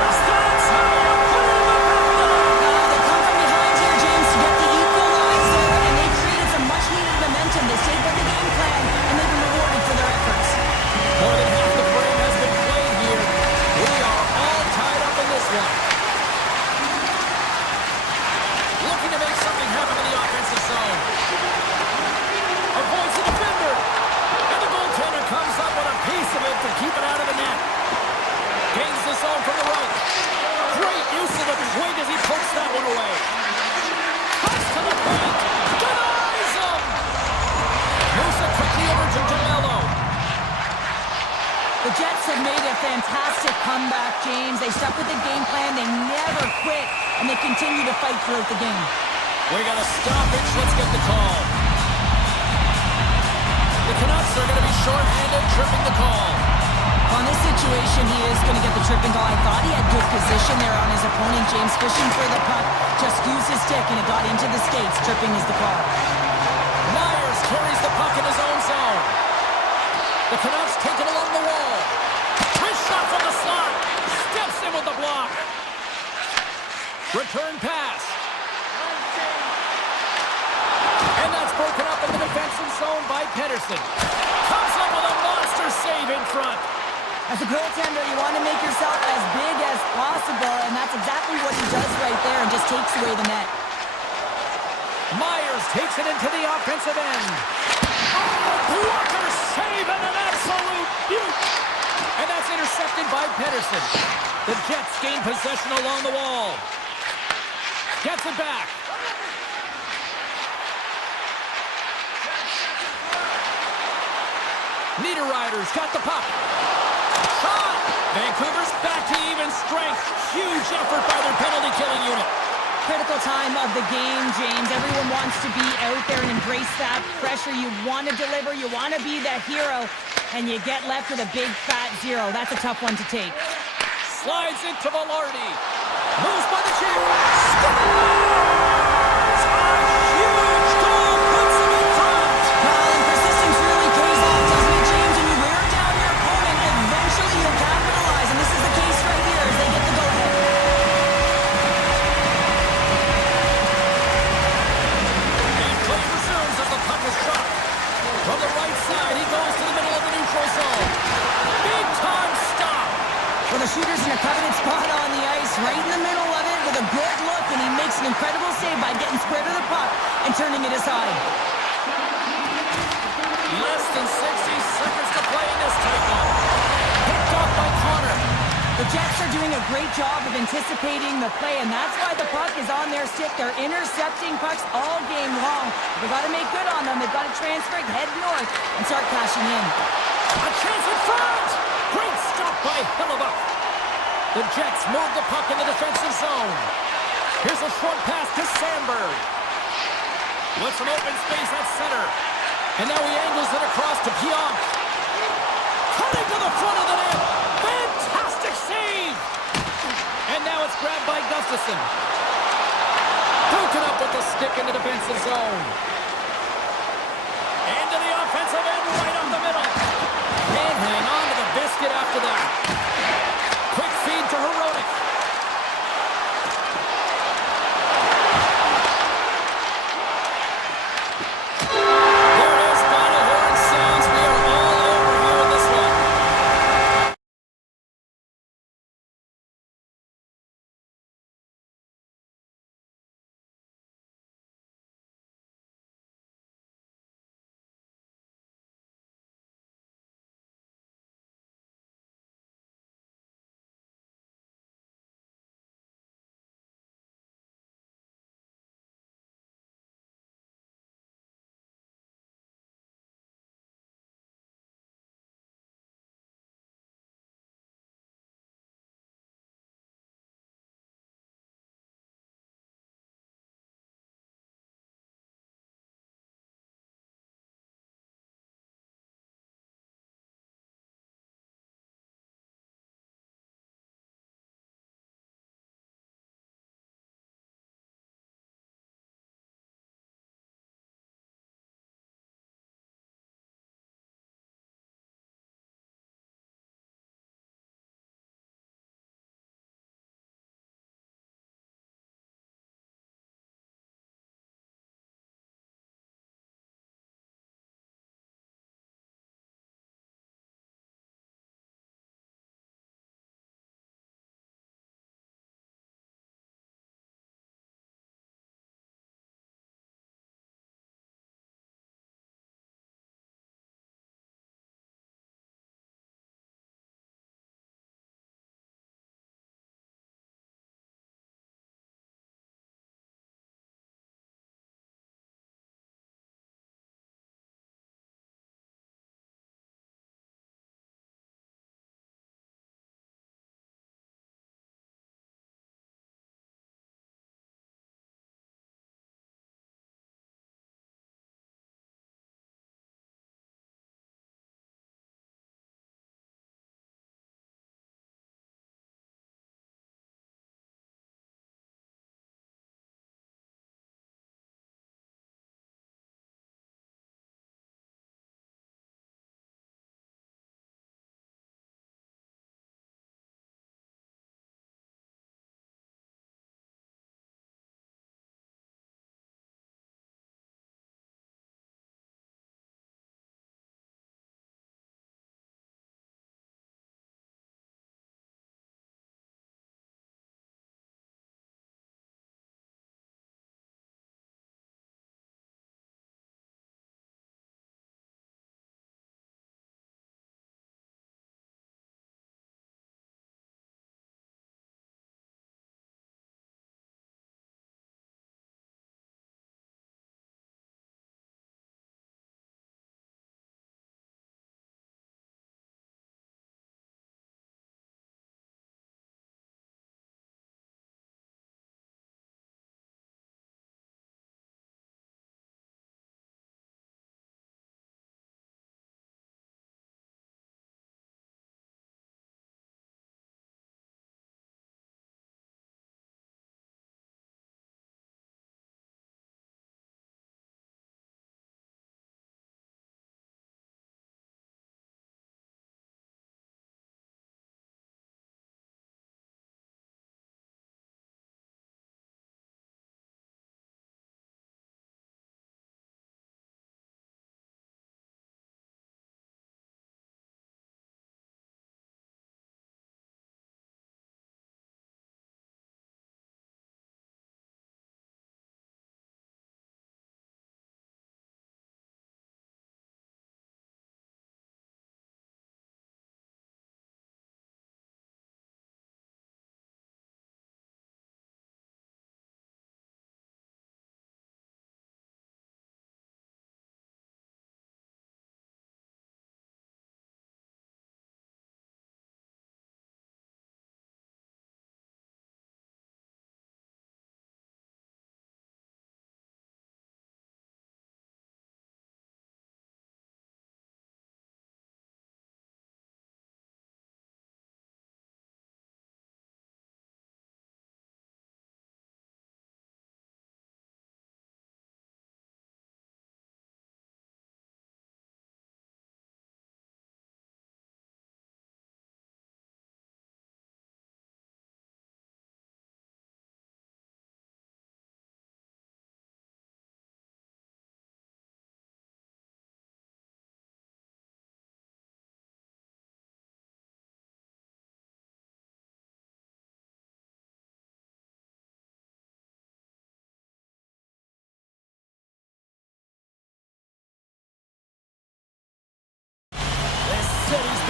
That's how you put it in the back of the net. They come from behind here, James, to get the equalizer, and they've created some much-needed momentum. They stayed by the game plan, and they've been rewarded for their efforts. More than half the frame has been played here. We are all tied up in this one. Looking to make something happen in the offensive zone. Avoids the defender. And the goaltender comes up with a piece of it to keep it out of the net. Gains the zone from the right. Great use of the twig as he pokes that one away. Cuts to the paint. Denies him. Moves it quickly over to DeMello. The Jets have made a fantastic comeback, James. They stuck with the game plan. They never quit, and they continue to fight throughout the game. We got a stoppage. Let's get the call. The Canucks are going to be short-handed, tripping the call. On this situation, he is going to get the tripping call. I thought he had good position there on his opponent, James, fishing for the puck. Just used his stick, and it got into the skates. Tripping is the call. Myers carries the puck in his own zone. The Canucks take it along the wall. Wrist shot from the slot. Steps in with the block. Return pass. And that's broken up in the defensive zone by Pettersson. Comes up with a monster save in front. As a goaltender, you want to make yourself as big as possible, and that's exactly what he does right there and just takes away the net. Myers takes it into the offensive end. Oh, blocker save and an absolute beaut. And that's intercepted by Pettersson. The Jets gain possession along the wall. Gets it back. Niederreiter's got the puck. Shot! Vancouver's back to even strength. Huge effort by their penalty-killing unit. Critical time of the game, James. Everyone wants to be out there and embrace that pressure. You want to deliver. You want to be the hero. And you get left with a big, fat 0. That's a tough one to take. Slides into Velarde. Moves by the check. Scores! and turning it aside. Less than 60 seconds to play in this tight one. Picked off by Connor. The Jets are doing a great job of anticipating the play, and that's why the puck is on their stick. They're intercepting pucks all game long. They've got to make good on them. They've got to transfer it, head north, and start cashing in. A chance in front! Great stop by Hillebuck. The Jets move the puck in the defensive zone. Here's a short pass to Sandberg. With some open space at center. And now he angles it across to Pionk. Cutting to the front of the net. Fantastic save! And now it's grabbed by Gustafson. Broken up with the stick in the defensive zone. Into the offensive end, right up the middle. Can't hang on to the biscuit after that. Quick feed to Herodic.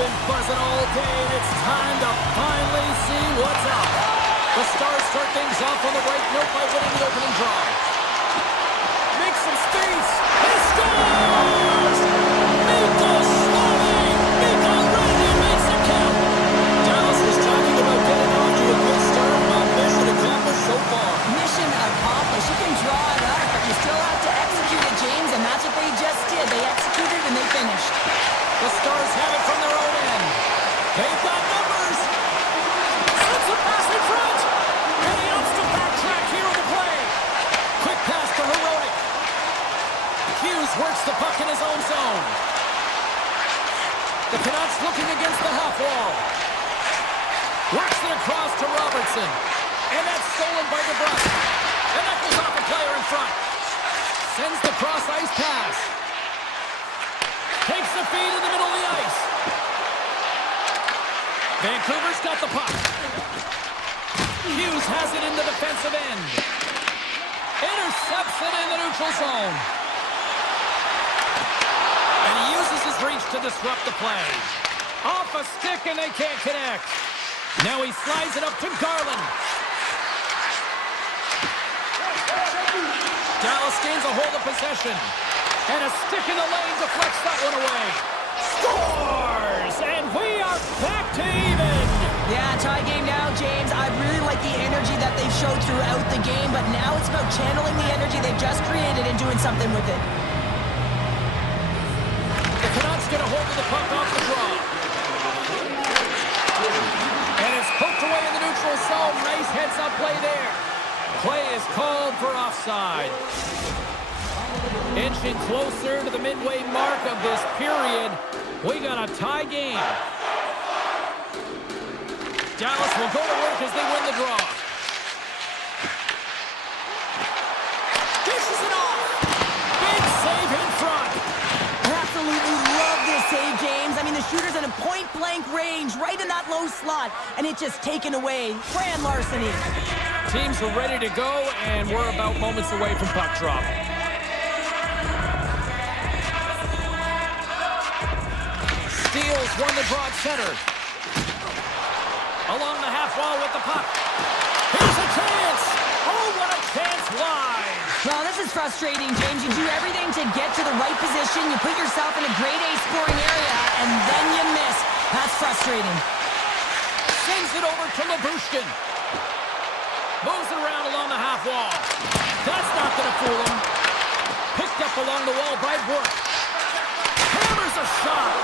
been buzzing all day, and it's time to finally see what's up. The Stars start things off on the right note by winning the opening draw. Makes some space. He scores! Miko Swami! Miko Randy makes it count. Dallas was talking about getting off to a good start. Mission accomplished so far. Mission accomplished. You can draw it up, but you still have to execute it, James, and that's what they just did. They executed and they finished. The Stars have it from their own end. They've got numbers. Slips a pass in front. And he opts to backtrack here on the play. Quick pass to Heroic. Hughes works the puck in his own zone. The Canucks looking against the half wall. Works it across to Robertson. And that's stolen by DeBrusque. And that goes off a player in front. Sends the cross-ice pass. Takes the feed in the middle of the ice. Vancouver's got the puck. Hughes has it in the defensive end. Intercepts it in the neutral zone. And he uses his reach to disrupt the play. Off a stick and they can't connect. Now he slides it up to Garland. Dallas gains a hold of possession. And a stick in the lane deflects that one away. Scores! And we are back to even. Yeah, tie game now, James. I really like the energy that they've showed throughout the game, but now it's about channeling the energy they've just created and doing something with it. The Canucks get a hold of the puck off the draw. And it's poked away in the neutral zone. Nice heads-up play there. Play is called for offside. Inching closer to the midway mark of this period, we got a tie game. Dallas will go to work as they win the draw. Dishes it off. Big save in front. Absolutely love this save, James. I mean, the shooter's in a point-blank range, right in that low slot, and it's just taken away. Grand larceny. Teams are ready to go, and we're about moments away from puck drop. Steals won the draw at center. Along the half wall with the puck. Here's a chance! Oh, what a chance wide! Well, this is frustrating, James. You do everything to get to the right position. You put yourself in a grade A scoring area, and then you miss. That's frustrating. Sends it over to Labushkin. Moves it around along the half wall. That's not going to fool him. Picked up along the wall by Burke. Hammers a shot.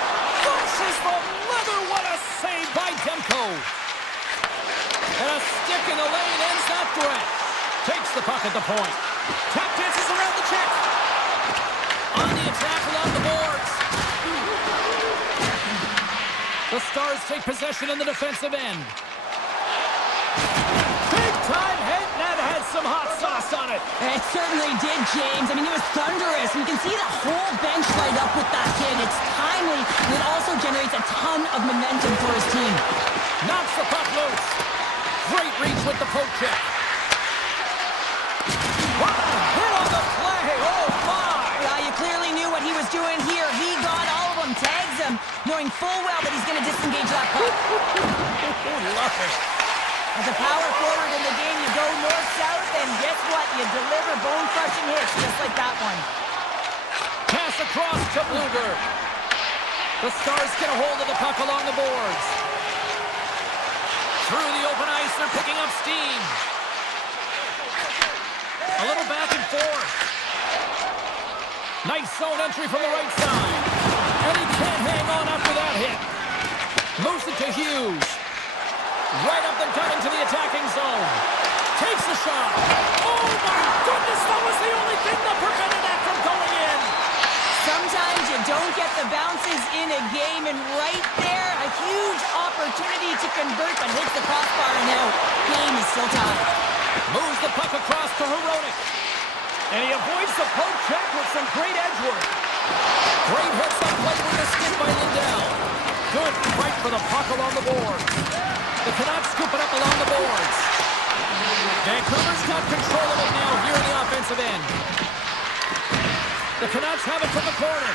Pushes the leather. What a save by Demko. And a stick in the lane ends that threat. Takes the puck at the point. Tap dances around the check. On the attack along the boards. The Stars take possession in the defensive end. Big-time hit, and that had some hot sauce on it. It certainly did, James. I mean, it was thunderous. You can see the whole bench light up with that hit. It's timely, and it also generates a ton of momentum for his team. Knocks the puck loose. Great reach with the poke check. What a hit on the play. Oh, my. You clearly knew what he was doing here. He got all of them, tags him, knowing full well that he's going to disengage that puck. Love it. As a power forward in the game, you go north-south, and guess what? You deliver bone-crushing hits just like that one. Pass across to Bluger. The Stars get a hold of the puck along the boards. Through the open ice, they're picking up steam. A little back and forth. Nice zone entry from the right side. And he can't hang on after that hit. Moves it to Hughes. Right up the gut into the attacking zone. Takes the shot. Oh my goodness, that was the only thing that prevented that from going in. Sometimes you don't get the bounces in a game, and right there, a huge opportunity to convert, but hits the crossbar and out. Game is still tied. Moves the puck across to Heroic. And he avoids the poke check with some great edge work. Great hits up play with the stick by Lindell. Good fight for the puck along the boards. The Canucks scoop it up along the boards. Vancouver's got control of it now here in the offensive end. The Canucks have it from the corner.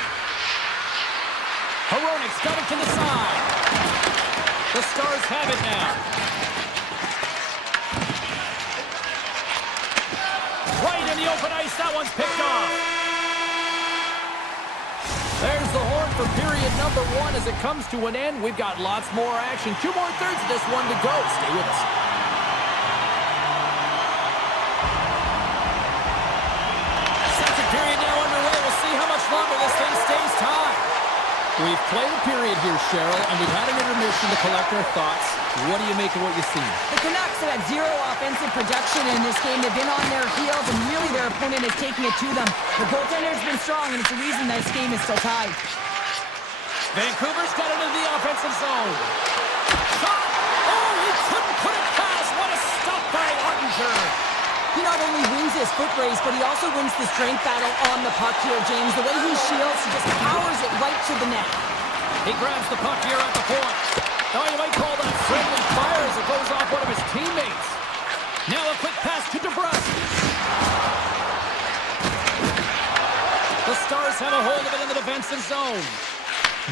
Heroic's got it to the side. The Stars have it now. Right in the open ice, that one's picked off. There's the horn for period number 1 as it comes to an end. We've got lots more action. 2 more thirds of this one to go. Stay with us. Second period now underway. We'll see how much longer this thing stays tied. We've played a period here, Cheryl, and we've had an intermission to collect our thoughts. What do you make of what you've seen? The Canucks have had 0 offensive production in this game. They've been on their heels, and really their opponent is taking it to them. The goaltender has been strong, and it's the reason this game is still tied. Vancouver's got it into the offensive zone. Shot! Oh, he couldn't put it past. What a stop by Ottinger. He not only wins his foot race, but he also wins the strength battle on the puck here, James. The way he shields, he just powers it right to the net. He grabs the puck here at the point. Oh, you might call that friendly fire as it goes off one of his teammates. Now a quick pass to DeBrusque. The Stars have a hold of it in the defensive zone.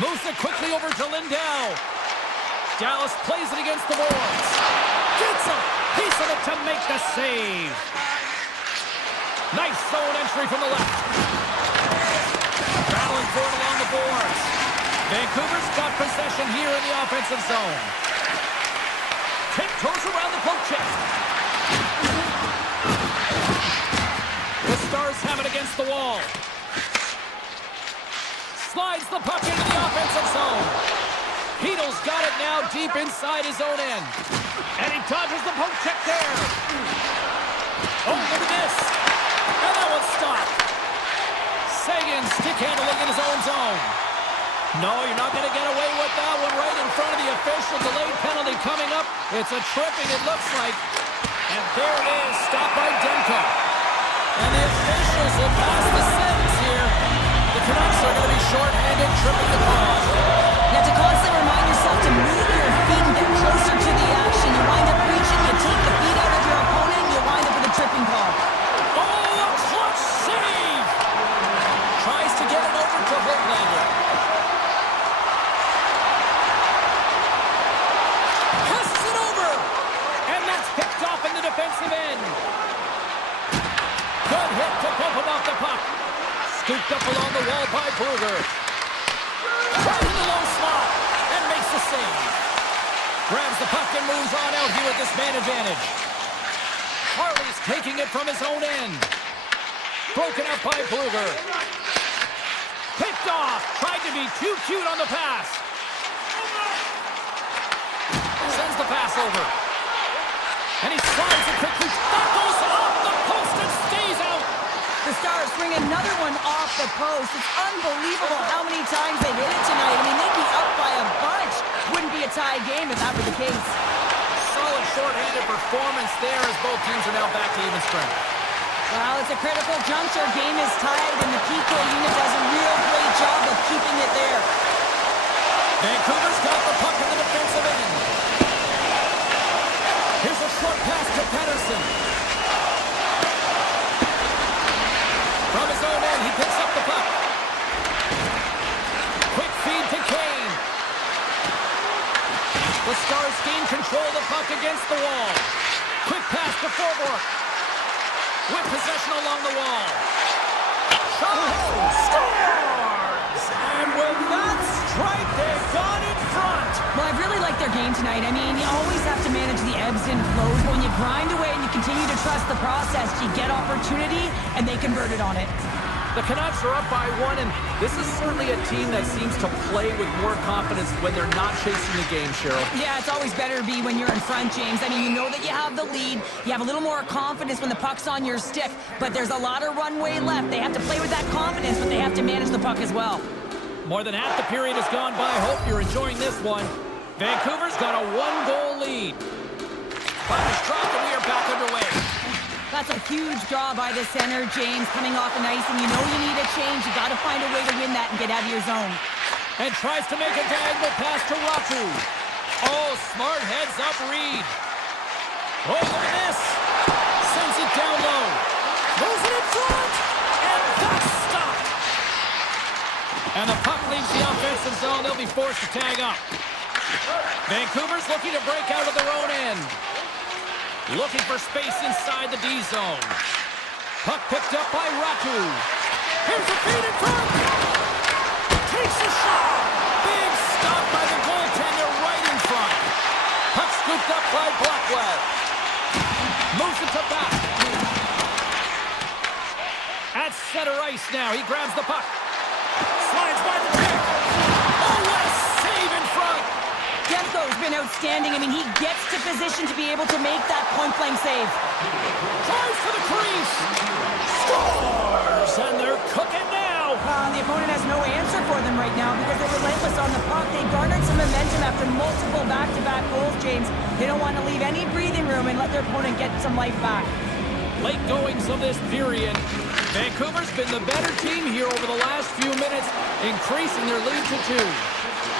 Moves it quickly over to Lindell. Dallas plays it against the boards. Gets a piece of it to make the save. Nice zone entry from the left. Battling for it along the boards. Vancouver's got possession here in the offensive zone. Tiptoes around the poke check. The Stars have it against the wall. Slides the puck into the offensive zone. Heedle's got it now deep inside his own end. And he dodges the poke check there. Oh, look at this. And that one's stopped. Sagan stick handling in his own zone. No, you're not going to get away with that one right in front of the official. Delayed penalty coming up. It's a tripping, it looks like. And there it is, stopped by Demko. And the officials will pass the sentence here. The Canucks are going to be short-handed, tripping the call. You have to constantly remind yourself to move your feet and get closer to the action. You wind up reaching, you take the feet out of your opponent, and you wind up with a tripping call. Oh, a clutch save! Tries to get it over to Hoaglander. Passes it over! And that's picked off in the defensive end. Good hit to bump him off the puck. Scooped up along the wall by Kruger. Right in the low slot. And makes the save. Grabs the puck and moves on out here with this man advantage. Harley's taking it from his own end. Broken up by Kruger. Picked off. Tried to be too cute on the pass. Sends the pass over. And he slides it quickly. That goes off the post and stays out. The Stars bring another one off the post. It's unbelievable how many times they've hit it tonight. I mean, they'd be up by a bunch. Wouldn't be a tie game if that were the case. Solid short-handed performance there as both teams are now back to even strength. Well, it's a critical juncture. Game is tied, and the PK unit does a real great job of keeping it there. Vancouver's got the puck in the defensive end. Here's a short pass to Pettersson. From his own end, he picks up the puck. Quick feed to Kane. The Stars gain control of the puck against the wall. Quick pass to Forborg. With possession along the wall. Shot! Scores! And with that strike, they've gone in front. Well, I really like their game tonight. I mean, you always have to manage the ebbs and flows. But when you grind away and you continue to trust the process, you get opportunity, and they converted on it. The Canucks are up by 1, and this is certainly a team that seems to play with more confidence when they're not chasing the game, Cheryl. Yeah, it's always better to be when you're in front, James. I mean, you know that you have the lead. You have a little more confidence when the puck's on your stick, but there's a lot of runway left. They have to play with that confidence, but they have to manage the puck as well. More than half the period has gone by. Hope you're enjoying this one. Vancouver's got a 1-goal lead. Puck is dropped, and we are back underway. That's a huge draw by the center, James, coming off an ice, and you know you need a change. You got to find a way to win that and get out of your zone. And tries to make a diagonal pass to Raku. Oh, smart heads-up read. Oh, look at this. Sends it down low. Throws it in front. And that's stopped. And the puck leaves the offensive zone. They'll be forced to tag up. Vancouver's looking to break out of their own end. Looking for space inside the D zone. Puck picked up by Ratu. Here's a feed in front. Takes a shot. Big stop by the goaltender right in front. Puck scooped up by Blackwell. Moves it to back. At center ice now. He grabs the puck. Slides by the check. Oh, what a save in front. Demko's been outstanding. I mean, he gets to position to be able to make that point-blank save. Drives to the crease. Scores! And they're cooking now. The opponent has no answer for them right now because they're relentless on the puck. They garnered some momentum after multiple back-to-back goals, James. They don't want to leave any breathing room and let their opponent get some life back. Late goings of this period. Vancouver's been the better team here over the last few minutes, increasing their lead to 2.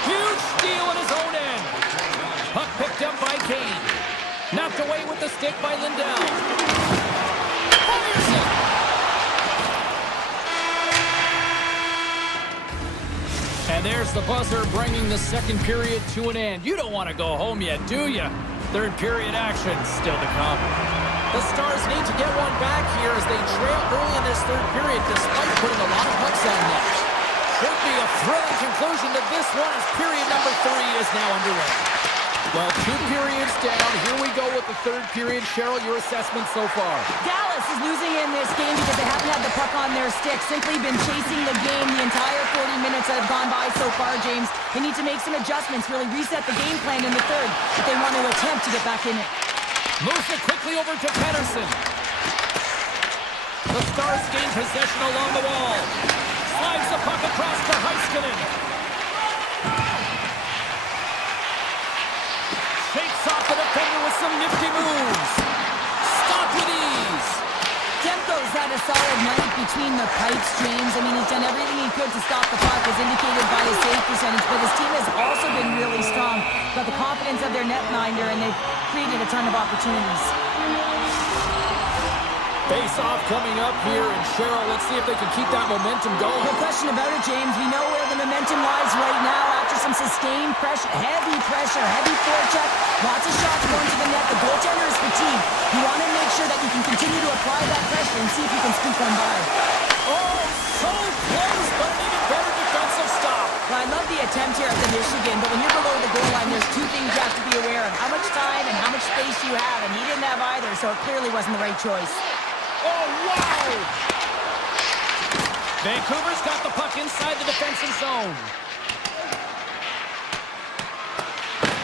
Huge steal in his own end. Puck picked up by Kane. Knocked away with the stick by Lindell. Fires it. And there's the buzzer bringing the second period to an end. You don't want to go home yet, do you? Third period action still to come. The Stars need to get one back here as they trail early in this third period despite putting a lot of pucks on net. Should be a thrilling conclusion to this one as period number 3 is now underway. Well, 2 periods down. Here we go with the third period. Cheryl, your assessment so far? Dallas is losing in this game because they haven't had the puck on their stick. Simply been chasing the game the entire 40 minutes that have gone by so far, James. They need to make some adjustments, really reset the game plan in the third if they want to attempt to get back in it. Moves it quickly over to Pettersson. The Stars gain possession along the wall. Slides the puck across to Heiskanen. Shakes off the defender with some nifty moves. Stopped with ease. Demko's had a solid night between the pipes, James. I mean, he's done everything he could to stop the puck, as indicated by his save percentage, but his team has also been really strong. Got the confidence of their netminder, and they've created a ton of opportunities. Face-off coming up here, and Cheryl, let's see if they can keep that momentum going. No question about it, James. We know where the momentum lies right now after some sustained pressure, heavy forecheck, lots of shots going to the net. The goaltender is fatigued. You want to make sure that you can continue to apply that pressure and see if you can squeak one by. Oh, so close, but an even better defensive stop. Well, I love the attempt here at the Michigan, but when you're below the goal line, there's 2 things you have to be aware of. How much time and how much space you have, and he didn't have either, so it clearly wasn't the right choice. Oh, wow! Vancouver's got the puck inside the defensive zone.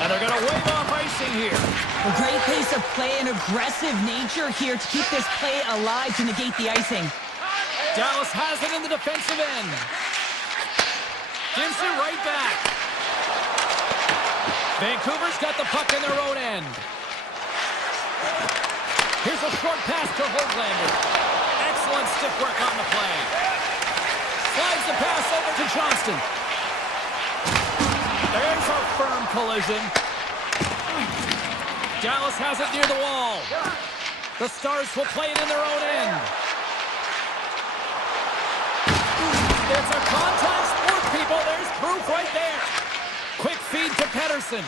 And they're going to wave off icing here. A great pace of play and aggressive nature here to keep this play alive to negate the icing. Dallas has it in the defensive end. Gives it right back. Vancouver's got the puck in their own end. Here's a short pass to Höglander. Excellent stick work on the play. Slides the pass over to Johnston. There's a firm collision. Dallas has it near the wall. The Stars will play it in their own end. It's a contact sport, people. There's proof right there. Quick feed to Pettersson.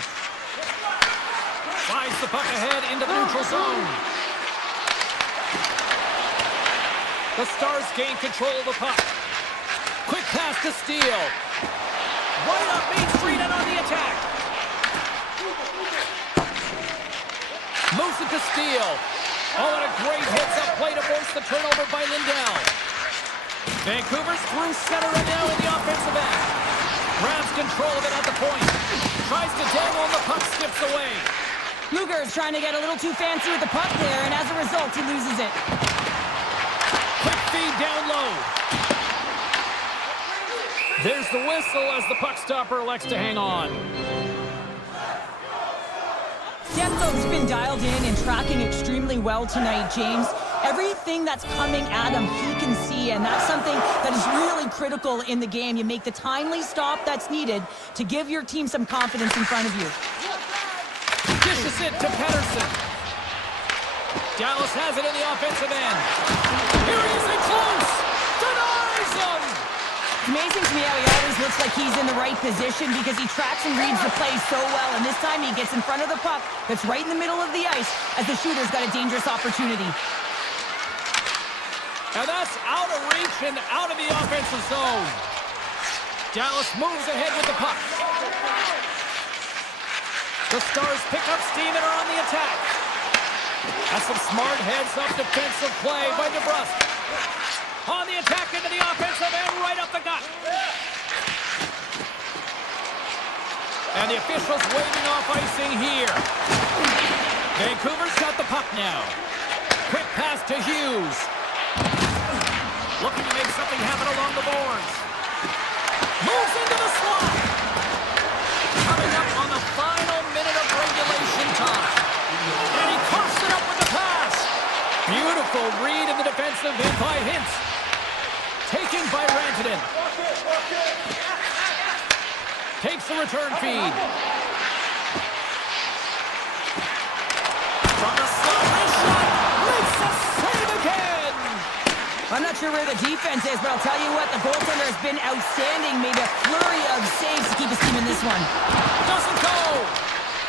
Slides the puck ahead into the neutral zone. The Stars gain control of the puck. Quick pass to Steele. Right up Main Street and on the attack. Moves it to Steele. Oh, and a great hits-up play to force the turnover by Lindell. Vancouver's through center and now in the offensive end. Grabs control of it at the point. Tries to dangle and the puck skips away. Luger is trying to get a little too fancy with the puck there, and as a result, he loses it. Quick feed down low. There's the whistle as the puck stopper elects to hang on. Demko's been dialed in and tracking extremely well tonight, James. Everything that's coming at him, he can see, and that's something that is really critical in the game. You make the timely stop that's needed to give your team some confidence in front of you. Dishes it to Pettersson. Dallas has it in the offensive end. Here he is in close. Denies him. It's amazing to me how he always looks like he's in the right position because he tracks and reads the play so well. And this time he gets in front of the puck that's right in the middle of the ice as the shooter's got a dangerous opportunity. And that's out of reach and out of the offensive zone. Dallas moves ahead with the puck. The Stars pick up steam and are on the attack. That's some smart heads-up defensive play by DeBrusque. On the attack into the offensive end, right up the gut. And the officials waving off icing here. Vancouver's got the puck now. Quick pass to Hughes. Looking to make something happen along the boards. Moves into the slot. Coming up on the final minute of regulation time. And he coughs it up with the pass. Beautiful read in the defensive end by Hintz. Taken by Rantanen. Takes the return feed. From the slot, wrist shot. Makes the save again. I'm not sure where the defense is, but I'll tell you what, the goaltender has been outstanding. Made a flurry of saves to keep his team in this one. Doesn't go.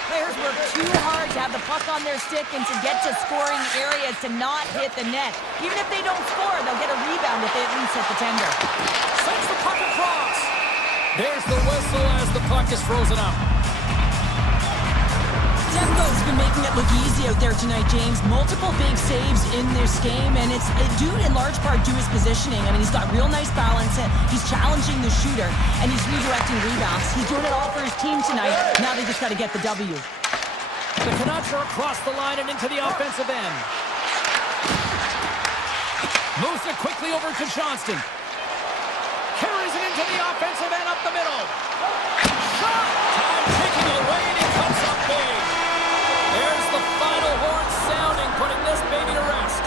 Players work too hard to have the puck on their stick and to get to scoring areas to not hit the net. Even if they don't score, they'll get a rebound if they at least hit the tender. Sends the puck across. There's the whistle as the puck is frozen up. Demko's been making it look easy out there tonight, James. Multiple big saves in this game, and it's due in large part to his positioning. I mean, he's got real nice balance, he's challenging the shooter, and he's redirecting rebounds. He's doing it all for his team tonight. Now they just got to get the W. The Canucks are across the line and into the offensive end. Moves it quickly over to Johnston. Carries it into the offensive end up the middle. Shot! Time taking away, and he comes up big. There's the final horn sounding, putting this baby to rest.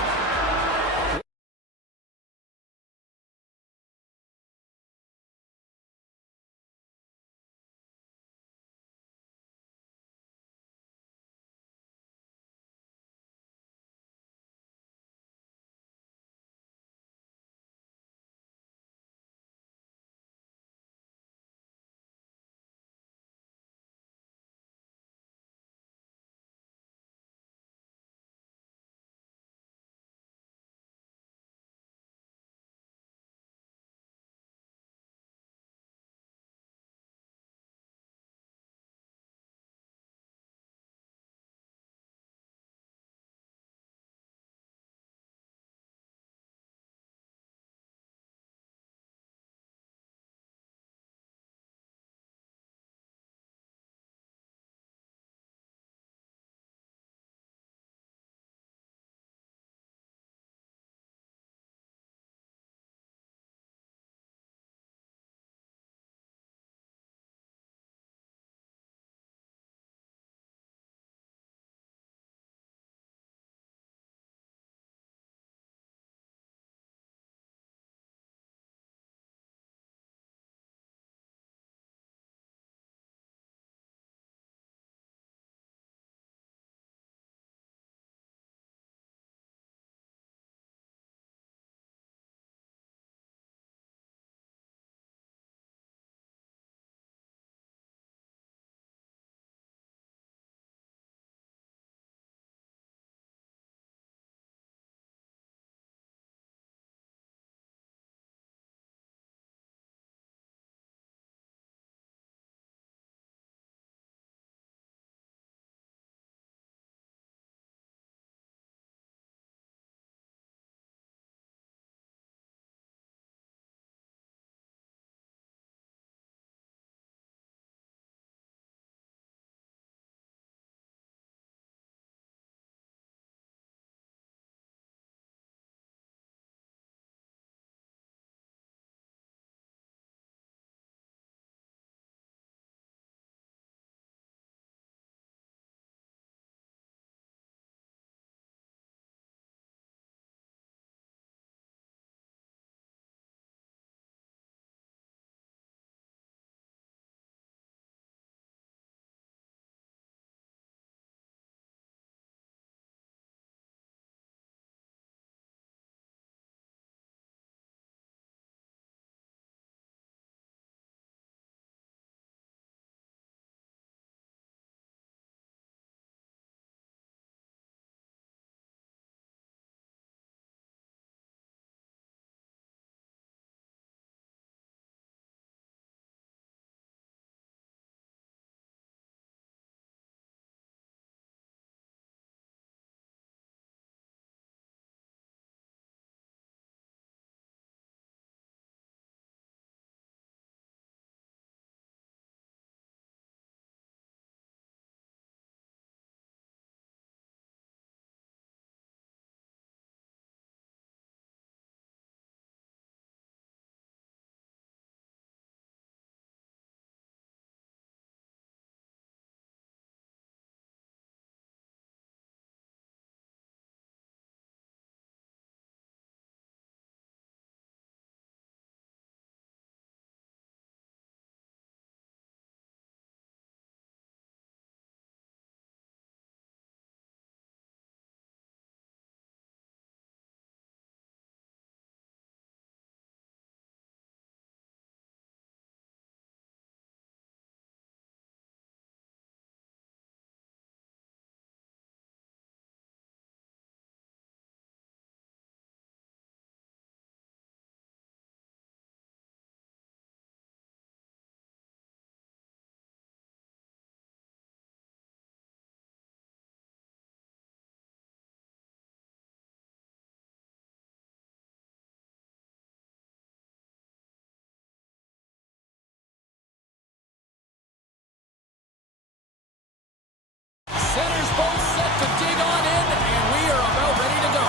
to dig on in, and we are about ready to go.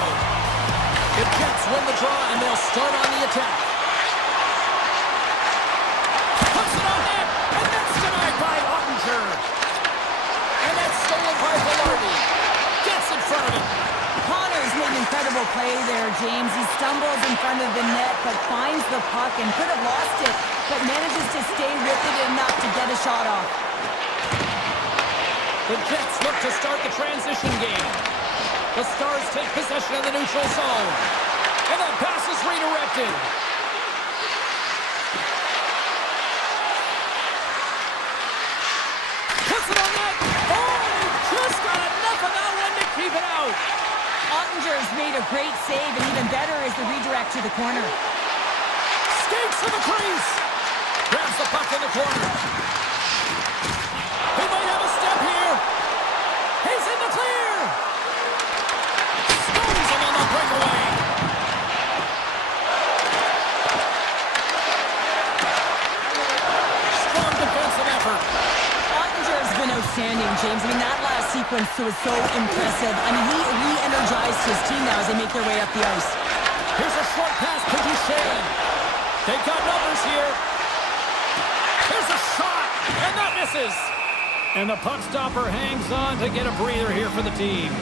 The Jets win the draw, and they'll start on the attack. Puts it on net, and that's denied by Ottinger. And that's stolen by Velarde. Gets in front of it. Connor's made an incredible play there, James. He stumbles in front of the net, but finds the puck and could have lost it, but manages to stay with it enough to get a shot off. The Jets look to start the transition game. The Stars take possession of the neutral zone. And that pass is redirected. Puts it on net. Oh, just got enough of that one to keep it out. Ottinger's made a great save, and even better is the redirect to the corner. Skates to the crease. Grabs the puck in the corner. He might have a step here. He's in the clear. Stones him on the breakaway. Strong defensive effort. Ottinger's been outstanding, James. I mean, that last sequence was so impressive. I mean, he re-energized his team now as they make their way up the ice. Here's a short pass to Duchesne. They've got numbers here. Here's a shot, and that misses. And the puck stopper hangs on to get a breather here for the team.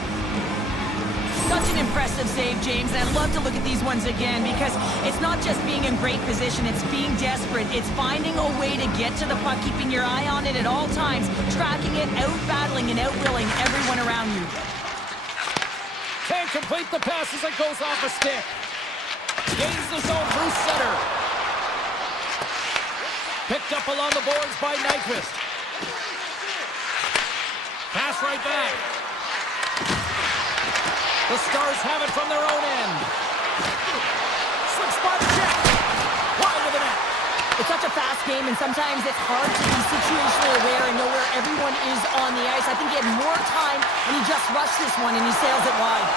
Such an impressive save, James, and I'd love to look at these ones again because it's not just being in great position, it's being desperate. It's finding a way to get to the puck, keeping your eye on it at all times, tracking it, out-battling and out-willing everyone around you. Can't complete the pass as it goes off a stick. Gains the zone through center. Picked up along the boards by Nyquist. Pass right back. The Stars have it from their own end. Slips by the check. Wide of the net. It's such a fast game, and sometimes it's hard to be situationally aware and know where everyone is on the ice. I think he had more time, and he just rushed this one, and he sails it wide.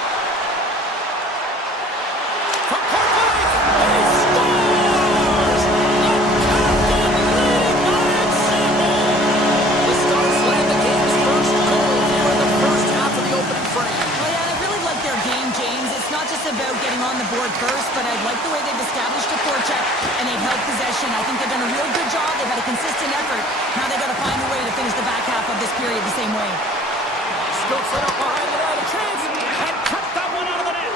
From point blank, and he scores! The captain leading by example. The Stars land the game's first goal here in the first half of the opening frame. Oh, yeah, and I really like their game, James. It's not just about getting on the board first, but I like the way they've established a forecheck, and they've held possession. I think they've done a real good job. They've had a consistent effort. Now they've got to find a way to finish the back half of this period the same way. Scopes it up behind the net, a chance, and cut that one out of the net.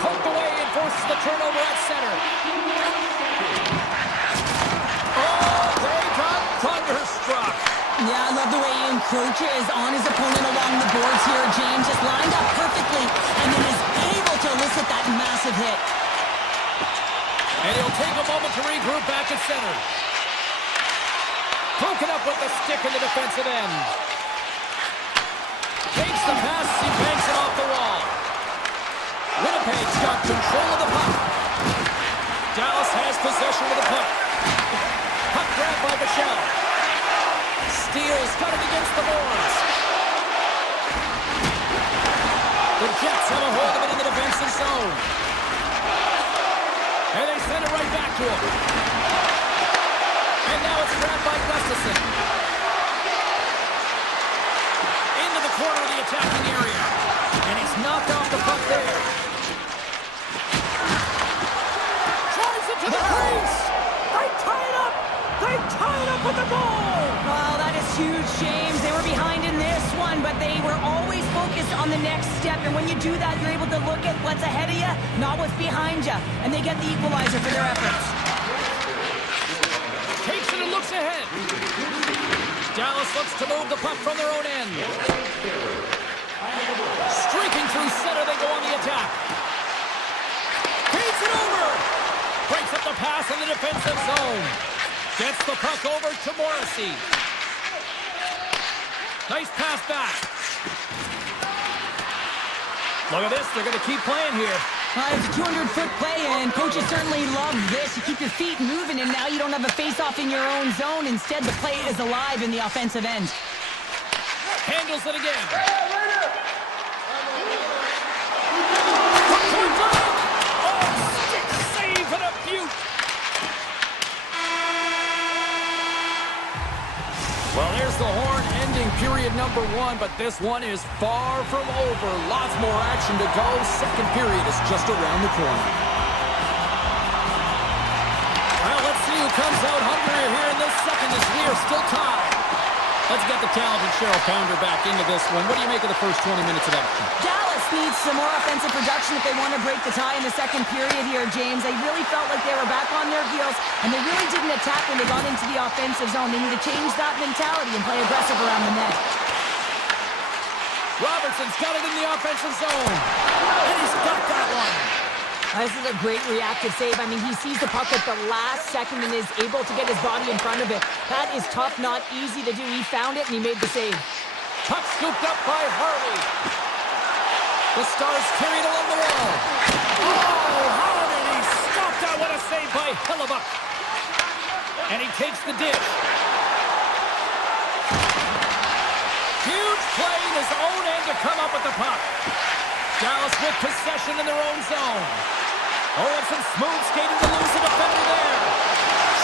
Poked away and forces the turnover at center. Oh, they got thunderstruck. Yeah, I love the way he encroaches on his opponent along the boards here. James just lined up perfectly and then is able to elicit that massive hit. And he'll take a moment to regroup back at center. Broken up with the stick in the defensive end. Takes the pass, he banks it off the wall. Winnipeg's got control of the puck. Dallas has possession of the puck. Puck grabbed by Michelle. Steals, cut it against the boards. The Jets have a hold of it in the defensive zone. And they send it right back to him. And now it's grabbed by Gustafson. Into the corner of the attacking area. And he's knocked off the puck there. Drives it to the crease. They tie it up. They tie it up with the goal. Well, that is huge, James. They were behind in this one, but they were always focused on the next step. And when you do that, you're able to look at what's ahead of you, not what's behind you. And they get the equalizer for their efforts. Takes it and looks ahead. Dallas looks to move the puck from their own end. Streaking through center, they go on the attack. Feeds it over. Breaks up the pass in the defensive zone. Gets the puck over to Morrissey. Nice pass back. Look at this, they're going to keep playing here. It's a 200-foot play, and coaches certainly love this. You keep your feet moving, and now you don't have a face-off in your own zone. Instead, the play is alive in the offensive end. Handles it again. Oh, stick save and a beaut. Well, there's the horn ending ending period number 1, but this one is far from over. Lots more action to go. Second period is just around the corner. Well, let's see who comes out hungrier here in this second as we are still tied. Let's get the talented Cheryl Pounder back into this one. What do you make of the first 20 minutes of action? Dallas needs some more offensive production if they want to break the tie in the second period here, James. They really felt like they were back on their heels, and they really didn't attack when they got into the offensive zone. They need to change that mentality and play aggressive around the net. Robertson's got it in the offensive zone. And he's got that one. This is a great reactive save. I mean, he sees the puck at the last second and is able to get his body in front of it. That is tough, not easy to do. He found it, and he made the save. Puck scooped up by Harley. The Stars carried along the wall. Oh, how did he stop that? What a save by Hellebuck. And he takes the dish. Huge play in his own end to come up with the puck. Dallas with possession in their own zone. Oh, and some smooth skating to lose the defender there.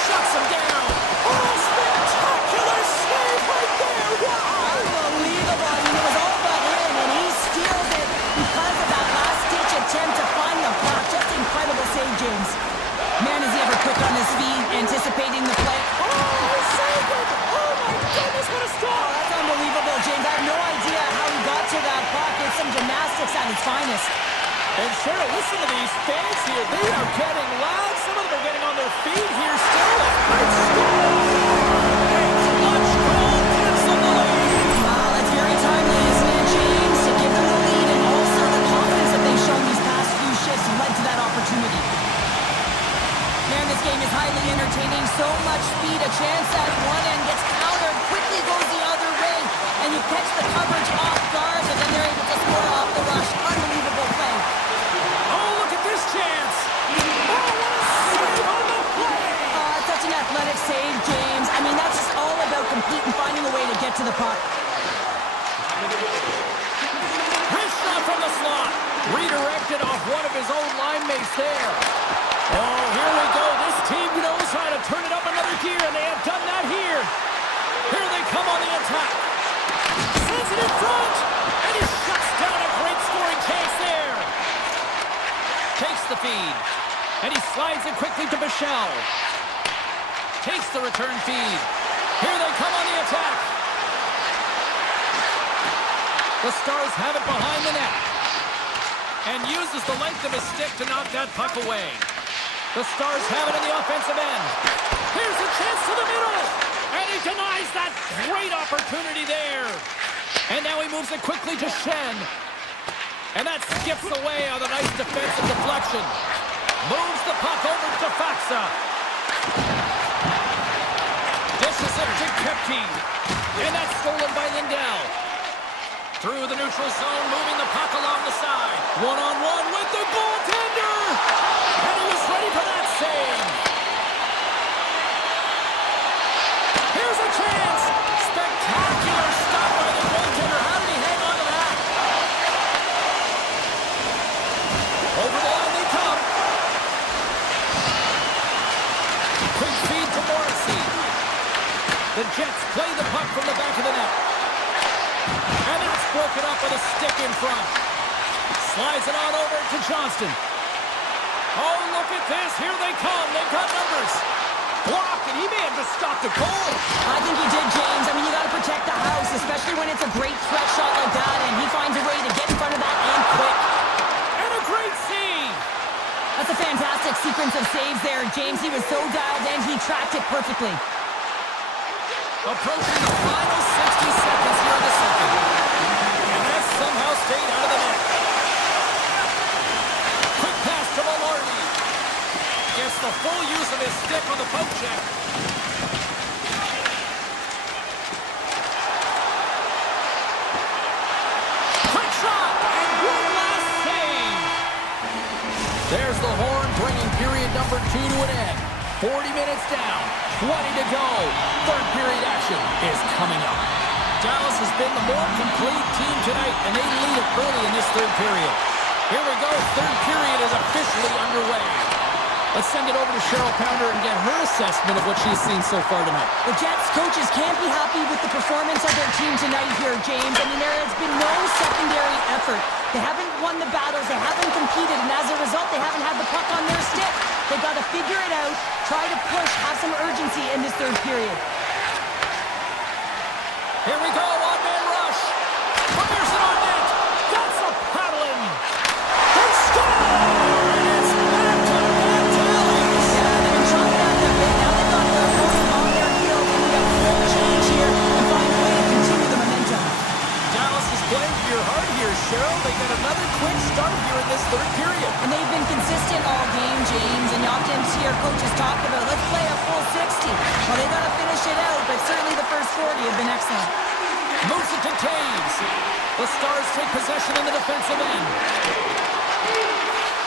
Shuts him down. Oh, spectacular save right there. Wow. Unbelievable. I mean, it was all but in, and he steals it because of that last-ditch attempt to find the puck. Just incredible save, James. Man, is he ever quick on his feet, anticipating the play. Oh, he saved it. Oh, my goodness, what a stop. That's unbelievable, James. I have no idea how he got to that puck. It's some gymnastics at its finest. And Cheryl, listen to these fans here. They are getting loud. Some of them are getting on their feet here still. Great stop. A clutch goal gives them the lead. Wow, that's very timely, isn't it, James? To give them the lead and also the confidence that they've shown these past few shifts led to that opportunity. Man, this game is highly entertaining. So much speed, a chance at one end gets countered, quickly goes the other way, and you catch the coverage off guard, but then they're able to score off the rush. Unbelievable play. Oh, look at this chance. Oh, what a save on the play. Such an athletic save, James. I mean, that's just all about competing, finding a way to get to the puck. His shot from the slot. Redirected off one of his own line mates there. Oh, here we go. This team knows how to turn it up another gear, and they have done that here. Here they come on the attack. Sends it in front, and he shuts down a great scoring chance there. Takes the feed, and he slides it quickly to Bichelle. Takes the return feed. Here they come on the attack. The Stars have it behind the net, and uses the length of his stick to knock that puck away. The Stars have it in the offensive end. Here's a chance to the middle, and he denies that great opportunity there. And now he moves it quickly to Shen. And that skips away on a nice defensive deflection. Moves the puck over to Faxa. Dishes it to Kepke. And that's stolen by Lindell. Through the neutral zone, moving the puck along the side. One-on-one with the goaltender. And he was ready for that save. Here's a chance. Spectacular stop by the goaltender. How did he hang on to that? Over the line they come. Quick feed to Morrissey. The Jets play the puck from the back of the net. And that's broken up with a stick in front. Slides it on over to Johnston. Oh, look at this. Here they come. They've got numbers. Blocked, and he may have just stopped a goal. I think he did, James. I mean, you got to protect the house, especially when it's a great threat shot like that, and he finds a way to get in front of that and quick. And a great save. That's a fantastic sequence of saves there, James. He was so dialed in, he tracked it perfectly. Approaching the final 60 seconds here in the second. And that somehow stayed out of the net. Quick pass to Maloney. Gets the full use of his stick on the poke check. Quick shot! And one last save. There's the horn, bringing period number 2 to an end. 40 minutes down, 20 to go. Third period action is coming up. Dallas has been the more complete team tonight, and they lead it early in this third period. Here we go. Third period is officially underway. Let's send it over to Cheryl Pounder and get her assessment of what she's seen so far tonight. The Jets coaches can't be happy with the performance of their team tonight here, James. I mean, there has been no secondary effort. They haven't won the battles, they haven't competed, and as a result, they haven't had the puck on their stick. They've got to figure it out, try to push, have some urgency in this third period. Here we go, one-man rush. Fires it on net. That's a paddling. They score! And it's back-to-back tallies. Yeah, they've been chopping out their bit. Now they've got their opponent on their heels. They need a full change here and find a way to continue the momentum. Dallas is playing for your heart here, Cheryl. They got another quick start here in this third period. And they've been consistent all game, James. And you often hear coaches talk about, let's play a full 60. Well, they got to finish it out, but certainly the first 40 have been excellent. Moves it to Taves. The Stars take possession in the defensive end.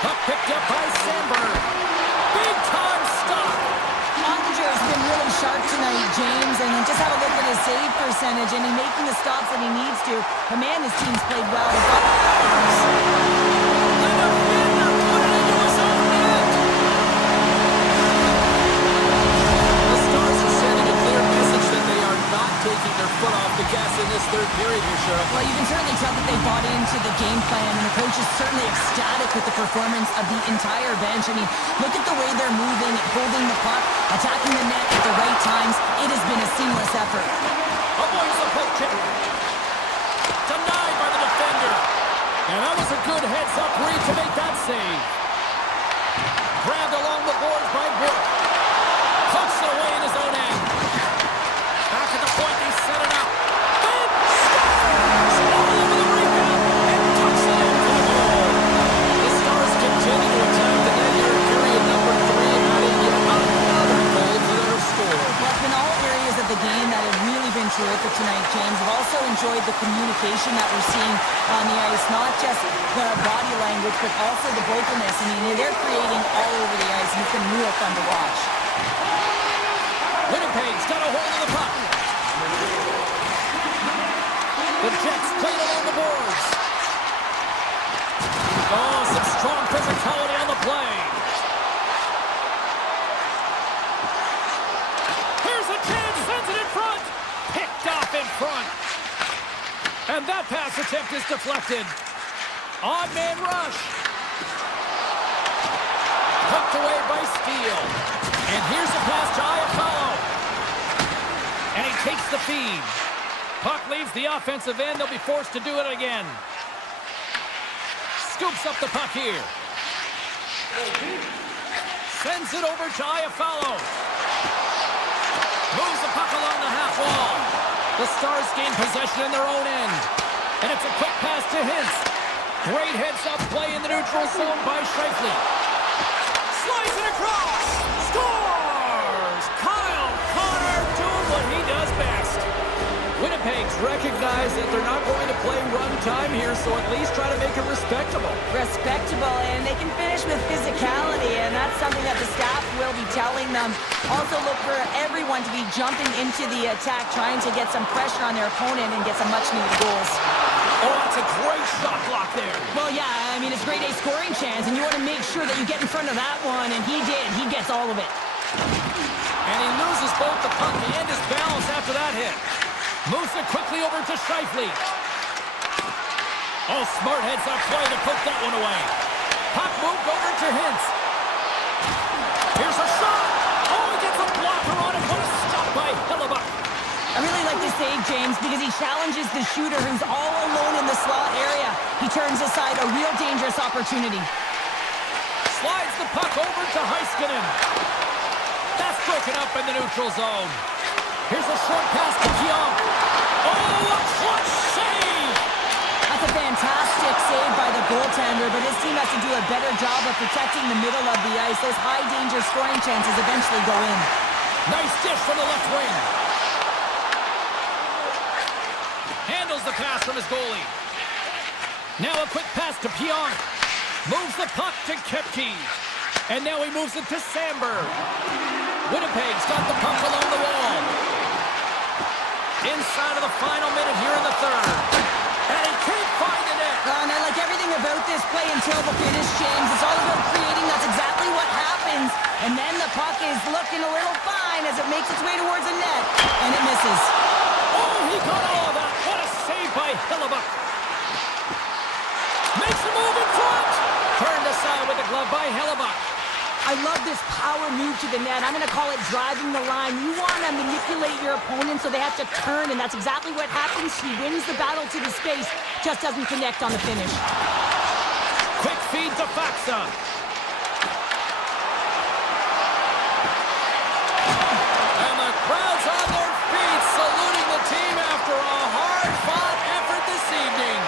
Puck picked up by Sandberg. Big time stop. Ottinger has been really sharp tonight, James, and just have a look at his save percentage, and he's making the stops that he needs to. But man, his team's played well. The defender put it into his own net. The Stars are sending a clear message that they are not taking their foot off the gas in this third period here, Cheryl. Well, you can certainly tell that they bought into the game plan, and the coach is certainly ecstatic with the performance of the entire bench. I mean, look at the way they're moving, holding the puck, attacking the net at the right times. It has been a seamless effort. Avoids the poke check. Denied by the defender. And that was a good heads-up read to make that save. Grabbed along the boards by Brook. Pucks it away in his own end. Back at the point, they set it up. Then scores! All over the rebound and tucks it in for the goal. The Stars continue to attack the net here in period number 3 and adding yet another goal to their score. Well, it's been all areas of the game that have really been terrific tonight, James. I've also enjoyed the communication that we're seeing on the ice, not just the body language, but also the vocalness. I mean, they're creating all over the ice, and it's been real fun to watch. Winnipeg's got a hold of the puck. The Jets played along the boards. Oh, some strong physicality on the play. Here's a chance, sends it in front. Picked off in front. And that pass attempt is deflected. Odd man rush. Tucked away by Steele. And here's a pass to Iafallo. And he takes the feed. Puck leaves the offensive end. They'll be forced to do it again. Scoops up the puck here. Sends it over to Iafallo. Moves the puck along the half wall. The Stars gain possession in their own end. And it's a quick pass to Hintz. Great heads-up play in the neutral zone by Scheifele. Slides it across. Scores! Kyle Connor doing what he does best. Winnipeg's recognize that they're not going to play run time here, so at least try to make it respectable. Respectable, and they can finish with physicality, and that's something that the staff will be telling them. Also look for everyone to be jumping into the attack, trying to get some pressure on their opponent and get some much-needed goals. Oh, that's a great shot block there. Well, yeah, I mean, it's grade A scoring chance, and you want to make sure that you get in front of that one, and he did. He gets all of it. And he loses both the puck and his balance after that hit. Moves it quickly over to Scheifele. Oh, smart heads-up play to put that one away. Puck moved over to Hintz. Here's a shot. Oh, he gets a blocker on it, but it's stopped by Hellebuyck. I really like this save, James, because he challenges the shooter who's all alone in the slot area. He turns aside a real dangerous opportunity. Slides the puck over to Heiskanen. That's broken up in the neutral zone. Here's a short pass to Pionk. Oh, a clutch save! That's a fantastic save by the goaltender, but his team has to do a better job of protecting the middle of the ice. Those high-danger scoring chances eventually go in. Nice dish from the left wing. Handles the pass from his goalie. Now a quick pass to Pionk. Moves the puck to Kepke. And now he moves it to Sandberg. Winnipeg's got the puck along the wall. Inside of the final minute here in the third. And he can't find the net. And I like everything about this play until the finish, James. It's all about creating. That's exactly what happens misses. Oh, he caught all of that. What a save by Hillebuck. Makes a move in front. Turned aside with the glove by Hillebuck. I love this power move to the net. I'm going to call it driving the line. You want to manipulate your opponent so they have to turn, and that's exactly what happens. He wins the battle to the space, just doesn't connect on the finish. Quick feed to Faxa. And the crowd's on their feet, saluting the team after a hard-fought effort this evening.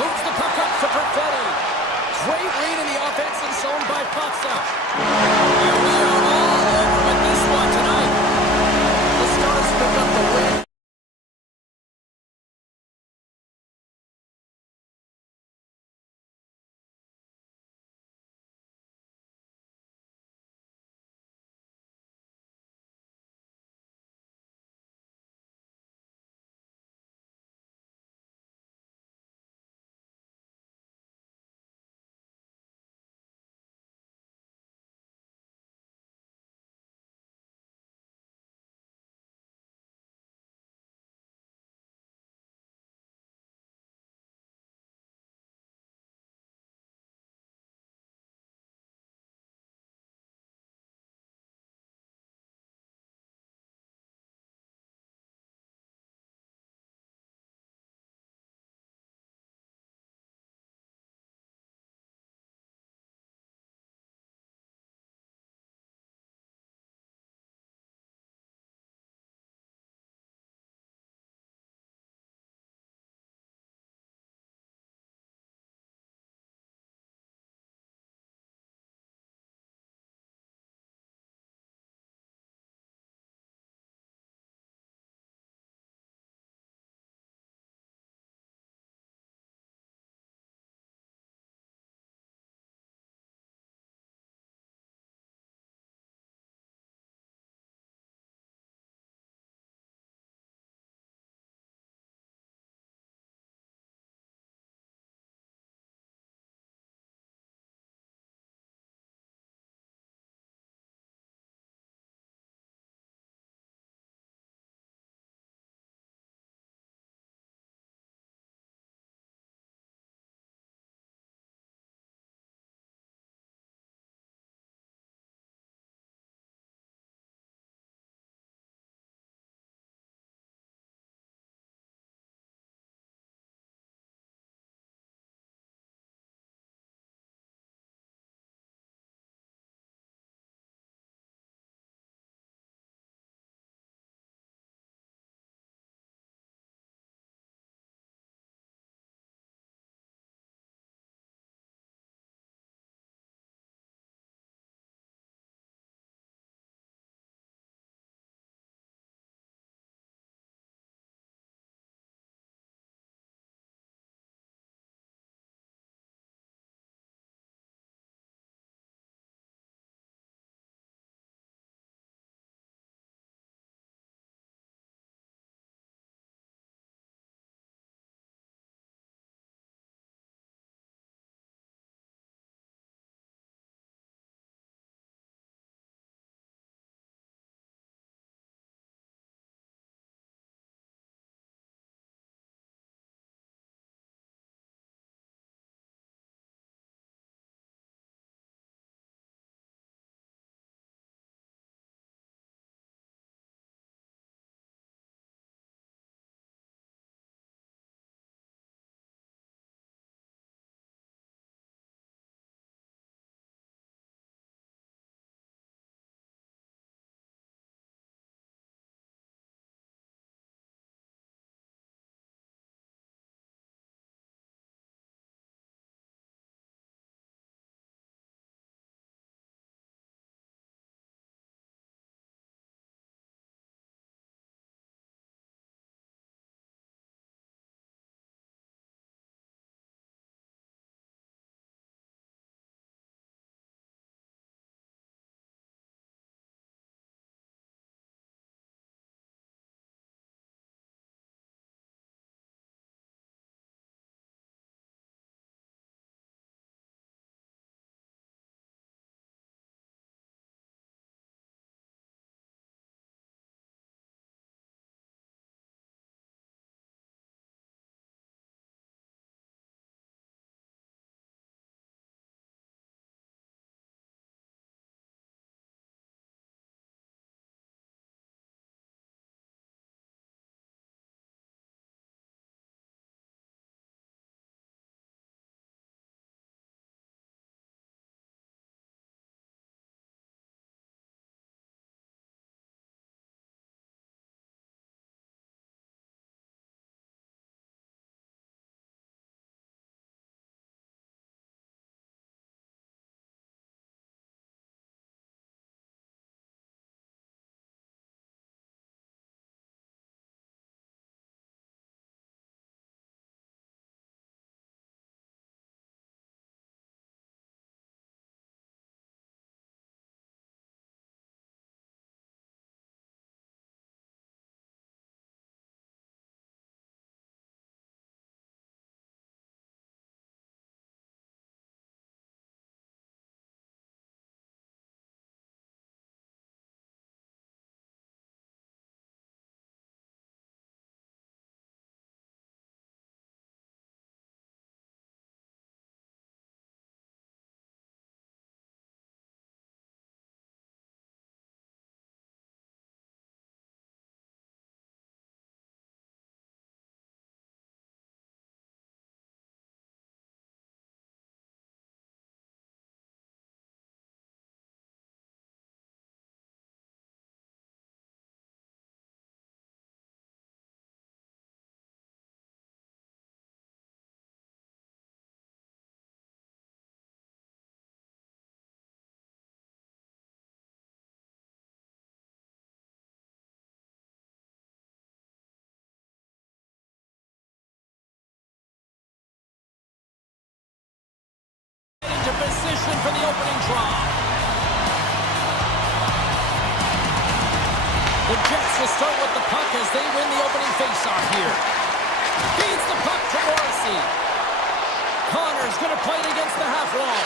Moves the puck up to Perfetti. Great read in the offensive zone by Faxa. And we are all over with this one tonight. The Stars pick up the win. into position for the opening draw. The Jets will start with the puck as they win the opening faceoff here. Feeds the puck to Morrissey. Connor's going to play it against the half wall.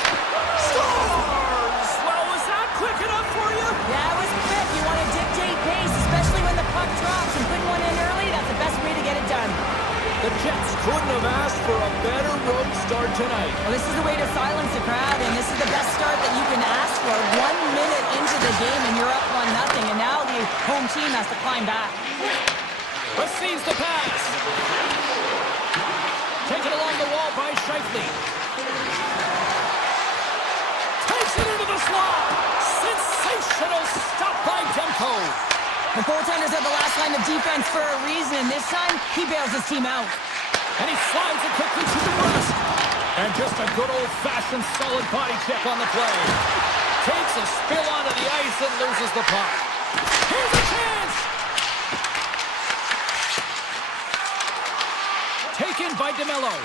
Scores! Well, was that quick enough for you? Yeah, it was quick. You want to dictate pace, especially when the puck drops, and putting one in early, that's the best way to get it done. The Jets couldn't have asked for a better road start tonight. Well, this is the way to silence the crowd, and this is the best start that you can ask for. 1 minute into the game, and you're up 1-0, and now the home team has to climb back. Receives the pass. Taken along the wall by Scheifele. Takes it into the slot. Sensational stop by Demko. The goaltender's at the last line of defense for a reason, and this time, he bails his team out. And he slides it quickly to the breast. And just a good old-fashioned solid body check on the play. Takes a spill onto the ice and loses the puck. Here's a chance! Taken by DeMello.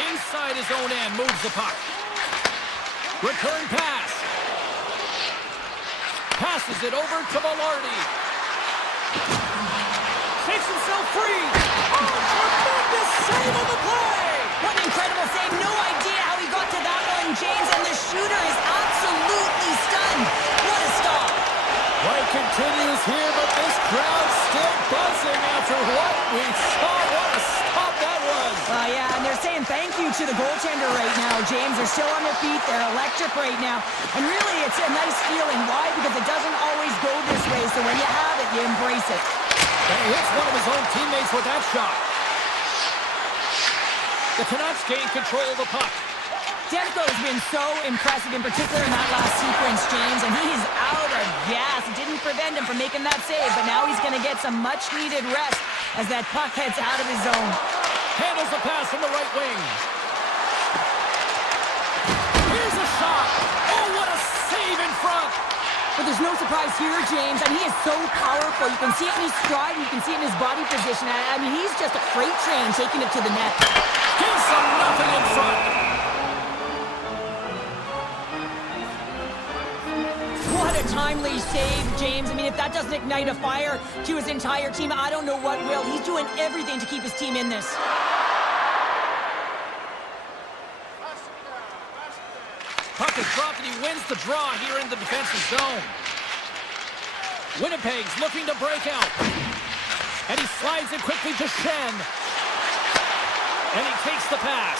Inside his own end, moves the puck. Return pass. Passes it over to Velarde. Takes himself free. Oh, tremendous save on the play! What an incredible save. No idea how he got to that one, James, and the shooter is absolutely stunned. What a stop. Play continues here, but this crowd's still buzzing after what we saw. What a stop that was. Yeah, and they're saying thank you to the goaltender right now, James. They're still on their feet. They're electric right now. And really, it's a nice feeling. Why? Because it doesn't always go this way. So when you have it, you embrace it. And he hits one of his own teammates with that shot. The Canucks gain control of the puck. Demko's been so impressive, in particular in that last sequence, James, and he's out of gas. It didn't prevent him from making that save, but now he's going to get some much-needed rest as that puck heads out of his zone. Handles the pass from the right wing. Here's a shot. Oh, what a save in front. But there's no surprise here, James. I mean, he is so powerful. You can see it in his stride, you can see it in his body position. I mean, he's just a freight train taking it to the net. Gives them nothing in front. What a timely save, James. I mean, if that doesn't ignite a fire to his entire team, I don't know what will. He's doing everything to keep his team in this. Puck is dropped and he wins the draw here in the defensive zone. Winnipeg's looking to break out. And he slides it quickly to Shen. And he takes the pass.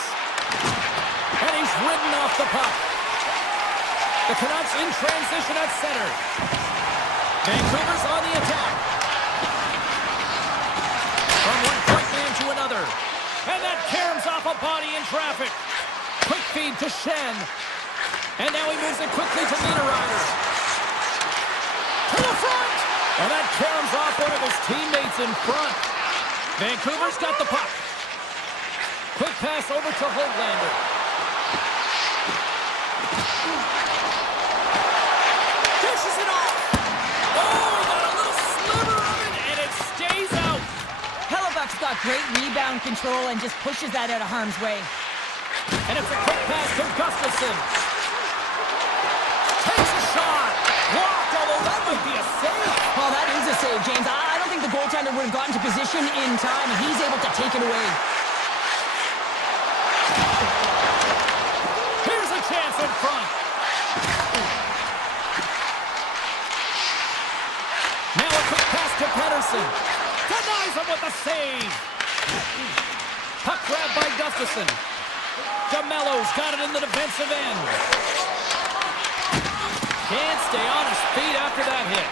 And he's ridden off the puck. The Canucks in transition at center. Vancouver's on the attack. From one point man to another. And that caroms off a body in traffic. Quick feed to Shen. And now he moves it quickly to Niederreiter. To the front! And that caroms off one of his teammates in front. Vancouver's got the puck. Quick pass over to Höglander. Dishes it off. Oh, he got a little sliver of it, and it stays out. Hellebuck's got great rebound control and just pushes that out of harm's way. And it's a quick pass to Gustafsson. Takes a shot. Blocked, although that might be a save. Oh, that is a save, James. I don't think the goaltender would have gotten to position in time, and he's able to take it away. Here's a chance in front. Now a quick pass to Pettersson. Denies him with a save. Puck grab by Gustafsson. DeMello's got it in the defensive end. Can't stay on his feet after that hit.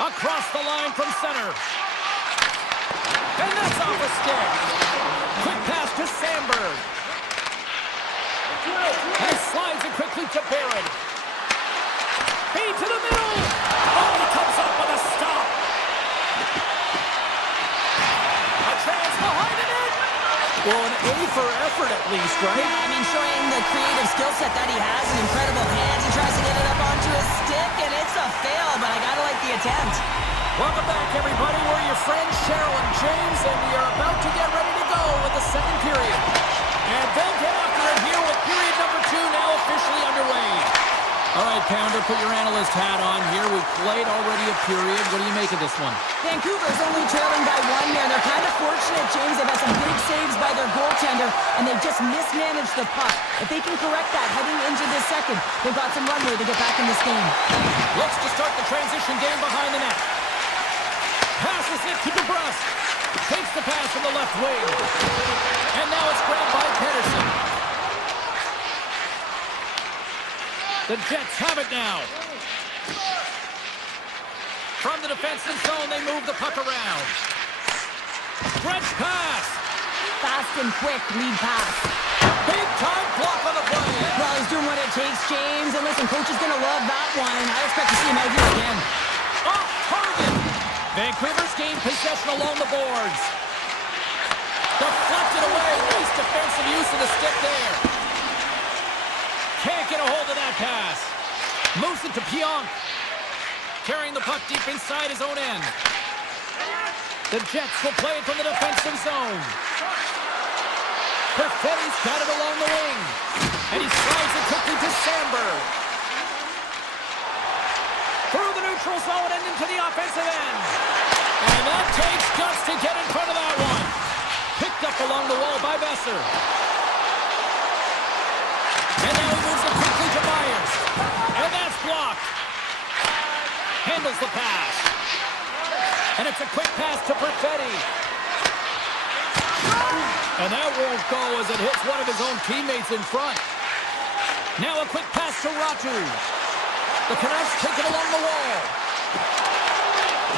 Across the line from center. And that's off a stick. Quick pass to Sandberg. And he slides it quickly to Barron. Feed to the middle. Oh, he comes up with a stop. A chance behind the net. Well, an A for effort at least, right? Yeah, I mean, showing the creative skill set that he has and incredible hands. He tries to get it up onto his stick, and it's a fail, but I gotta like the attempt. Welcome back, everybody. We're your friends, Cheryl and James, and we are about to get ready to go. go with the second period. And they'll get after it here with period number 2 now officially underway. All right, Pounder, put your analyst hat on here. We've played already a period. What do you make of this one? Vancouver's only trailing by 1 here. They're kind of fortunate, James. They've had some big saves by their goaltender, and they've just mismanaged the puck. If they can correct that heading into this second, they've got some runway to get back in this game. Looks to start the transition game behind the net. Passes it to DeBrusque. Takes the pass from the left wing. And now it's grabbed by Pedersen. The Jets have it now. From the defensive zone, they move the puck around. Stretch pass. Fast and quick lead pass. Big time block on the play. Well, he's doing what it takes, James. And listen, coach is going to love that one. I expect to see him out here again. Off target. Vancouver's gained possession along the boards. Deflected away. Nice defensive use of the stick there. Can't get a hold of that pass. Moves it to Pionk. Carrying the puck deep inside his own end. The Jets will play it from the defensive zone. Perfetti's got it along the wing. And he slides it quickly to Sandberg. Through the neutral zone and into the offensive end. And that takes guts to get in front of that one. Picked up along the wall by Besser. And now he moves it quickly to Myers. And that's blocked. Handles the pass. And it's a quick pass to Perfetti. And that won't go as it hits one of his own teammates in front. Now a quick pass to Ratu. The Canucks take it along the wall.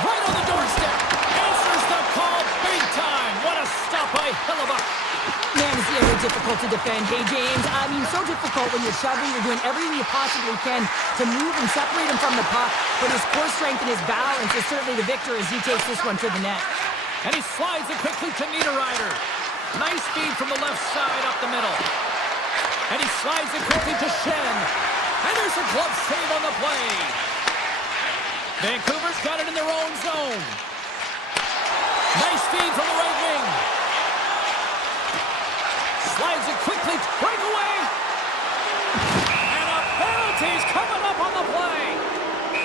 Right on the doorstep. Answers the call big time. What a stop by Hellebuyck. Man, it's very difficult to defend. Hey, James, I mean, so difficult when you're shoving. You're doing everything you possibly can to move and separate him from the puck. But his core strength and his balance is certainly the victor as he takes this one to the net. And he slides it quickly to Niederreiter. Nice feed from the left side up the middle. And he slides it quickly to Shen. And there's a glove save on the play. Vancouver's got it in their own zone. Nice feed from the right wing. Slides it quickly. Breakaway. And a penalty's coming up on the play.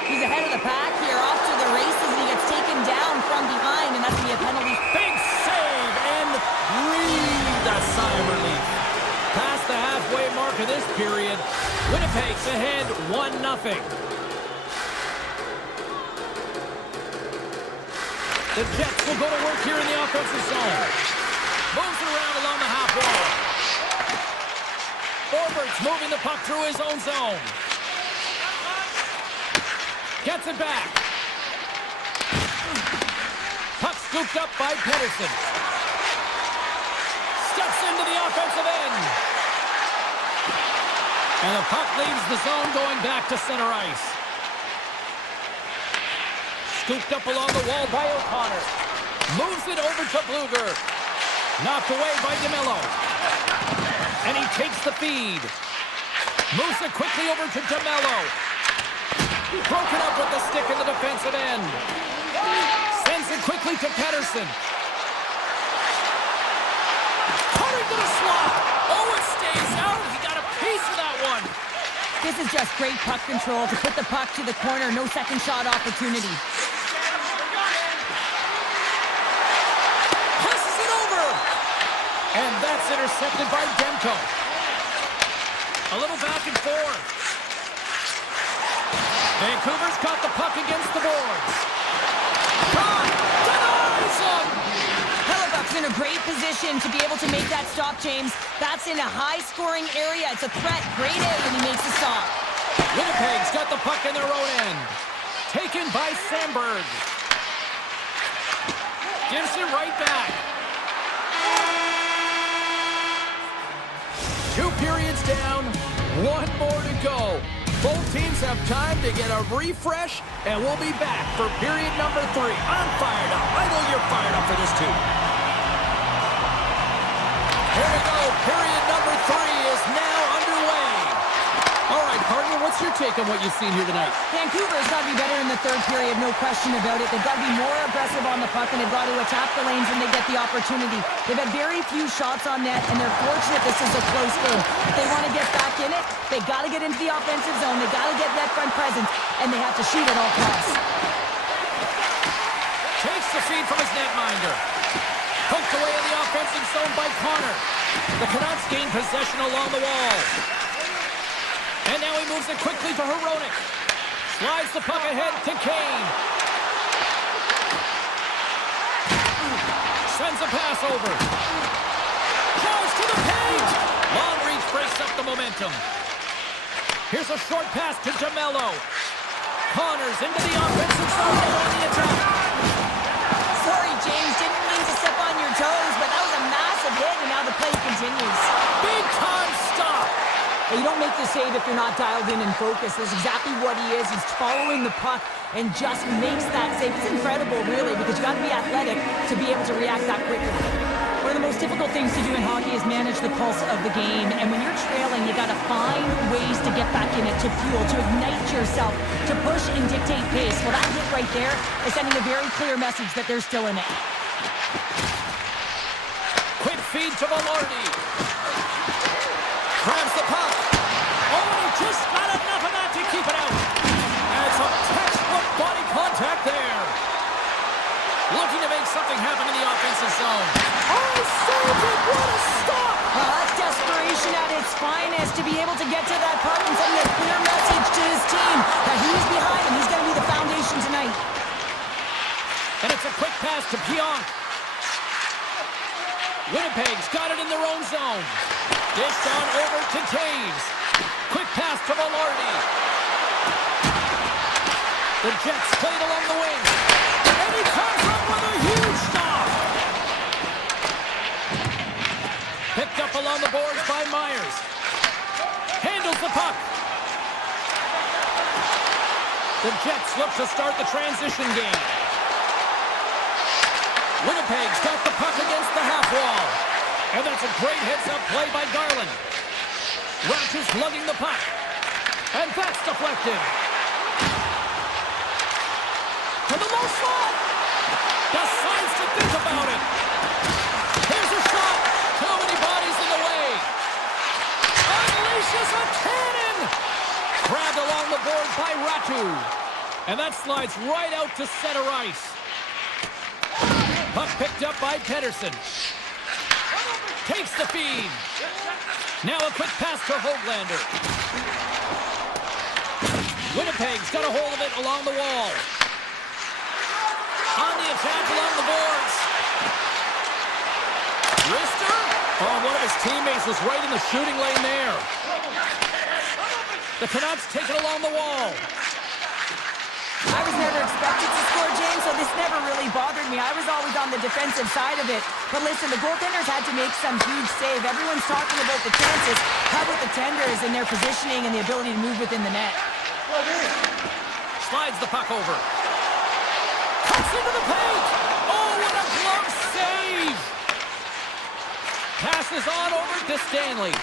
He's ahead of the pack here, off to the races, and he gets taken down from behind, and that's going to be a penalty. Big save, and breathe a sigh of relief. Past the halfway mark of this period, Winnipeg's ahead 1-0. The Jets will go to work here in the offensive zone. Moves it around along the half wall. Forwards moving the puck through his own zone. Gets it back. Puck scooped up by Pedersen. Steps into the offensive end. And the puck leaves the zone going back to center ice. Scooped up along the wall by O'Connor. Moves it over to Bluger. Knocked away by DeMello. And he takes the feed. Moves it quickly over to DeMello. Broken up with the stick in the defensive end. Sends it quickly to Pedersen. Cutting to the slot. Oh, it stays out. He got a piece of that one. This is just great puck control to put the puck to the corner. No second shot opportunity. Passes it over. And that's intercepted by Demko. A little back and forth. Vancouver's got the puck against the boards. Shot! Denies him! Hellebuyck's in a great position to be able to make that stop, James. That's in a high-scoring area. It's a threat. Great out when he makes the stop. Winnipeg's got the puck in their own end. Taken by Sandberg. Gives it right back. 2 periods down, 1 more to go. Both teams have time to get a refresh, and we'll be back for period number 3. I'm fired up. I know you're fired up for this too. Here we go. Period number 3 is now underway. All right, partner, what's your take on what you've seen here tonight? Vancouver's got to be better in the third period, no question about it. They've got to be more aggressive on the puck, and they've got to attack the lanes when they get the opportunity. They've had very few shots on net, and they're fortunate this is a close game. If they want to get back in it, they got to get into the offensive zone. They got to get net front presence, and they have to shoot at all costs. Takes the feed from his netminder. Poked away in the offensive zone by Connor. The Canucks gain possession along the wall. And now he moves it quickly to Hronek. Slides the puck ahead to Kane. Sends a pass over. Drives to the paint. Long reach breaks up the momentum. Here's a short pass to DeMello. Connors into the offensive zone on the attack. Sorry, James, didn't mean to step on your toes, but that was a massive hit, and now the play continues. Big time stop. You don't make the save if you're not dialed in and focused. That's exactly what he is. He's following the puck and just makes that save. It's incredible, really, because you got to be athletic to be able to react that quickly. One of the most difficult things to do in hockey is manage the pulse of the game. And when you're trailing, you got to find ways to get back in it, to fuel, to ignite yourself, to push and dictate pace. Well, that hit right there is sending a very clear message that they're still in it. Quick feed to Velarde. Grabs the puck. Oh, and he just got enough of that to keep it out. And it's a textbook body contact there. Looking to make something happen in the offensive zone. Oh, saved it! What a stop! Well, that's desperation at its finest, to be able to get to that puck and send a clear message to his team that he's behind and he's going to be the foundation tonight. And it's a quick pass to Pionk. Winnipeg's got it in their own zone. Dished on over to Taves. Quick pass to Velarde. The Jets played along the wing. And he comes up with a huge stop. Picked up along the boards by Myers. Handles the puck. The Jets look to start the transition game. Winnipeg's got the puck against the half wall. And that's a great heads-up play by Garland. Rogers lugging the puck. And that's deflected. To the low slot. Decides to think about it. Here's a shot. Too many bodies in the way. Unleashes a cannon. Grabbed along the board by Ratu. And that slides right out to center ice. Puck picked up by Pedersen. Takes the feed. Now a quick pass to Höglander. Winnipeg's got a hold of it along the wall. On the attack along the boards. Rister? Oh, one of his teammates was right in the shooting lane there. The Canucks take it along the wall. I was never expected to score, James, so this never really bothered me. I was always on the defensive side of it. But listen, the goaltenders had to make some huge save. Everyone's talking about the chances. How about the tenders and their positioning and the ability to move within the net? Slides the puck over. Cuts into the paint. Oh, what a glove save. Passes on over to Stanley.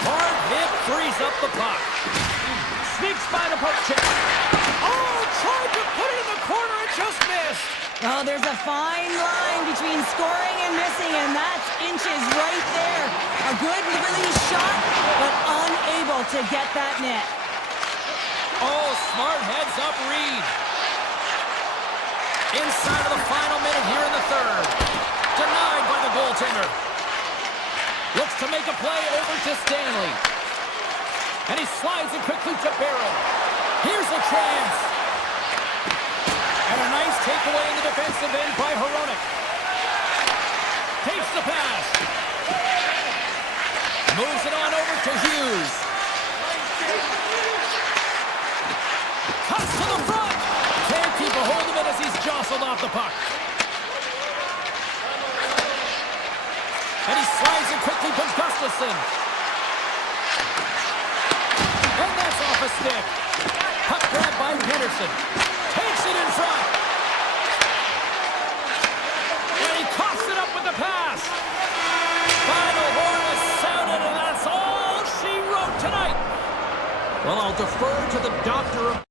Hard hit, frees up the puck. Sneaks by the poke check. Oh, tried to put it in the corner and just missed. Well, there's a fine line between scoring and missing, and that's inches right there. A good release shot, but unable to get that net. Oh, smart heads up Reed. Inside of the final minute here in the third. Denied by the goaltender. Looks to make a play over to Stanley. And he slides it quickly to Barron. Here's a chance. And a nice takeaway in the defensive end by Hronek. Takes the pass. Moves it on over to Hughes. Cuts to the front. Can't keep a hold of it as he's jostled off the puck. And he slides it quickly to Gustafsson. And that's off a stick. Puck grab by Pedersen. Takes it in front. And he coughs it up with the pass. Final horn is sounded, and that's Well, I'll defer to the doctor of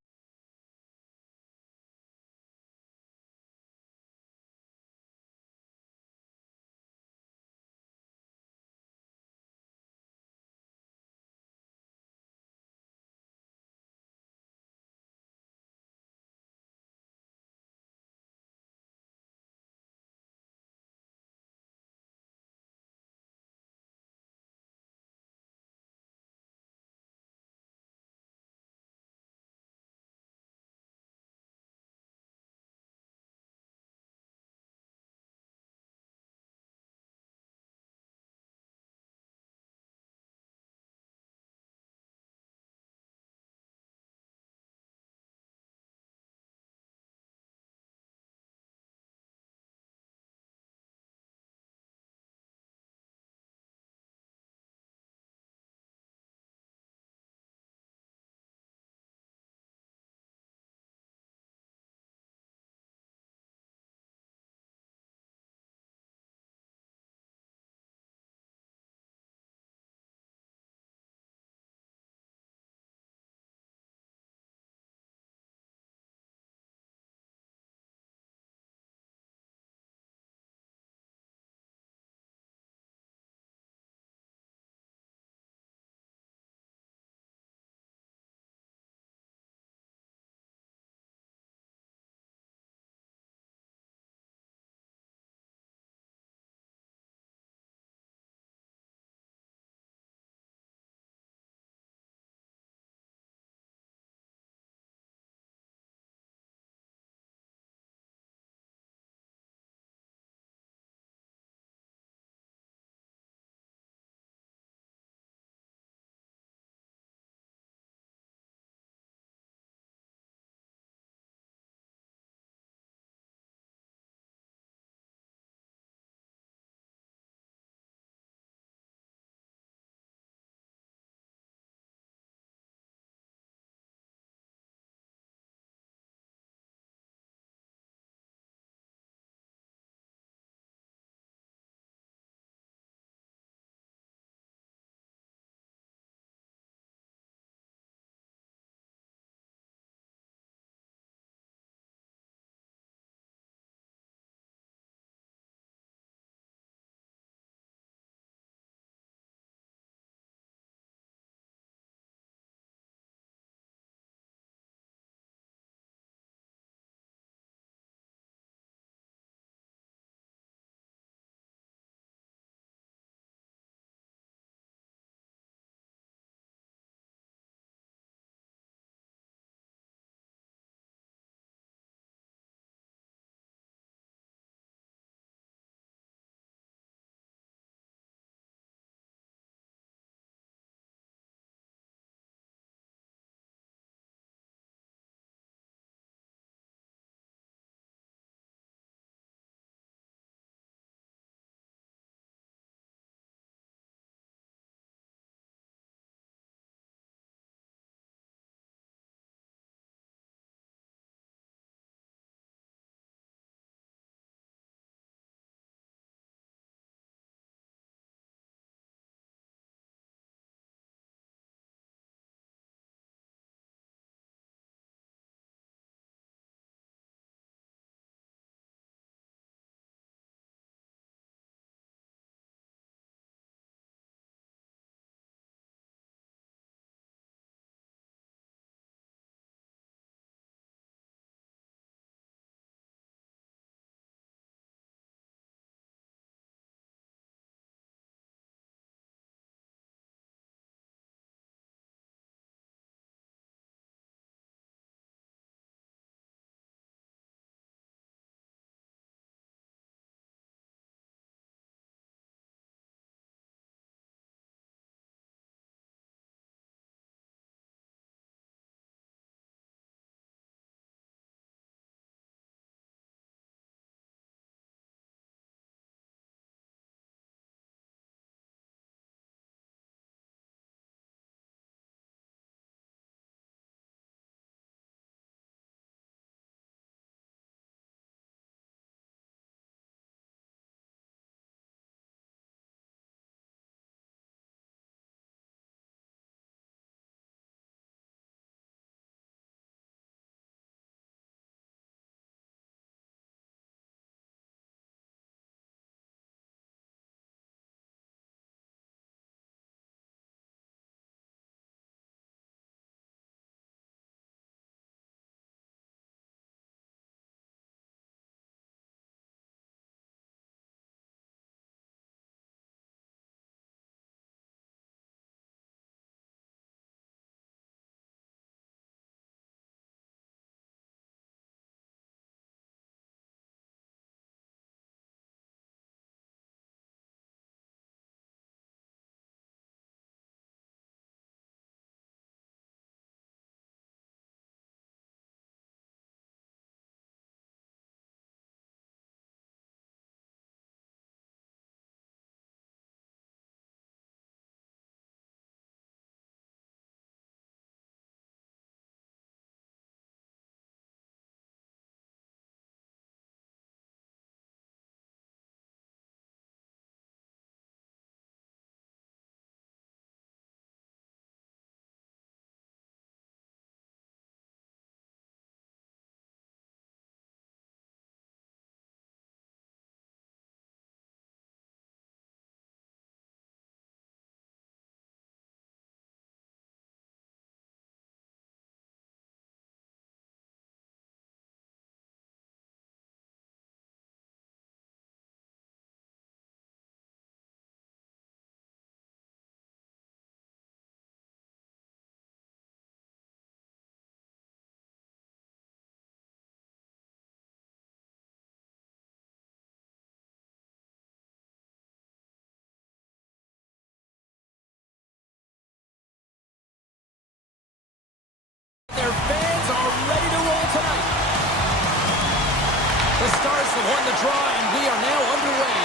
Stars have won the draw, and we are now underway.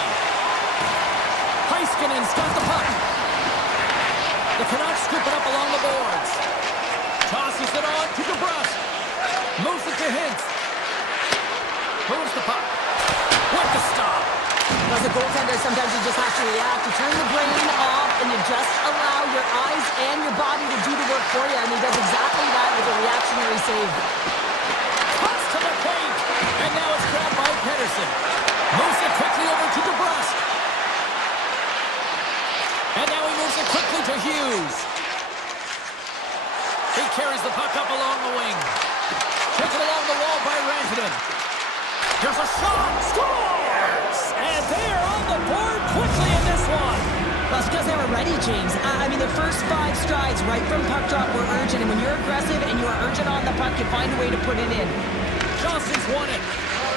Heiskanen's got the puck. The Canucks scoop it up along the boards. Tosses it on to DeBrusque. Moves it to Hintz. Moves the puck. With the stop. As a goaltender, sometimes you just have to react. You turn the brain off and you just allow your eyes and your body to do the work for you. And he does exactly that with a reactionary save. Cuts to the paint. And now it's grabbed by Pedersen. Moves it quickly over to DeBrusque. And now he moves it quickly to Hughes. He carries the puck up along the wing. Taken along the wall by Rantanen. Here's a shot. Scores! And they're on the board quickly in this one. That's because they were ready, James. I mean, the first 5 strides right from puck drop were urgent. And when you're aggressive and you're urgent on the puck, you find a way to put it in. Johnson's won it.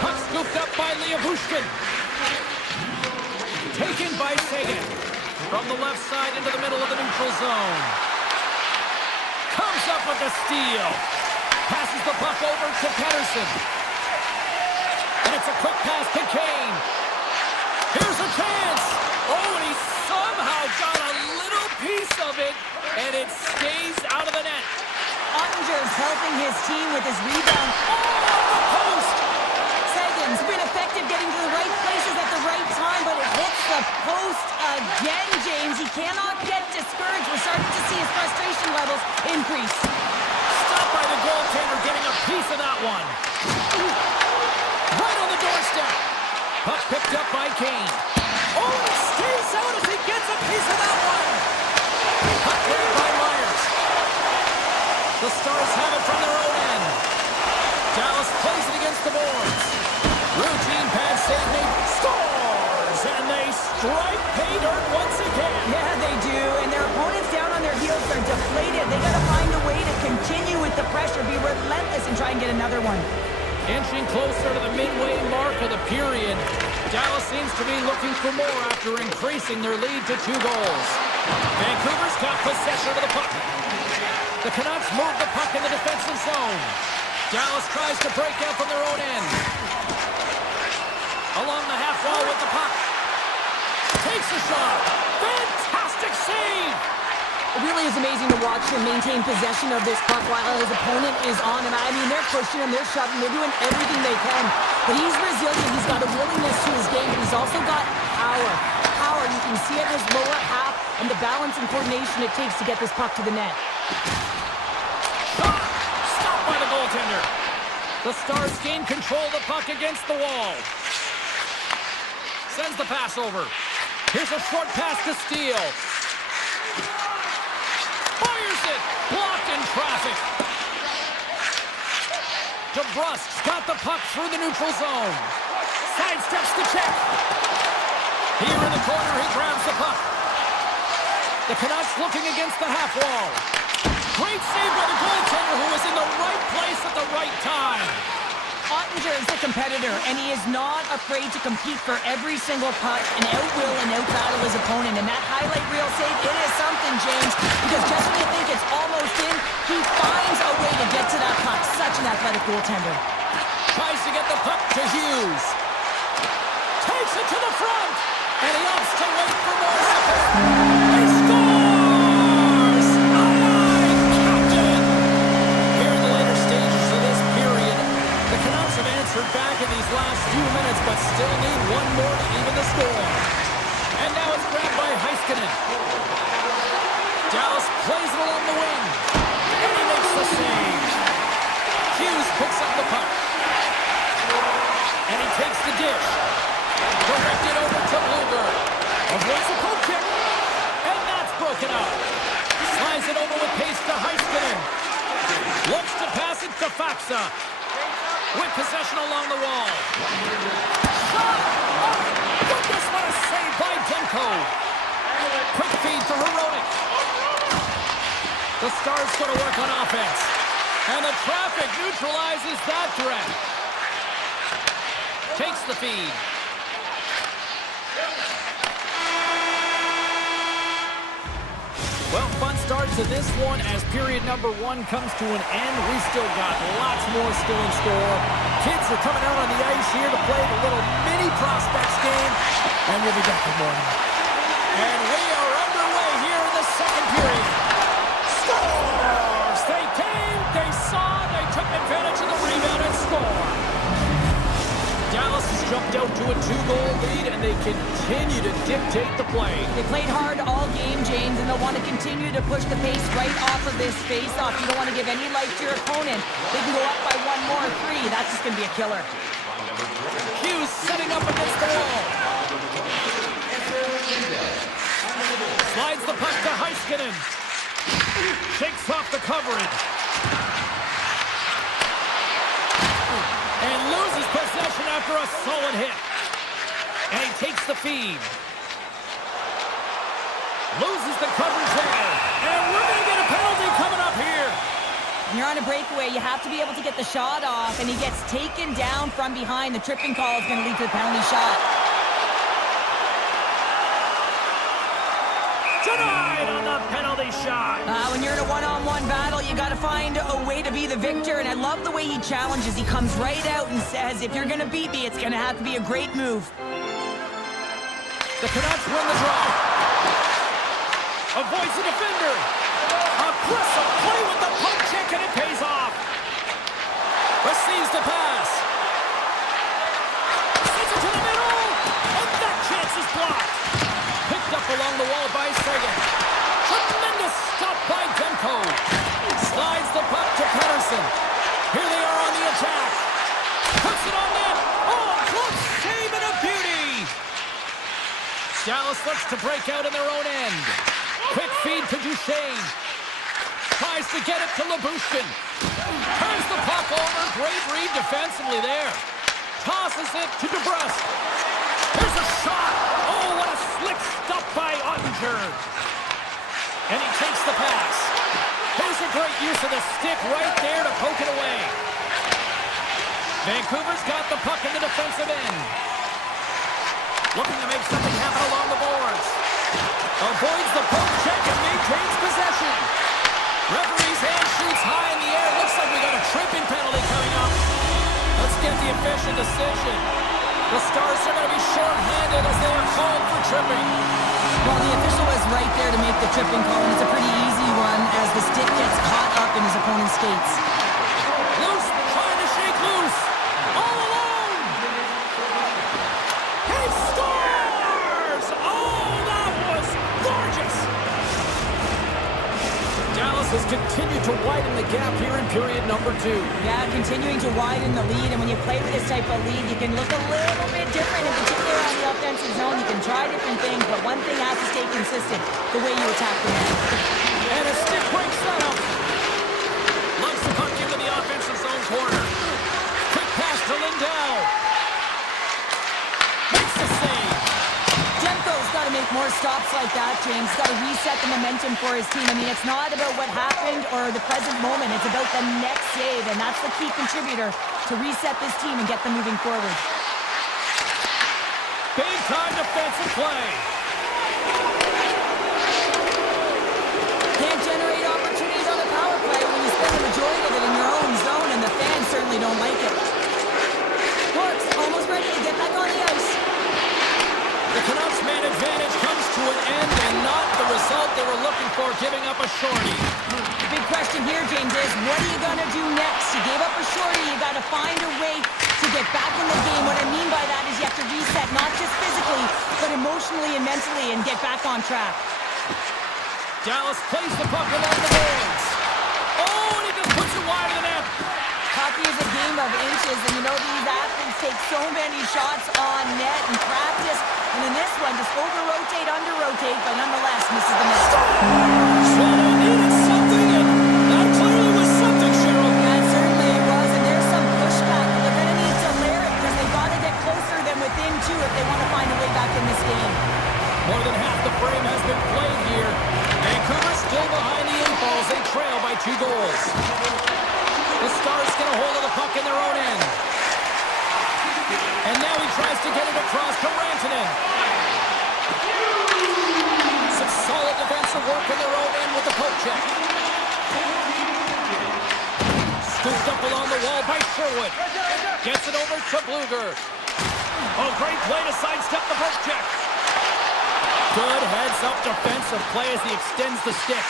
Puck scooped up by Liabushkin. Taken by Sagan. From the left side into the middle of the neutral zone. Comes up with the steal. Passes the puck over to Pedersen. And it's a quick pass to Kane. Here's a chance. Oh, and he somehow got a little piece of it. And it stays out of the net. Ottinger's helping his team with his rebound. Oh, on the post. Sagan's been effective getting to the right places at the right time, but it hits the post again, James. He cannot get discouraged. We're starting to see his frustration levels increase. Stopped by the goaltender, getting a piece of that one. Right on the doorstep. Puck picked up by Kane. Oh, it stays out as he gets a piece of that one. Puck grabbed by Myers. The Stars have it from their own end. Dallas plays it against the boards. Routine pass save made. Scores! And they strike pay dirt once again. Yeah, they do. And their opponents down on their heels are deflated. They got to find a way to continue with the pressure, be relentless, and try and get another one. Inching closer to the midway mark of the period, Dallas seems to be looking for more after increasing their lead to 2 goals. Vancouver's got possession of the puck. The Canucks move the puck in the defensive zone. Dallas tries to break out from their own end. Along the half wall with the puck. Takes a shot. Fantastic save! It really is amazing to watch him maintain possession of this puck while his opponent is on him. I mean, they're pushing him, they're shoving, they're doing everything they can. But he's resilient, he's got a willingness to his game, but he's also got power. Power, you can see it in his lower half and the balance and coordination it takes to get this puck to the net. Shot! Stopped by the goaltender. The Stars gain control of the puck against the wall. Sends the pass over. Here's a short pass to Steele. Fires it! Blocked in traffic. DeBrusque's got the puck through the neutral zone. Sidesteps the check. Here in the corner, he grabs the puck. The Canucks looking against the half wall. Great save by the goaltender, who was in the right place at the right time. Ottinger is the competitor, and he is not afraid to compete for every single puck and outwill and outbattle his opponent. And that highlight reel save, it is something, James, because just when you think it's almost in, he finds a way to get to that puck. Such an athletic goaltender. Tries to get the puck to Hughes. Takes it to the front, and he opts to wait for more support. He scores! Aye, Captain! Here in the later stages of this period, the Canucks have answered back in these last few minutes, but still need one more to even the score. And now it's grabbed by Heiskanen. Dallas plays it along the wing. And he makes the save. Hughes picks up the puck. And he takes the dish. Directed over to Blueger. Avoids a poke kick. And that's broken up. Slides it over with pace to Heiskanen. Looks to pass it to Faksa. With possession along the wall. Shot! Oh, goodness, what a save by Demko. Quick feed to Hronek. The Stars go to work on offense. And the traffic neutralizes that threat. Takes the feed. Well, fun start to this one as period number one comes to an end. We still got lots more still in store. Kids are coming out on the ice here to play the little mini prospects game, and we'll be back in more. And we are underway here in the second period. Scores! They came, they saw, they took advantage of the rebound and score. Dallas has jumped out to a 2-goal lead, and they continue to dictate the play. They played hard all game, James, and they'll want to continue to push the pace right off of this face-off. You don't want to give any life to your opponent. They can go up by one more three. That's just going to be a killer. Hughes setting up against the wall. Slides the puck to Heiskanen. Shakes off the coverage. And loses possession after a solid hit. And he takes the feed. Loses the coverage there. And we're going to get a penalty coming up here. When you're on a breakaway, you have to be able to get the shot off, and he gets taken down from behind. The tripping call is going to lead to a penalty shot. Denied on the penalty shot. When you're in a one-on-one battle, you got to find a way to be the victor, and I love the way he challenges. He comes right out and says, if you're going to beat me, it's going to have to be a great move. The Canucks win the draw. Avoids the defender. Aggressive play with the poke check, and it pays off. Receives the pass. Sends it to the middle, and that chance is blocked. Picked up along the wall by Sagan. Tremendous stop by Demko. Slides the puck to Pettersson. Here they are on the attack. Puts it on net. Oh, close save and a beauty. Dallas looks to break out in their own end. Quick feed to Duchesne. Tries to get it to Labushkin. Turns the puck over. Great read defensively there. Tosses it to DeBrusque. Here's a shot. Oh, what a slick stop by Ottinger. And he takes the pass. Here's a great use of the stick right there to poke it away. Vancouver's got the puck in the defensive end. Looking to make something happen along the boards. Avoids the poke check and maintains possession. Referee's hand shoots high in the air. Looks like we got a tripping penalty coming up. Let's get the official decision. The Stars are going to be short-handed as they are called for tripping. Well, the official was right there to make the tripping call, and it's a pretty easy one as the stick gets caught up in his opponent's skates. Loose, trying to shake loose. All alone. He scores! Oh, that was gorgeous. Dallas has continued to widen the gap here in period number 2. Yeah, continuing to widen the lead, and when you play with this type of lead, you can look a little bit different, in particular on the offensive zone. You can try different things, but one thing has to stay consistent, the way you attack the net. And a stick break setup. Lugs the puck into the offensive zone corner. Quick pass to Lindell. Makes the save. Demko's got to make more stops like that, James. He's got to reset the momentum for his team. I mean, it's not about what happened or the present moment. It's about the next save, and that's the key contributor to reset this team and get them moving forward. Big-time defensive play. Can't generate opportunities on the power play when you spend the majority of it in your own zone, and the fans certainly don't like it. Corks almost ready to get back on the ice. The Canucks' man advantage comes to an end, and not the result they were looking for, giving up a shorty. The big question here, James, is what are you going to do next? You gave up a shorty. You got to find a way to get back in the game. What I mean by that is you have to reset, not just physically, but emotionally and mentally, and get back on track. Dallas plays the puck along the boards. Oh, and he just puts it wide of the net. Hockey is a game of inches, and you know these athletes take so many shots on net in practice, and in this one, just over-rotate, under-rotate, but nonetheless misses the net. So they needed something, and that clearly was something, Cheryl. That certainly was, and there's some pushback, but they're going to need to layer it, because they've got to get closer than within two if they want to find a way back in this game. More than half the frame has been played here. Vancouver still behind the eight balls. They trail by 2 goals. The Stars get a hold of the puck in their own end. And now he tries to get it across to Rantanen. Some solid defensive work in their own end. Sherwood. Gets it over to Bluger. Oh, great play to sidestep the poke check. Good heads-up defensive play as he extends the stick.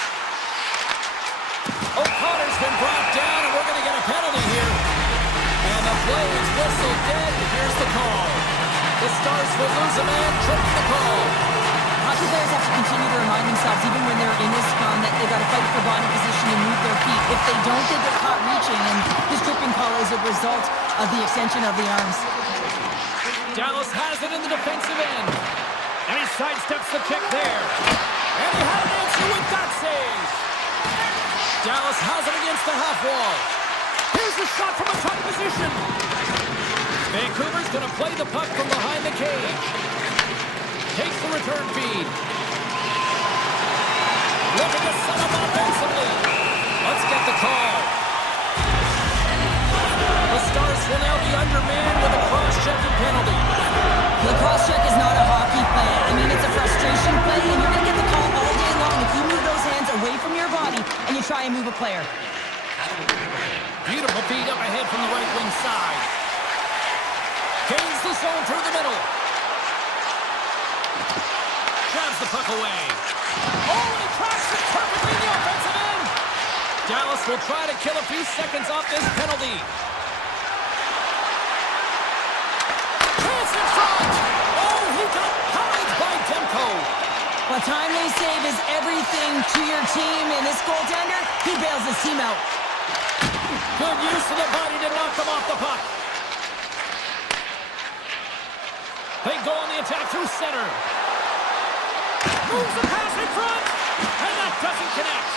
O'Connor's been brought down, and we're going to get a penalty here. And the play is whistled dead. Here's the call. The Stars will lose a man, tripping the call. Hockey players have to continue to remind themselves, even when they're in this scrum, that they've got to fight for body position and move their feet. If they don't, they get caught reaching, and this tripping call is a result of the extension of the arms. Dallas has it in the defensive end. And he sidesteps the kick there. And he had an answer with that save. Dallas has it against the half wall. Here's the shot from a tight position. Vancouver's going to play the puck from behind the cage. Takes the return feed. Looking to set up offensively. Let's get the call. The Stars will now be undermanned with a cross-checking penalty. The cross-check is not a hockey play. I mean, it's a frustration play, and you're going to get the call all day long if you move those hands away from your body and you try and move a player. Beautiful feed up ahead from the right wing side. Gains the zone through the middle. Grabs the puck away. Oh, and he cracks it perfectly in the offensive end. Dallas will try to kill a few seconds off this penalty. Chance in front. Oh, he got pounded by Demko. A timely save is everything to your team, and this goaltender, he bails his team out. Good use of the body to knock them off the puck. They go on the attack through center. Moves the pass in front, and that doesn't connect.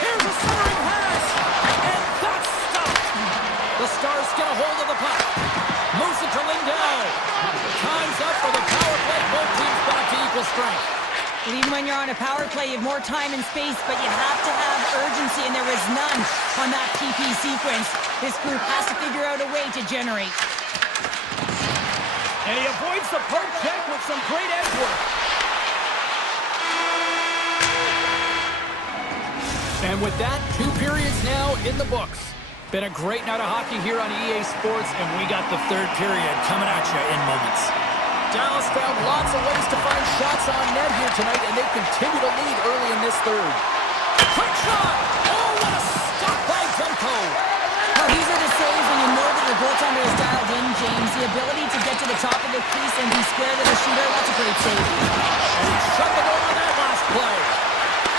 Here's a centering pass, and that's stopped. The Stars get a hold of the puck. Moves it to Lindell. Time's up for the power play. Both teams back to equal strength. Even when you're on a power play, you have more time and space, but you have to have urgency, and there was none on that PP sequence. This group has to figure out a way to generate. And he avoids the poke check with some great edge work. And with that, 2 periods now in the books. Been a great night of hockey here on EA Sports, and we got the 3rd period coming at you in moments. Dallas found lots of ways to find shots on net here tonight, and they continue to lead early in this 3rd. Quick shot! Oh, what a stop by Demko! Well, these are the saves when you know that your goaltender is dialed in, James. The ability to get to the top of the crease and be square to the shooter, that's a great save. And he shut the door on that last play.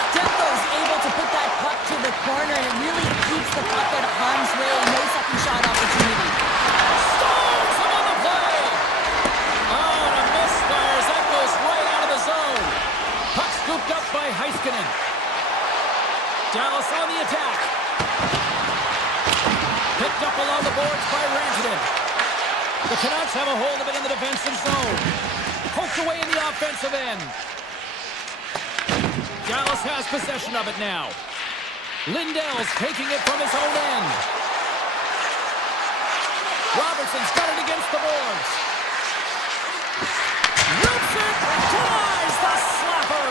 Demko's able to put that puck to the corner, and it really keeps the puck out of harm's way. No second shot opportunity. Stones him on the play! Oh, and a misfire as that goes right out of the zone. Puck scooped up by Heiskanen. Dallas on the attack. Picked up along the boards by Rantanen. The Canucks have a hold of it in the defensive zone. Poked away in the offensive end. Dallas has possession of it now. Lindell's taking it from his own end. Robertson's got it against the boards. Rips it, denies the slapper.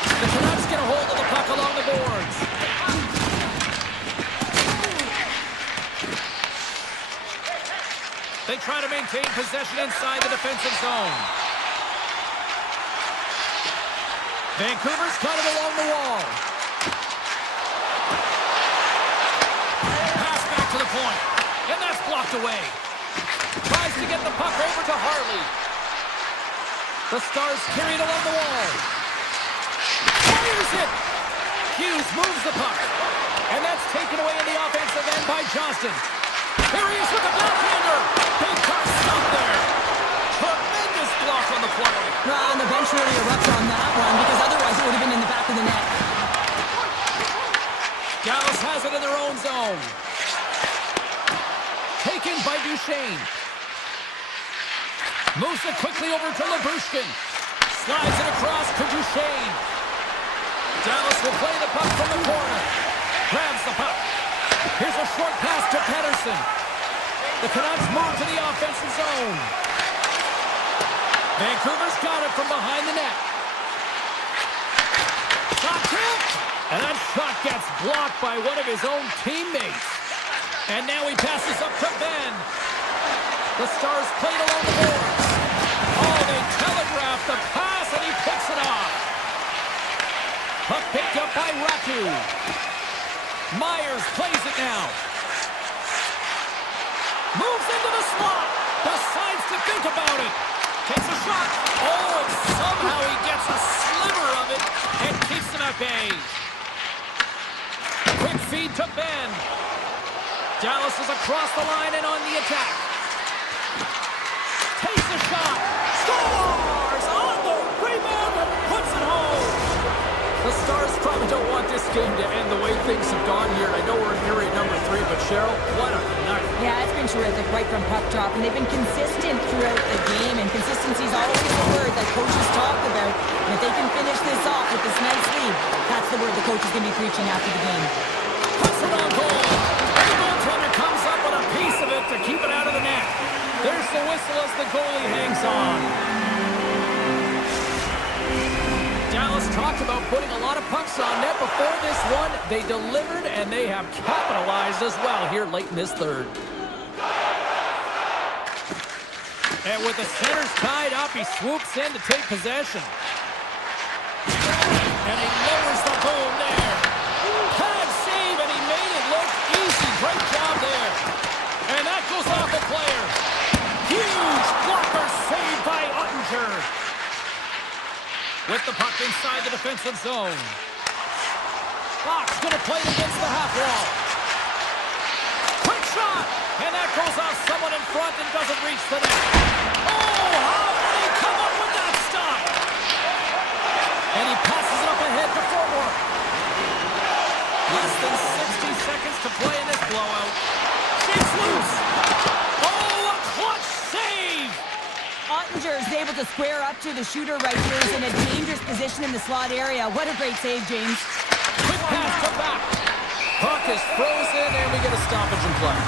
The Canucks get a hold of the puck along the boards. They try to maintain possession inside the defensive zone. Vancouver's got it along the wall. Pass back to the point. And that's blocked away. Tries to get the puck over to Harley. The Stars carry it along the wall. Fires it! Hughes moves the puck. And that's taken away in the offensive end by Johnston. Here he is with the backhander. Big car stop there. Tremendous block on the play. And the bench really erupts on that one, because otherwise it would have been in the back of the net. Dallas has it in their own zone. Taken by Duchesne. Moves it quickly over to Labushkin. Slides it across to Duchesne. Dallas will play the puck from the corner. Grabs the puck. Here's a short pass to Pettersson. The Canucks move to the offensive zone. Vancouver's got it from behind the net. Shot kick! And that shot gets blocked by one of his own teammates. And now he passes up to Ben. The Stars played along the boards. Oh, they telegraphed the pass, and he picks it off. Puck picked up by Ratu. Myers plays it now. Moves into the slot. Decides to think about it. Takes a shot. Oh, and somehow he gets a sliver of it and keeps him at bay. Quick feed to Ben. Dallas is across the line and on the attack. Takes a shot. Scores on the rebound and puts it home. The Stars probably don't want this game to end the way things have gone here. I know we're in period number 3, but Cheryl, what a night. Yeah, it's been terrific right from puck drop, and they've been consistent throughout the game, and consistency is always the word that coaches talk about. And if they can finish this off with this nice lead, that's the word the coach is going to be preaching after the game. Puts it on goal. The goaltender comes up with a piece of it to keep it out of the net. There's the whistle as the goalie hangs on. Dallas talked about putting a lot of pucks on net before this one. They delivered, and they have capitalized as well here late in this third. And with the centers tied up, he swoops in to take possession. And he lowers the boom there. Pad save, and he made it look easy. Great job there. And that goes off the player. Huge blocker saved by Ottinger. With the puck inside the defensive zone. Fox going to play it against the half wall. Quick shot! And that goes off someone in front and doesn't reach the net. Oh, how did he come up with that stop? And he passes it up ahead to forward. Less than 60 seconds to play in this blowout. Shakes loose. Oh, a clutch save! Ottinger is able to square up to the shooter right here. He's in a dangerous position in the slot area. What a great save, James. Quick pass to back. Puck is frozen, and we get a stoppage in play.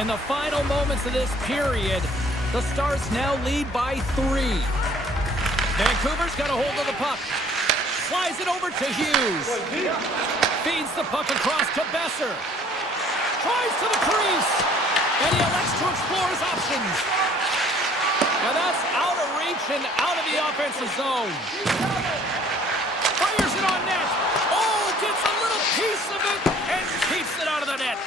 In the final moments of this period, the Stars now lead by 3. Vancouver's got a hold of the puck. Slides it over to Hughes. Feeds the puck across to Besser. Tries to the crease, and he elects to explore his options. And that's out of reach and out of the offensive zone. Fires it on net. Oh, gets a little piece of it and keeps it out of the net.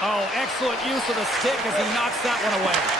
Oh, excellent use of the stick as he knocks that one away.